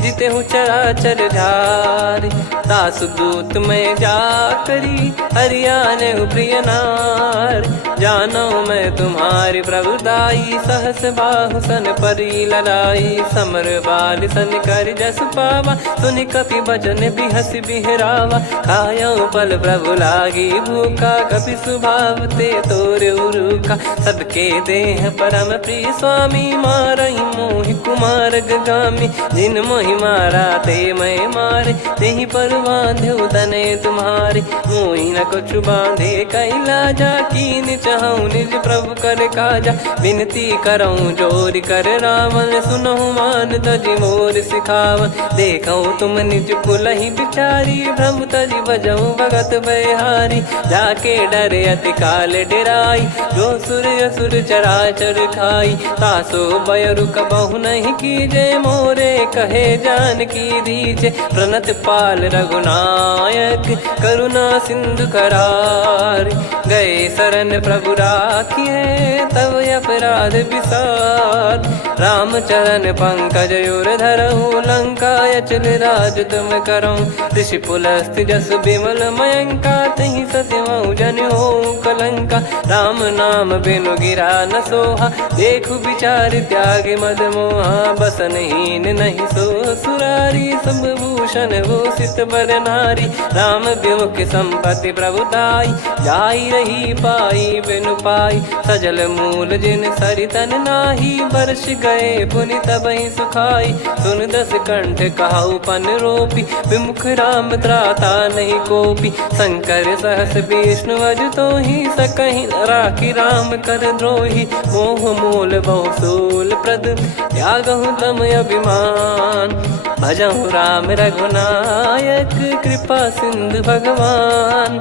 जिते हूँ चराचर झारी। दासु दूत में जा करी, हरियाने प्रिय नार। जानो मैं तुम्हारी प्रभुताई, सहस बाहु सन परी ललाई। समर बाल सन कर जस पावा, सुनि कपि बचन बिहस बिहरावा। खायो पल प्रभु लागी भूखा, कपि स्वभाव ते तोर उरुखा। सबके देह परम प्रिय स्वामी, मारहि मोहि कुमार गगामी। जिन मोहि मारा ते मैं मारे, तेहि पर बांधो तने तुम्हारे। मोहि न कुछ बांधे कैलाजा, कीन चाहूं निज प्रभु कर काजा। विनती करऊं जोर कर रावण, सुनहु मान तजि मोर सिखावन। देखऊं तुम निज कुलहि बिचारी, भ्रम तजि बजऊं भगत बयहारी। जाके डरे अति काल डेराई, जो सुर असुर चराचर खाई। तासो भय रुक बहु नहीं कीजे, मोरे कहे जान की दीजे। प्रणत पाल रघुनायक, करुणा सिंधु करार। गए शरण प्रभु राखिए, तब अपराध विसार। राम चरण पंकज उर धरहु, लंका अचल राज तुम करऊं। ऋषि पुलस्त्य जस विमल मयंका, तहि सत्यमऊ जन हो कलंका। राम नाम बिनु गिरा न सोहा, देखु विचार त्याग मद मोहा। बसनहीन नहीं सो सुरारी, सब भूषण भूषित बर नारी। राम विमुख संपत्ति प्रभुताई, जाई रही पाई बिनु पाई। सजल मूल जिन सरितन नाही, वर्ष गए पुनि तबहि सुखाई। सुन दस कंठ कहाऊ पन रोपी, विमुख राम त्राता नहीं कोपी। शंकर सहस विष्णु अज तोहि, सकहि न राखी राम कर द्रोही। मोह मूल बहु सूल प्रद, त्यागहु तम अभिमान। भजहु राम रघुनायक, कृपा सिंधु भगवान।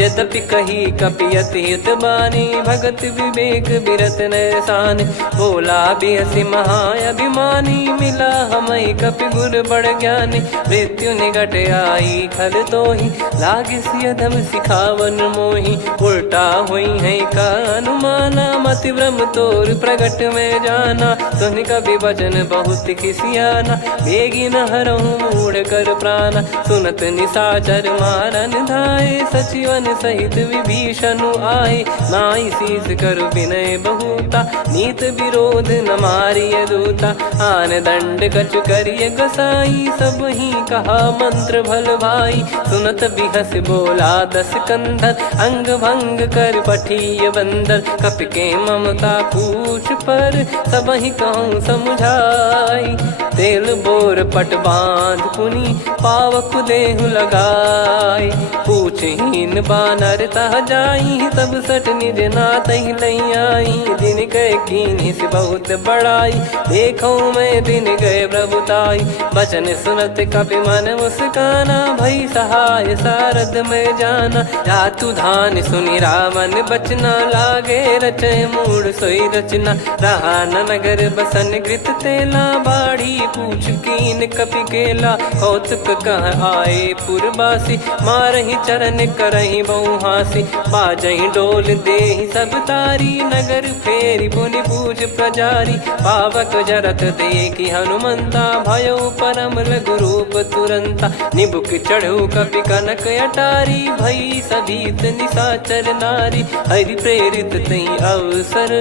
यद्यपि कही कपियत हित बानी, भगत विवेक बिरत नैसान। बोला बिहसी महाअभिमानी, मिला हमई कपि गुर बड़ ज्ञानी। मृत्यु निकट आई खल तोहि, लागे सिय धम सिखावन मोहि। उल्टा हुई है का अनुमाना, मति ब्रह्म तोर प्रगट में जाना। सुन कवि वचन बहुत खिसियाना, बेगी न हरहु मूढ़ कर प्राणा। सुनत निशाचर मारन धाये, सचिवन सहित विभीषण आए। नाई शीस कर विनय बहुता, नीत विरोध न मारिय दूता। आन दंड कछु करिय गसाई, सब ही कहा मंत्र भल भाई। सुनत बिहस बोला दस कंधर, अंग भंग कर पठिय बंदर। कपि के ममता पूछ पर, सब ही कहूँ समझाई। तेल बोर पट बांध पुनि, पावक देहु लगाई। पूछहीन बानर तह जाई, सब सट निज नाथ ही लई आई। दिन गए कीन्ही से बहुत बड़ाई, देखो मैं दिन गए प्रभुताई। बचन सुनत कपि मन मुस्काना, भई सहाय सारद में जाना। जातु धान सुनि रावण बचना, लागे रचय मूढ़ सोई रचना। रहा न नगर बसन कृत तेला, बाढ़ी पूछ कीन कपि केला। कौतुक कह आए पुरबासी, मारहि चरण करहि बहु हासी। बाजहि डोल देहि सब तारी, नगर फेरी पुनि पूछ प्रजारी। पावक जरत देखि हनुमंता, भयो परम लघु रूप तुरंता। निबुक चढ़ऊ कपि कनक अटारी, भई सभीत निशाचर नारी। हरि प्रेरित तई अवसर,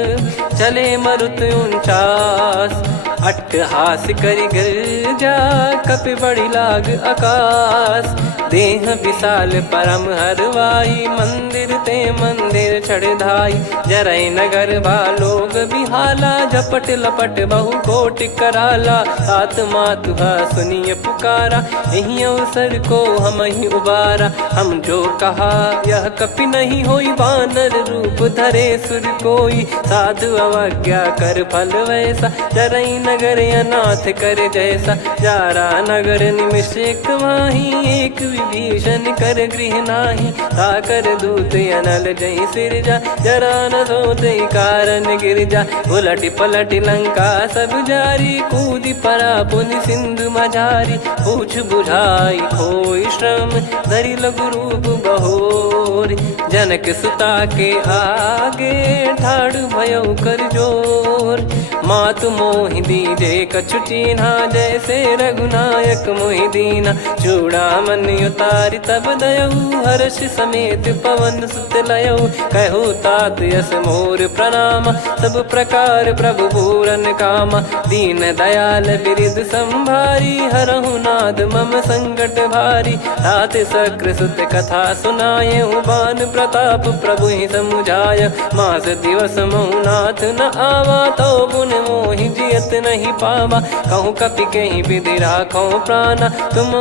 चले मरुत 49। अट्टहास करि गिरजा, कपि बड़ी लाग आकाश। देह विशाल परम हरवाई, मंदिर ते मंदिर चढ़धाई। जरई नगर बालोग बिहाला, झपट लपट बहु कोटि कराला। सात मातुहा सुनिय पुकारा, यही अवसर को हम ही उबारा। हम जो कहा यह कपि नहीं होई, वानर रूप धरे सुर कोई। साधु अवज्ञा कर फल वैसा, जरई नगर अनाथ कर जैसा। जारा नगर निमिष एक माही, एक विभीषण कर गृह नाही। ताकर दूत अनल जय सिरजा, जरा न सोते कारण गिरजा। उलट पलट लंका सब जारी, कूदी परा पुनि सिंधु मझारी। पूछ बुझाई खोई श्रम, धरि लघु रूप बहोरी। जनक सुता के आगे, ठाड़ भयो कर जोर। मातु मोहि दीजे कछु चीन्हा, जैसे रघुनायक मोहि दीना। चूड़ामन उतारि तब दयऊ, हर्ष समेत पवन सुत लयऊ। कहु तात यस मोर प्रणाम, सब प्रकार प्रभु पूरन कामा। दीन दयाल बिरिद संभारी, हरहु नाद मम संकट भारी। तात सक्र सुत कथा सुनाए, बान प्रताप प्रभु ही समुझाय। मास दिवस महु नाथ न आवा, तो गुण मोहि जियत नहीं पावा। कहूँ कपि कहीं विधि राखो प्राणा, तुम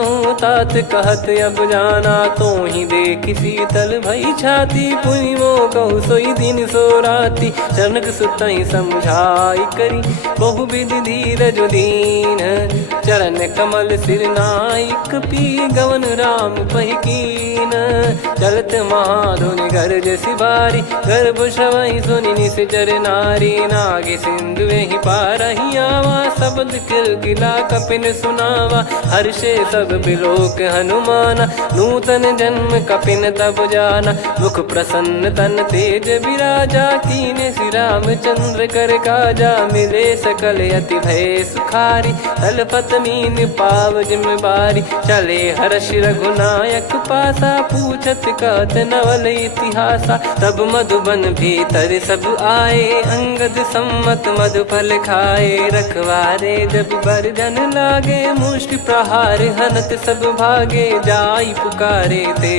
तात कहत अब जाना। तो ही देख शीतल भई छाती, पुनि मो कहु सोई दिन सो राती। जनक सुतहि समझाई करी, बहु विधि धीरज दीन। चरण कमल सिर नाइक पी, गवन राम पहिकीन। चलत महाधुनि गरज सिबारी, गर्भ श्रवहि सुनि निश्चर नारी। नागे सिंधु ही पारहि आवा, शब्द किलकिला कपिन सुनावा। हर्षे सब बिलोक हनुमाना, नूतन जन्म कपिन तब जाना। मुख प्रसन्न तन तेज विराजा, कीने श्री रामचंद्र कर काजा। मिले सकल अति भय सुखारी, तलपत मीन पाव जिम्मेवारी। चले हर्ष रघुनायक पासा, पूछत कहत नवल इतिहासा। तब मधुबन भीतर सब आए, अंगद सम्मत मधुफल खाए। रखवारे जब बरजन लागे, मुष्टि प्रहार हनत सब भागे। जाई पुकारे ते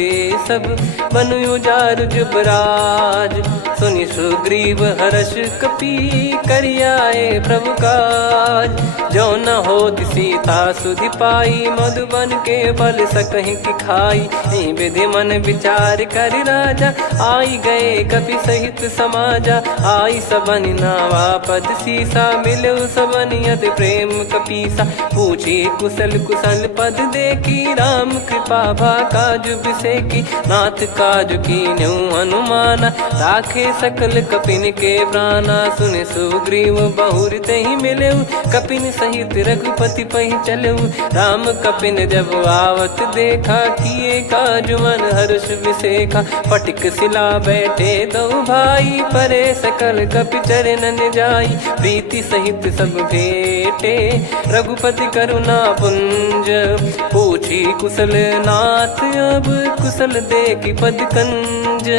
सब, बनु उजार जुबराज। सुनि सुग्रीव हर्ष कपि करियाए प्रभु काज। जो न होत सीता सुधि पाई, मधुबन के फल सकहि की खाई। विधि मन विचार कर राजा, आई गए कपि सहित समाजा। आई सबन नावा पद सीसा, मिलो सबन यत प्रेम कपीसा। पूछी कुशल कुशल पद देखी, राम कृपा भा काज बिसेकी। नाथ काज कीन्हु हनुमाना, राखे सकल कपिन के प्राणा। सुन सुग्रीव बहुर तेहि मिलेउ, कपिन सहित रघुपति पहि चलेउ। राम कपिन जब आवत देखा, किए काज मन हर्ष विसेखा। फटिक सिला बैठे दो भाई, परे सकल कपि चरणन जाई। प्रीति सहित सब भेटे, रघुपति करुणा पुंज। पूछी कुशल नाथ, अब कुशल देखि पद कंज।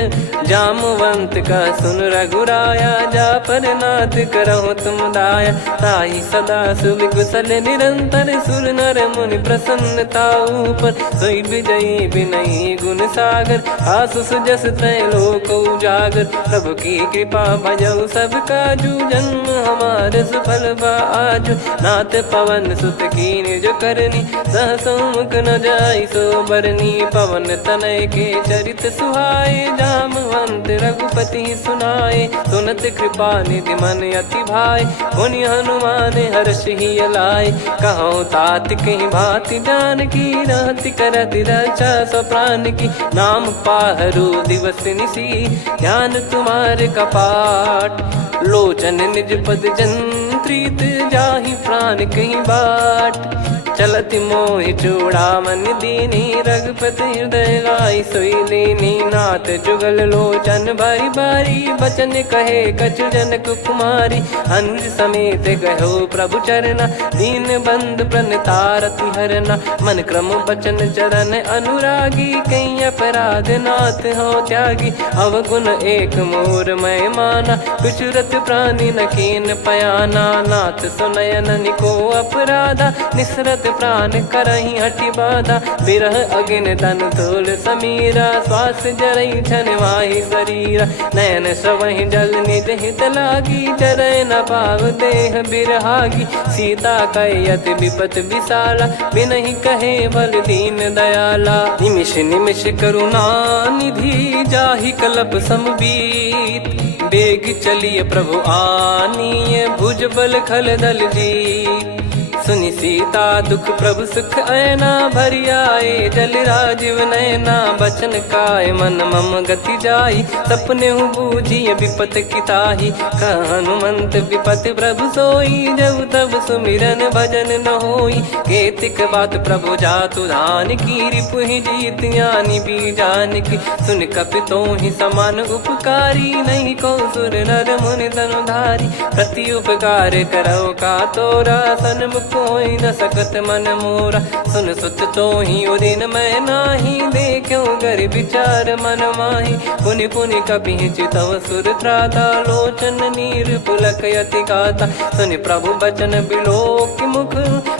जामवंत का सुन रघुराया, जा पर नाथ करहु तुम दाया। ताई सदा सुविकुशल निरंतर, सुर नर मुनि प्रसन्नता ऊपर। सोई विजयी विनयी गुण सागर, आसु सुजस त्रैलोक उजागर। प्रभु की कृपा भजऊ सब काजू, जन्म हमार सफल बा आजु। नाथ पवन सुत की निज करनी, सहसो मुख न जाई सो बरनी। पवन तनय के चरित सुहाए, जामवंत रघुपति सुनाए। सुनत कृपा निधि मन अति भाई, मुनि हनुमान हर्ष ही लाए। कहो तात कहीं भांति जानकी, रहति करति रक्षा सो प्राण की। नाम पाहरु दिवस निसी, ध्यान तुम्हारे कपाट। लोचन निज पद जंत्रित, जाहि प्राण कहीं बाट। चलति मोहि चूड़ामन दीनी, रघुपति हृदय लाई सोई लीनी। नाथ जुगल लोचन बारी बारी, बचन कहे कछु जनक कुमारी। अनुज समेत गयो प्रभु चरना, दीन बंद प्रणतारति हरना। मन क्रम बचन चरण अनुरागी, कहीं अपराध नाथ हो त्यागी। अवगुण एक मोर मैं माना, विचुरत प्राणी न कीन पयाना। नाथ सुनयन निको अपराधा, निसरत प्राण करहि हटि बाधा। बिरह अगिन तन तोल समीरा, श्वास जरई छन माहि शरीरा। नयन श्रवहि जल निज हित लागी, जरय न पाव देह बिरहागी। सीता कयत विपत विशाला, बिनहि कहे बल दीन दयाला। निमिष निमिष करुणा निधि, जाहि कलप समबीत। बेग चलिए प्रभु आनीय, भुज बल खल दल जीत। सुनि सीता दुख प्रभु सुख ऐना, भरि आए जल राजीव नैना। बचन काय मन मम गति जाई, सपने हूँ बूझिय विपत किताही। हनुमंत विपत प्रभु सोई, जब तब सुमिरन भजन न होई। केतिक बात प्रभु जातु धान की, रिपुहि जीत ज्ञानी बीजान की। सुन कपि तोहि समान उपकारी, नहीं को सुर नर मुनि तनुधारी। प्रति उपकार करो का तोरा, सन्मुख कोई न सकत मन मोरा। सुन सुत तो ही उदिन मैं नाही, देखो गर विचार मन माही। पुनि पुनि कपि चितव सुर त्राता, लोचन नीर पुलक यति गाता। सुनि प्रभु बचन बिलोक मुख,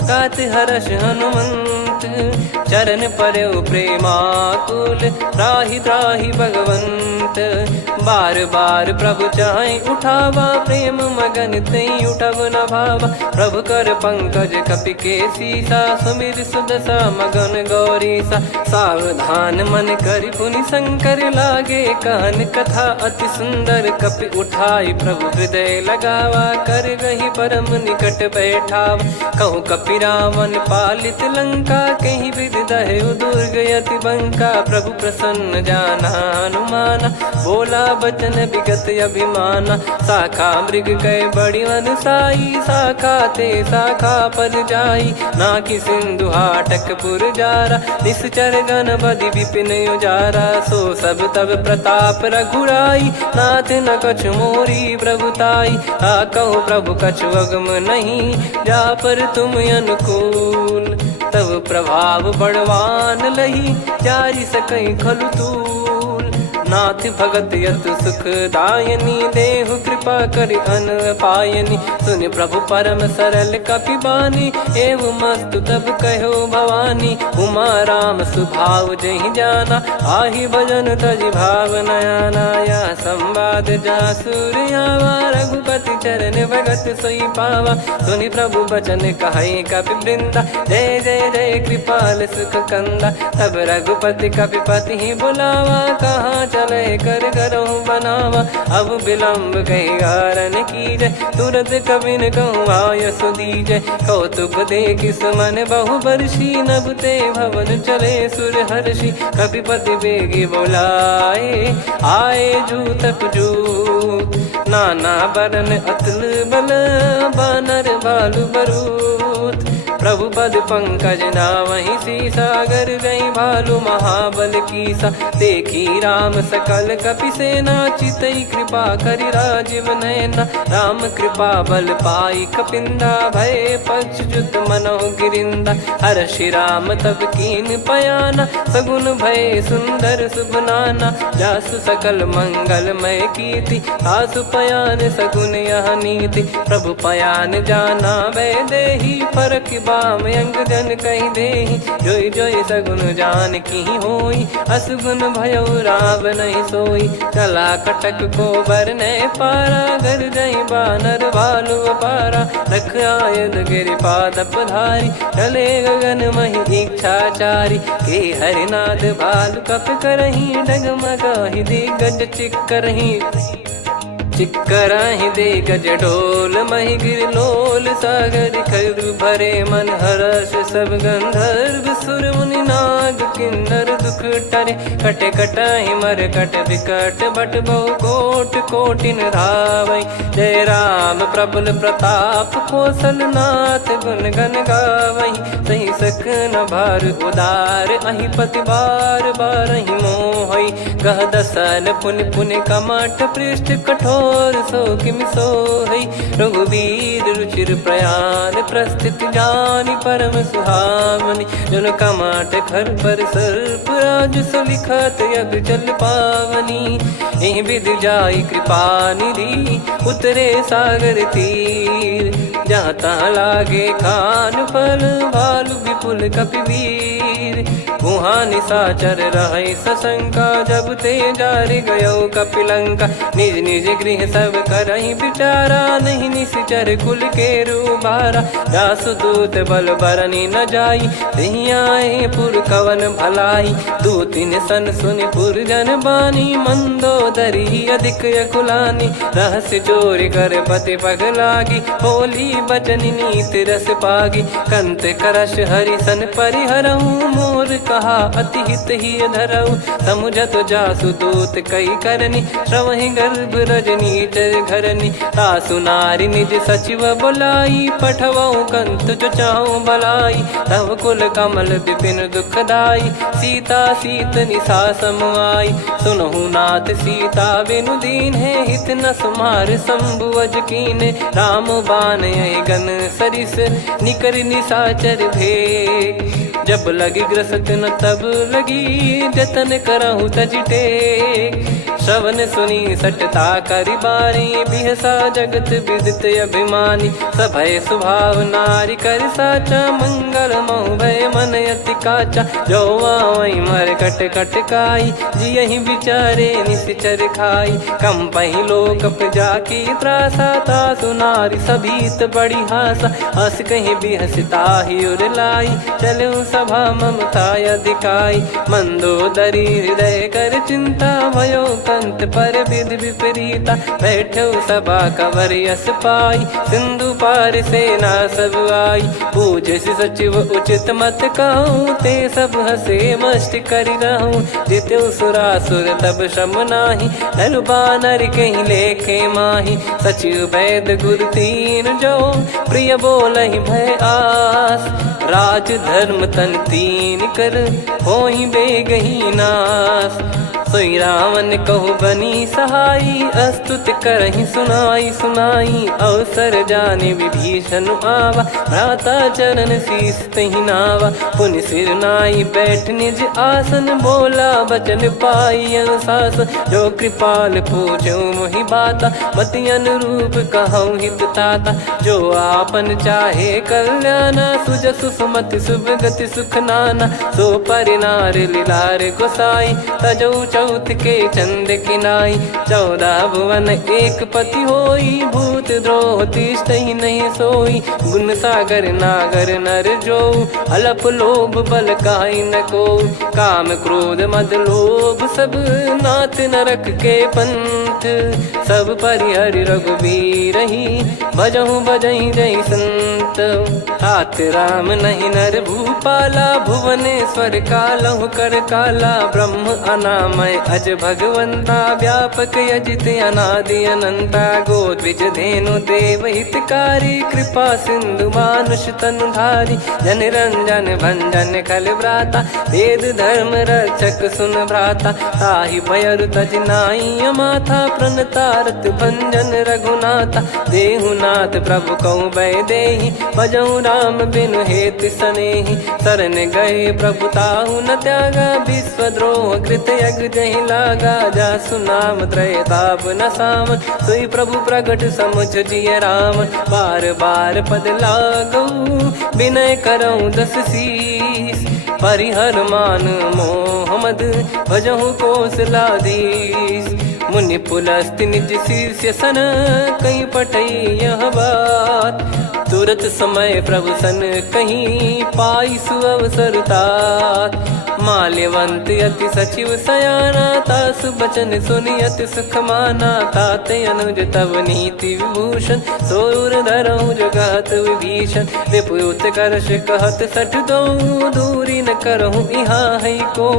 गात हर्ष हनुमंत। चरण परउ प्रेमाकुल, त्राहि त्राहि भगवंत। बार बार प्रभु चाहि उठावा, प्रेम मगन तई उठब न भावा। प्रभु कर पंकज कपि के सीसा, सुमिर सुदशा मगन गौरीसा। सावधान मन करि पुनि शंकर, लागे कहन कथा अति सुंदर। कपि उठाई प्रभु हृदय लगावा, कर गही परम निकट बैठावा। कहूँ कपि रावण पालित लंका, कहीं विधि दहु दुर्ग यति बंका। प्रभु प्रसन्न जाना हनुमाना, बोला बचन विगत अभिमाना। शाखा मृग कै बड़ी अनुसाई, शाखा ते शाखा पर जाई। नाकि सिंधु हाटक पुर जारा, निश्चर गण बधि विपिन उजारा। सो सब तब प्रताप रघुराई, नाथ न कछु मोरी प्रभुताई। कहो प्रभु कछु अगम नहीं, जा पर तुम अनुकूल। तब प्रभाव बड़वान लही, जारी सकई खलु तूल। नाथ भगत यत सुखदायनी, देहु कृपा करि अन पायनी। सुन प्रभु परम सरल कपिबानी, एव मस्तु तब कहो भवानी। उमा राम सुभाव जहि जाना, आहि भजन तजि भाव नयाना। या संवाद जासुर आवा, रघुपति चरण भगत सोई पावा। सुनि प्रभु बचन कहै कपि वृंदा, जय जय जय कृपाल सुख कंदा। तब रघुपति कपिपति ही बुलावा, कहाँ चले कर करहु बनावा। अब विलम्ब कही कारण कीजय, तुरत कबिन कहूँ आयस दीजय। कौतुक देखि सुमन बहु बरसी, नभ ते भवन चले सुर हर्षि। कपिपति बेगी बोलाए, आए जूतक जूत। नाना बरन अतुल बल, बानर बालु बरूत। प्रभु पद पंकज नावहि सीसा, गर गई भालु महाबल कीसा। देखी राम सकल कपि सेना, चितई कृपा करि राजीव नयना। राम कृपा बल पाई कपिंदा, भय पक्षजुत मनोह गिरिंदा। हर्षि राम तब कीन पयाना, सगुन भय सुंदर शुभ नाना। जासु सकल मंगलमय कीर्ति, आसु पयान सगुन यह नीति। प्रभु पयान जाना वै देहि, फरक बाम अंग जन कहि देहि। जोई जोई सगुन जान की होई, असगुन भयो राव नहीं सोई। चला कटक को बरने पारा, घर जई बानर भालु अपारा। रख आयन गिरि पाद पधारी, चले गगन महि इच्छाचारी। के हरिनाथ भालु कप करही, डगमगाहि दिग्गज चिक्करही। चिक्कराहि दिग्गज ढोल, महि गिर लोल। सागर खर भरे मन हर्ष, सब गंधर्व सुर मुनि नाग किन्नर दुख टरे। कटे कटाहि मर कट विकट, बट बहु कोट कोटिन धावै। जय राम प्रबल प्रताप, कौशल नाथ गुण गन गावै। सही सकन भार उदार, अहि पति बार बारहि मोहै। गह दसन पुन पुन कमठ, पृष्ठ कठोर सो किम सोहै। रघुवीर रुचिर प्रयाण, प्रस्थित जानि परम सुहावनी। जन कमाट खर पर सर्प, राज सलिखत अब चल पावनी। एहि विधि जाई कृपा निधि, उतरे सागर तीर। जहाँ तहाँ लागे खान फल, भालु विपुल कपिवीर। वहाँ निशाचर रहै सशंका, जब ते जारि गयो कपिलंका। निज निज गृह सब करहि विचारा, नहीं निश्चर कुल के रूबारा। जासु दूत बल बरनि न जाई, तेहि आए पुर कवन भलाई। दूतिन सन सुनि पुर जन बानी, मंदोदरी अधिक अकुलानी। रहस्य चोरी कर पति पग लागी, होली बचन नीति रस पागी। कंत करश हरि सन परिहरहु, मोर कहा अति हित ही धरऊ। समुझत जासु दूत कई करनी, श्रवहि गर्भ रजनी चर घरनी। तासु नारी निज सचिव बुलाई, पठवऊ कंत जो चाहूं भलाई। तव कुल कमल विपिन दुखदाई, सीता सीत निशा समुआई। सुनहु नाथ सीता बिनु दीन है, हित न सुमार शंभु अज कीने। राम बान गन सरिस, निकर निशाचर भेग। जब लगी ग्रसत न तब लगी, जतन करहु तज टेक। श्रवण सुनी सटता करि बारी, बिहसा जगत विदित अभिमानी। सभय स्वभाव नारी कर साचा, मंगल महु भय मन अति काचा। जो आवै मर कट कट काई, जियहि विचारे निश्चर खाई। कम पहि लोक जाकी त्रासा, तासु नारी सभीत बड़ी हासा। हस कहीं बिहसता ही उर लाई, चलऊ सभा ममता अधिकाई। मंदोदरी हृदय कर चिंता, भयो कंत पर विधि विपरीता। बैठो सभा कवर यस पाई, सिंधु पार सेना सब आई। पूजस सचिव उचित मत कहूँ, ते सब हसे मस्त करि रहूँ। जित्यु सुरासुर तब श्रम नाही, नर बानर कहीं लेखे माही। सचिव वैद गुरु तीन जो, प्रिय बोलहि भय आस। राज धर्म तन तीन कर, होहि बेगहि नास। सोई रावण कहु बनी सहाई, अस्तुत करहि सुनाई सुनाई अवसर जाने विभीषण आवा। भ्राता चरण शीस तहि नावा पुनि सिर नाई बैठ निज आसन। बोला बचन पाई अनुशासन जो कृपाल पूछो मोहि बाता। मति अनुरूप कहूँ हित ताता जो आपन चाहे कल्याणा। सुजसु सुमति शुभ गति सुख नाना सो परिनार लीलार गोसाई। तजौ चौथ के चंद किनाई 14 भुवन एक पति होई। भूत द्रोह तिष्ठहि नहीं सोई गुण सागर नागर नर जो। अलप लोभ बल काई न को काम क्रोध मद लोभ सब नाथ नरक के पंथ। सब परिहरि रघुबीर ही भजहु भजहि जय संत। तात राम नहीं नर भूपाला भुवनेश्वर कालहु कर काला। ब्रह्म अनामय अज भगवंता व्यापक यजित अनादि अनंता। गोद्विज धेनु देव हितकारी कृपा सिंधु मानुष तनुधारी। जन रंजन भंजन खल भ्राता वेद धर्म रक्षक सुन भ्राता। ताहि भयरु तज नाई माथा प्रणतारत भंजन रघुनाथा। देहुनाथ प्रभु कहु बै देहि भजहु राम बिनु हेतु सनेहि। शरण गए प्रभु ताहु न त्यागा विश्वद्रोह कृत यज्ञ जहि लागा। जासु नाम त्रय ताप न सावन सोई प्रभु प्रगट समुझ जिय राम। बार बार पद लागऊ विनय करऊँ 10 शीस। परिहर मान मोह मद भजहु कौशलाधीश। मुनि पुलस्त्य निज शीर्ष सन कहीं पटई यह बात। तुरत समय प्रभु सन कहीं पाई सुअवसर तात। माल्यवंत अति सचिव सयाना तासु बचन सुनि अति सुख माना। ताते अनुज तव नीति विभूषण सोर धरहु जगत विभीषण। विपुत करश कहत सठ दो दूरी न करहु यहाँ है को।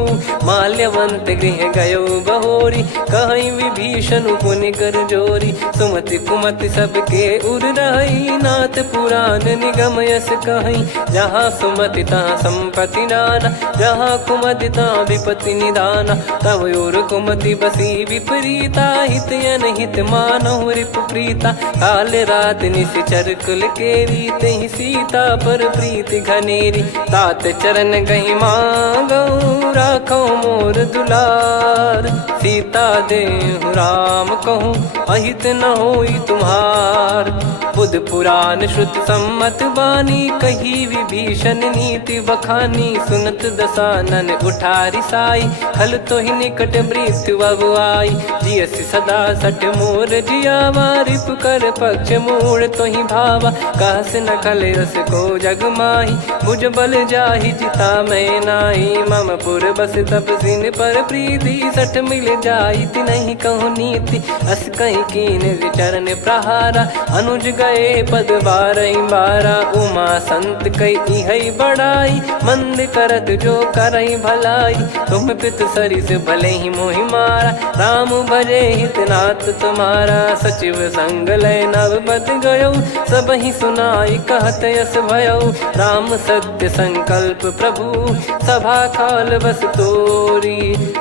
माल्यवंत गृह गयो बहोरी कहीं विभीषण पुनि कर जोरी। सुमति कुमति सबके उर रही नाथ पुराण निगम यस कहीं। जहाँ सुमति तहाँ संपत्ति नाना जहाँ कुमति तहाँ विपत्ति निदाना। तव और कुमति बसी विपरीता हित अनहित मानहु रिपु प्रीता। काल रात निशिचर कुल केरी तहि सीता पर प्रीति घनेरी। तात चरण गहि मांगऊ राखो मोर दुलार। सीता देहु राम कहूँ अहित न होई तुम्हार। बुध पुराण श्रुत सम्मत बानी कही विभीषण नीति बखानी। सुनत दसानन उठारी साई खल तो ही निकट मृत्यु अब आई। जियसि सदा सठ मोर जियावा रिप कर पक्ष मूड़ तो ही भावा। कहस न खल रस को जग माही भुज बल जाहि जिता मैं नाई। मम पुर बस तब सिन पर प्रीति सठ मिल जाई नहीं कहूँ नीति। अस कहीं कीन विचरण प्रहारा अनुज गए पद 12 उमा संत कई है बड़ाई। मंद करत जो करई भलाई तुम पित सरिस भले ही मोहि मारा। राम भजे हितनाथ तुम्हारा सचिव संग लय नव बद गयो। सब ही सुनाई कहत यस भयो। राम सत्य संकल्प प्रभु सभा काल बस तोरी।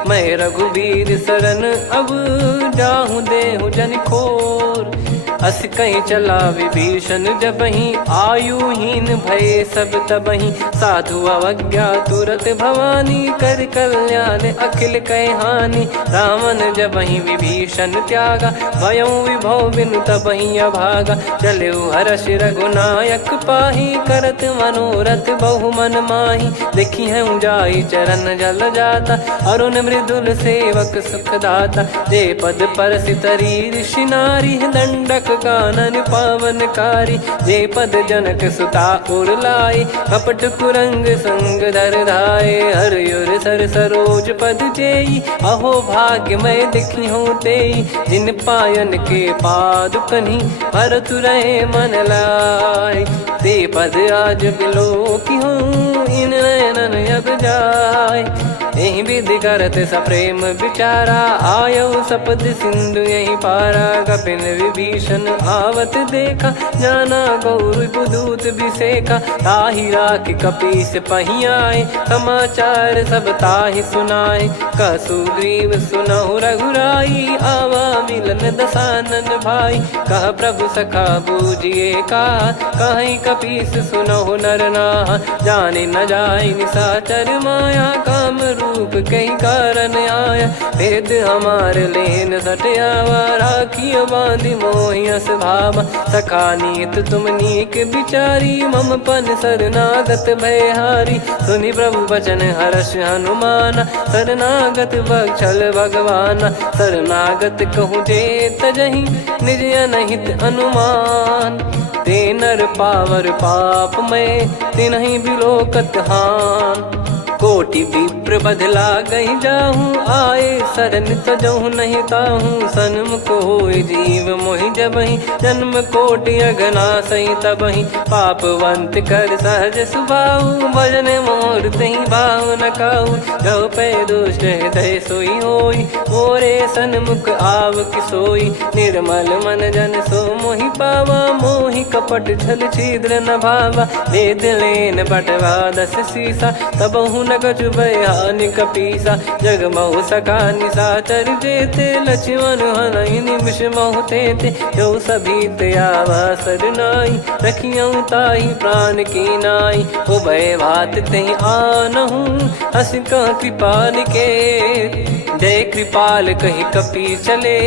मैं रघुबीर शरण अब जाहूँ देहु जन खोर। अस कहीं चला विभीषण जबहि आयुहीन भय सब तबहि। साधु अवज्ञा तुरत भवानी कर कल्याण अखिल कह हानि। रावण जबहि विभीषण त्यागा भयउ विभव बिनु तबहि अभागा। चलऊ हर्ष रघुनायक पाही करत मनोरथ बहु मन माही। देखी हूँ जाई चरण जल जाता अरुण मृदुल सेवक सुखदाता। जे पद पर सितरी ऋषि नारी दंडक कानन पावनकारी। जे पद जनक सुता उर लाई कपट कुरंग संग धर धाये। हरियुर सर सरोज पद जेई अहो भाग्य मैं दिखी हूँ तेई। जिन पायन के पादुकनि भरत रहे मन लाय। ते पद आज बिलो की हूँ इन नयनन अब जाय। यही विधि करत सप्रेम विचारा, आयऊ सपद सिंधु यही पारा। कपिन विभीषण आवत देखा, जाना गौर बुदूत बिसेखा। ताहि राख कपीस पहियाए, समाचार सब ताहि सुनाए। कह सुग्रीव सुनहु रघुराई, आवा मिलन दसानन भाई। कह प्रभु सखा बूझिए का, कहीं कपीस सुनहु नर नाहा। जाने न जाय निशाचर माया, काम रूप कई कारण आया। भेद हमार लेन सटयावा, राखिय बांधि मोहियस भावा। सखा नीत तुम नीक बिचारी, मम पन शरणागत भयहारी। सुनि प्रभु वचन हर्ष हनुमाना, शरणागत बक्षल भगवाना। शरणागत कहूँ जे तजहि, निज अनहित अनुमान। ते नर पावर पाप में, तिन्हि बिलोकत हान। कोटि विप्र बदला गई जाहूँ, आए शरण तजहु नहीं ताहूँ। सन्मुख होय जीव मोहि जबहि, जन्म कोटि अगना सही तबहि। पापवंत कर सहज सुभाऊ, भजन मोर तहि भाव न काऊ। जो पै दुष्ट हृदय सोई होई, मोरे सन्मुख आव किसोई। निर्मल मन जन सो मोहि पावा, मोहि कपट छल छिद्र न भावा। वेद लेन बटवा दस सीसा, तबहु न कछु भयानि कपीसा। जग महु सखा निशाचर जेते, लक्ष्मण हनहि निमिष महु तेते। जो सभी त्यावा सरनाई, रखियऊ ताहि प्राण की नाई। उभय भात तेहि आनहु, हस कह कृपाल के। जय कृपाल कहि कपी चले,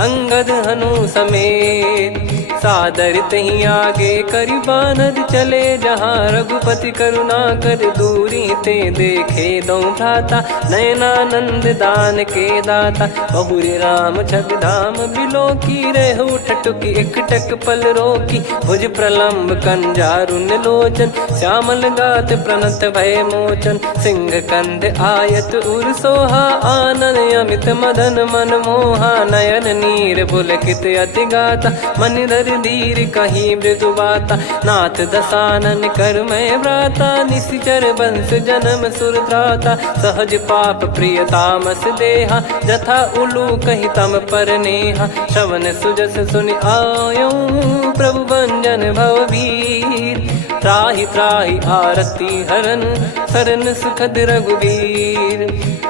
अंगद हनु समेत। सादर तही आगे करि बानर चले, जहाँ रघुपति करुणा कर दूरी ते देखे दो भ्राता। नयनानंद दान के दाता, बहुरी राम छवि धाम बिलोकी। रेहु ठटुकी एकटक पल रोकी, भुज प्रलम्ब कंजारुन लोचन। श्यामल गात प्रणत भय मोचन, सिंह कंध आयत उर सोहा। आनन अमित मदन मन मोहा, नयन नीर पुलकित अति गाता। मन धर धीर कहीं मृदु बाता, नाथ दसानन कर मैं व्राता। निशिचर बंस जन्म सुर त्राता, सहज पाप प्रिय तामस देहा। जथा उलू कही तम पर नेहा, श्रवण सुजस सुनि आयऊ। प्रभु भंजन भववीर, त्राहि त्राहि आरती हरन। शरण सुखद रघुवीर,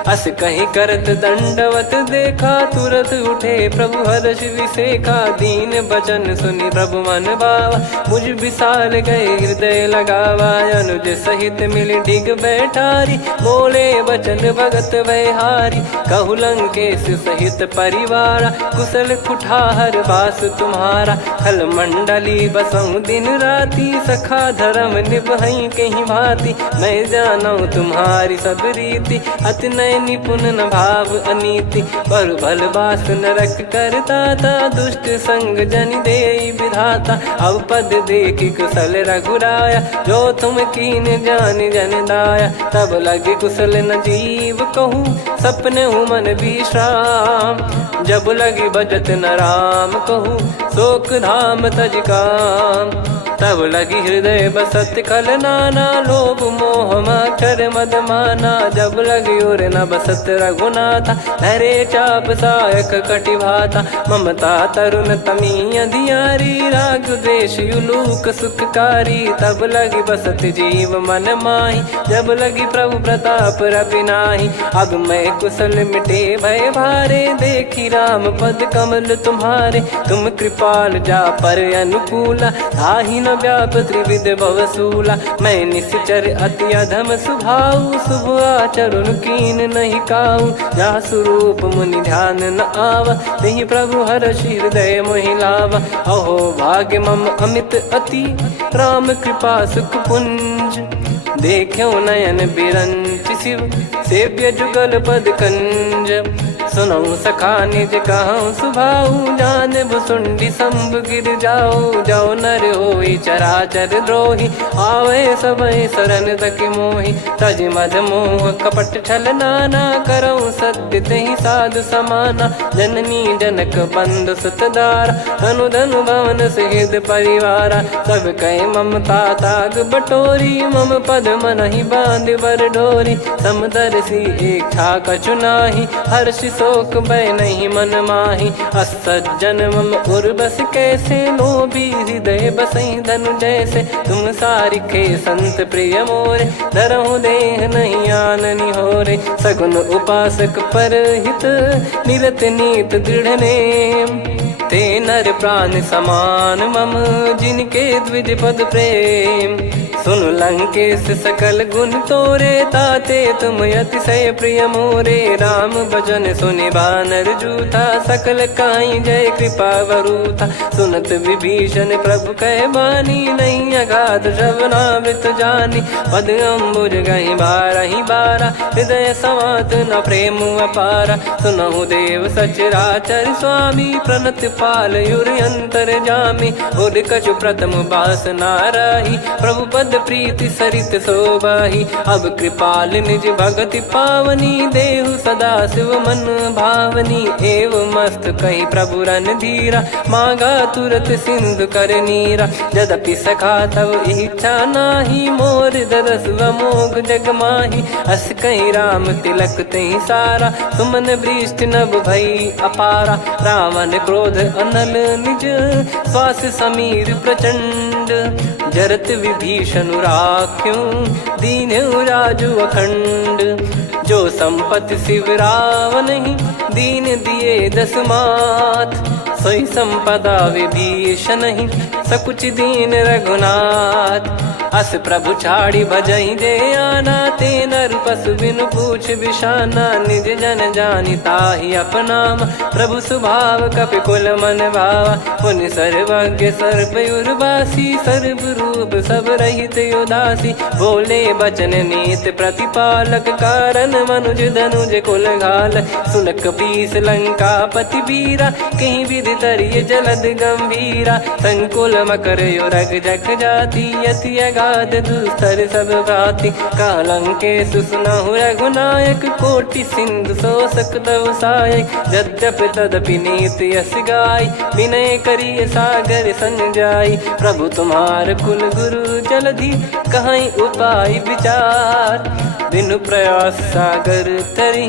अस कहीं करत दंडवत देखा। तुरत उठे प्रभु हर्ष विसेखा, दीन बचन सुनि प्रभु मन भावा। मुझ विशाल गए हृदय लगावा, अनुज सहित मिल डिग बैठारी। बोले बचन भगत भयहारी, कहु लंकेश सहित परिवारा। कुशल कुठार बास तुम्हारा, खल मंडली बसऊं दिन राती। सखा धर्म निभई कहीं भांति, मैं जानू तुम्हारी सब रीति। अति नय निपुण न भाव अनीति, पर भल बास नरक करता था। दुष्ट संग जन दे विधाता, अब पद देखी कुशल रघुराया। जो तुम कीन जान जन दाया, तब लगे कुशल न जीव कहूँ। सपने मन विश्राम, जब लगी बजत न राम कहूँ। शोक धाम तज काम, तब लगी हृदय बसत खल नाना। लोभ मोह मकर मद माना, जब लगी उर न बसत रघुनाथा। धरे चाप सायक कटि भाता, ममता तरुण तमी अधियारी। राग द्वेष युलूक सुखकारी, तब लगी बसत जीव मन माही। जब लगी प्रभु प्रताप रवि नाही, अब मैं कुशल मिटे भय भारे। देखी राम पद कमल तुम्हारे, तुम कृपाल जा पर अनुकूला। ताहि न व्याप त्रिविध भवसूला, मैं निश्चर अति अधम सुभाऊ। शुभ आचरण कीन नहीं काऊ, जा स्वरूप मुनि ध्यान न आवा। तेहि प्रभु हर्ष हृदय मोहि लावा। अहो भाग्य मम अमित अति, राम कृपा सुख पुंज। देखो नयन बिरंच शिव, सेव्य जुगल पद कंज। सुनऊ सखा निज कहूँ सुभाऊ जान भुसुंडी संभ गिर जाओ जाओ नर होई चराचर द्रोही आवे सबय शरण तक मोहि तज मद मोह कपट छल नाना करऊँ सत्य तहि साधु समाना जननी जनक बंधु सुतदार धनु धनु भवन सहित परिवारा सब कहे ममता ताग बटोरी मम पद मनहि बांध बर डोरी समदर्शी इच्छा कछु नाही हर्ष शोक भय नहीं मन माही असज्जन मम उर्बस कैसे लोभी हृदय बसई धनु जैसे तुम सारिखे संत प्रिय मोरे धरहु देह नहीं आननि होरे सगुन उपासक पर हित निरत नीत दृढ़ नेम ते नर प्राण समान मम जिनके द्विज पद प्रेम सुन लंकेश सकल गुण तोरे ताते तुम अतिशय प्रिय मोरे राम भजन सुनि बानर जूथा सकल काई जय कृपा वरूथा सुनत विभीषण प्रभु कह बानी नहीं अगाध श्रवणामृत जानी पद अम्बुज गहि बारहि बारा हृदय समात न प्रेम अपारा सुनहु देव सचराचर स्वामी प्रणत पाल युर अंतर जामी उद कछु प्रथम बास नाराही प्रभु पद प्रीति सरित शोभाही अब कृपाल निज भगति पावनी देहु सदा शिव मन भावनी एव मस्त कही प्रभु रन धीरा मांगा तुरत सिंधु कर नीरा यद्यपि सखा तब इच्छा नाही मोर दरस मोग जग माही अस कही राम तिलक तही सारा सुमन वृष्ट नभ भई अपारा रावण क्रोध अनल निज श्वास समीर प्रचंड जरत विभीषण राख्यों दीन राजु अखंड जो संपत्ति शिव रावण ही दीन दिए दस मात सोई संपदा विभीषण ही सकुच दीन रघुनाथ अस प्रभु छाड़ी भजई जे आना ते नर पशु बिनु पूछ बिशाना निज जन जानी ताहि अपनाम प्रभु स्वभाव कपि कुल मन भावा मुनि सर्वज्ञ सर्वयुर्वासी सर्व रूप सब रहित उदासी बोले बचन नीत प्रतिपालक कारण मनुज धनुज कुल घाल सुन कपीस लंका पति वीरा कहीं विधि तरिय जलद गंभीरा संकुल मकर युरग जग जाति यति अगाध दुस्तर सब भाति कालंके सुसुनहु रघुनायक कोटि सिंधु शोषक तव सायक यद्यपि तदपि नीति यस गाय विनय करिय सागर संजाई प्रभु तुम्हार कुल गुरु जलधि कहीं उपाय विचार बिनु प्रयास सागर तरि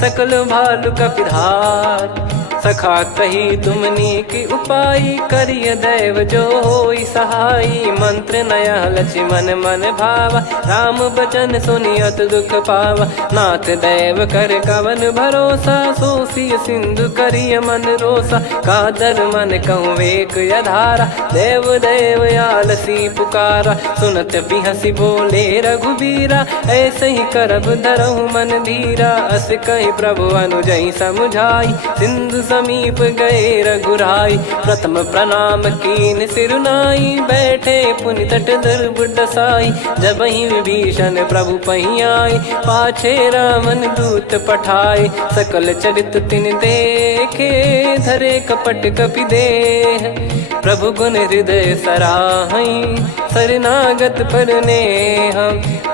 सकल भालु कपिधार सखा कही तुमनी की उपाय करिय दैव जो होई सहाई मंत्र नया लक्ष्मण मन भावा राम बचन सुनियत दुख पावा नाथ दैव कर कवन भरोसा सोसी सिंधु करिय मन रोसा कादर मन कहूँ वेक यधारा देव देव आलसी पुकारा सुनत बिहसी बोले रघुबीरा ऐसे ही करब धरहु मन धीरा अस कही प्रभु अनुजई समुझाई सिंधु समीप गए रघुराई प्रथम प्रणाम कीन सिरुनाई बैठे पुनि तट दर्भ डसाई जब ही विभीषण प्रभु पही आई पाछे रावण दूत पठाए सकल चरित तिन देखे धरे कपट कपि देह प्रभु गुण हृदय सराहई शरणागत पर नेह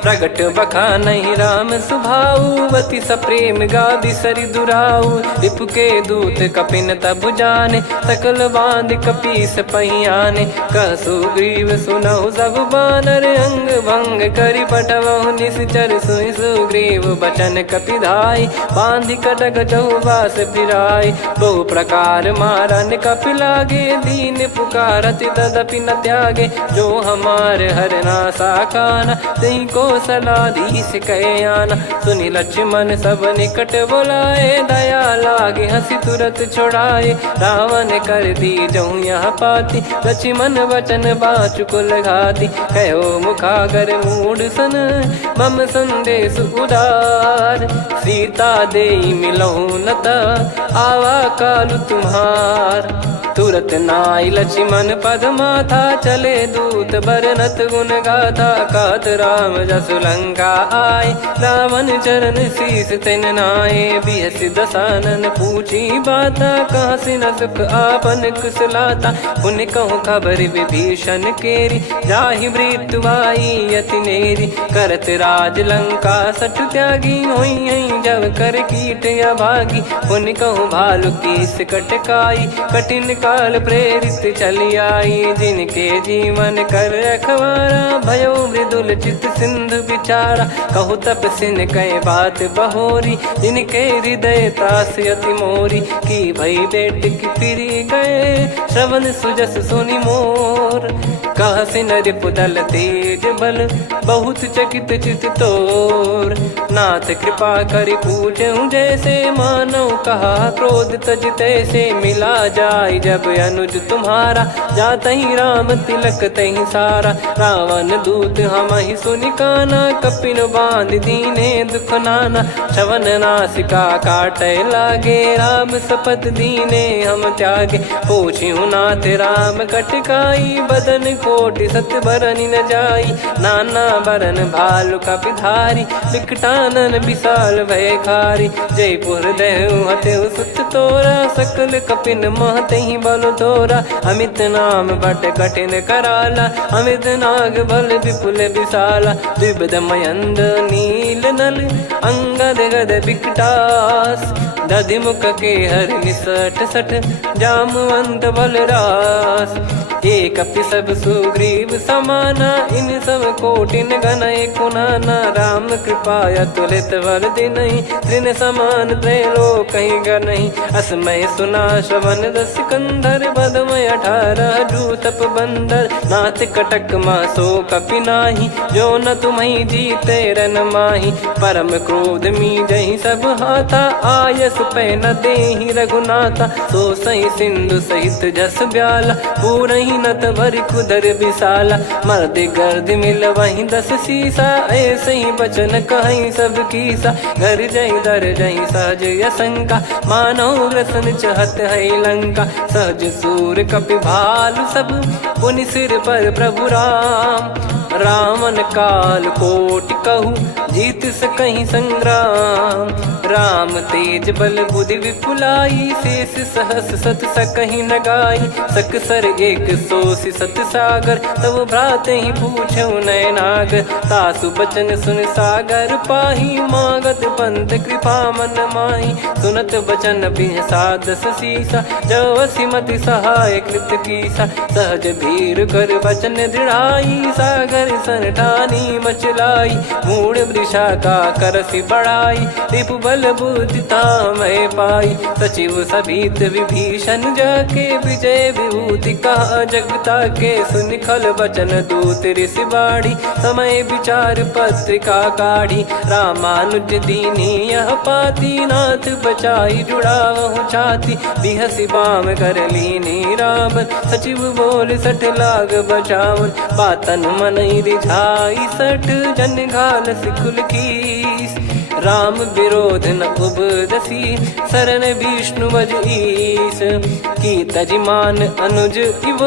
प्रगट बखानहि राम सुभाऊवती सप्रेम गादि सरि दुराऊ रिपु के दूत कपिन तब जाने सकल बांध कपीस पहियाने कह सुग्रीव सुनहु सब बानर अंग भंग करि पठवहु निश्चर सुनि सुग्रीव बचन कपिधाई बांधि कटक चौबास फिराई बहु प्रकार मारन कपि लागे दीन पुकारत तदपि न त्यागे जो हमार हरना साखाना तही को सलाधीश कहे आना सुनि लक्ष्मण सब निकट बुलाए दया लागे हंसी तुरत छोड़ाए रावण कर दी जहूँ यहाँ पाती लक्ष्मण वचन बाचुकुल घाती कहो मुखागर मूड सन मम संदेश उदार सीता दे मिलहु नता आवा कालु तुम्हार तुरत नाई लक्ष्मण पद माथा, चले दूत बरनत गुण गाथा। कहत राम जसु लंका आए, रावण चरण शीस तिन नाए। बिहस दसानन पूछी बाता, कहाँ से न सुख आपन कुशलाता। पुन कहूँ खबर विभीषण केरी, जाहि मृत्यु आई अति नेरी। करत राज लंका सठ त्यागी, होई जब कर कीट अभागी। पुन कहूँ भालु कीस कटकाई, कठिन काल प्रेरित चली आई। जिनके जीवन कर रखवारा, भयो मृदुल चित सिंधु विचारा। कहु तपसिन कह बात बहोरी, जिनके हृदय त्रास अति मोरी। की भई बेट की फिरी गए, श्रवण सुजस सुनि मोर। कहसि नर पुदल तेज बल, बहुत चकित चित तोर। नाथ कृपा करि पूजहु जैसे, मानव कहा क्रोध तज तैसे। मिला जाय जब अनुज तुम्हारा, जातहि राम तिलक तहि सारा। रावण दूत हमहि सुनि काना, कपिन बांध दीने दुख नाना। श्रवण नासिका काटै लागे, राम शपथ दीने हम त्यागे। पूछिहु नाथ राम कटकाई, बदन कोटि सत बरनि न जाई। नाना बरन भालु कपिधारी, विकटानन विशाल भयकारी। जयपुर देहु हतेहु सुत तोरा, सकल कपिन महतहि बल तोरा। अमित नाम बट कठिन कराला, अमित नाग बल विपुल विशाला। द्विविध मयंद नील नल, अंगद गद विकटास। दधिमुख के हर निसठ सठ, जामवंत बलरास। एक कपि सब सुग्रीव समाना, इन सब कोटिन गनय कुनाना। राम कृपा अतुलित बल दिनहि, तृण समान त्रैलोकहि गनहि। असमय सुना श्रवण रस कंधर, बदमय 18 जूतप बंदर। नाथ कटक मासो कपि नाही, जो न तुम्हि जीते रन माही। परम क्रोध मीजहि सब हाथा, आयस पै न देहि रघुनाथा। सो सही सिंधु सहित जस ब्याला, पूरहि नत भरि कुदर विशाला। मर्द गर्द मिल वहीं 10 सीसा, ऐसे ही बचन कहीं सब कीसा। घर जहि दर जहि सहज यसंका, मानव ग्रसन चहत है लंका। सहज सूर कपि भालु सब, पुनि सिर पर प्रभु राम। रावण काल कोटि कहु, जीत सकहि संग्राम। राम तेज बल बुद्धि विपुलाई, शेष सहस सत सकहि न गाई। सकसर एक सोसि सत सागर, तब भ्राते ही पूछऊ नयनाग। तासु बचन सुन सागर पाही, मागत पंथ कृपा मन माही। सुनत बचन बिहसा 10 सीसा, जवसि मति सहाय कृत कीसा। सहज भीर कर बचन दृढ़ाई, सागर सन ठानी मचलाई। मूढ़ वृषा का करसि बढ़ाई, रिपु बल बुद्धि तामय पाई। सचिव सभीत विभीषण जाके, विजय विभूति कहा जगता के। सुनि खल बचन दूत ऋषि बाड़ी, समय विचार पत्रिका काढ़ी। रामानुज दीनी यह पाती, नाथ बचाई जुड़ावहु छाती। बिहसि बाम कर लीनी रावण, सचिव बोल 60 लाग बचावन। बातन मनहि रिझाई 60, जन घाल सिकुल कीस। राम विरोध न उपदसी, शरण विष्णु बज ईस। की तजिमान अनुज इव,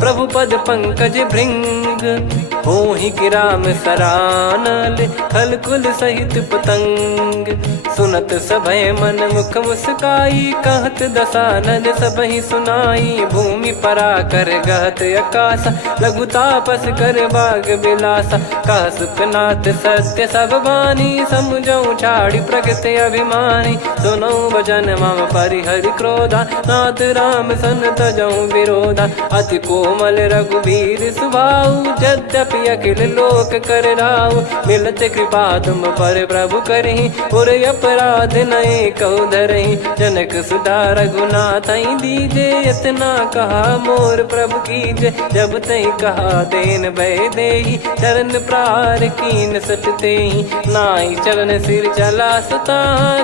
प्रभु पद पंकज भृंग। होहि कि राम सरानल, खल कुल सहित पतंग। सुनत सभय मन मुख मुस्काई, कहत दसानन सबहि सुनाई। भूमि परा कर गहत आकाशा, लघु तापस कर बाग बिलासा। कह सुखनाथ सत्य सब बानी, समझौ छाड़ी प्रकृति अभिमानी। सुनो वचन मम परिहरि क्रोधा, नाथ राम सन तजौ विरोधा। अति कोमल रघुवीर सुभाऊ, यद्यपि अखिल लोक कर राऊ। मिलत कृपा तुम पर प्रभु करहि, पुर अपराध नए कहु धरहि। जनक सुधा रघुनाथ दीजे, इतना कहा मोर प्रभु कीजे। जब तई कहा देन भय देहि, चरण प्रार कीन सट तेहि। नाई चरण सिर चला सुता,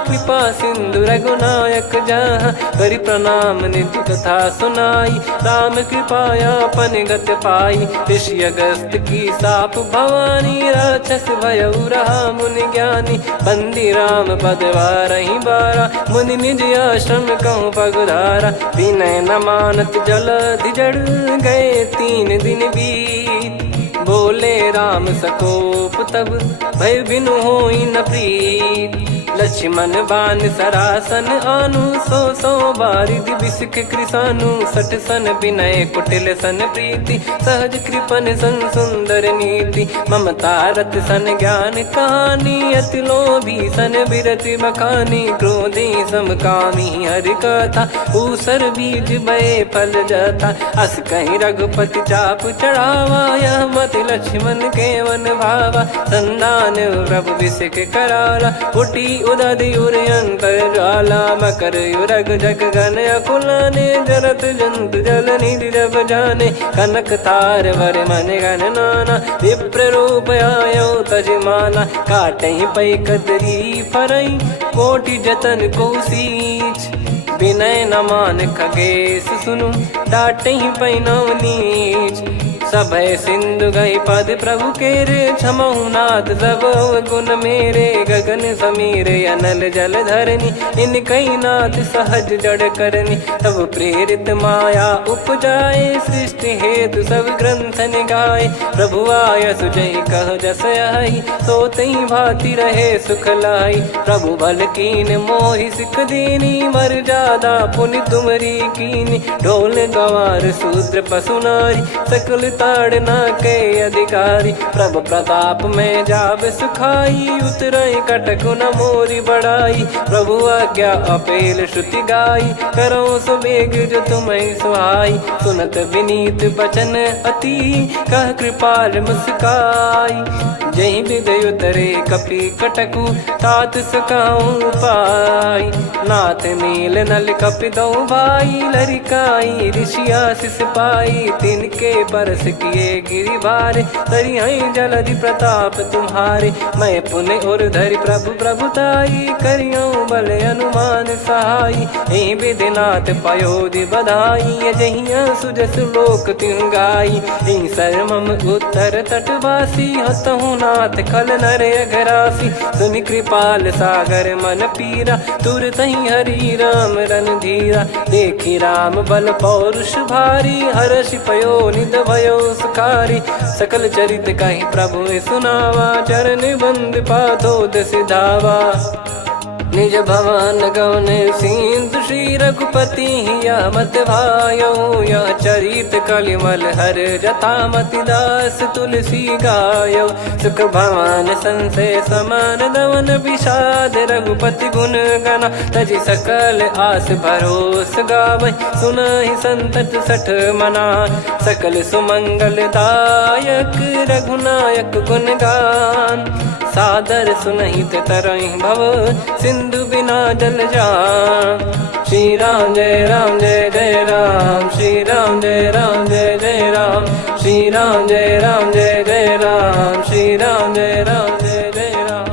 कृपा सिंधु रघुनायक जहाँ, करि प्रणाम निधि कथा सुनाई, राम कृपाया अपन गत पाई, ऋषि अगस्त की साप भवानी, राक्षस भयउ रहा मुनि ज्ञानी, बंदी राम पद वारहि बारा, मुनि निज आश्रम कहूँ पगुधारा, विनय न मानत जलधि जड़ गए 3 दिन बीत, बोले राम सकोप तब भय बिनु होई न प्रीत, लक्ष्मण बान सरासन आनु, 100 बारिधि बिसक कृसानु, 60 सन विनय कुटिल सन प्रीति, सहज कृपन सन सुंदर नीति, ममता रत सन ज्ञान कहानी, अति लोभी सन बिरति बखानी, क्रोधी समकामी हरि कथा, ऊसर बीज बये फल जथा, अस कहीं रघुपति चाप चढ़ावा, यह मत लक्ष्मण के वन भावा, संदान प्रभु बिसक कराला, उठी उदधि उर अंतर ज्वाला, मकर युरग जग गन अकुलाने, जरत जंतु जल निधि जब जाने, कनक तार वर मन गण नाना, विप्र रूप आयो तजमाना, काटे पै कदरी फरई, कोटि जतन को सींच, विनय न मान खगेश सुनु, डाटे ही पैनव नीच, सभय सिंधु गई पद प्रभु केरे, क्षमहु नाथ सब गुण मेरे, गगन समीरे अनल जल धरनी, इन कई नाथ सहज जड़ करनी, तब प्रेरित माया उपजाए, सृष्टि हेतु सब ग्रंथ निगाए, प्रभु आय सुजय कह जस आई, सोतहि भांति रहे सुख लाई, प्रभु बल कीन मोहि सिख दीनी, मर जादा पुनि तुमरी कीनी, ढोल गवार शूद्र पशु नारी, सकल ताड़ना के अधिकारी, प्रभु प्रताप में जाब सुखाई, उतरई कटक न मोरी बढ़ाई, प्रभु आज्ञा अपेल श्रुति गाई, करो सो बेग जो तुम्हें सुहाई, सुनत विनीत बचन अति, कह कृपाल मुस्काई, जही विदय उतरे कपि कटकु, तात सकाऊं पाई, नाथ मील नल कपि दो भाई, लरिकाई ऋषि आशीष पाई, तिनके परस किए गिरि भारे, तरिहै जलधि प्रताप तुम्हारे, मैं पुण्य और धरि प्रभु प्रभुताई, करियऊँ बल अनुमान सहाई, एहि विधिनाथ पयोधि बधाई, जहिया सुजस लोक तिहुँ गाई, एहि सरमम उत्तर तटवासी, हतहु नाथ खल नर अघरासी, सुनि कृपाल सागर मन पीरा, तुरत ही हरि राम रन धीरा, देखी राम बल पौरुष भारी, हर्ष पयो निध भयो सुखारी, सकल चरित कहि प्रभु सुनावा, चरण बंद पाथोद सिधावा, निज भवन गवन सिंधु श्री रघुपति या मत भायो, या चरित कलिमल हर जथा मति दास तुलसी गायो, सुख भवन संशय समान दवन विषाद, रघुपति गुण गना तजि सकल आस भरोस गावै, सुनहि संतत सठ मना, सकल सुमंगल दायक रघुनायक गुण गान, सादर सुनहित तरहि भव सिंधु बिना जल जान, श्री राम जय राम जय जय राम, श्री राम जय राम जय जय राम, श्री राम जय राम जय जय राम, श्री राम जय राम जय जय राम।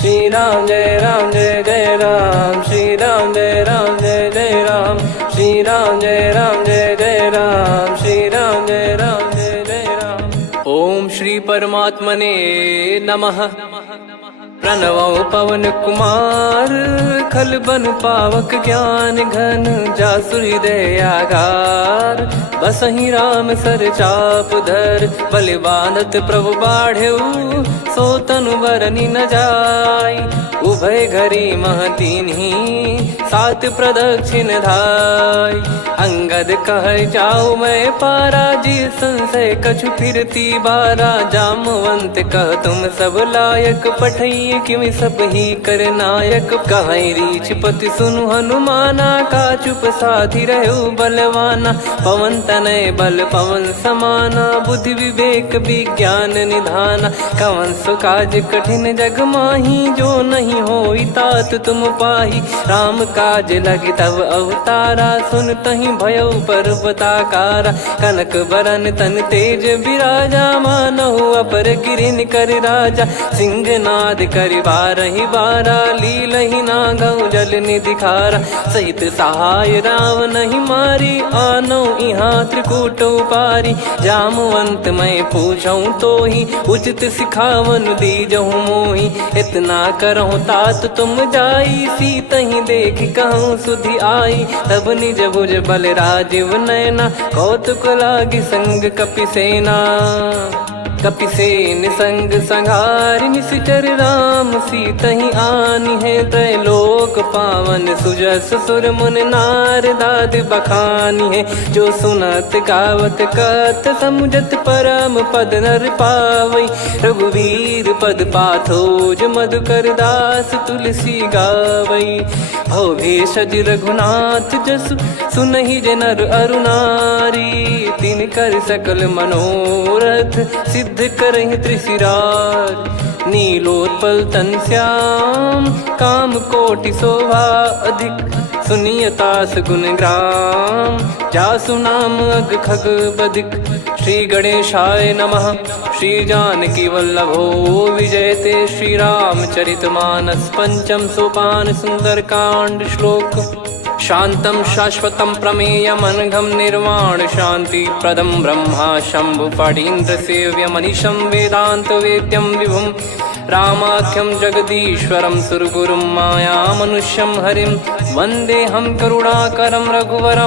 श्री राम जय राम जय जय राम, श्री राम जय राम जय जय राम, श्री राम जय राम जय जय राम, श्री राम जय राम जय जय राम। ओम श्री परमात्मने नमः। प्रणवो पवन कुमार, खल बन पावक ज्ञान घन, जासु हृदय आगार, बसहि राम सर चाप धर, बलि बांधत प्रभु बाढ़ऊ, सो तनु बरनि न जाय, उभय घरी महतीन्ही, सात प्रदक्षिण धाय, अंगद कह जाऊ मैं पारा, जी संशय कछु फिरती बारा, जामवंत कह तुम सब लायक, पठई किमि सब ही कर नायक, कहीं रीछ पति सुनु हनुमाना, का चुप साधि रहु बलवाना, पवन तनय बल पवन समाना, बुद्धि विवेक विज्ञान निधाना, कवन सो काज कठिन जग माही, जो नहीं होई तात तुम पाही, राम काज लगी तब अवतारा, सुन तहीं भयो पर्वताकारा। कनक बरन तन तेज विराजा, मानहु अपर गिरिन कर राजा। सिंहनाद करि बारहि बारा, लीलहि नागौ जल निधि खारा। सहित सहाय रावण नहीं मारी, आनो इहाँ त्रिकूट उपारी। जामवंत मैं पूछऊं तो ही, उचित सिखावन दीजहु मोहि। इतना करहु तात तुम जाई, सीतहि देख कहूँ सुधि आई। तब निज भुज बल राजीव नयना, कौतुक लागी संग कपिसेना। कपिसेन संग संघारि निशिचर राम, सीतहि आनि है त्रैलोक पावन। सुजस सुर मुन नार दाद बखानी है, जो सुनत गावत कथ समुझत परम पद नर पावई। रघुवीर पद पाथोज मधुकर दास तुलसी गावई। भव भेषज रघुनाथ जसु, सुनहि जे नर अरु नारी। तिन कर सकल मनोरथ, सिद्ध करहि त्रिशिरार। नीलोत्पल तन श्याम, काम कोटि शोभा अधिक। सुनियतास गुण ग्राम, जासु नाम अग खग बदिक। श्री गणेशाय नमः। श्री जानकी वल्लभो विजयते, श्री रामचरितमानस। पंचम सोपान सुंदरकांड श्लोक। शांतं शाश्वतं प्रमेयमनघं निर्वाण शांति प्रदं ब्रह्मा शंभु फणीन्द्र सेव्यमनिशं वेदांत वेद्यं विभुं। रामाख्यं जगदीश्वरं सुरगुरुं मायामनुष्यं हरिं, वन्देऽहं करुणाकरं रघुवरम्।